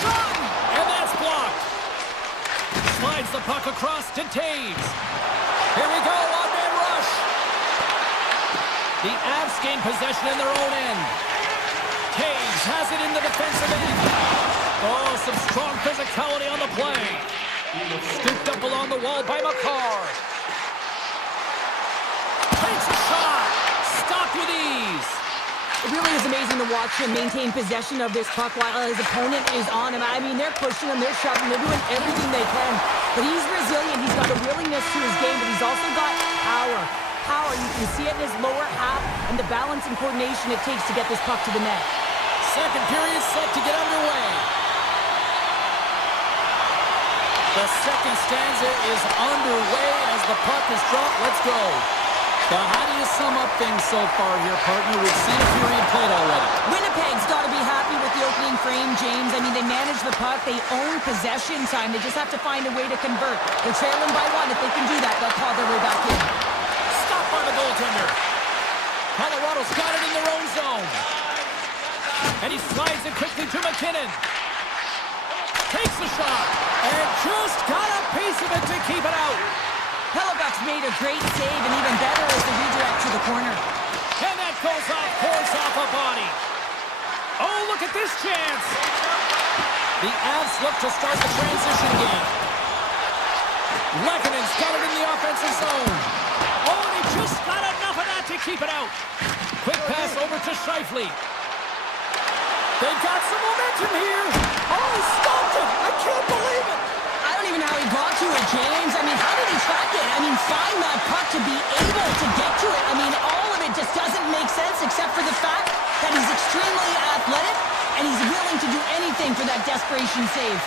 Shot! And that's blocked. Slides the puck across to Taves. Here we go, one-man rush. The Avs gain possession in their own end. Taves has it in the defensive end. Oh, some strong physicality on the play. Scooped up along the wall by Makar. Takes a shot. Stopped with ease. It really is amazing to watch him maintain possession of this puck while his opponent is on him. I mean, they're pushing him, they're shoving, they're doing everything they can. But he's resilient, he's got a willingness to his game, but he's also got power. power. You can see it in his lower half and the balance and coordination it takes to get this puck to the net. Second period set to get underway. The second stanza is underway as the puck is dropped. Let's go. Now, how do you sum up things so far here, partner? We've seen a period played already. Winnipeg's got to be happy with the opening frame, James. I mean, they manage the puck. They own possession time. They just have to find a way to convert. They're trailing by one. If they can do that, they'll claw their way back in. Stopped by the goaltender. Colorado's got it in their own zone. And he slides it quickly to McKinnon. Takes the shot. And just got a piece of it to keep it out. Hellebuck's made a great save, and even better is the redirect to the corner. And that goes off course off a body. Oh, look at this chance. The Avs look to start the transition game. Lekkonen's got it in the offensive zone. Oh, and he just got enough of that to keep it out. Quick pass over to Scheifele. They've got some momentum here. Oh, he stopped it. I can't believe it. I don't even know how he got to it, James. I mean, how did he track it? I mean, find that puck to be able to get to it. I mean, all of it just doesn't make sense except for the fact that he's extremely athletic and he's willing to do anything for that desperation save.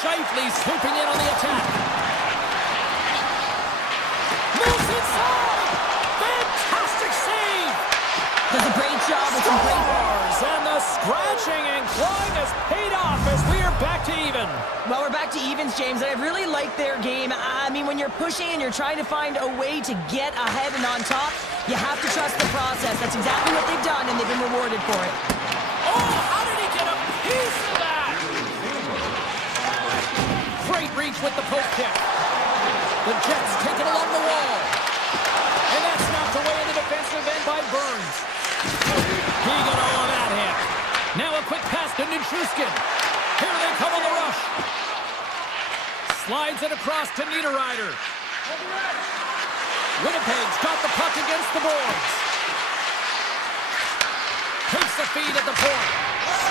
Scheifele swooping in on the attack. Moves inside. Fantastic save. Does a great job with some great bars. And the scratching and clawing has paid off as we are back to even. Well, we're back to evens, James, and I really like their game. I mean, when you're pushing and you're trying to find a way to get ahead and on top, you have to trust the process. That's exactly what they've done, and they've been rewarded for it. Oh, how did he get a piece of that? Great reach with the poke kick. The Jets take it along the wall. And that's knocked away in the defensive end by Burns. He got all of that hit. Now a quick pass to Nichushkin. Here they come on the rush. Slides it across to Niederreiter. Winnipeg's got the puck against the boards. Takes the feed at the point.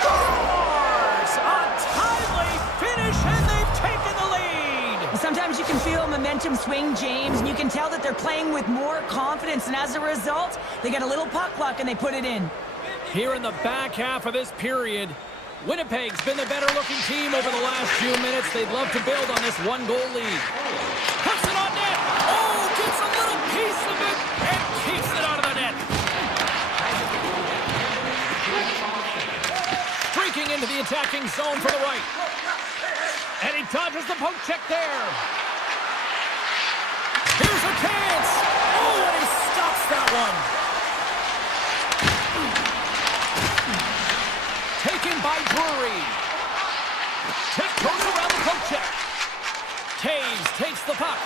Scores! A timely finish, and they've taken the lead. Sometimes you can feel momentum swing, James, and you can tell that they're playing with more confidence, and as a result, they get a little puck luck and they put it in. Here in the back half of this period, Winnipeg's been the better-looking team over the last few minutes. They'd love to build on this one-goal lead. Puts it on net. Oh, gets a little piece of it and keeps it out of the net. Streaking into the attacking zone for the right. And he dodges the poke check there. Here's a chance. Oh, and he stops that one. Taken by Drury. Tiptoes around the poke check. Taves takes the puck.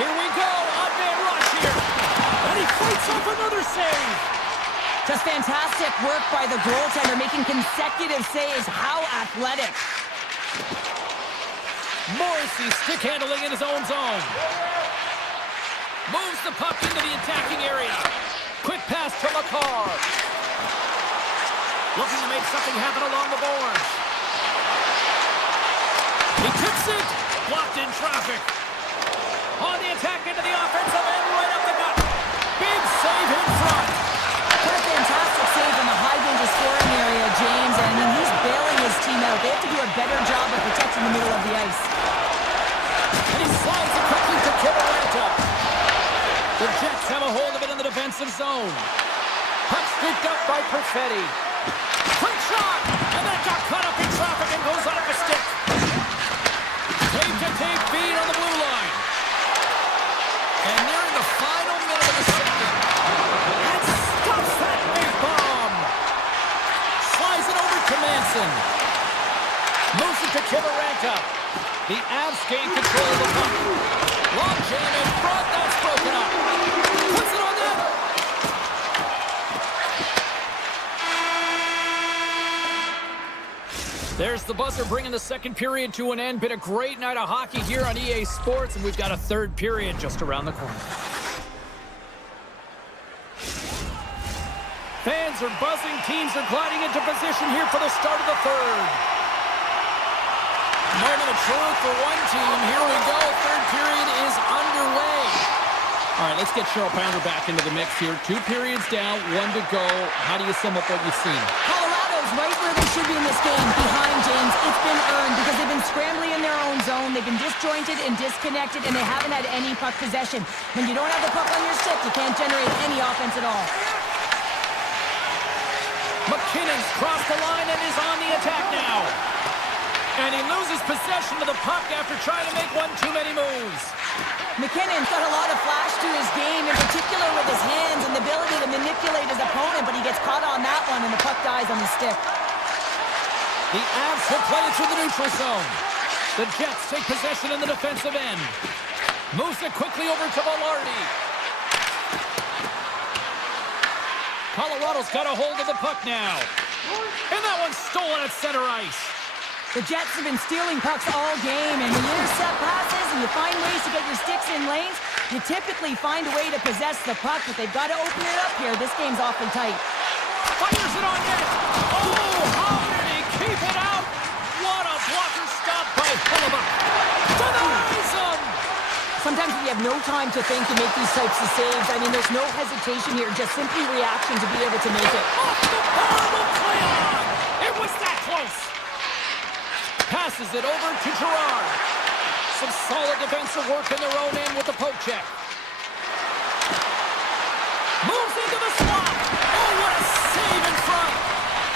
Here we go. Odd-man rush here. And he fights off another save. Just fantastic work by the goaltender, making consecutive saves. How athletic. Morrissey stick handling in his own zone. Moves the puck into the attacking area. Quick pass to McCarr. Looking to make something happen along the boards. He tips it. Blocked in traffic. On the attack into the offensive end, right up the gut. Big save in front. What a fantastic save in the high-danger scoring area, James. And I mean, he's bailing his team out. They have to do a better job of protecting the middle of the ice. And he slides it quickly to Kiberanta. The Jets have a hold of it in the defensive zone. Puck scooped up by Perfetti. Quick shot! And that got caught up in traffic and goes off a stick. Tape-to-tape feed on the blue line. And nearing the final minute of the second. And stops that big bomb. Slides it over to Manson. Moves it to Kiberanta. The Avs gain control of the puck. Long jam in front. That's broken up. Puts it on net. There's the buzzer bringing the second period to an end. Been a great night of hockey here on EA Sports, and we've got a third period just around the corner. Fans are buzzing. Teams are gliding into position here for the start of the third. Moment of truth for one team. Here we go. Third period is underway. All right, let's get Cheryl Pounder back into the mix here. 2 periods down, 1 to go. How do you sum up what you've seen? Colorado's right where they should be in this game, behind James. It's been earned because they've been scrambling in their own zone. They've been disjointed and disconnected, and they haven't had any puck possession. When you don't have the puck on your stick, you can't generate any offense at all. McKinnon's crossed the line and is on the attack now. And he loses possession of the puck after trying to make one too many moves. McKinnon's got a lot of flash to his game, in particular with his hands and the ability to manipulate his opponent, but he gets caught on that one and the puck dies on the stick. The Avs will play it through the neutral zone. The Jets take possession in the defensive end. Moves it quickly over to Velarde. Colorado's got a hold of the puck now. And that one's stolen at center ice. The Jets have been stealing pucks all game, and when you intercept passes and you find ways to get your sticks in lanes, you typically find a way to possess the puck, but they've got to open it up here. This game's awfully tight. Fires it on net. Oh, how did he keep it out? What a blocker stop by Hellebuck. Denies him. Sometimes if you have no time to think to make these types of saves, I mean, there's no hesitation here, just simply reaction to be able to make it. Off the bar will play on. It was that close. Passes it over to Gerard. Some solid defensive work in their own end with the poke check. Moves into the slot. Oh, what a save in front.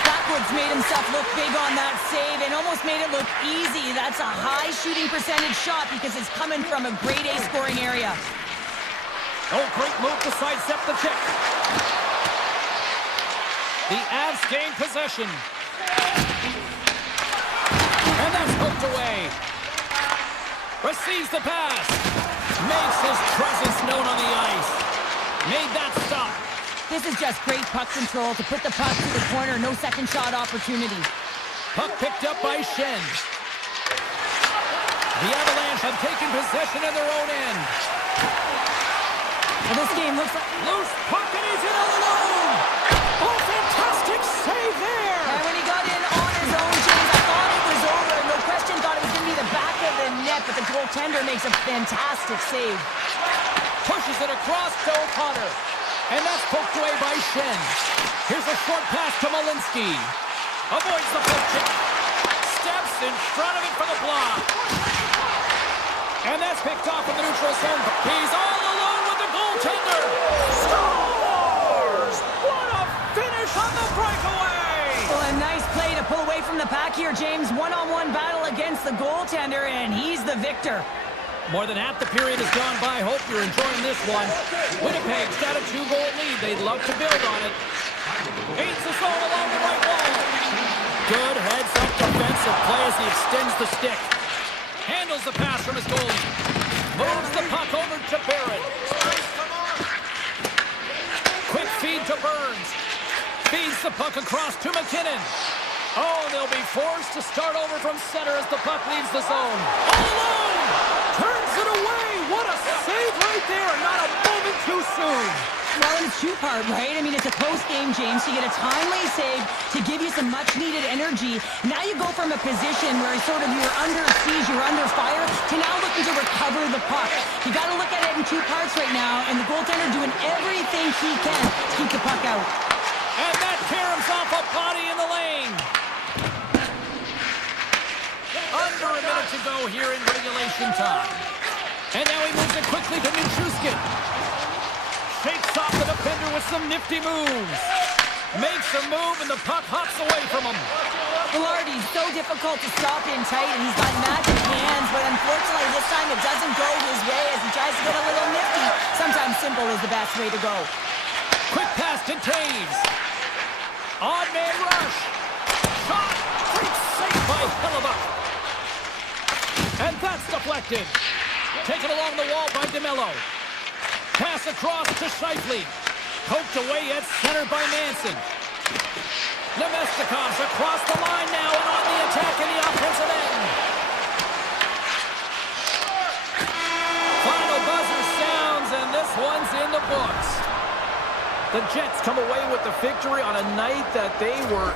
Backwoods made himself look big on that save and almost made it look easy. That's a high shooting percentage shot because it's coming from a grade A scoring area. Oh, great move to sidestep the check. The Avs gain possession. And that's hooked away. Receives the pass. Makes his presence known on the ice. Made that stop. This is just great puck control to put the puck to the corner. No second shot opportunity. Puck picked up by Shen. The Avalanche have taken possession of their own end. Well, this game looks like... Loose puck and he's in alone. Oh, fantastic save there. And when he got in on his own, James, I thought it was over. No question, thought it was going to be the back of the net, but the goaltender makes a fantastic save. Pushes it across to O'Connor. And that's poked away by Shen. Here's a short pass to Malinsky. Avoids the poke check. Steps in front of it for the block. And that's picked off in the neutral zone. He's all alone with the goaltender. Scores! What a finish on the breakaway! Well, a nice play to pull away from the pack here, James. One-on-one battle against the goaltender, and he's the victor. More than half the period has gone by. Hope you're enjoying this one. Winnipeg's got a 2-goal lead. They'd love to build on it. Aids the zone along the right wall. Good heads-up defensive play as he extends the stick. Handles the pass from his goalie. Moves the puck over to Barron. Quick feed to Burns. Feeds the puck across to McKinnon. Oh, they'll be forced to start over from center as the puck leaves the zone. All alone! Turns it away! What a save right there! Not a moment too soon! Well, and it's two-part, right? I mean, it's a close game, James. So you get a timely save to give you some much-needed energy. Now you go from a position where sort of you're under siege, you're under fire, to now looking to recover the puck. You got to look at it in two parts right now, and the goaltender doing everything he can to keep the puck out. And that caroms off a body in the lane. Under a minute to go here in regulation time. And now he moves it quickly to Nichushkin. Shakes off the defender with some nifty moves. Makes a move and the puck hops away from him. Velarde's so difficult to stop in tight, and he's got magic hands, but unfortunately this time it doesn't go his way as he tries to get a little nifty. Sometimes simple is the best way to go. Quick pass to Taves. Odd man rush. Shot. Great save by Hellebuck. And that's deflected. Taken along the wall by DeMello. Pass across to Scheifele. Poked away at center by Manson. Nemestikov's across the line now and on the attack in the offensive end. Final buzzer sounds and this one's in the books. The Jets come away with the victory on a night that they were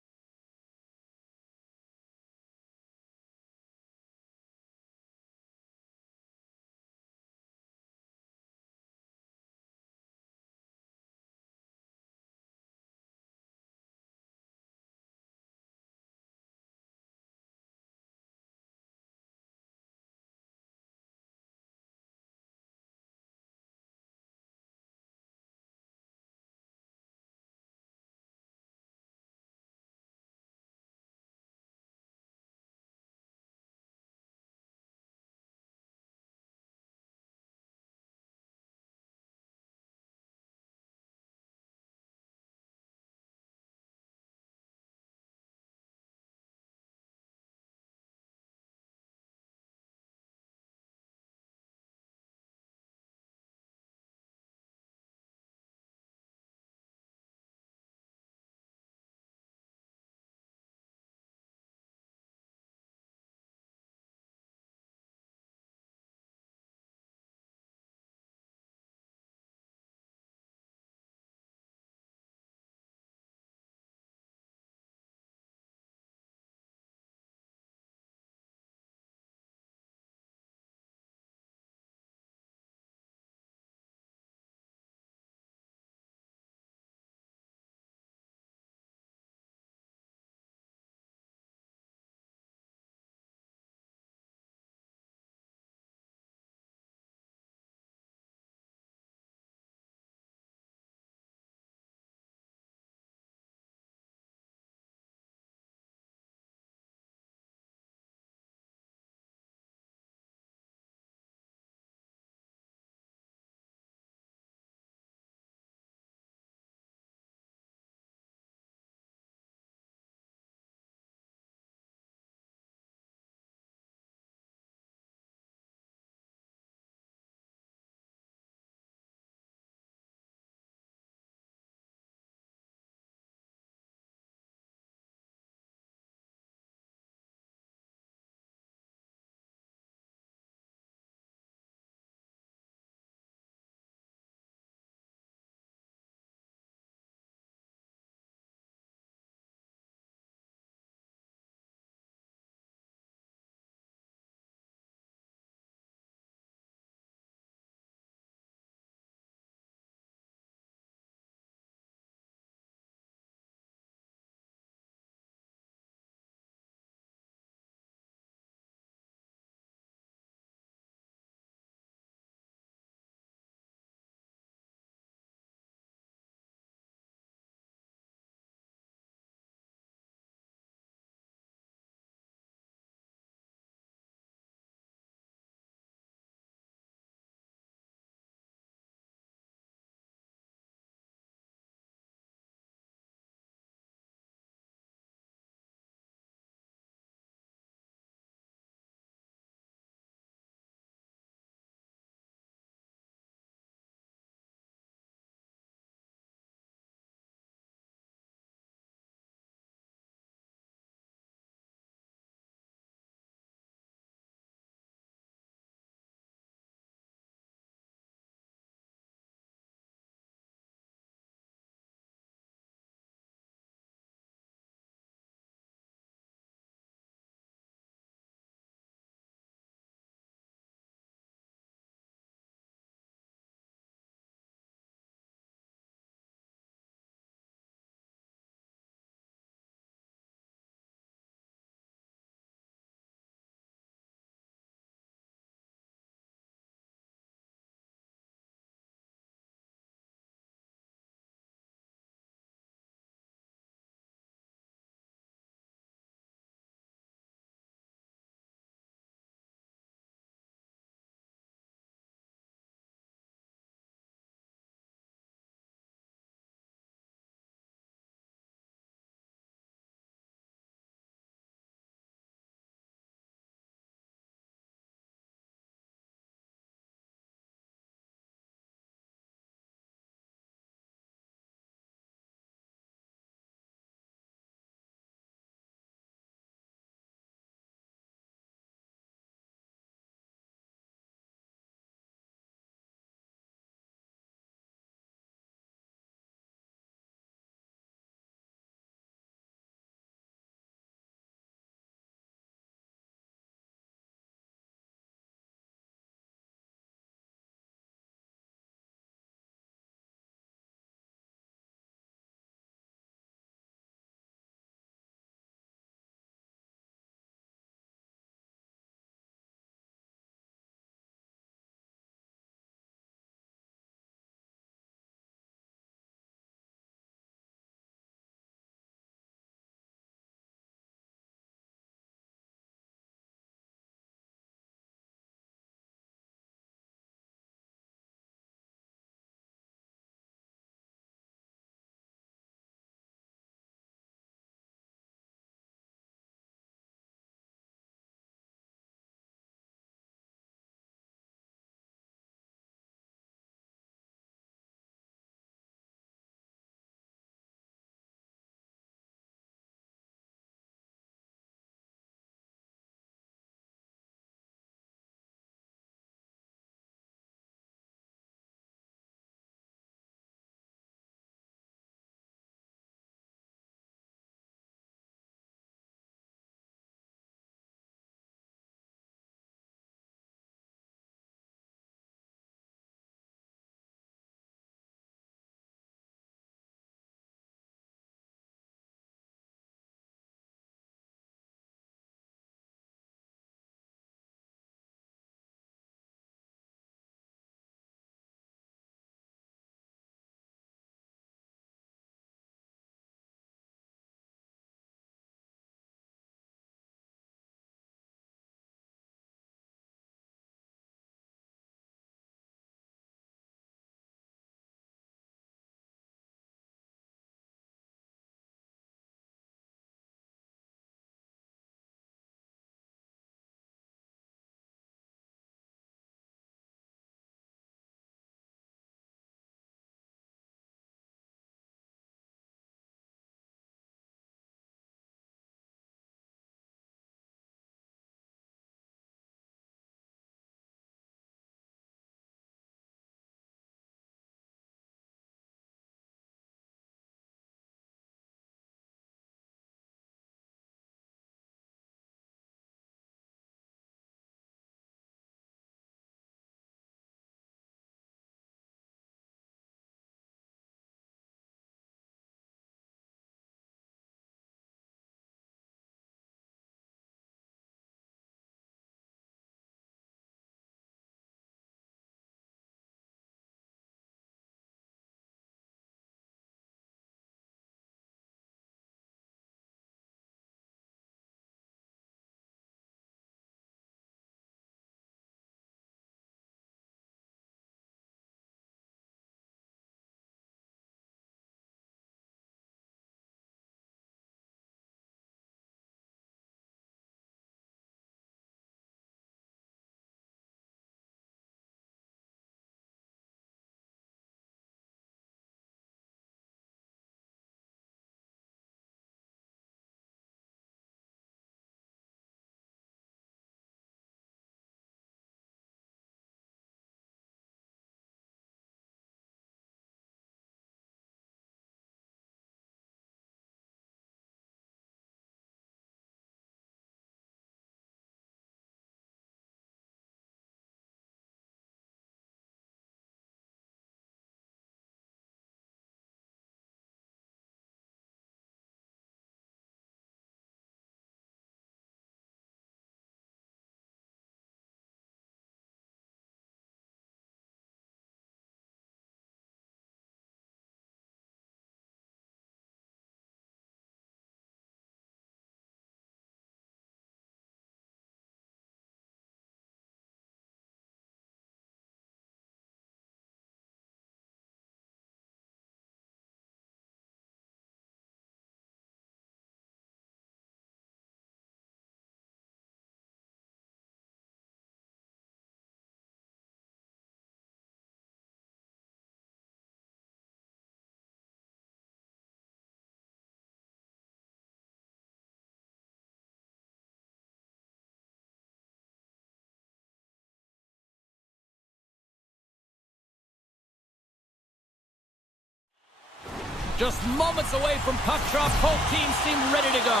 Just moments away from puck drop, both teams seem ready to go.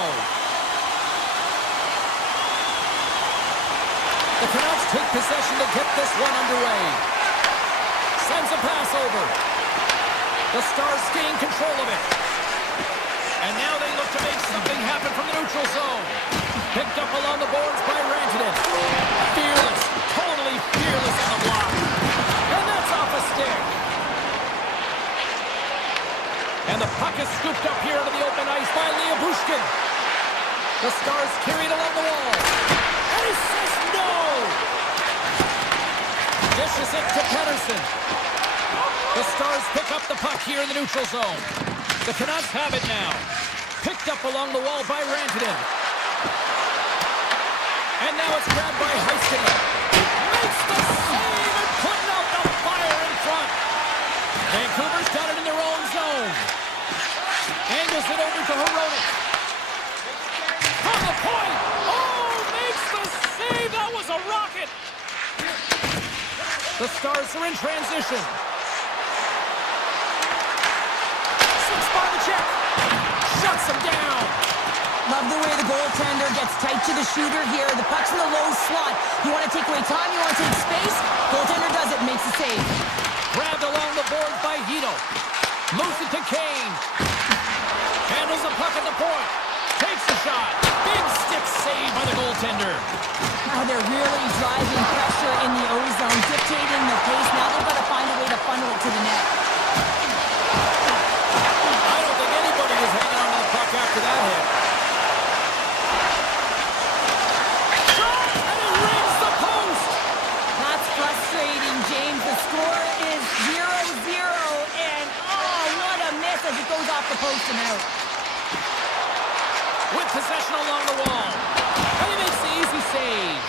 The Canucks take possession to get this one underway. Sends a pass over. The Stars gain control of it. And now they look to make something happen from the neutral zone. Picked up along the boards by Rantanen. Fearless, totally fearless on the block. And that's off a stick. And the puck is scooped up here into the open ice by Bushkin. The Stars carried along the wall. And he says no! Dishes it to Pettersson. The Stars pick up the puck here in the neutral zone. The Canucks have it now. Picked up along the wall by Rantanen. And now it's grabbed by Heiskanen. Makes the save and putting out the fire in front. Vancouver's got it in their own zone. Angles it over to Hronek. From the point. Oh, makes the save. That was a rocket. The Stars are in transition. By the check. Shuts him down. Love the way the goaltender gets tight to the shooter here. The puck's in the low slot. You want to take away time, you want to take space. Goaltender does it, makes the save. Grabbed along the board by Hito. Moves it to Kane. Handles the puck at the point. Takes the shot. Big stick save by the goaltender. Now they're really driving pressure in the O-zone, dictating the pace. Now they've got to find a way to funnel it to the net. After that hit. Shot! And it rings the post! That's frustrating, James. The score is 0-0. And, oh, what a miss as it goes off the post and out. With possession along the wall. And he makes the easy save.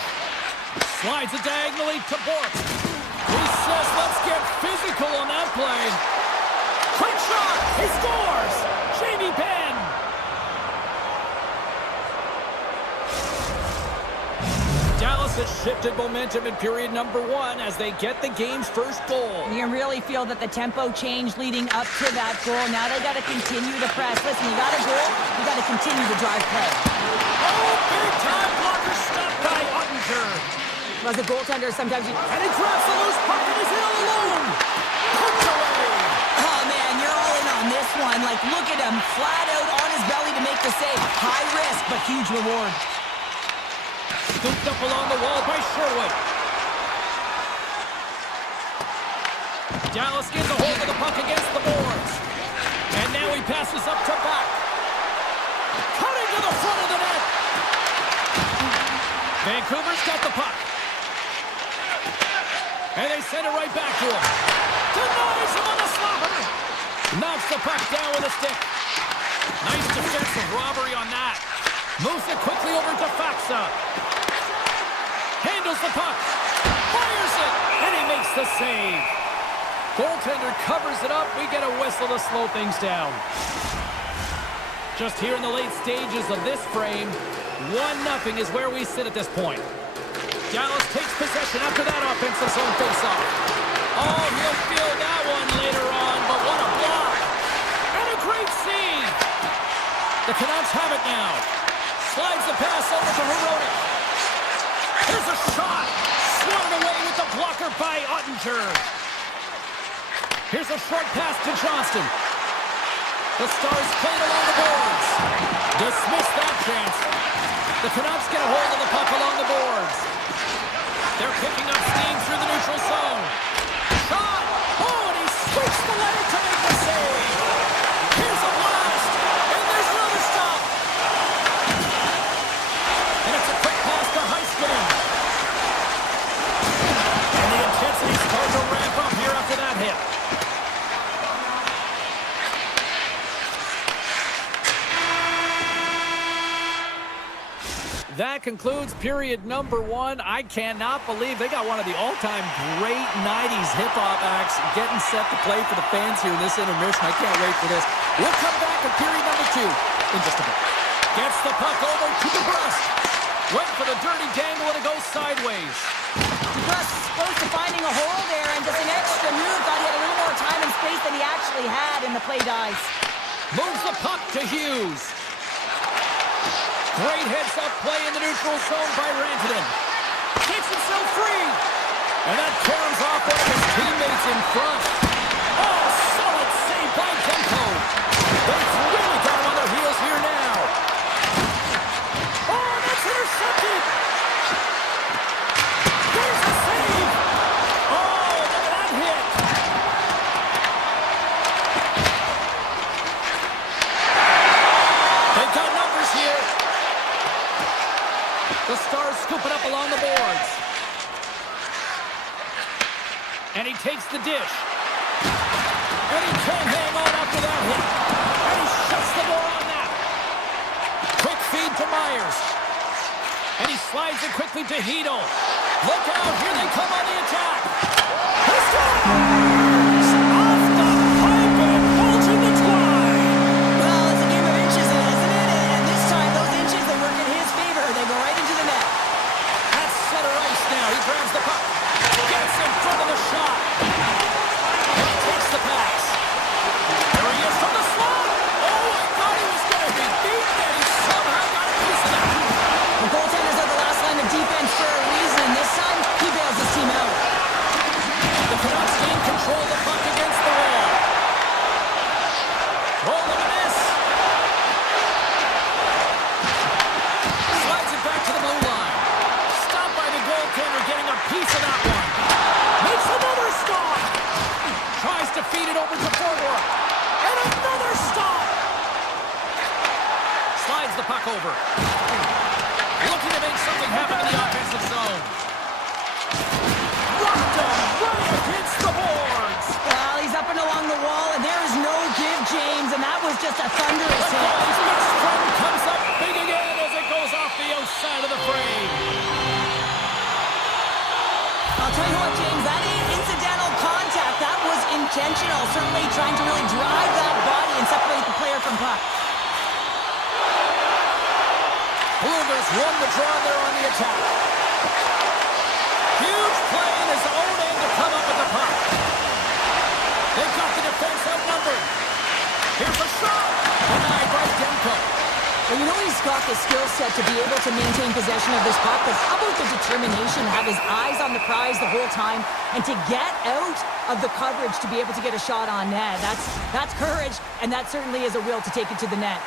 Slides it diagonally to Bork. He says, let's get physical on that play. Quick shot! He scores! Jamie Benn! Dallas has shifted momentum in period number 1 as they get the game's first goal. You can really feel that the tempo changed leading up to that goal. Now they got to continue to press. Listen, you got a goal, you got to continue to drive play. Oh, big time blocker stopped by Ottinger. As a goaltender, sometimes you... And he grabs the loose puck and he's in all alone. Hooked away. Oh, man, you're all in on this one. Like, look at him, flat out on his belly to make the save. High risk, but huge reward. Scooped up along the wall by Sherwood. Dallas gets a hold of the puck against the boards. And now he passes up to back. Cutting to the front of the net. Vancouver's got the puck. And they send it right back to him. Denies him on the slapper. Knocks the puck down with a stick. Nice defensive robbery on that. Moves it quickly over to Faxa. Handles the puck. Fires it. And he makes the save. Goaltender covers it up. We get a whistle to slow things down. Just here in the late stages of this frame, 1-0 is where we sit at this point. Dallas takes possession after that offensive zone face-off. Oh, he'll feel that one later on, but what a block. And a great save. The Canucks have it now. Slides the pass over to Hronek. Here's a shot. Swatted away with the blocker by Ottinger. Here's a short pass to Johnston. The Stars played along the boards. Dismiss that chance. The Canucks get a hold of the puck along the boards. They're picking up steam through the neutral zone. Shot! Oh, and he scoops the leg to make the save. Here's a blast. And there's another stop. And it's a quick pass to Heiskanen. And the intensity's starting to ramp up here after that hit. That concludes period number 1. I cannot believe they got one of the all-time great 90s hip-hop acts getting set to play for the fans here in this intermission. I can't wait for this. We'll come back in period number 2 in just a bit. Gets the puck over to DeBrusque. Went for the dirty dangle and it goes sideways. DeBrusque close to finding a hole there and just an extra move. Thought he had a little more time and space than he actually had in the play dice. Moves the puck to Hughes. Great heads-up play in the neutral zone by Rantanen. Takes himself free. And that caroms off one of his teammates in front. Oh, solid save by Demko. They've really got him on their heels here now. Oh, that's intercepted. There's a save. Oh, look at that hit. They've got numbers here. The Stars scoop it up along the boards. And he takes the dish. And he can't hang on after that hit. And he shuts the door on that. Quick feed to Myers. And he slides it quickly to Hedel. Look out, here they come on the attack. He scores! Off the pipe and bulging the twine. Well, it's a game of inches, isn't it? And this time, those inches, they work in his favor. They go right into the net. That's center ice now. He grabs the puck. Gets in front of the shot. And he takes the pass. There he is from the slot. Oh, I thought he was going to be beaten, and he somehow got a piece of that. The goaltenders are the last line of defense for a reason. This time, he bails his team out. The Canucks gain control of the puck against the wall. Oh, look at this. Slides it back to the blue line. Stopped by the goaltender, getting a piece of that one. Makes another stop. Tries to feed it over to forward. And another stop. Slides the puck over. Looking to make something happen in the offensive zone. Rocked him right against the boards. Well, he's up and along the wall, and there is no give, James, and that was just a thunderous The hit. goalie's best friend comes up big again as it goes off the outside of the frame. I'll tell you what, James, that ain't incidental contact. That was intentional, certainly trying to really drive that body and separate the player from puck. Bluegrass won the draw there on the attack. Huge play in his own end to come up with the puck. They've got the defense outnumbered. Here's a shot. Denied by Demko. Well, you know he's got the skill set to be able to maintain possession of this puck, but how about the determination, have his eyes on the prize the whole time, and to get out of the coverage to be able to get a shot on net? That's courage, and that certainly is a will to take it to the net.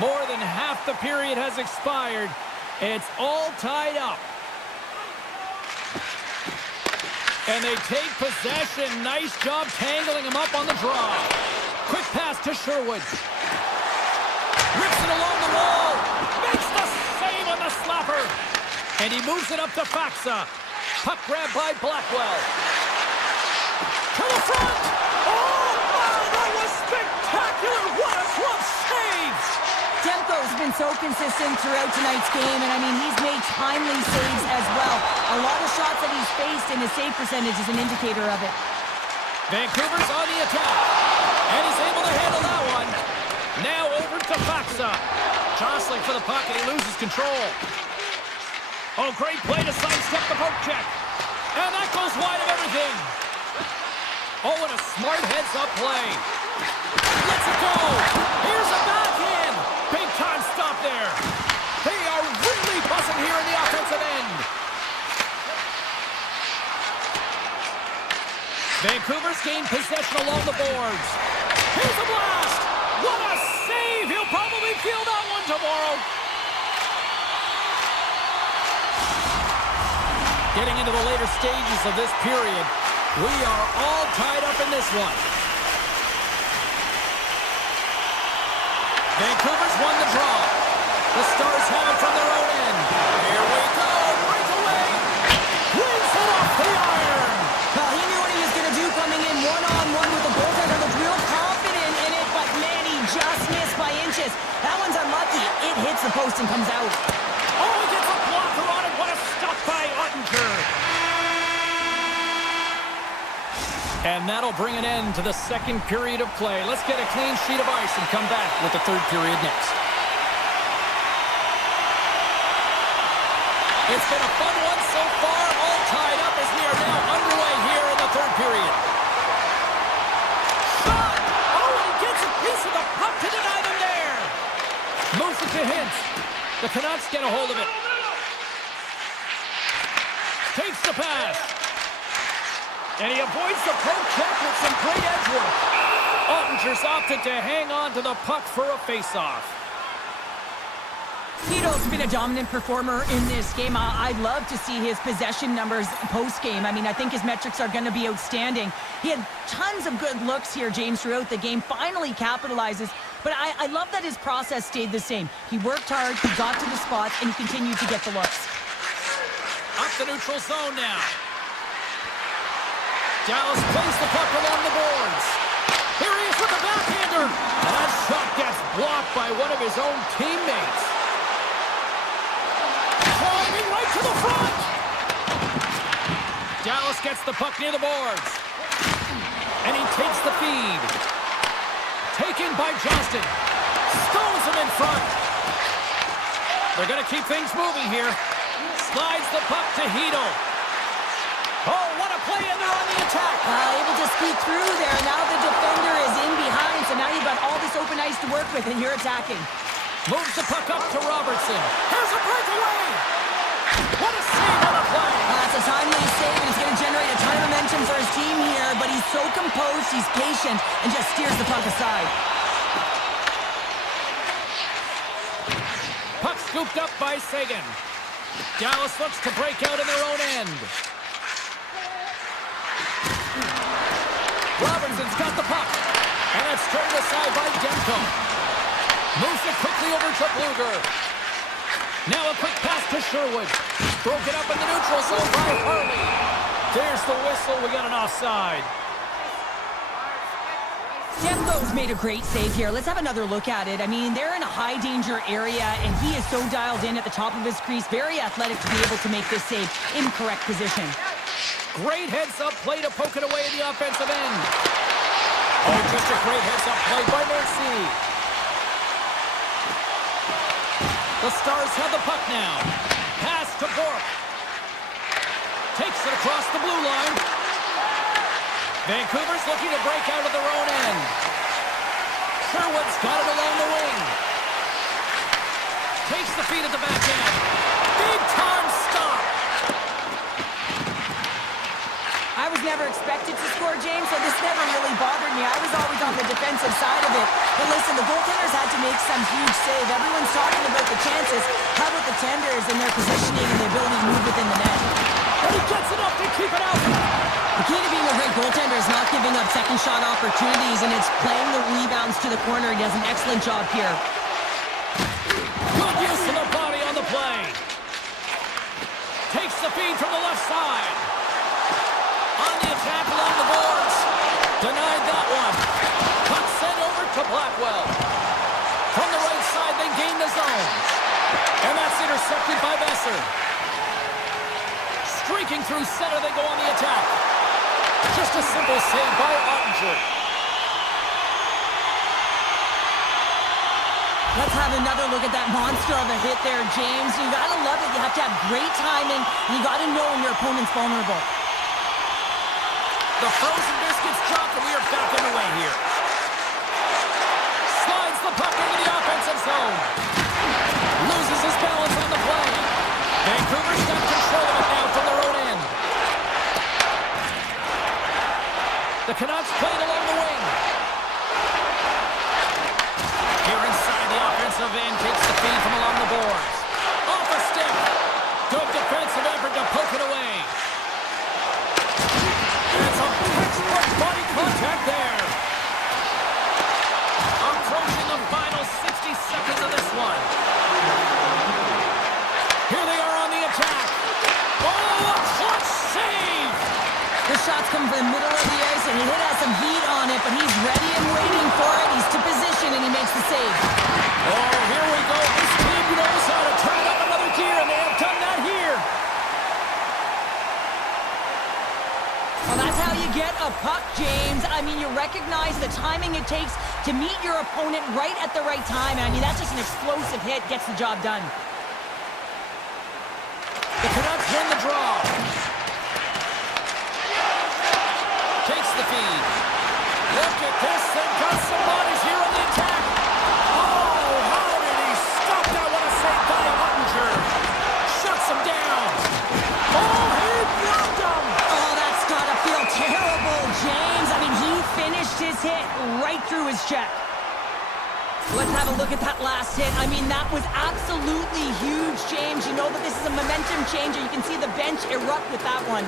More than half the period has expired. It's all tied up. And they take possession. Nice job tangling him up on the draw. Quick pass to Sherwood. Rips it along the wall. Makes the save on the slapper. And he moves it up to Faxa. Puck grab by Blackwell. To the front. Oh, my, that was spectacular. What a glove save. Demko's been so consistent throughout tonight's game, and I mean, he's made timely saves as well. A lot of shots that he's faced, and his save percentage is an indicator of it. Vancouver's on the attack, and he's able to handle that one. Now over to Faxa. Jostling for the puck, and he loses control. Oh, great play to sidestep the poke check. And that goes wide of everything. Oh, what a smart heads-up play. Let's it go. Here's a backhand. Big time stop there. They are really buzzing here in the offensive end. Vancouver's gained possession along the boards. Here's a blast. What a save. He'll probably feel that one tomorrow. Getting into the later stages of this period, we are all tied up in this one. Vancouver's won the draw. The Stars have it from their own end. Here we go. Breakaway. Wins it off the iron. Well, he knew what he was going to do coming in one-on-one with the goaltender. Looked real confident in it, but man, he just missed by inches. That one's unlucky. It hits the post and comes out. Oh, he gets a blocker on it. What a stop by Ottinger. And that'll bring an end to the second period of play. Let's get a clean sheet of ice and come back with the third period next. It's been a fun one so far, all tied up as we are now underway here in the third period. Shot! Oh, and he gets a piece of the puck to the to hint. The Canucks get a hold of it. Takes the pass. And he avoids the poke check with some great edge work. Ottinger's opted to hang on to the puck for a face-off. Tito's been a dominant performer in this game. I'd love to see his possession numbers post-game. I mean, I think his metrics are going to be outstanding. He had tons of good looks here, James, throughout the game. Finally capitalizes. But I love that his process stayed the same. He worked hard, he got to the spots, and he continued to get the looks. Up the neutral zone now. Dallas plays the puck along the boards. Here he is with the backhander. And that shot gets blocked by one of his own teammates. Climbing right to the front. Dallas gets the puck near the boards. And he takes the feed. Taken by Johnston. Stones him in front. They're going to keep things moving here. Slides the puck to Heedle. Oh, what a play in there on the attack. Able to squeak through there. Now the defender is in behind, so now you've got all this open ice to work with, and you're attacking. Moves the puck up to Robertson. Here's a breakaway. What a save on the play. That's a timely save, and he's going to generate a ton of momentum for his team here, but he's so composed, he's patient, and just steers the puck aside. Puck scooped up by Sagan. Dallas looks to break out in their own end. Robertson's got the puck. And it's turned aside by Demko. Moves it quickly over to Bluger. Now a quick pass to Sherwood. Broken up in the neutral zone by Hurley. There's the whistle. We got an offside. Demko's made a great save here. Let's have another look at it. I mean, they're in a high-danger area, and he is so dialed in at the top of his crease. Very athletic to be able to make this save in correct position. Great heads-up play to poke it away at the offensive end. Oh, just a great heads-up play by Mancini. The Stars have the puck now. Pass to Bork. Takes it across the blue line. Vancouver's looking to break out of their own end. Sherwood's got it along the wing. Takes the feed at the back end. Big-time stop. I was never expected to score, James, so this never really bothered me. I was always on the defensive side of it. But listen, the goaltenders had to make some huge save. Everyone's talking about the chances. How about the tenders and their positioning and the ability to move within the net? And he gets enough to keep it out. The key to being a great goaltender is not giving up second shot opportunities, and it's playing the rebounds to the corner. He does an excellent job here. Good use of the body on the play. Takes the feed from the left side. On the attack along the boards. Denied that one. Puck sent over to Blackwell. From the right side, they gain the zone. And that's intercepted by Besser. Streaking through center, they go on the attack. Just a simple save by Ottinger. Let's have another look at that monster of a hit there, James. You gotta love it. You have to have great timing, and you gotta know when your opponent's vulnerable. The frozen biscuits drop, and we are back underway here. Slides the puck into the offensive zone. Loses his balance on the play. Vancouver's got control of it now from their own end. The Canucks played along the wing. Here inside the offensive end, takes the feed from along the boards. Off a stick. Good defensive effort to poke it away. And some textbook body contact there. Approaching the final 60 seconds of this one. Here they are on the attack. Oh, a clutch save! The shots come from the middle of the ice, and he has some heat on it, but he's ready and waiting for it. He's to position, and he makes the save. Oh, here we go. This team knows how to turn up another gear, and they have done that here. Well, that's how you get a puck, James. I mean, you recognize the timing it takes to meet your opponent right at the right time. I mean, that's just an explosive hit, gets the job done. The Canucks win the draw. Takes the feed. Look at this. They've got some bodies here on the attack. Oh, how did he stop check. Let's have a look at that last hit. I mean, that was absolutely huge, James. You know that this is a momentum changer. You can see the bench erupt with that one.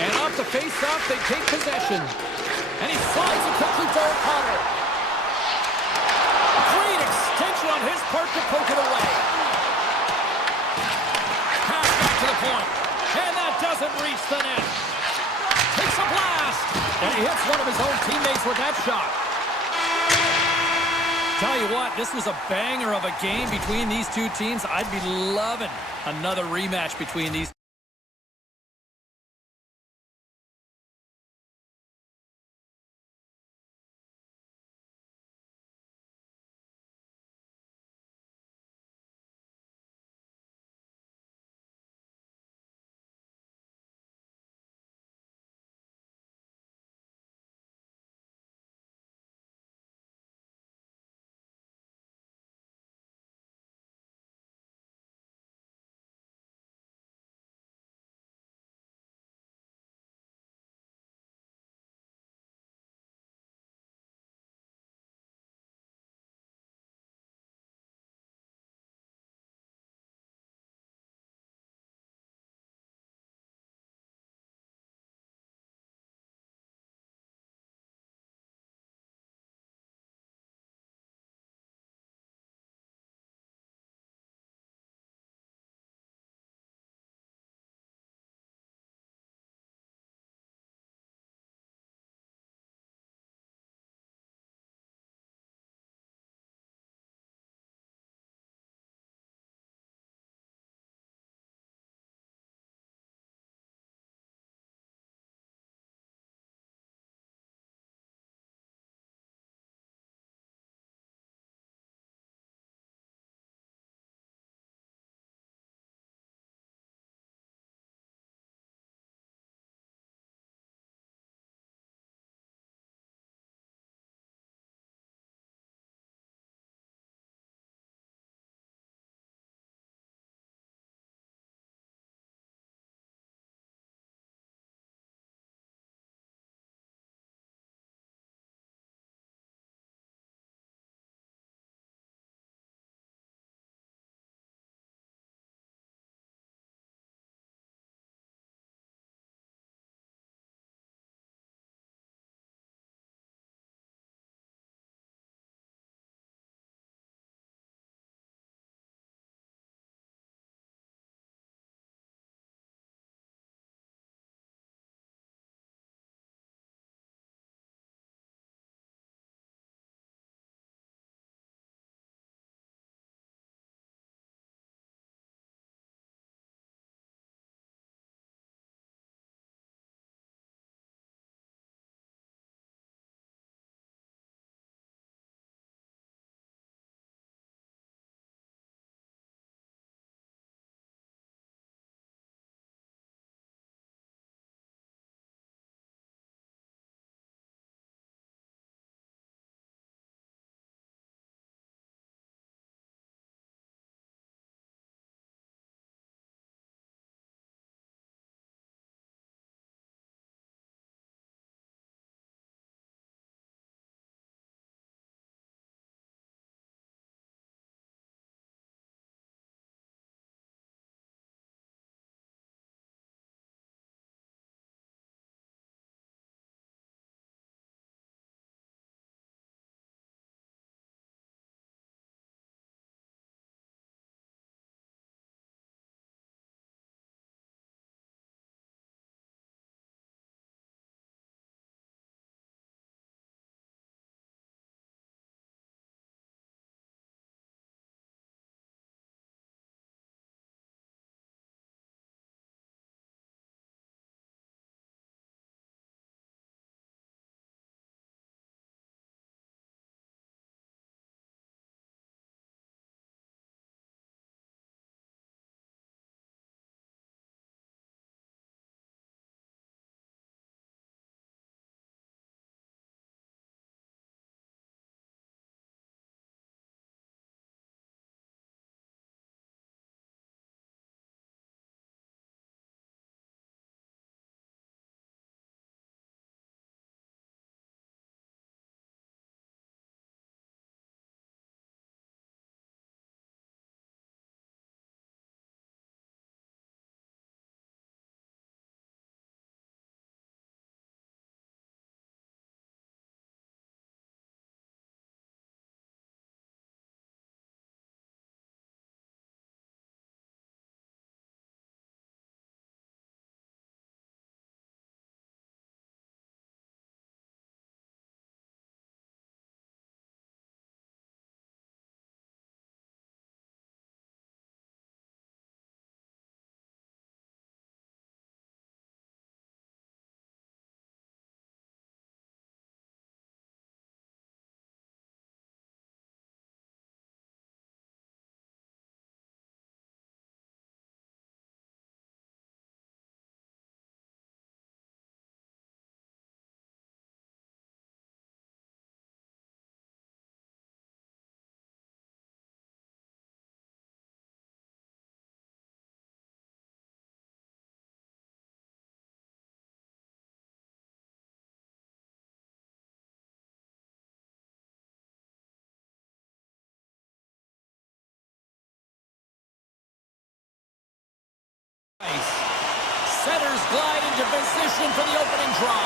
And off the face-off, they take possession. And he slides it quickly to O'Connor. Great extension on his part to poke it away. Pass back to the point. And that doesn't reach the net. Takes a blast. And he hits one of his own teammates with that shot. Tell you what, this was a banger of a game between these two teams. I'd be loving another rematch between these Centers glide into position for the opening draw.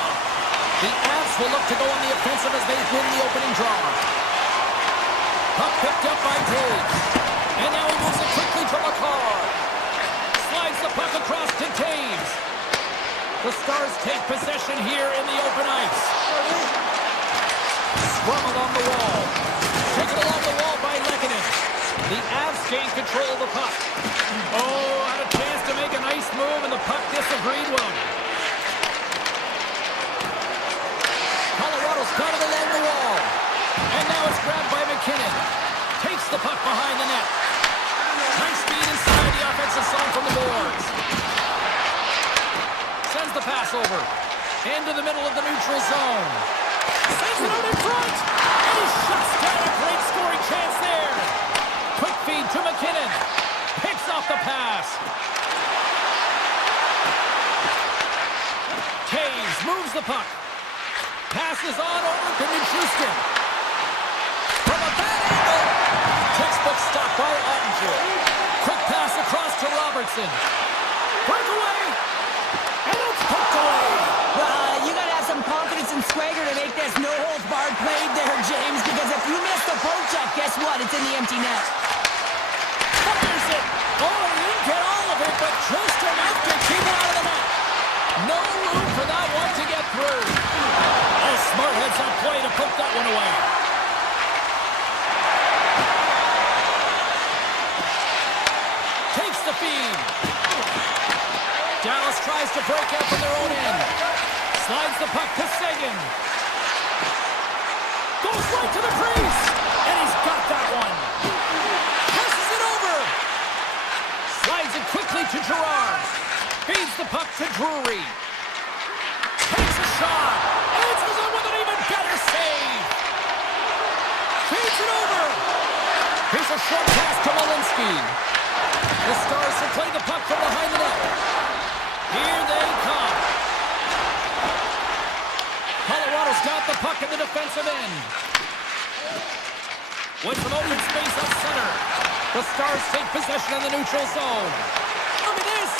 The Avs will look to go on the offensive as they win the opening draw. Puck picked up by Taves. And now he moves it quickly to McCarr. Slides the puck across to Taves. The Stars take possession here in the open ice. Scrum along the wall. Taken along the wall by Lehkonen. The Avs gain control of the puck. Oh, had a chance to make a nice move, and the puck disagreed with him. Colorado's got it along the wall. And now it's grabbed by McKinnon. Takes the puck behind the net. Nice speed inside the offensive zone from the boards. Sends the pass over. Into the middle of the neutral zone. Sends it out in front. And he shuts down a great scoring chance there. Quick feed to McKinnon. Picks off the pass. Taves moves the puck. Passes on over to Nichushkin. From a bad angle. Textbook stop by Ottinger. Quick pass across to Robertson. Breakaway. And it's poked away. Well, you got to have some confidence and swagger to make this no-holds-barred play there, James, because if you miss the poke check, guess what? It's in the empty net. Fires it. Oh, he didn't get all of it, but just enough to keep it out of the net. No room for that one to get through. Oh, smart heads-up play to poke that one away. Takes the feed. Dallas tries to break out from their own end. Slides the puck to Seguin. Goes right to the crease. And he's got that one. Passes it over. Slides it quickly to Girard. Feeds the puck to Drury. Takes a shot. Answers it with an even better save. Feeds it over. Here's a short pass to Malinsky. The Stars will play the puck from behind the net. Here they come. Colorado's got the puck in the defensive end. With some open space on center. The Stars take possession in the neutral zone. Look at this.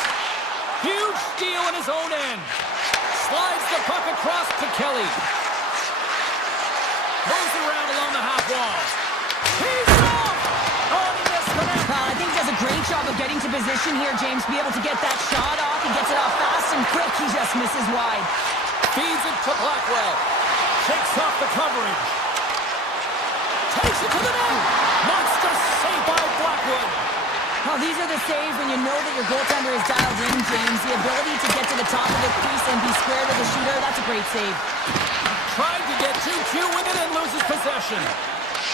Huge steal in his own end. Slides the puck across to Kelly. Moves around along the half wall. He's off. Oh, he missed the net. I think he does a great job of getting to position here, James, to be able to get that shot off. He gets it off fast and quick. He just misses wide. Feeds it to Blackwell. Shakes off the coverage. Takes it to the net. Monster save by Blackwood. Well, these are the saves when you know that your goaltender is dialed in, James. The ability to get to the top of the crease and be square to the shooter, that's a great save. Tried to get 2-2 with it and loses possession.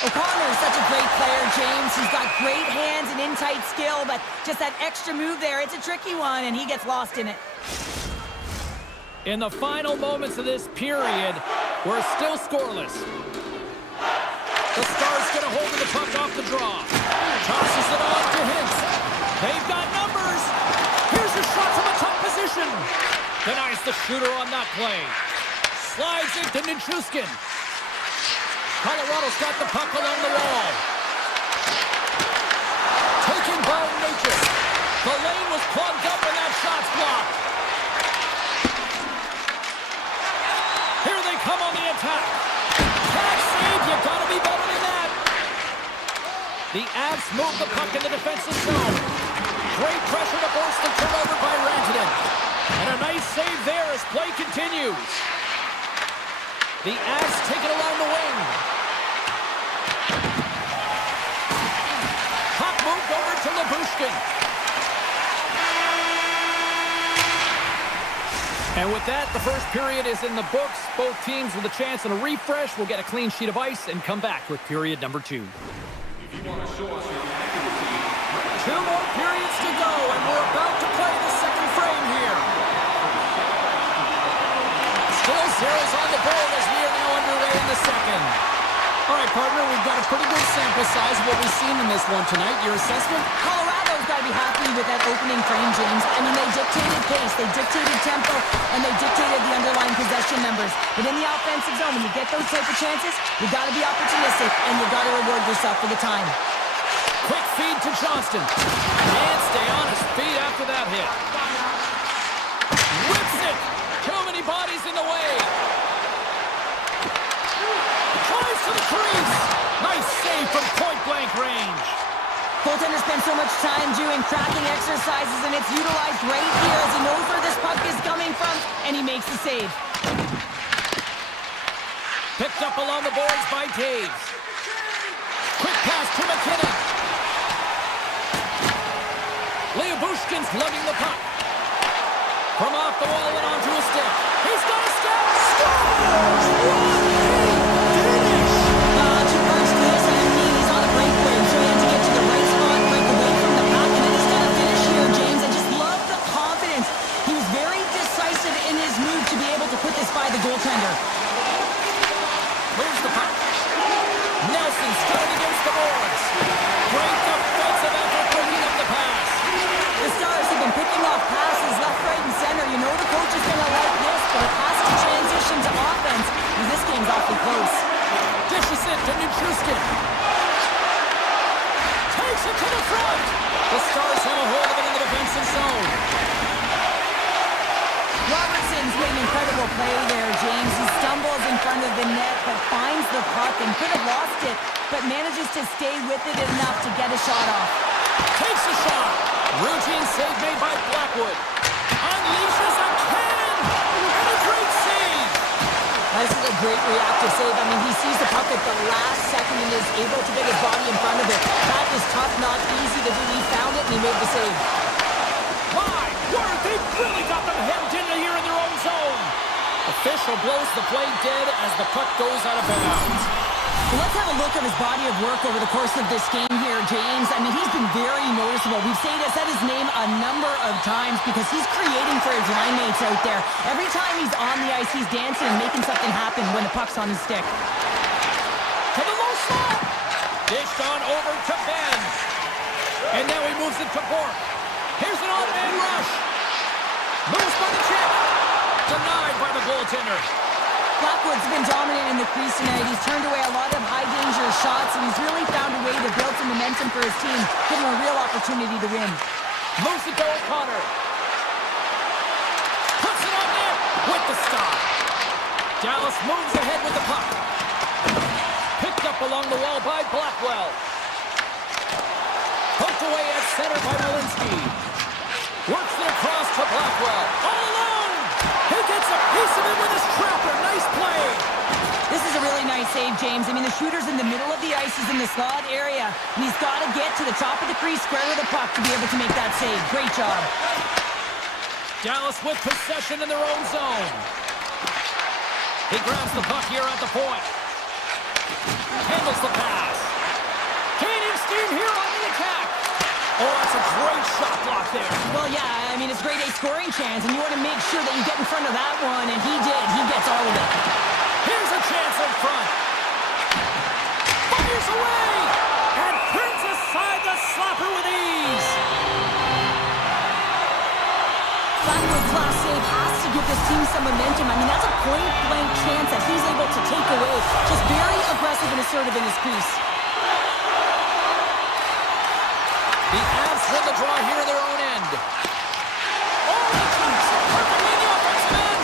O'Connor is such a great player, James. He's got great hands and in-tight skill, but just that extra move there, it's a tricky one, and he gets lost in it. In the final moments of this period, we're still scoreless. The Stars get a hold of the puck off the draw. Tosses it on to Hintz. They've got numbers. Here's a shot from a top position. Denies the shooter on that play. Slides into Nichushkin. Colorado's got the puck along the wall. Taken by Natchez. The lane was plugged up and that shot's blocked. Here they come on the attack. Catch save, you gotta be better than that. The Avs move the puck in the defensive zone. Great pressure to force the turnover by Rantanen. And a nice save there as play continues. The Avs take it along the wing. Puck moved over to Labushkin. And with that, the first period is in the books. Both teams with a chance and a refresh will get a clean sheet of ice and come back with period number 2. 2 more periods to go, and we're about to play the second frame here. Still zeros on the board as we are now underway in the second. All right, partner, we've got a pretty good sample size of what we've seen in this one tonight. Your assessment? Colorado's got to be happy with that opening frame, James. I mean, they dictated pace, they dictated tempo, and they dictated the underlying possession numbers. But in the offensive zone, when you get those type of chances, you got to be opportunistic, and you got to reward yourself for the time. Quick feed to Johnston. Can't stay on his feet after that hit. to the crease. Nice save from point-blank range. Goaltender spends so much time doing cracking exercises, and it's utilized right here as he knows where this puck is coming from, and he makes the save. Picked up along the boards by Taves. Quick pass to McKinnon. Bushkin's lugging the puck. From off the wall and onto a stick. He's got a step. Scores! What a finish! Two parts to this. I mean, he's on a breakaway, so he had to get to the right spot, break away from the puck, and then he's got a finish here, James. I just love the confidence. He was very decisive in his move to be able to put this by the goaltender. Moves the puck. Nelson started against the boards. Great defensive effort breaking up the pass. The Stars have been picking off passes left, right, and center. You know the coach is going to like this, but it has to transition to offense, because this game's awfully close. Dishes it to Nichushkin. Takes it to the front. The Stars have a hold of it in the defensive zone. Robertson's made an incredible play there, James. He stumbles in front of the net, but finds the puck and could have lost it, but manages to stay with it enough to get a shot off. Takes a shot. Routine save made by Blackwood. Unleashes a cannon. And a great save. This is a great reactive save. I mean, he sees the puck at the last second and is able to get his body in front of it. That is tough, not easy to do. He found it and he made the save. My word, they really got them hemmed in here in their own zone. Official blows the play dead as the puck goes out of bounds. Well, let's have a look at his body of work over the course of this game here, James. I mean, he's been very noticeable. We've said his name a number of times because he's creating for his line mates out there. Every time he's on the ice, he's dancing and making something happen when the puck's on his stick. To the low slot. Dished on over to Ben. And now he moves it to Bork. Here's an odd-man rush. Moves by the check. Denied by the goaltender. Blackwood's been dominant in the crease tonight. He's turned away a lot of high-danger shots, and he's really found a way to build some momentum for his team, give him a real opportunity to win. Moves it to O'Connor. Puts it on net with the stop. Dallas moves ahead with the puck. Picked up along the wall by Blackwell. Poked away at center by Walensky. Works it across to Blackwell. All alone! He gets a piece of it with his trapper. Nice play. This is a really nice save, James. I mean, the shooter's in the middle of the ice. He's in the slot area, and he's got to get to the top of the crease, square with the puck to be able to make that save. Great job. Dallas with possession in their own zone. He grabs the puck here at the point. Handles the pass. Gaining steam here on the attack. Oh, that's a great shot block there. Well, yeah, I mean, it's grade A scoring chance, and you want to make sure that you get in front of that one, and he did. He gets all of it. Here's a chance in front. Fires away. And turns aside the slapper with ease. Blackwood's last save has to give this team some momentum. I mean, that's a point-blank chance that he's able to take away. Just very aggressive and assertive in his crease. The Avs win the draw here in their own end. Oh, the keeps it perfectly in the offensive end.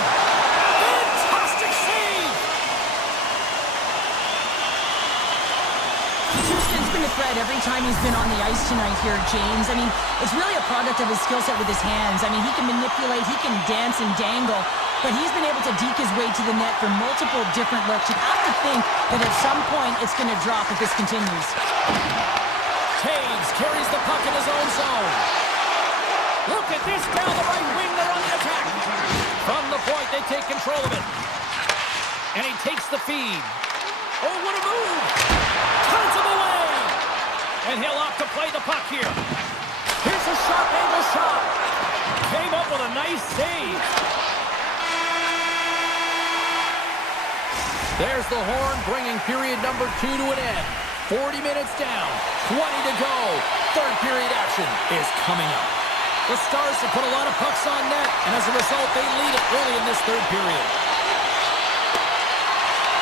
Fantastic save. Houston's been a threat every time he's been on the ice tonight here, James. I mean, it's really a product of his skill set with his hands. I mean, he can manipulate, he can dance and dangle, but he's been able to deke his way to the net for multiple different looks. You have to think that at some point it's going to drop if this continues. Taves carries the puck in his own zone. Look at this down the right wing. They're on the attack. From the point, they take control of it. And he takes the feed. Oh, what a move. Turns him away. And he'll opt to play the puck here. Here's a sharp angle shot. Came up with a nice save. There's the horn, bringing period number 2 to an end. 40 minutes down, 20 to go. Third period action is coming up. The Stars have put a lot of pucks on net, and as a result, they lead it early in this third period.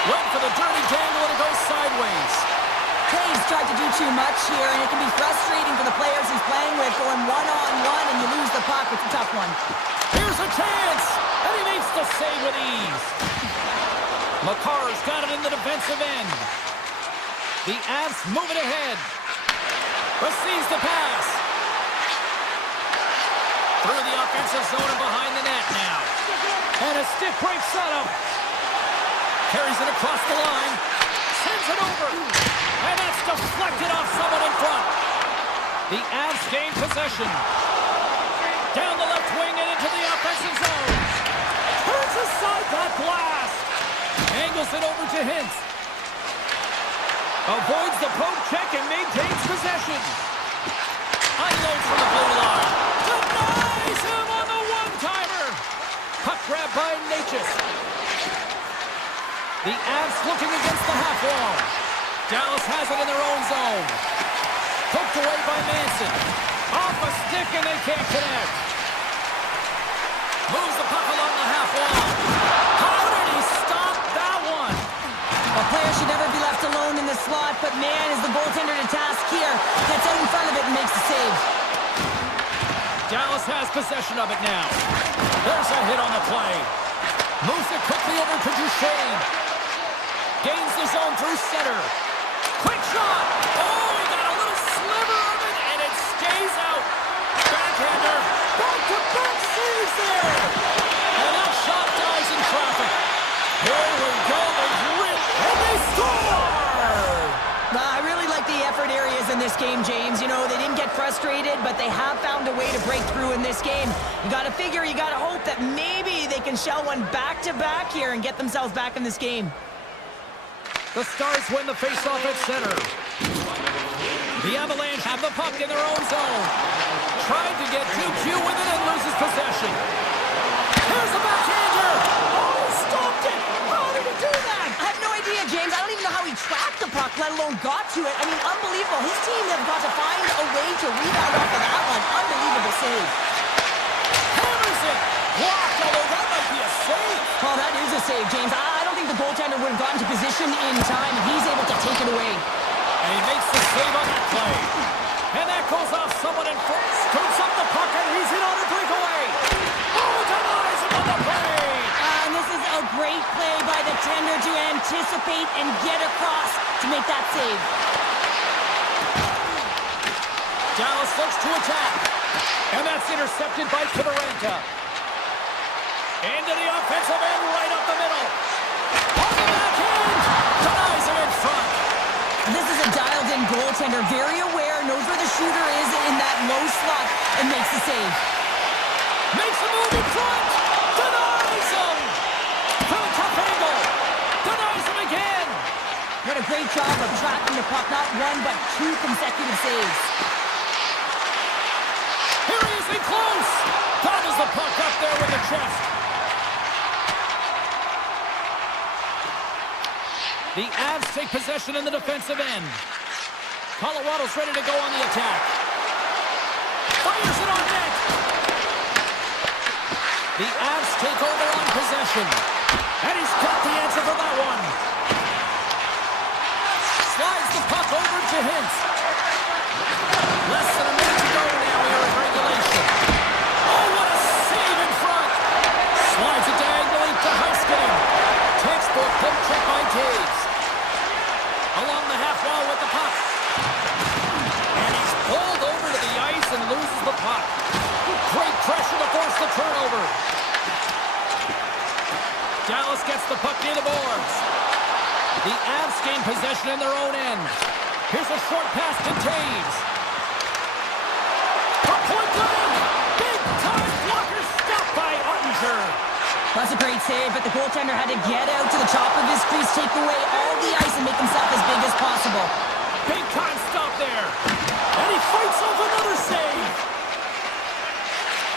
Went for the dirty dangle, and it goes sideways. Taves tried to do too much here, and it can be frustrating for the players he's playing with, going one-on-one, and you lose the puck. It's a tough one. Here's a chance, and he makes the save with ease. Makar's got it in the defensive end. The Avs moving ahead. Receives the pass. Through the offensive zone and behind the net now. And a stiff break setup. Carries it across the line. Sends it over. And that's deflected off someone in front. The Avs gain possession. Down the left wing and into the offensive zone. Turns aside that blast. Angles it over to Hintz. Avoids the poke check and maintains possession. Unloads from the blue line. Denies him on the one-timer. Puck grab by Natchez. The Avs looking against the half wall. Dallas has it in their own zone. Poked away by Manson. Off a stick and they can't connect. Moves the puck along the half wall. How did he stop that one? A player should never be left alone in the slot, but man, is the goaltender to task here. Gets out in front of it and makes the save. Dallas has possession of it now. There's a hit on the play. Moves it quickly over to Duchesne. Gains the zone through center. Quick shot. Oh, he got a little sliver of it, and it stays out. Backhander. Back-to-back saves there. And that shot dies in traffic. Here we go. They've ripped, and they score! I really like the effort areas in this game, James. You know, they didn't get frustrated, but they have found a way to break through in this game. You got to figure, you got to hope that maybe they can shell one back-to-back here and get themselves back in this game. The Stars win the faceoff at center. The Avalanche have the puck in their own zone. Trying to get 2Q with it and loses possession. Here's the backhander. Oh, he stopped it. How did he do that? I have no idea, James. I don't even know how he tracked the puck, let alone got to it. I mean, unbelievable. His team have got to find a way to rebound off of that one. Unbelievable save. Hammers it. Blocked, although that might be a save. Oh, that is a save, James. I don't think the goaltender would have gotten to position in time, and he's able to take it away. And he makes the save on that play. And that goes off someone in front. Scoops up the puck, and he's in on a breakaway. Oh, denies him on the play. And this is a great play by the tender to anticipate and get across to make that save. Dallas looks to attack. And that's intercepted by Kivaranta. Into the offensive end, right up the middle. On the backhand. Denies him in front. This is a dialed-in goaltender, very aware, knows where the shooter is in that low slot, and makes the save. Makes a move in front. Denies him. From a tough angle. Denies him again. Did a great job of tracking the puck, not one, but two consecutive saves. Here he is in close. Gobbles the puck up there with the chest. The Avs take possession in the defensive end. Colorado's ready to go on the attack. Fires it on net. The Avs take over on possession. And he's got the answer for that one. Slides the puck over to Hintz. Less than a minute to go now here in regulation. Oh, what a save in front. Slides it diagonally to Heiskanen. Textbook poke check by Taves. Along the half wall with the puck. And he's pulled over to the ice and loses the puck. Great pressure to force the turnover. Dallas gets the puck near the boards. The Avs gain possession in their own end. Here's a short pass to Taves. From point blank. Big time blocker stopped by Ottinger. That's a great save, but the goaltender had to get out to the top of his crease, take away all the ice, and make himself as big as possible. Big time stop there. And he fights off another save.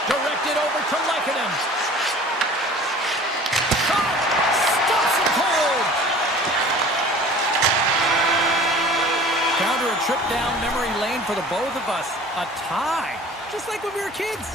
Directed over to Lekkinen. Shot. Stops it cold. Counter a trip down memory lane for the both of us. A tie. Just like when we were kids.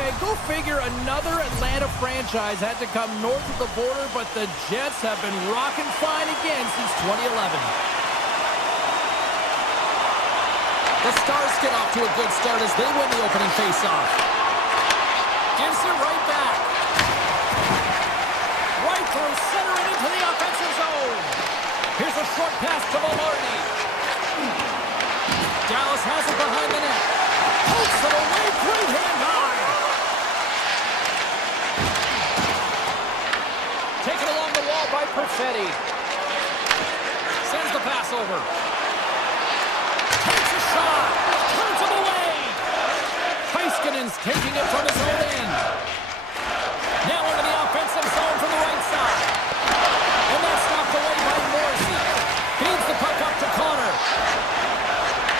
Hey, go figure, another Atlanta franchise had to come north of the border, but the Jets have been rocking fine again since 2011. The Stars get off to a good start as they win the opening faceoff. Gives it right back. Right through center and into the offensive zone. Here's a short pass to Maloney. Dallas has it behind the net. Pokes it away, great hand high. Taken along the wall by Perfetti. Sends the pass over. Takes a shot. Turns him away. Heiskanen's taking it from his own end. Now into the offensive zone from the right side. And that's knocked away by Morrissey. Feeds the puck up to Connor.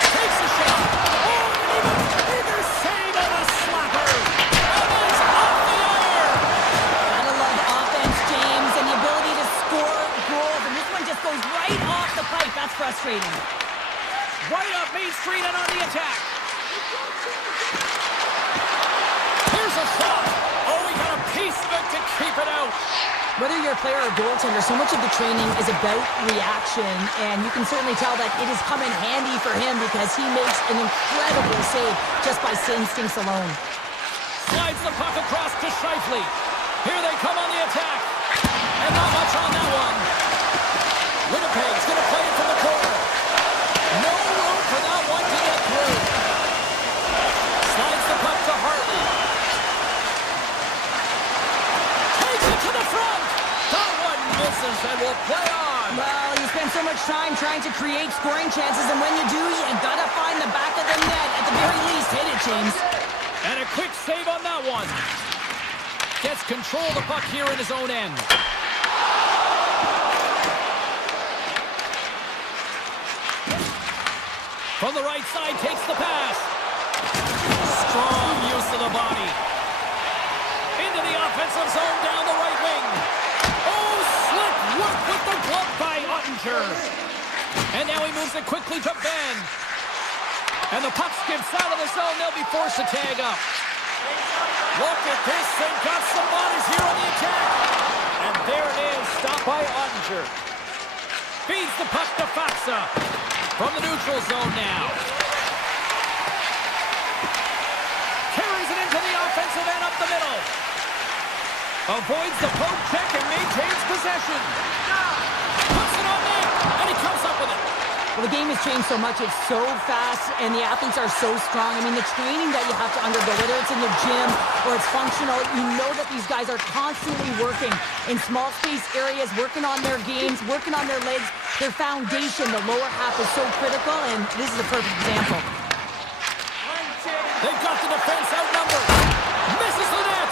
Takes a shot. Oh, and either save on a slapper. And it's off the iron. Gotta love offense, James, and the ability to score goals. And this one just goes right off the pipe. That's frustrating. Right up Main Street and on the attack. Here's a shot. Oh, he got a piece of it to keep it out. Whether you're a player or goaltender, so much of the training is about reaction, and you can certainly tell that it has come in handy for him because he makes an incredible save just by instincts alone. Slides the puck across to Scheifele. Here they come on the attack. And not much on that one. Winnipeg's going to play it from the corner. No room for that one to get through. Slides the puck to Hartley. Takes it to the front. That one misses and will play on. Well, you spend so much time trying to create scoring chances, and when you do, you gotta find the back of the net. At the very least, hit it, James. And a quick save on that one. Gets control of the puck here in his own end. From the right side, takes the pass. Strong use of the body. Into the offensive zone, down the right wing. Oh, slick work with the glove by Ottinger. And now he moves it quickly to Ben. And the puck skips out of the zone. They'll be forced to tag up. Look at this. They've got some bodies here on the attack. And there it is. Stopped by Ottinger. Feeds the puck to Fatsa. From the neutral zone now. Carries it into the offensive end up the middle. Avoids the poke check and maintains possession. Puts it on net, and he comes up with it. Well, the game has changed so much. It's so fast, and the athletes are so strong. I mean, the training that you have to undergo, whether it's in the gym or it's functional, you know that these guys are constantly working in small space areas, working on their games, working on their legs. Their foundation, the lower half, is so critical, and this is a perfect example. They've got the defense outnumbered. Misses the net.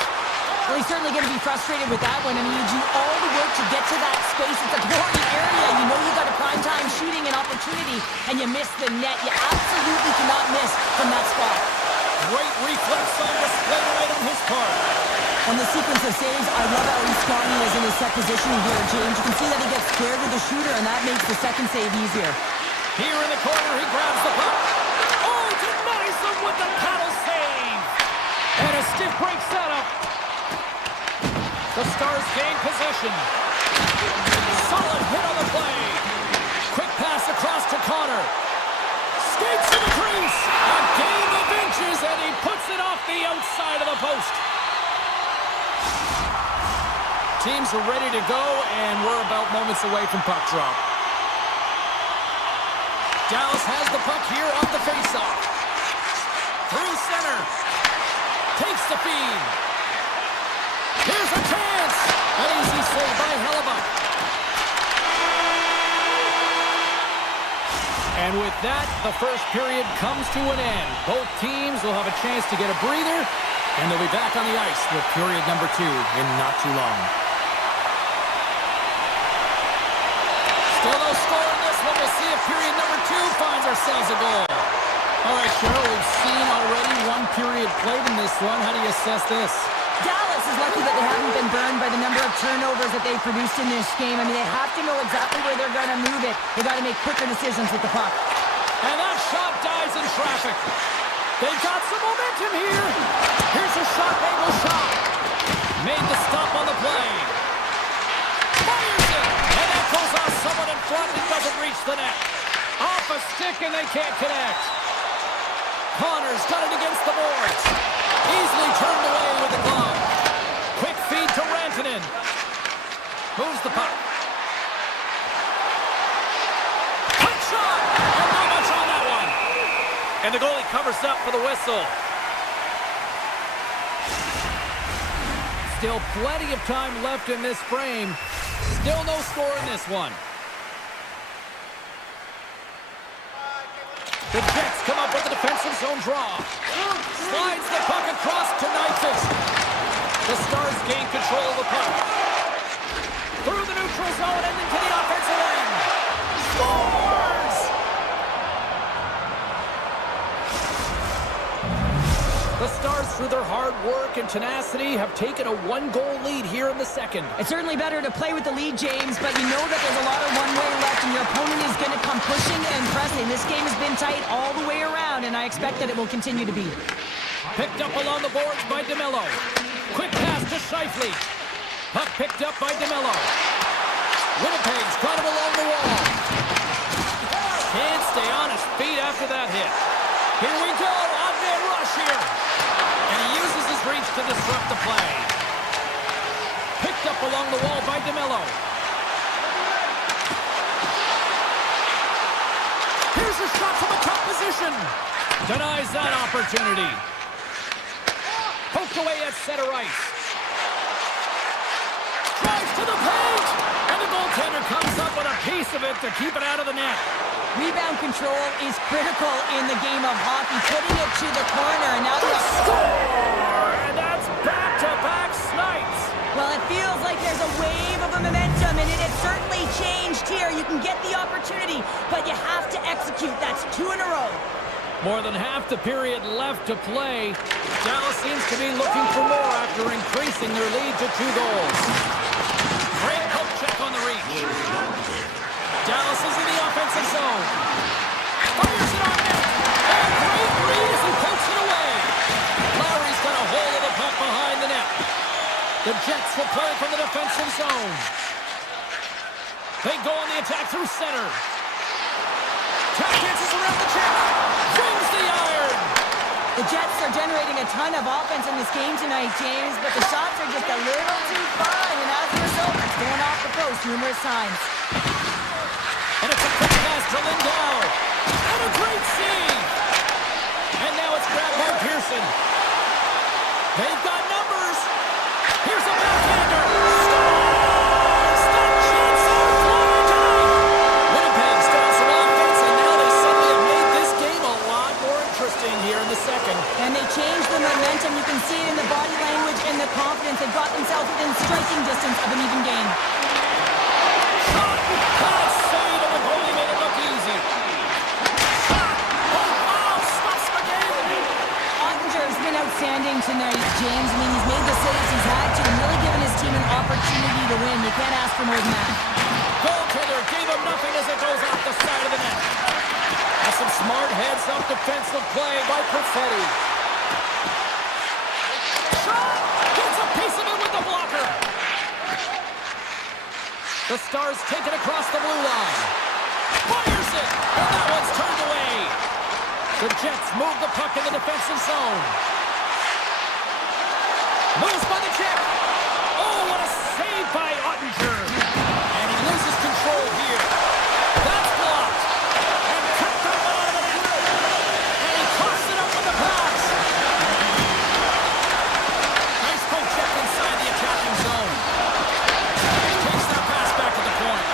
Well, he's certainly going to be frustrated with that one. I mean, you do all the work to get to that space. It's a gory area. You know you got a prime time shooting an opportunity, and you miss the net. You absolutely cannot miss from that spot. Great reflex on display tonight on his part. On the sequence of saves, I love how Iskani is in his set position here, James. You can see that he gets squared with the shooter, and that makes the second save easier. Here in the corner, he grabs the puck. Oh, denies him with the paddle save. And a stiff break setup. The Stars gain possession. Solid hit on the play. Quick pass across to Connor. Skates to the crease. A game of inches, and he puts it off the outside of the post. Teams are ready to go, and we're about moments away from puck drop. Dallas has the puck here off the faceoff. Through center. Takes the feed. Here's a chance. An easy save by Hellebuck. And with that, the first period comes to an end. Both teams will have a chance to get a breather, and they'll be back on the ice with period number 2 in not too long. Still no score in this one. We'll see if period number 2 finds ourselves a goal. All right, Cheryl, we've seen already one period played in this one. How do you assess this? Dallas is lucky that they haven't been burned by the number of turnovers that they've produced in this game. I mean, they have to know exactly where they're going to move it. They got to make quicker decisions with the puck. And that shot dies in traffic. They've got some momentum here. Here's a sharp angle shot. Made the stop on the play. Fires it. And that goes off someone in front and doesn't reach the net. Off a stick and they can't connect. Connor's got it against the boards. Easily turned away with the glove. Quick feed to Rantanen. Moves the puck. Quick shot! And not much on that one. And the goalie covers up for the whistle. Still plenty of time left in this frame. Still no score in this one. The Jets come up with a defensive zone draw. Slides the puck across to Nyquist. The Stars gain control of the puck. Through the neutral zone and into the offensive end. Scores! The Stars, through their hard work and tenacity, have taken a one-goal lead here in the second. It's certainly better to play with the lead, James, but you know that there's a lot of one-way left, and your opponent is going to come pushing and pressing. This game has been tight all the way around, and I expect that it will continue to be. Picked up along the boards by DeMello. Quick pass to Scheifele. Puck picked up by DeMello. Winnipeg's got him along the wall. Can't stay on his feet after that hit. Here we go, on-man rush here. And he uses his reach to disrupt the play. Picked up along the wall by DeMello. Here's a shot from a top position. Denies that opportunity. Poked away at center ice. Drives to the paint. And the goaltender comes up with a piece of it to keep it out of the net. Rebound control is critical in the game of hockey, putting it to the corner, and now the Score! And that's back-to-back snipes. Well, it feels like there's a wave of a momentum, and it has certainly changed here. You can get the opportunity, but you have to execute. That's 2 in a row. More than half the period left to play. Dallas seems to be looking for more after increasing their lead to 2 goals. Great poke check on the reach. Dallas is in the offensive zone. Fires it on net. And great read as he pokes it away. Lowry's got a hold of the puck behind the net. The Jets will play from the defensive zone. They go on the attack through center. Tap dances around the check. Rings the iron. The Jets are generating a ton of offense in this game tonight, James, but the shots are just a little too fine, and as a result, it's going off the post numerous times. And it's a quick pass to Lindell. And a great save. And now it's grabbed by Pearson. They've got numbers. Here's a backhander. Scores! The Jets are flying tonight. Winnipeg stole some offense, and now they suddenly have made this game a lot more interesting here in the second. And they changed the momentum. You can see it in the body language and the confidence. They got themselves within striking distance of an even game. Shot! Pass save, and the goalie made it look easy. Shot! Oh, wow! Stops the game! Ottinger has been outstanding tonight, James. I mean, he's made the saves he's had to and really given his team an opportunity to win. You can't ask for more than that. Goaltender gave him nothing as it goes off the side of the net. That's some smart heads-up defensive play by Perfetti. Shot! Gets a piece of it with the blocker. The Stars take it across the blue line. Fires it! And that one's turned away. The Jets move the puck in the defensive zone. Moves by the check. Oh, what a save by Ottinger. And he loses control here. That's blocked. And kept up out of it. And he coughs it up with the pass. Nice poke check inside the attacking zone. Takes that pass back to the point.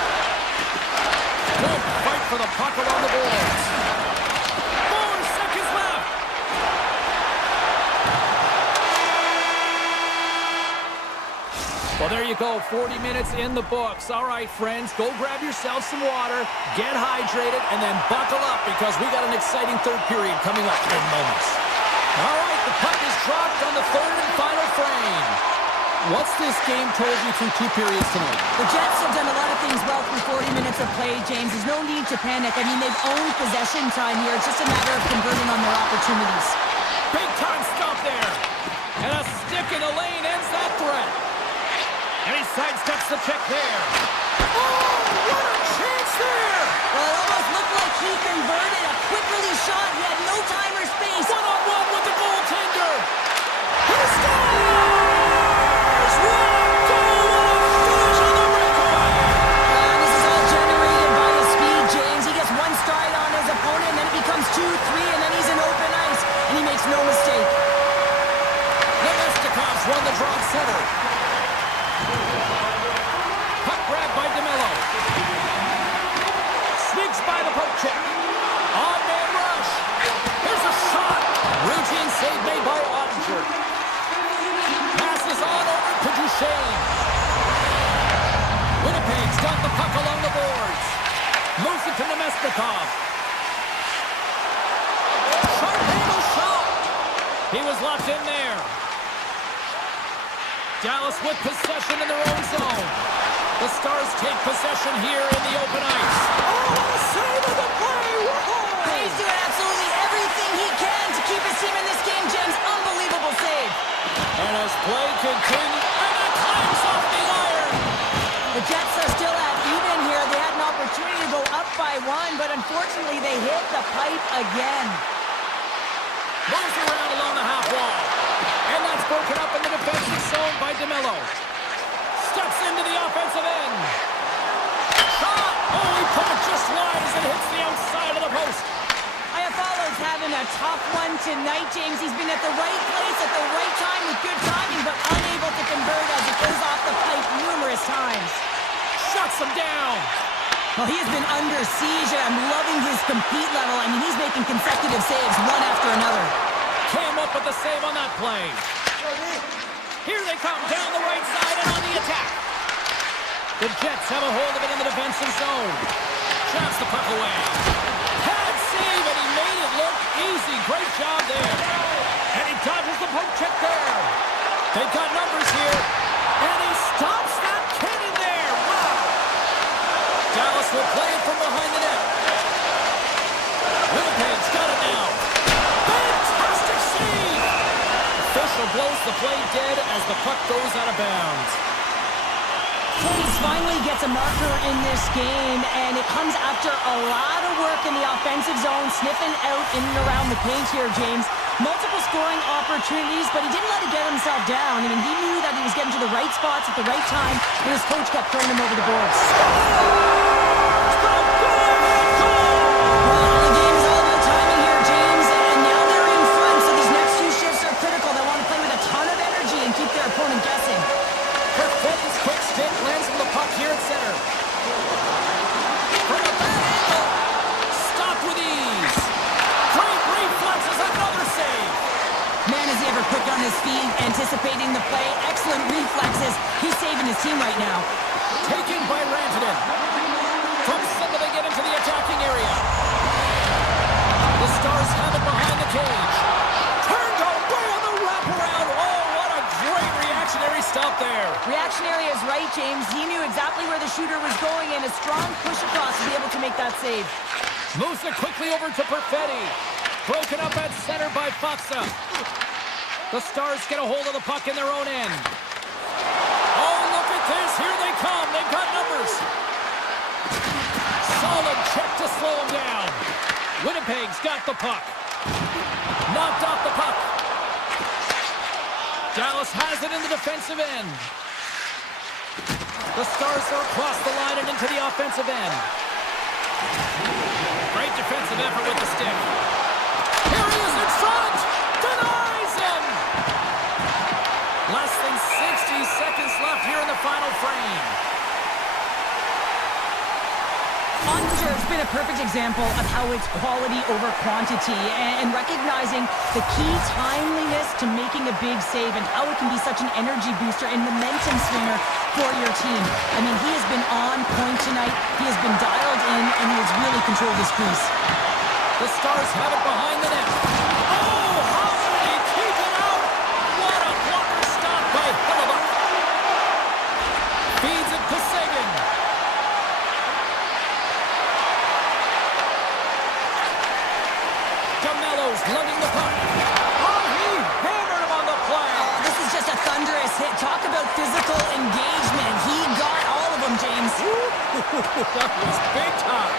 Good fight for the puck along the boards. 4 seconds left. Well, there you go. 40 minutes in the books. All right, friends, go grab yourself some water, get hydrated, and then buckle up because we got an exciting third period coming up in moments. All right, the puck is dropped on the third and final frame. What's this game told you through 2 periods tonight? The Jets have done a lot of things well through 40 minutes of play, James. There's no need to panic. I mean, they've owned possession time here. It's just a matter of converting on their opportunities. Big time stop there. And a stick in the lane ends that threat. And he sidesteps the check there. Oh, what a chance there! Well, it almost looked like he converted a quick release shot. He had no time or space. One-on-one with the goaltender. He scores! What a goal! What a finish on the breakaway! This is all generated by his speed, James. He gets one stride on his opponent, and then it becomes 2-3, and then he's in open ice, and he makes no mistake. Nemestikov's won the draw at center. Puck grab by DeMello. Sneaks by the poke check. On-man rush. Here's a shot. Routine save made by Ottinger. Passes on over to Duchesne. Winnipeg's got the puck along the boards. Moves it to Nemestikov. Sharp handle shot. He was locked in there. Dallas with possession in their own zone. The Stars take possession here in the open ice. Oh, a save of the play! Whoa! He's doing absolutely everything he can to keep his team in this game, James. Unbelievable save. And as play continues, and it climbs off the iron. The Jets are still at even here. They had an opportunity to go up by one, but unfortunately they hit the pipe again. Moves around along the half wall. And that's broken up in the defensive zone by DeMello. Steps into the offensive end. Shot! Oh, he put it just wide as it hits the outside of the post. Iafallo's having a tough one tonight, James. He's been at the right place at the right time with good timing, but unable to convert as it goes off the pipe numerous times. Shuts him down. Well, he has been under siege, and I'm loving his compete level. I mean, he's making consecutive saves one after another. Came up with the save on that play. Here they come down the right side and on the attack. The Jets have a hold of it in the defensive zone. Shots the puck away. Pad save, and he made it look easy. Great job there. And he dodges the poke check there. They've got numbers here. And he stops that cannon there. Wow. Dallas will play it from behind the net. Winnipeg's got it now. Fantastic save. Official blows the play dead as the puck goes out of bounds. Hayes finally gets a marker in this game, and it comes after a lot of work in the offensive zone, sniffing out in and around the paint here, James. Multiple scoring opportunities, but he didn't let it get himself down. I mean, he knew that he was getting to the right spots at the right time, and his coach kept throwing him over the boards. Well, the game is all about timing here, James, and now they're in front, so these next two shifts are critical. They want to play with a ton of energy and keep their opponent guessing. Perfetti's quick stick lands on the puck here at center. From a bad angle. Stopped with ease. Great reflexes, another save. Man, is he ever quick on his feet, anticipating the play. Excellent reflexes. He's saving his team right now. Taken by Rantanen. From center they get into the attacking area. The Stars have it behind the cage. Turned away on the wraparound. Oh, what a great reactionary stop there. Reactionary is right, James. He knew exactly where the shooter was going, and a strong push across to be able to make that save. Moves it quickly over to Perfetti. Broken up at center by Faksa. The Stars get a hold of the puck in their own end. Oh, look at this. Here they come. They've got numbers. Solid check to slow him down. Winnipeg's got the puck. Knocked off the puck. Dallas has it in the defensive end. The Stars are across the line and into the offensive end. Great defensive effort with the stick. Here he is in front! Denies him! Less than 60 seconds left here in the final frame. Ottinger has been a perfect example of how it's quality over quantity and recognizing the key timeliness to making a big save and how it can be such an energy booster and momentum swinger for your team. I mean, he has been on point tonight. He has been dialed in, and he has really controlled his crease. The Stars have it behind the net. Oh, how did he keep it out? What a blocker stop by Hellebuyck. Feeds it to Sagan. DeMello's lugging the puck. Oh, he hammered him on the play. Talk about physical engagement. He got all of them, James. That was big time.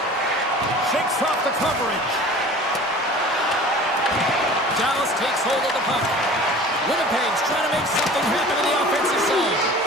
Shakes off the coverage. Dallas takes hold of the puck. Winnipeg's trying to make something happen in the offensive zone.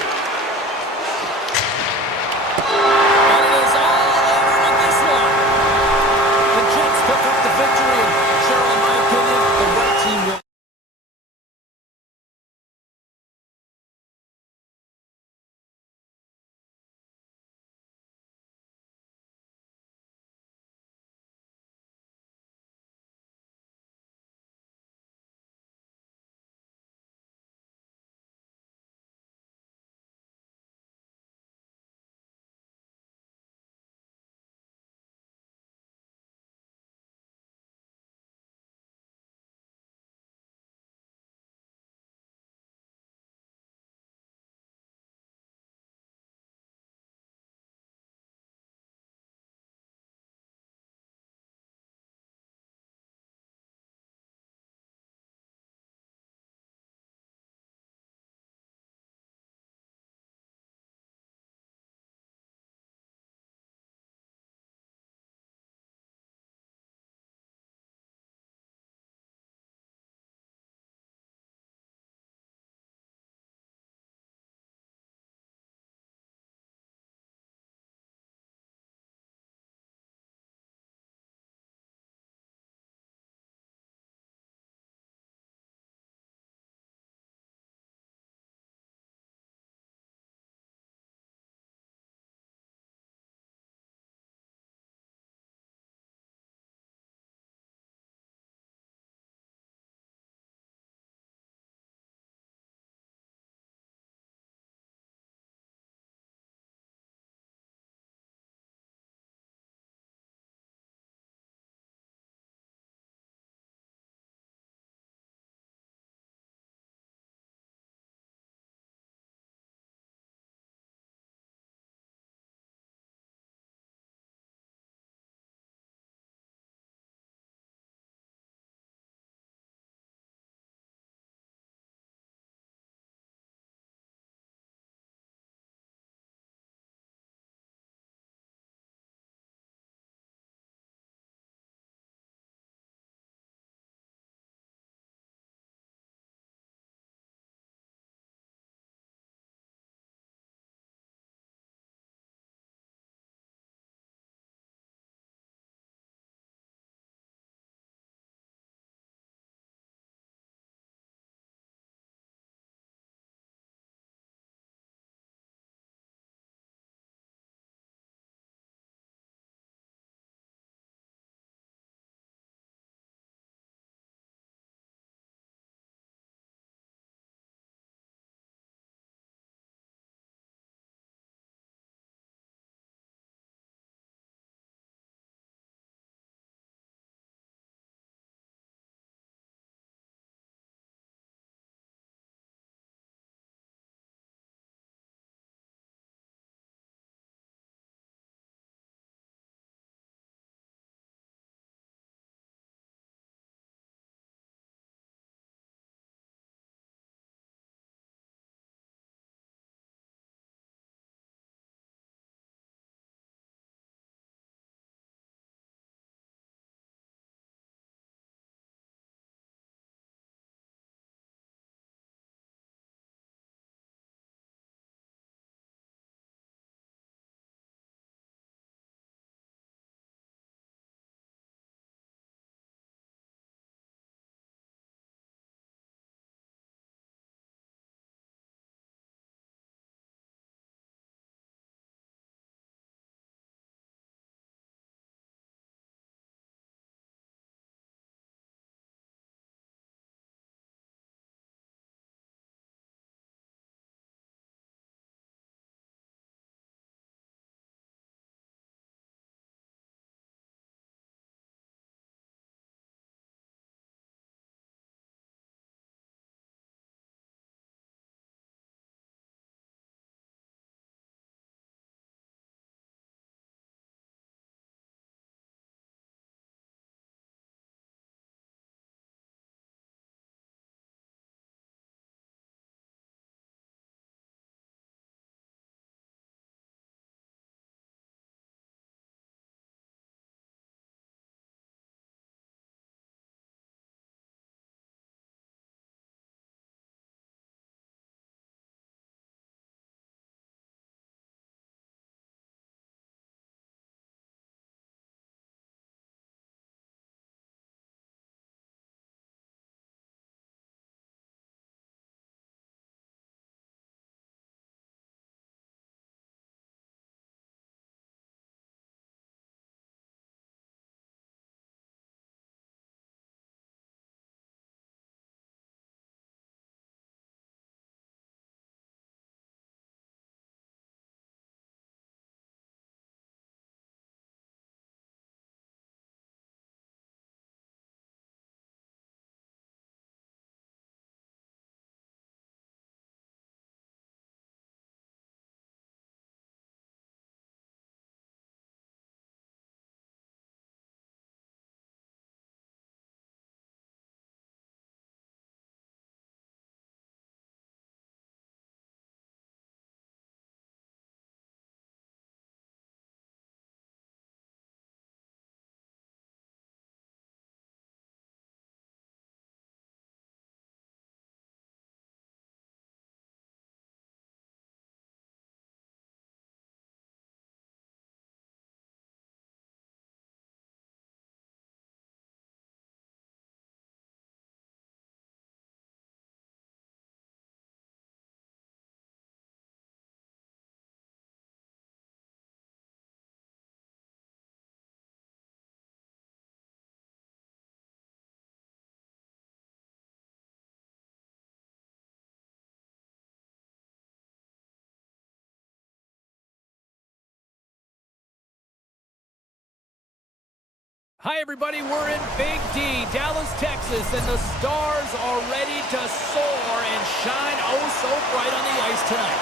Hi, everybody. We're in Big D, Dallas, Texas, and the Stars are ready to soar and shine oh so bright on the ice tonight.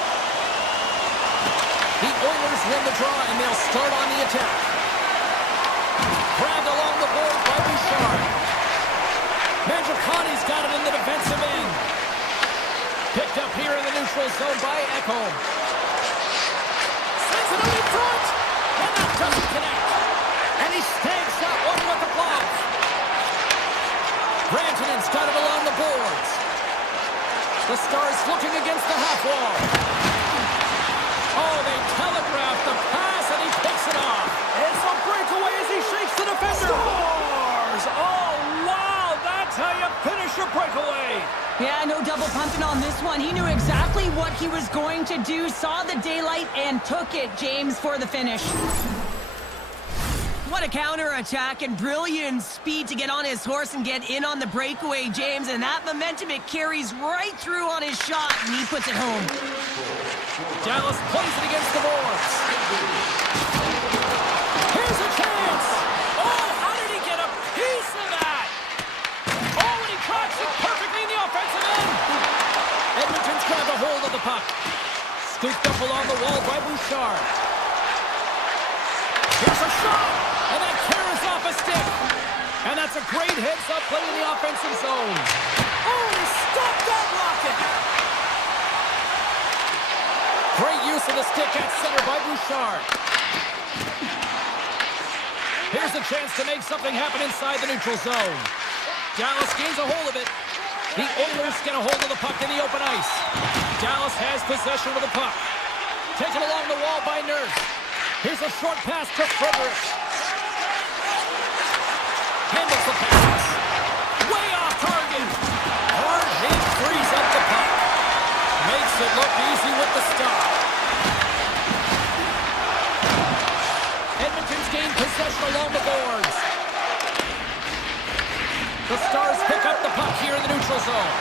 The Oilers win the draw, and they'll start on the attack. Grabbed along the board by Bouchard. Mangiapane's got it in the defensive end. Picked up here in the neutral zone by Ekholm. Sends it out in front, and that doesn't connect. And he snags that one with the glove. Rantanen's got it along the boards. The Stars looking against the half wall. Oh, they telegraphed the pass, and he picks it off. It's a breakaway as he shakes the defender. Stars! Oh, wow! That's how you finish a breakaway. Yeah, no double pumping on this one. He knew exactly what he was going to do, saw the daylight, and took it, James, for the finish. What a counter-attack and brilliant speed to get on his horse and get in on the breakaway, James. And that momentum, it carries right through on his shot, and he puts it home. Dallas plays it against the boards. Here's a chance. Oh, how did he get a piece of that? Oh, and he cracks it perfectly in the offensive end. Edmonton's grabbed a hold of the puck. Scooped up along the wall by Bouchard. Here's a shot, and that carries off a stick. And that's a great heads-up play in the offensive zone. Oh, he stopped that rocket. Great use of the stick at center by Bouchard. Here's a chance to make something happen inside the neutral zone. Dallas gains a hold of it. The Oilers get a hold of the puck in the open ice. Dallas has possession of the puck. Taken along the wall by Nurse. Here's a short pass to Frederick. Handles the pass. Way off target. Hard hit frees up the puck. Makes it look easy with the stop. Edmonton's gained possession along the boards. The Stars pick up the puck here in the neutral zone.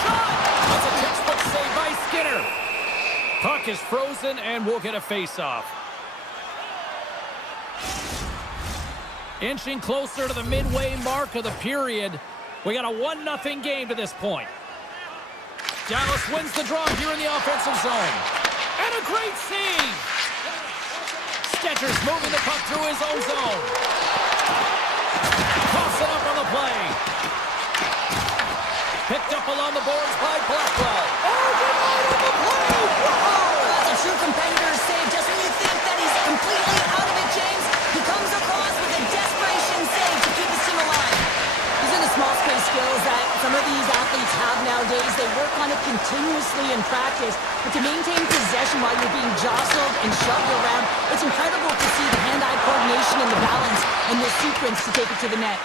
Shot! That's a textbook save by Skinner. Puck is frozen, and we'll get a face-off. Inching closer to the midway mark of the period. We got a 1-0 game to this point. Dallas wins the draw here in the offensive zone. And a great save! Stetcher's moving the puck through his own zone. Toss it up on the play. Picked up along the boards by Blackwell. Oh, get out of the play! Whoa! That's a true competitor's save. Just when you think that he's completely out of it, James, he comes across with a desperation save to keep his team alive. These are the small space skills that some of these athletes have nowadays. They work on it continuously in practice. But to maintain possession while you're being jostled and shoved around, it's incredible to see the hand-eye coordination and the balance in this sequence to take it to the net.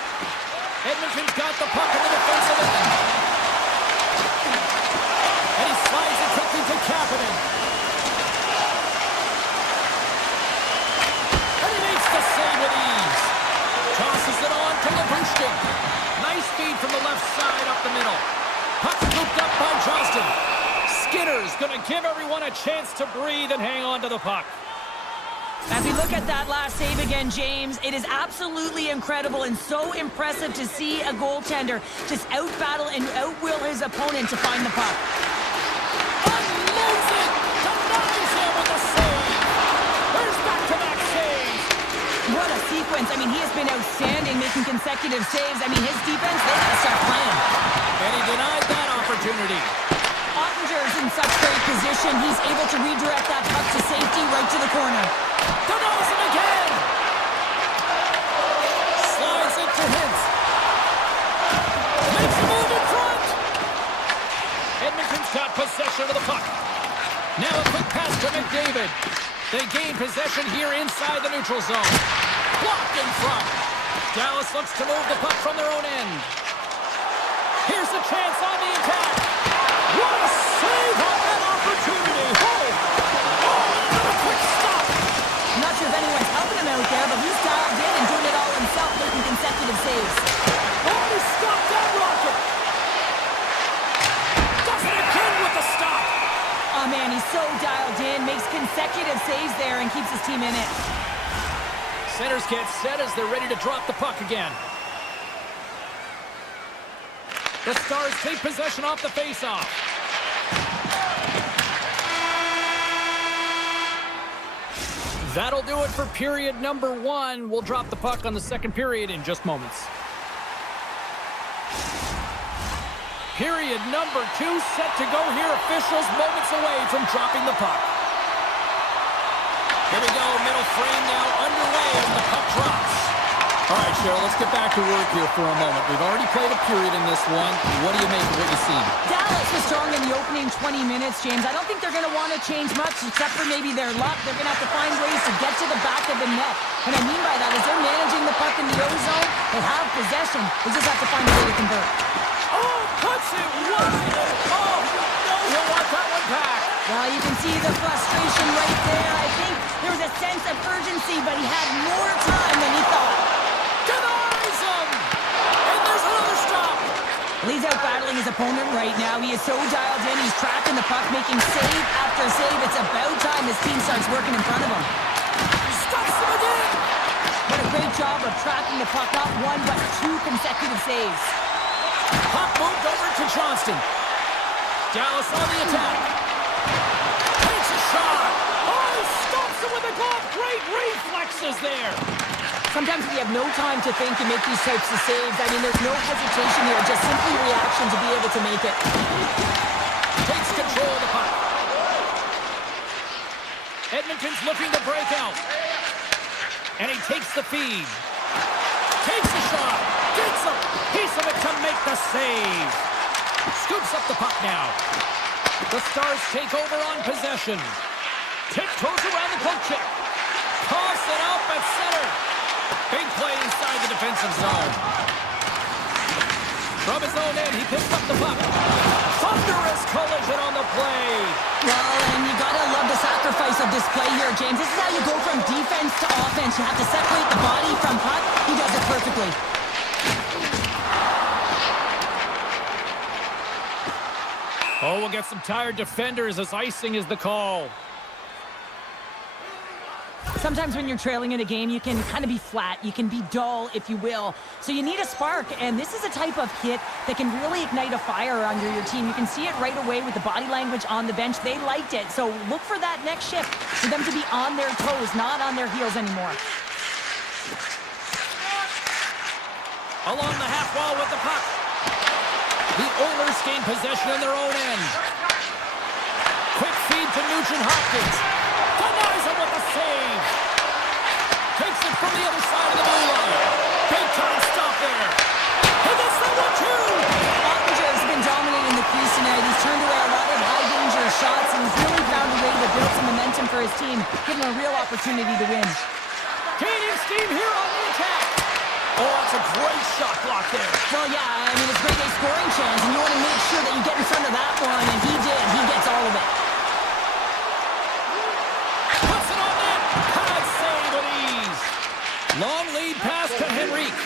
Edmonton's got the puck in the defensive end. And he slides it quickly to Kapanen. And he makes the save with ease. Tosses it on to Labushkin. Nice feed from the left side up the middle. Puck scooped up by Johnston. Skinner's going to give everyone a chance to breathe and hang on to the puck. As we look at that last save again, James, it is absolutely incredible and so impressive to see a goaltender just out-battle and out-will his opponent to find the puck. Unloads it! Denies him with a save! There's back-to-back saves! What a sequence. I mean, he has been outstanding, making consecutive saves. I mean, his defense, they got to start playing. And he denied that opportunity. Ottinger's in such great position. He's able to redirect that puck to safety right to the corner. Denies him again! Slides it to Hintz. Makes a move in front! Edmonton's got possession of the puck. Now a quick pass to McDavid. They gain possession here inside the neutral zone. Blocked in front. Dallas looks to move the puck from their own end. Here's the chance on the attack. What a save on that opportunity! Another quick stop! I'm not sure if anyone's helping him out there, but he's dialed in and doing it all himself, making consecutive saves. Oh, he stopped that rocket! Does it again with the stop! Oh, man, he's so dialed in, makes consecutive saves there, and keeps his team in it. Centers get set as they're ready to drop the puck again. The Stars take possession off the faceoff. That'll do it for period number 1. We'll drop the puck on the second period in just moments. Period number 2 set to go here. Officials moments away from dropping the puck. Here we go, middle frame now underway as the puck drops. All right, Cheryl, let's get back to work here for a moment. We've already played a period in this one. What do you make of what you've seen? Dallas was strong in the opening 20 minutes, James. I don't think they're going to want to change much, except for maybe their luck. They're going to have to find ways to get to the back of the net. What I mean by that is they're managing the puck in the O-zone. They have possession. They just have to find a way to convert. Oh, cuts it wide. Oh, no, he'll want that one back. Well, you can see the frustration right there. I think there was a sense of urgency, but he had more time than he thought. Denies him! And there's another stop! He's out battling his opponent right now. He is so dialed in. He's tracking the puck, making save after save. It's about time his team starts working in front of him. Stops him again! What a great job of tracking the puck. Not one, but 2 consecutive saves. Puck moved over to Johnston. Dallas on the attack. Takes a shot. Oh, he stops him with a glove. Great reflexes there. Sometimes we have no time to think and make these types of saves. I mean, there's no hesitation here, just simply reaction to be able to make it. Takes control of the puck. Edmonton's looking to break out. And he takes the feed. Takes the shot. Gets a piece of it to make the save. Scoops up the puck now. The Stars take over on possession. Tiptoes around the poke check. Toss it up at center. Big play inside the defensive zone. From his own end, he picks up the puck. Thunderous collision on the play. Well, and you gotta love the sacrifice of this play here, James. This is how you go from defense to offense. You have to separate the body from puck. He does it perfectly. Oh, we'll get some tired defenders as icing is the call. Sometimes when you're trailing in a game, you can kind of be flat. You can be dull, if you will. So you need a spark, and this is a type of hit that can really ignite a fire under your team. You can see it right away with the body language on the bench. They liked it. So look for that next shift, for them to be on their toes, not on their heels anymore. Along the half wall with the puck. The Oilers gain possession in their own end. Quick feed to Nugent-Hopkins. Denies him with a save. Takes it from the other side of the blue line. Big time stop there. He gets that one too. Ottinger has been dominating the crease tonight. He's turned away a lot of high-danger shots, and he's really found a way to build some momentum for his team, give him a real opportunity to win. Gaining steam here on the attack. Oh, that's a great shot block there. Well, yeah, I mean, it's great a scoring chance, and you want to make sure that you get in front of that one, and he did. He gets all of it. Puts it on net. Pad save with ease. Long lead pass to Henrique.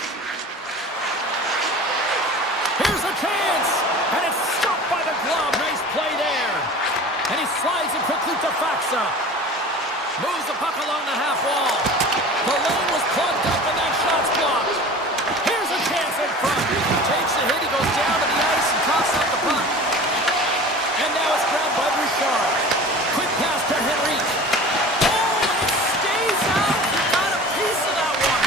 Here's a chance, and it's stopped by the glove. Nice play there. And he slides it quickly to Faxa. Moves the puck along the half wall. The lane was plugged up, and that shot's blocked. Here's a chance in front. Takes the hit. He goes down to the ice and tosses up the puck. And now it's grabbed by Bouchard. Quick pass to Henrique. Oh, and it stays out. He got a piece of that one.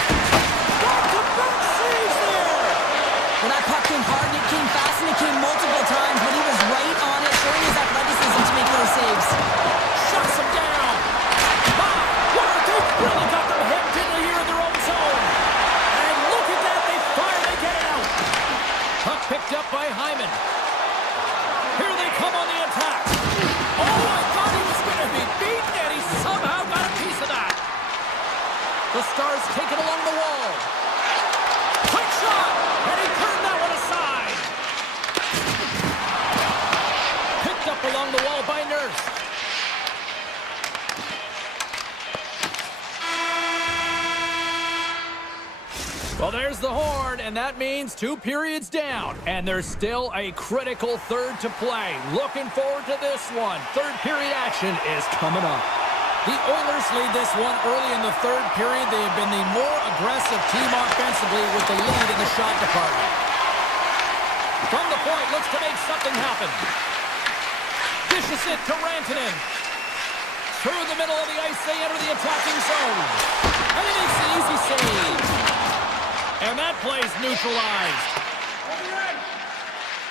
Back-to-back saves there. Well, that puck came hard, and it came fast, and it came multiple times, but he was right on it, showing his athleticism to make those saves. Shuts him down. Wow, what a thing. Really got them hemmed in here in their own zone. And look at that. They finally get it out. Puck picked up by Hyman. Here they come on the attack. Oh, I thought he was going to be beaten, and he somehow got a piece of that. The Stars take it along the wall. Quick shot, and he turned that one aside. Picked up along the wall by Nurse. Well, there's the horn, and that means 2 periods down. And there's still a critical third to play. Looking forward to this one. Third period action is coming up. The Oilers lead this one early in the third period. They have been the more aggressive team offensively with the lead in the shot department. From the point, looks to make something happen. Dishes it to Rantanen. Through the middle of the ice, they enter the attacking zone. And he makes the easy save. And that play's neutralized.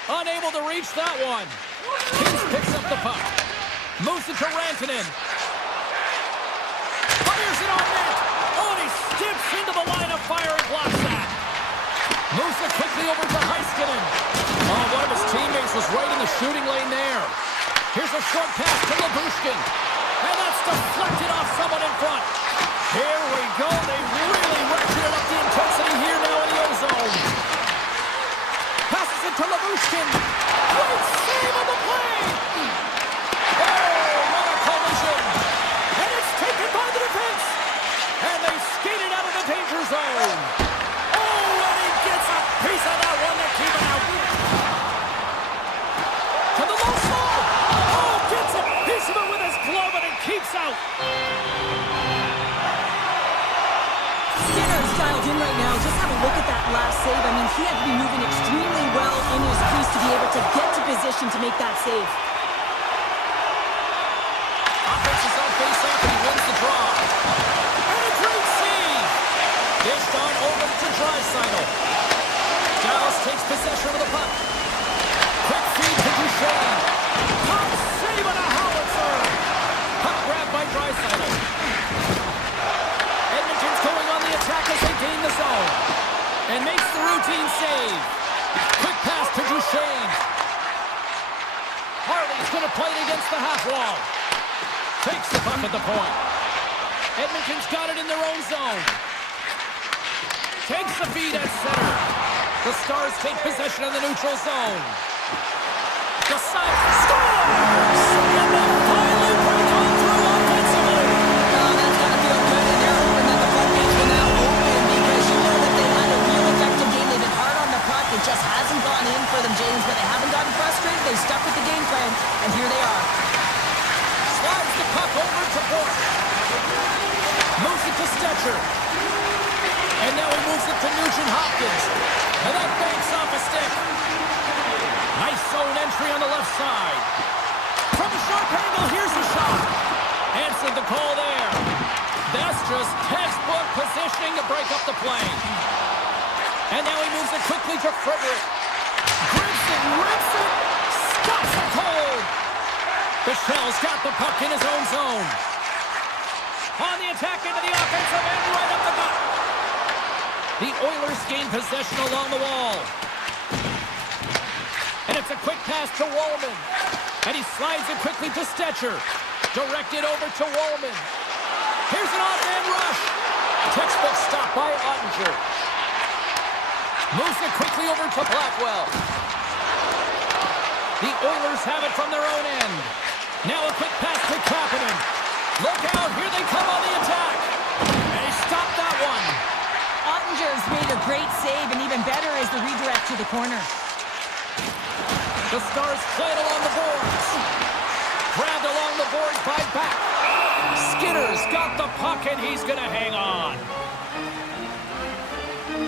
Unable to reach that one. Kings picks up the puck. Moves it to Rantanen. Fires it on net. Oh, and he skips into the line of fire and blocks that. Moves it quickly over to Heiskanen. Oh, one of his teammates was right in the shooting lane there. Here's a short pass to Labushkin. And that's deflected off someone in front. Here we go. They really ratcheted up the intensity here now in the O-zone. Passes it to Labushkin. Great save on the play. Oh, what a collision. And it's taken by the defense. And they skated out of the danger zone. Oh, and he gets a piece of that one to keep it out. To the low slot. Oh, gets a piece of it with his glove and it keeps out. Skinner's dialed in right now. Just have a look at that last save. I mean, he had to be moving extremely well in his crease to be able to get to position to make that save. Offense is on face-off and he wins the draw. And a great save. Dished on over to Draisaitl. Dallas takes possession of the puck. Quick feed to Duchesne. Top save on a howitzer. Puck grabbed by Draisaitl. Edmonton's going on the attack as they gain the zone. And makes the routine save. Quick pass to Duchesne. Harley's going to play it against the half wall. Takes the puck at the point. Edmonton's got it in their own zone. Takes the feed at center. The Stars take possession of the neutral zone. The side scores! And they finally break on through offensively. Oh, that's got to feel good. And they're hoping that the floodgates will now open because you know that they had a real effective game. They've been hard on the puck. It just hasn't gone in for them, James, but they haven't gotten frustrated. They've stuck with the game plan, and here they are. Slides the puck over to Bork. Moves it to Stetcher. And now he moves it to Nugent-Hopkins. And that banks off a stick. Nice zone entry on the left side. From a sharp angle, here's the shot. Answered the call there. That's just textbook positioning to break up the play. And now he moves it quickly to Frederick. Grips it, rips it, stops it cold. Bichel's got the puck in his own zone. On the attack into the offensive end, right up the gut. The Oilers gain possession along the wall. And it's a quick pass to Wallman. And he slides it quickly to Stetcher. Directed over to Wallman. Here's an off-man rush. Textbook stop by Ottinger. Moves it quickly over to Blackwell. The Oilers have it from their own end. Now a quick pass to Kapanen. Look out, here they come on the attack. And he stopped that one. Ottinger's made a great save, and even better is the redirect to the corner. The Stars play it along the boards. Grabbed along the boards by Back. Skinner's got the puck, and he's going to hang on.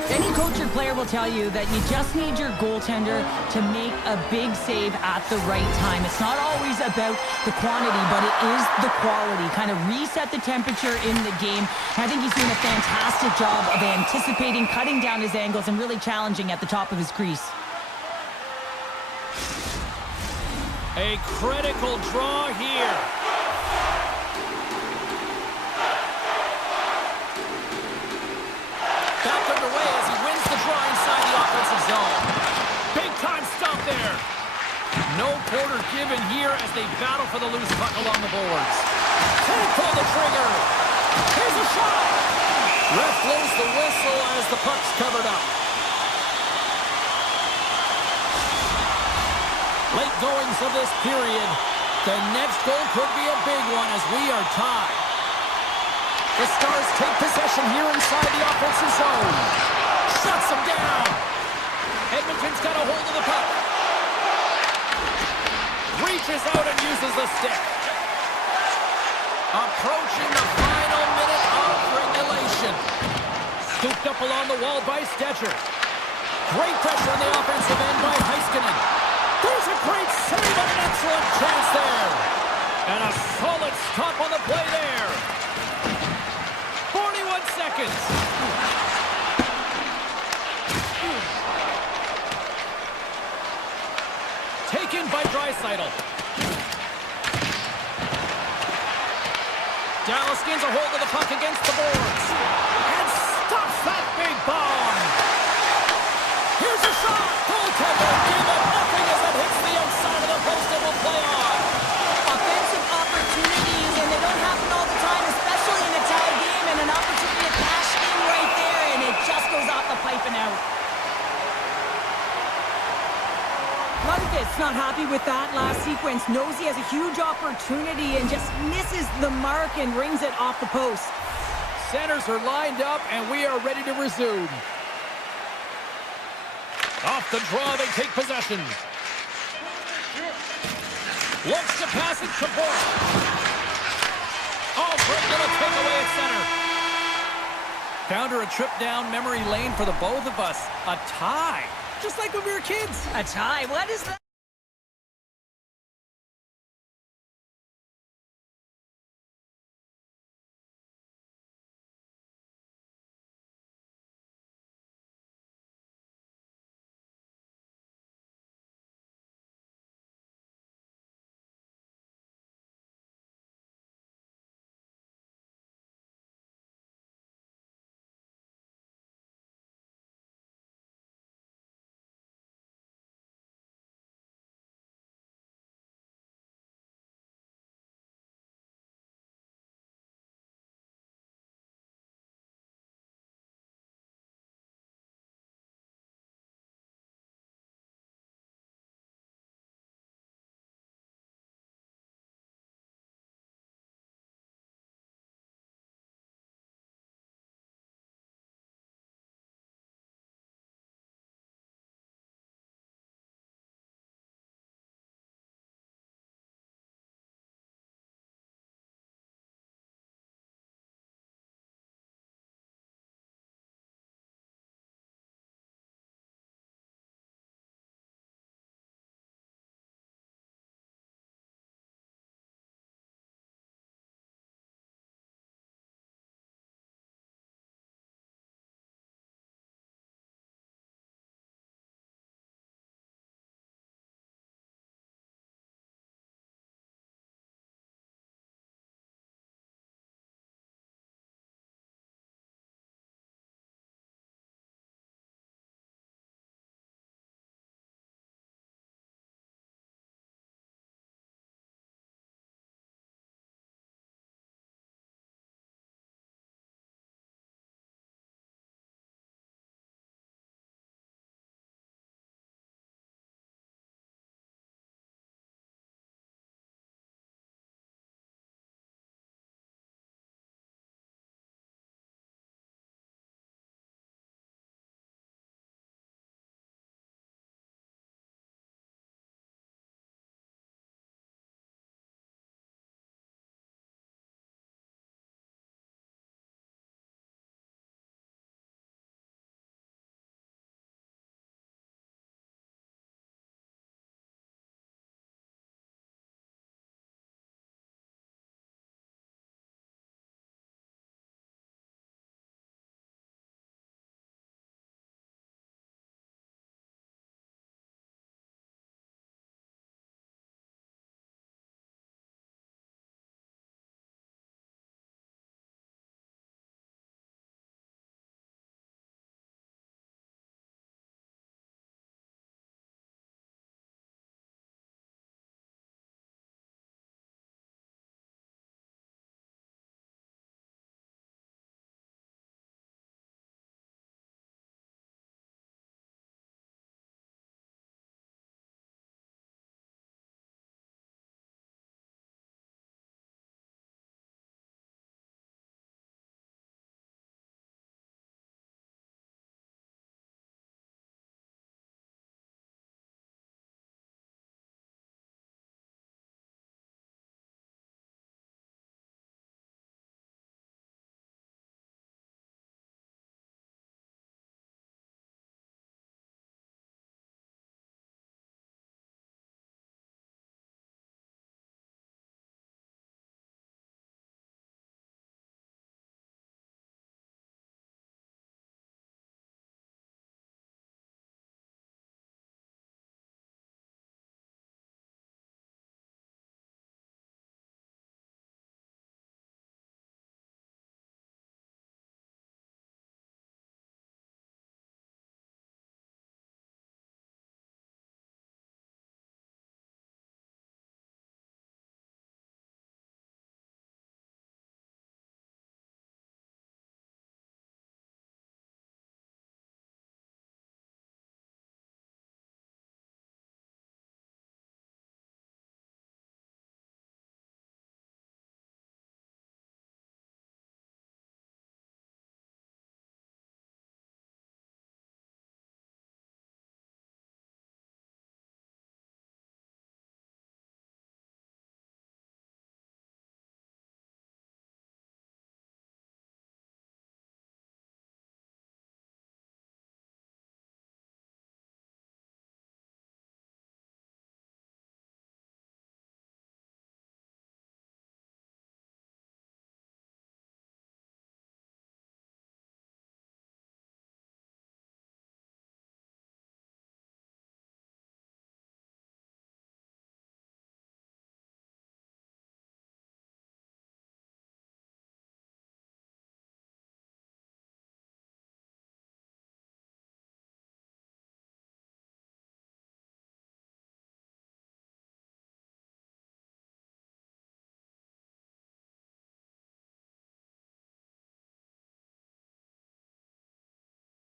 Any coach or player will tell you that you just need your goaltender to make a big save at the right time. It's not always about the quantity, but it is the quality. Kind of reset the temperature in the game. I think he's doing a fantastic job of anticipating, cutting down his angles, and really challenging at the top of his crease. A critical draw here. Back underway as he wins the draw inside the offensive zone. Big time stop there. No quarter given here as they battle for the loose puck along the boards. Can't pull the trigger. Here's a shot. Ref blows the whistle as the puck's covered up. Late goings of this period. The next goal could be a big one as we are tied. The Stars take possession here inside the offensive zone. Shuts them down. Edmonton's got a hold of the puck. Reaches out and uses the stick. Approaching the final minute of regulation. Scooped up along the wall by Stetcher. Great pressure on the offensive end by Heiskanen. There's a great save and an excellent chance there. And a solid stop on the play there. 41 seconds. Taken by Draisaitl. Dallas gains a hold of the puck against the boards. And stops that big bomb. Here's a shot. Goaltender give it nothing as it hits the outside of the post and will play on. Offensive opportunities, and they don't happen all the time, especially in a tie game, and an opportunity to cash in right there, and it just goes off the pipe and out. Lundqvist's not happy with that last sequence. Knows he has a huge opportunity and just misses the mark and rings it off the post. Centers are lined up, and we are ready to resume. Off the draw, they take possession. Looks to pass it to Bork. Oh, great little takeaway at center. Found her a trip down memory lane for the both of us. A tie. Just like when we were kids. A tie? What is that?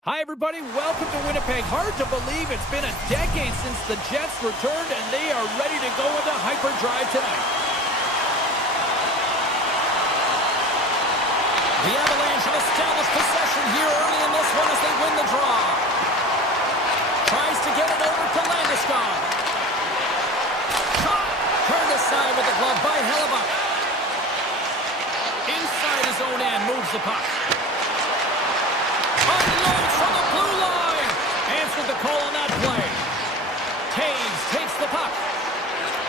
Hi, everybody. Welcome to Winnipeg. Hard to believe it's been a decade since the Jets returned, and they are ready to go into hyperdrive tonight. The Avalanche have established possession here early in this one as they win the draw. Tries to get it over to Landeskog. Shot! Turned aside with the glove by Hellebuck. Inside his own end, moves the puck. Unloads from the blue line. Answered the call on that play. Taves takes the puck.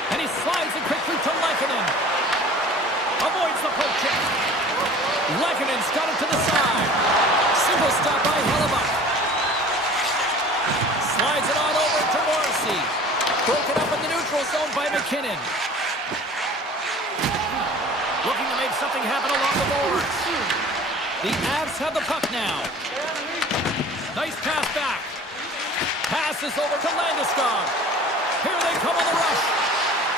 And he slides it quickly to Lehkonen. Avoids the poke check. Lehkonen's got it to the side. Simple stop by Hellebuck. Slides it on over to Morrissey. Broken up in the neutral zone by McKinnon. Looking to make something happen along the boards. The Avs have the puck now. Nice pass back. Passes over to Landeskog. Here they come on the rush.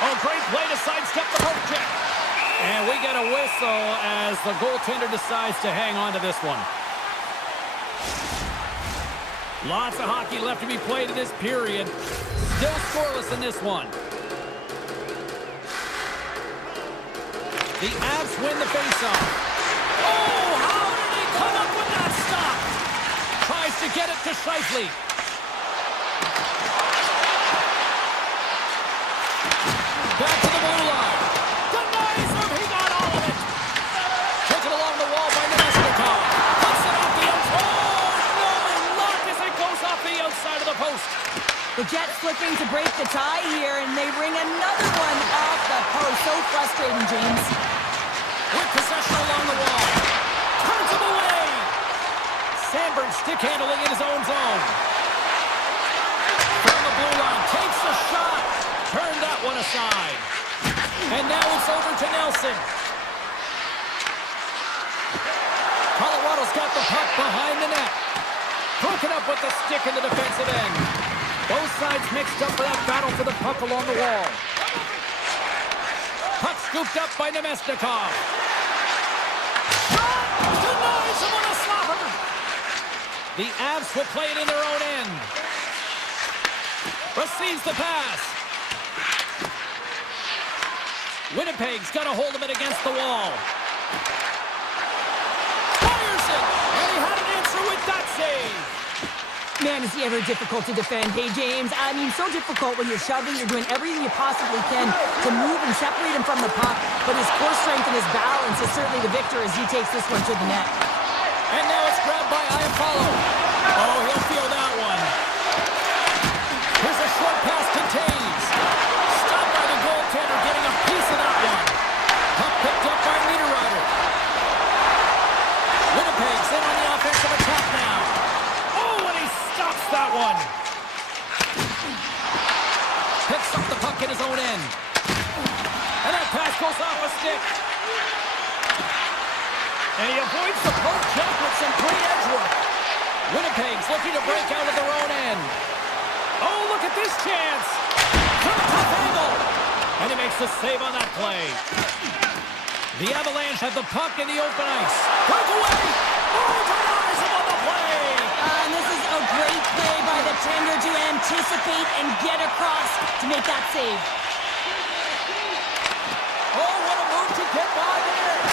Oh, great play to sidestep the poke check. And we get a whistle as the goaltender decides to hang on to this one. Lots of hockey left to be played in this period. Still scoreless in this one. The Avs win the faceoff. Oh, how did he come up with that stop? Tries to get it to Scheifele. Back to the blue line. Denies him. He got all of it. Taken along the wall by Nemesnikov. Puts it off the outside. Oh, no. Luck as it goes off the outside of the post. The Jets flipping to break the tie here, and they ring another one off the post. So frustrating, James. With possession along the wall. Turns him away. Sandberg stick handling in his own zone. From the blue line. Takes a shot. Turned that one aside. And now it's over to Nelson. Colorado's got the puck behind the net. Broken up with the stick in the defensive end. Both sides mixed up for that battle for the puck along the wall. Puck scooped up by Nemesnikov. Shot! Denies him on a slapper. The Avs will play it in their own end. Receives the pass. Winnipeg's got a hold of it against the wall. Fires it! And he had an answer with that save. Man, is he ever difficult to defend. Hey, James, I mean, so difficult when you're shoving. You're doing everything you possibly can to move and separate him from the puck. But his core strength and his balance is certainly the victor as he takes this one to the net. And now it's grabbed by Iafallo. Oh, he'll feel that one. Here's a short pass to Taves. Stopped by the goaltender, getting a piece of that one. Puck picked up by Niederreiter. Winnipeg's in on the offensive attack now. Oh, and he stops that one. Picks up the puck in his own end. And that pass goes off a stick. And he avoids the poke check with some great edge work. Winnipeg's looking to break out of their own end. Oh, look at this chance. From a tough angle. And he makes the save on that play. The Avalanche have the puck in the open ice. Breakaway. Oh, denies him on the play. And this is a great play by the tender to anticipate and get across to make that save. Oh, what a move to get by there.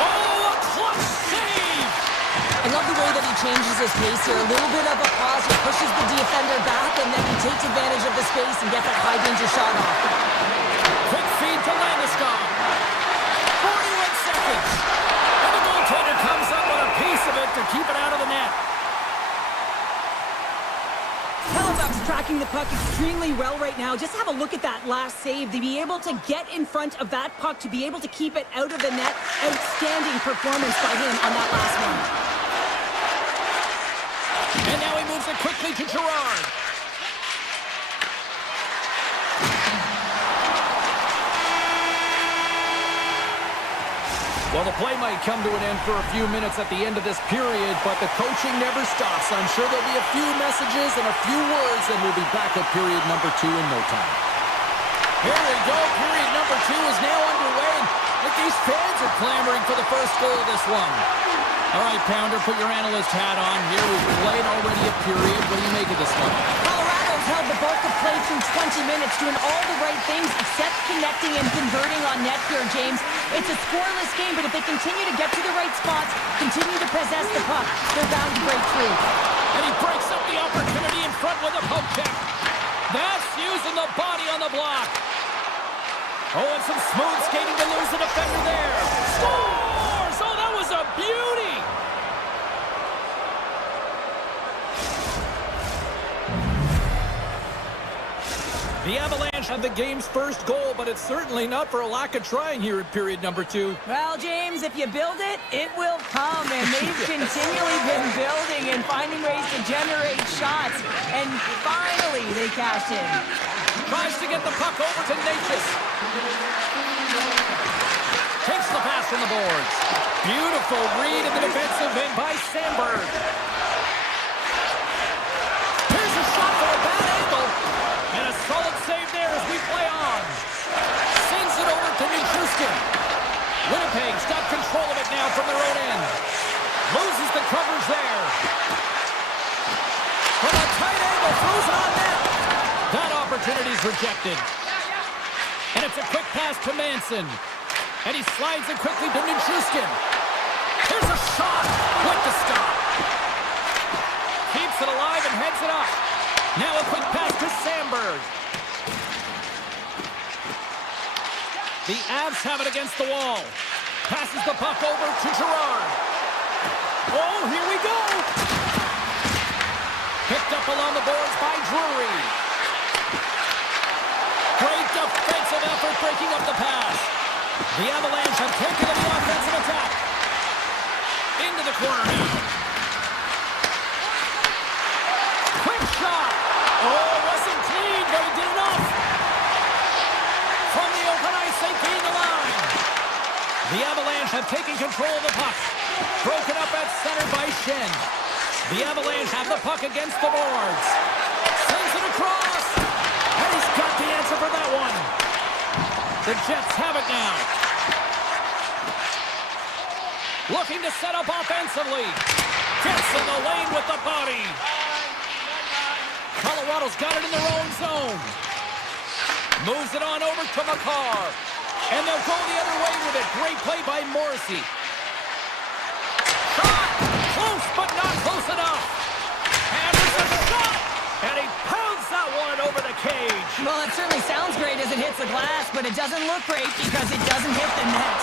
Oh, a clutch save. I love the way that he changes his pace here. A little bit of a pause. He pushes the defender back, and then he takes advantage of the space and gets that high-danger shot off. Quick feed to Landeskog. 41 seconds. And the goaltender comes up with a piece of it to keep it out of the net. Hellebuck's tracking the puck extremely well right now. Just have a look at that last save. To be able to get in front of that puck, to be able to keep it out of the net. Outstanding performance by him on that last one. And now he moves it quickly to Girard. Well, the play might come to an end for a few minutes at the end of this period, but the coaching never stops. I'm sure there'll be a few messages and a few words, and we'll be back at period number 2 in no time. Here we go. Period number 2 is now underway. I think these fans are clamoring for the first goal of this one. All right, Pounder, put your analyst hat on here. We've played already a period. What do you make of this one? Colorado's held the bulk of play through 20 minutes, doing all the right things except connecting and converting on net here, James. It's a scoreless game, but if they continue to get to the right spots, continue to possess the puck, they're bound to break through. And he breaks up the opportunity in front with a poke check. That's using the body on the block. Oh, and some smooth skating to lose the defender there. Scores! Oh, that was a beauty! The Avalanche had the game's first goal, but it's certainly not for a lack of trying here in period number 2. Well, James, if you build it, it will come. And they've continually been building and finding ways to generate shots. And finally, they cashed in. Tries to get the puck over to Natchez. Takes the pass from the boards. Beautiful read in the defensive end by Sandberg. Here's a shot for a bad angle. And a solid save there as we play on. Sends it over to Nichushkin. Winnipeg's got control of it now from their own end. Loses the coverage there. From a tight angle, throws it on net. That opportunity's rejected. And it's a quick pass to Manson. And he slides it quickly to Nichushkin. Here's a shot. Quick to stop. Keeps it alive and heads it up. Now a quick pass to Sandberg. The Avs have it against the wall. Passes the puck over to Girard. Oh, here we go. Picked up along the boards by Drury. Great defensive effort breaking up the pass. The Avalanche have taken to the offensive attack. Into the corner now. Quick shot. Oh, wasn't clean, but he did enough. From the open ice, they gain the line. The Avalanche have taken control of the puck. Broken up at center by Shen. The Avalanche have the puck against the boards. Sends it across. And he's got the answer for that one. The Jets have it now. Looking to set up offensively. Gets in the lane with the body. Colorado's got it in their own zone. Moves it on over to McCarr. And they'll go the other way with it. Great play by Morrissey. Shot! Close, but not close enough. And it's a shot! And he pounds that one over the cage. Well, it certainly sounds great as it hits the glass, but it doesn't look great because it doesn't hit the net.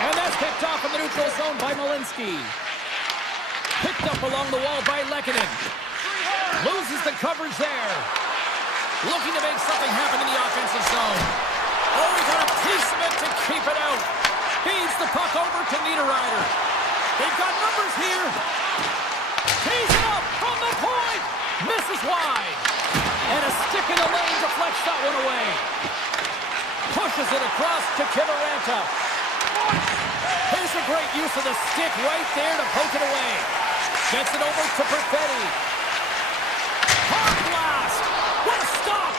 And that's picked off in the neutral zone by Malinsky. Picked up along the wall by Lehkonen. Loses the coverage there. Looking to make something happen in the offensive zone. Oh, he got a piece of it to keep it out. Feeds the puck over to Niederreiter. They've got numbers here. Tees it up from the point. Misses wide. And a stick in the lane deflects that one away. Pushes it across to Kivaranta. Here's a great use of the stick right there to poke it away. Gets it over to Perfetti. Hard blast. What a stop.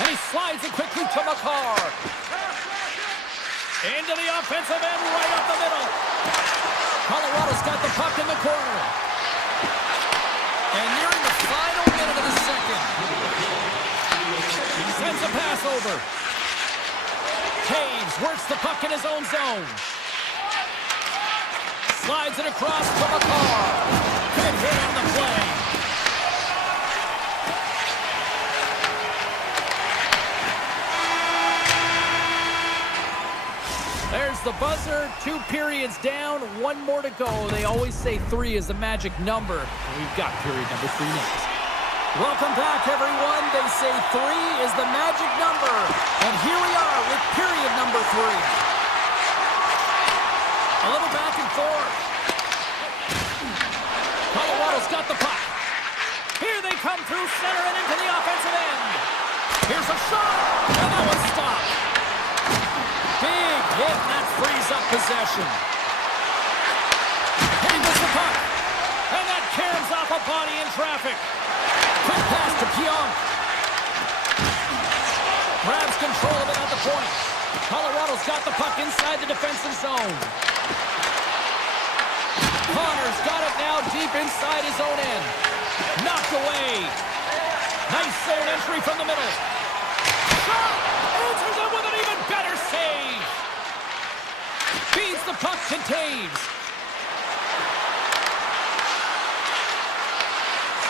And he slides it quickly to McCarr. Into the offensive end, right up the middle. Colorado's got the puck in the corner. And nearing the final minute of the second. Sends a pass over. Taves works the puck in his own zone. Slides it across to McCarr. Good hit on the play. There's the buzzer. 2 periods down, 1 more to go. They always say 3 is the magic number. We've got period number 3 next. Welcome back, everyone. They say 3 is the magic number. And here we are with period number 3. A little back and forth. Colorado's got the puck. Here they come through center and into the offensive end. Here's a shot, and that was stopped. Big hit, and that frees up possession. And he gets the puck. And that caroms off a body in traffic. Quick pass to Pionk. Grabs control of it at the point. Colorado's got the puck inside the defensive zone. Connor's got it now deep inside his own end. Knocked away. Nice zone entry from the middle. Shot! Answers it with an even better save. Feeds the puck to Taves.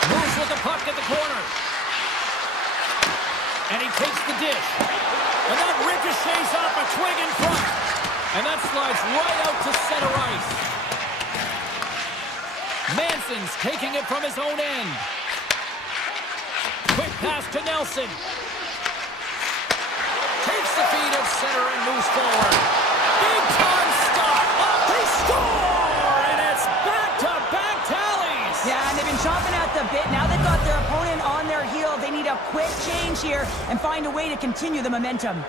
Moves with the puck at the corner. And he takes the dish. And that ricochets off a twig in front. And that slides right out to center ice. Manson's taking it from his own end. Quick pass to Nelson. Takes the feed at center and moves forward. Big time stop. Up, they score! And it's back-to-back tallies. Yeah, and they've been chomping at the bit. Now they've got their opponent on their heel. They need a quick change here and find a way to continue the momentum.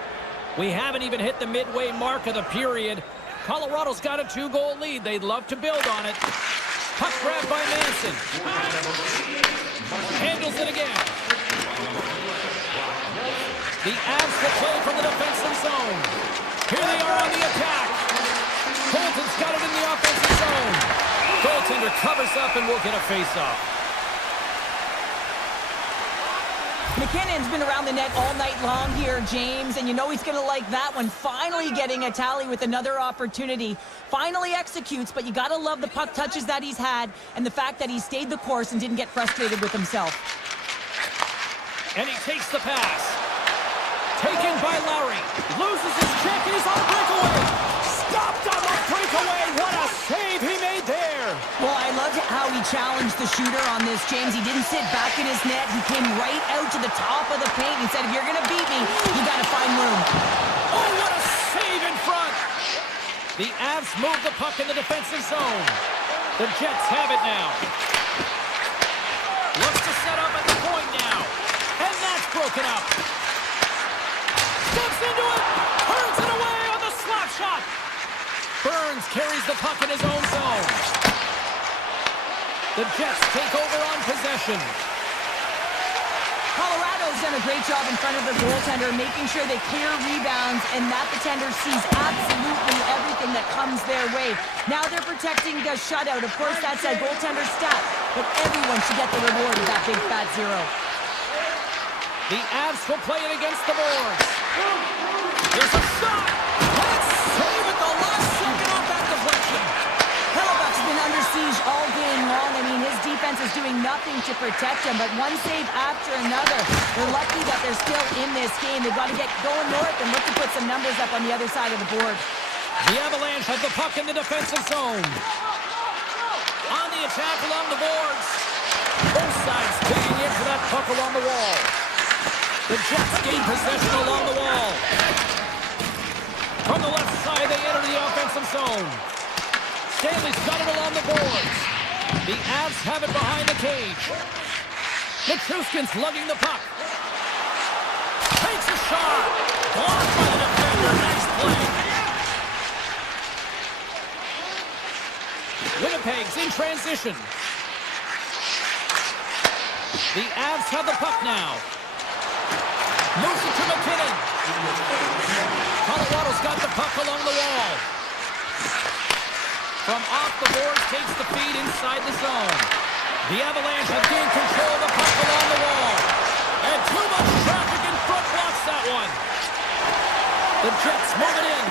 We haven't even hit the midway mark of the period. Colorado's got a 2-goal lead. They'd love to build on it. Puck grab by Manson. Handles it again. The Avs will play from the defensive zone. Here they are on the attack. Colton's got it in the offensive zone. Goaltender covers up and will get a face-off. McKinnon's been around the net all night long here, James, and you know he's going to like that one. Finally getting a tally with another opportunity. Finally executes, but you got to love the puck touches that he's had and the fact that he stayed the course and didn't get frustrated with himself. And he takes the pass. Taken by Lowry. Loses his check and he's on a breakaway. Stopped on the breakaway. What a save he made there. Well, I loved how he challenged the shooter on this, James. He didn't sit back in his net. He came right out to the top of the paint and said, if you're going to beat me, you got to find room. Oh, what a save in front. The Avs move the puck in the defensive zone. The Jets have it now. Looks to set up at the point now. And that's broken up. Steps into it. Turns it away on the slap shot. Burns carries the puck in his own zone. The Jets take over on possession. Colorado's done a great job in front of the goaltender, making sure they clear rebounds and that the tender sees absolutely everything that comes their way. Now they're protecting the shutout. Of course, that's a goaltender stat, but everyone should get the reward of that big fat zero. The Avs will play it against the boards. There's a shot. Let's save at the last second off that deflection. Hellebuck's been under siege all game long. I mean, his defense is doing nothing to protect him, but one save after another. They're lucky that they're still in this game. They've got to get going north and look to put some numbers up on the other side of the board. The Avalanche have the puck in the defensive zone. On the attack along the boards. Both sides digging into that puck along the wall. The Jets gain possession along the wall. From the left side, they enter the offensive zone. Stanley's got it along the boards. The Avs have it behind the cage. Nichushkin's lugging the puck. Takes a shot. Blocked by the defender. Nice play. Winnipeg's in transition. The Avs have the puck now. Moves it to McKinnon. Colorado's got the puck along the wall. From off the boards, takes the feed inside the zone. The Avalanche have gained control of the puck along the wall. And too much traffic in front blocks that one. The Jets move it in.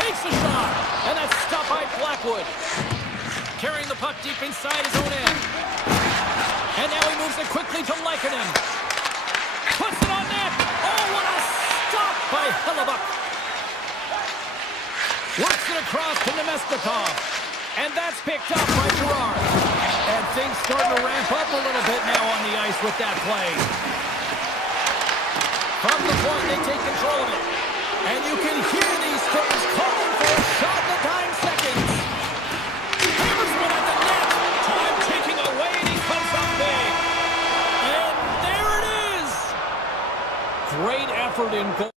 Takes a shot. And that's stopped by Blackwood. Carrying the puck deep inside his own end. And now he moves it quickly to Lykinen. Puts it on net. Oh, what a stop by Hellebuck. Works it across to Nemestikov. And that's picked up by Girard. And things starting to ramp up a little bit now on the ice with that play. From the point, they take control of it. And you can hear these fans calling for a shot in the dying seconds. Hammersman at the net. Time taking away, and he comes up big. And there it is. Great effort in goal.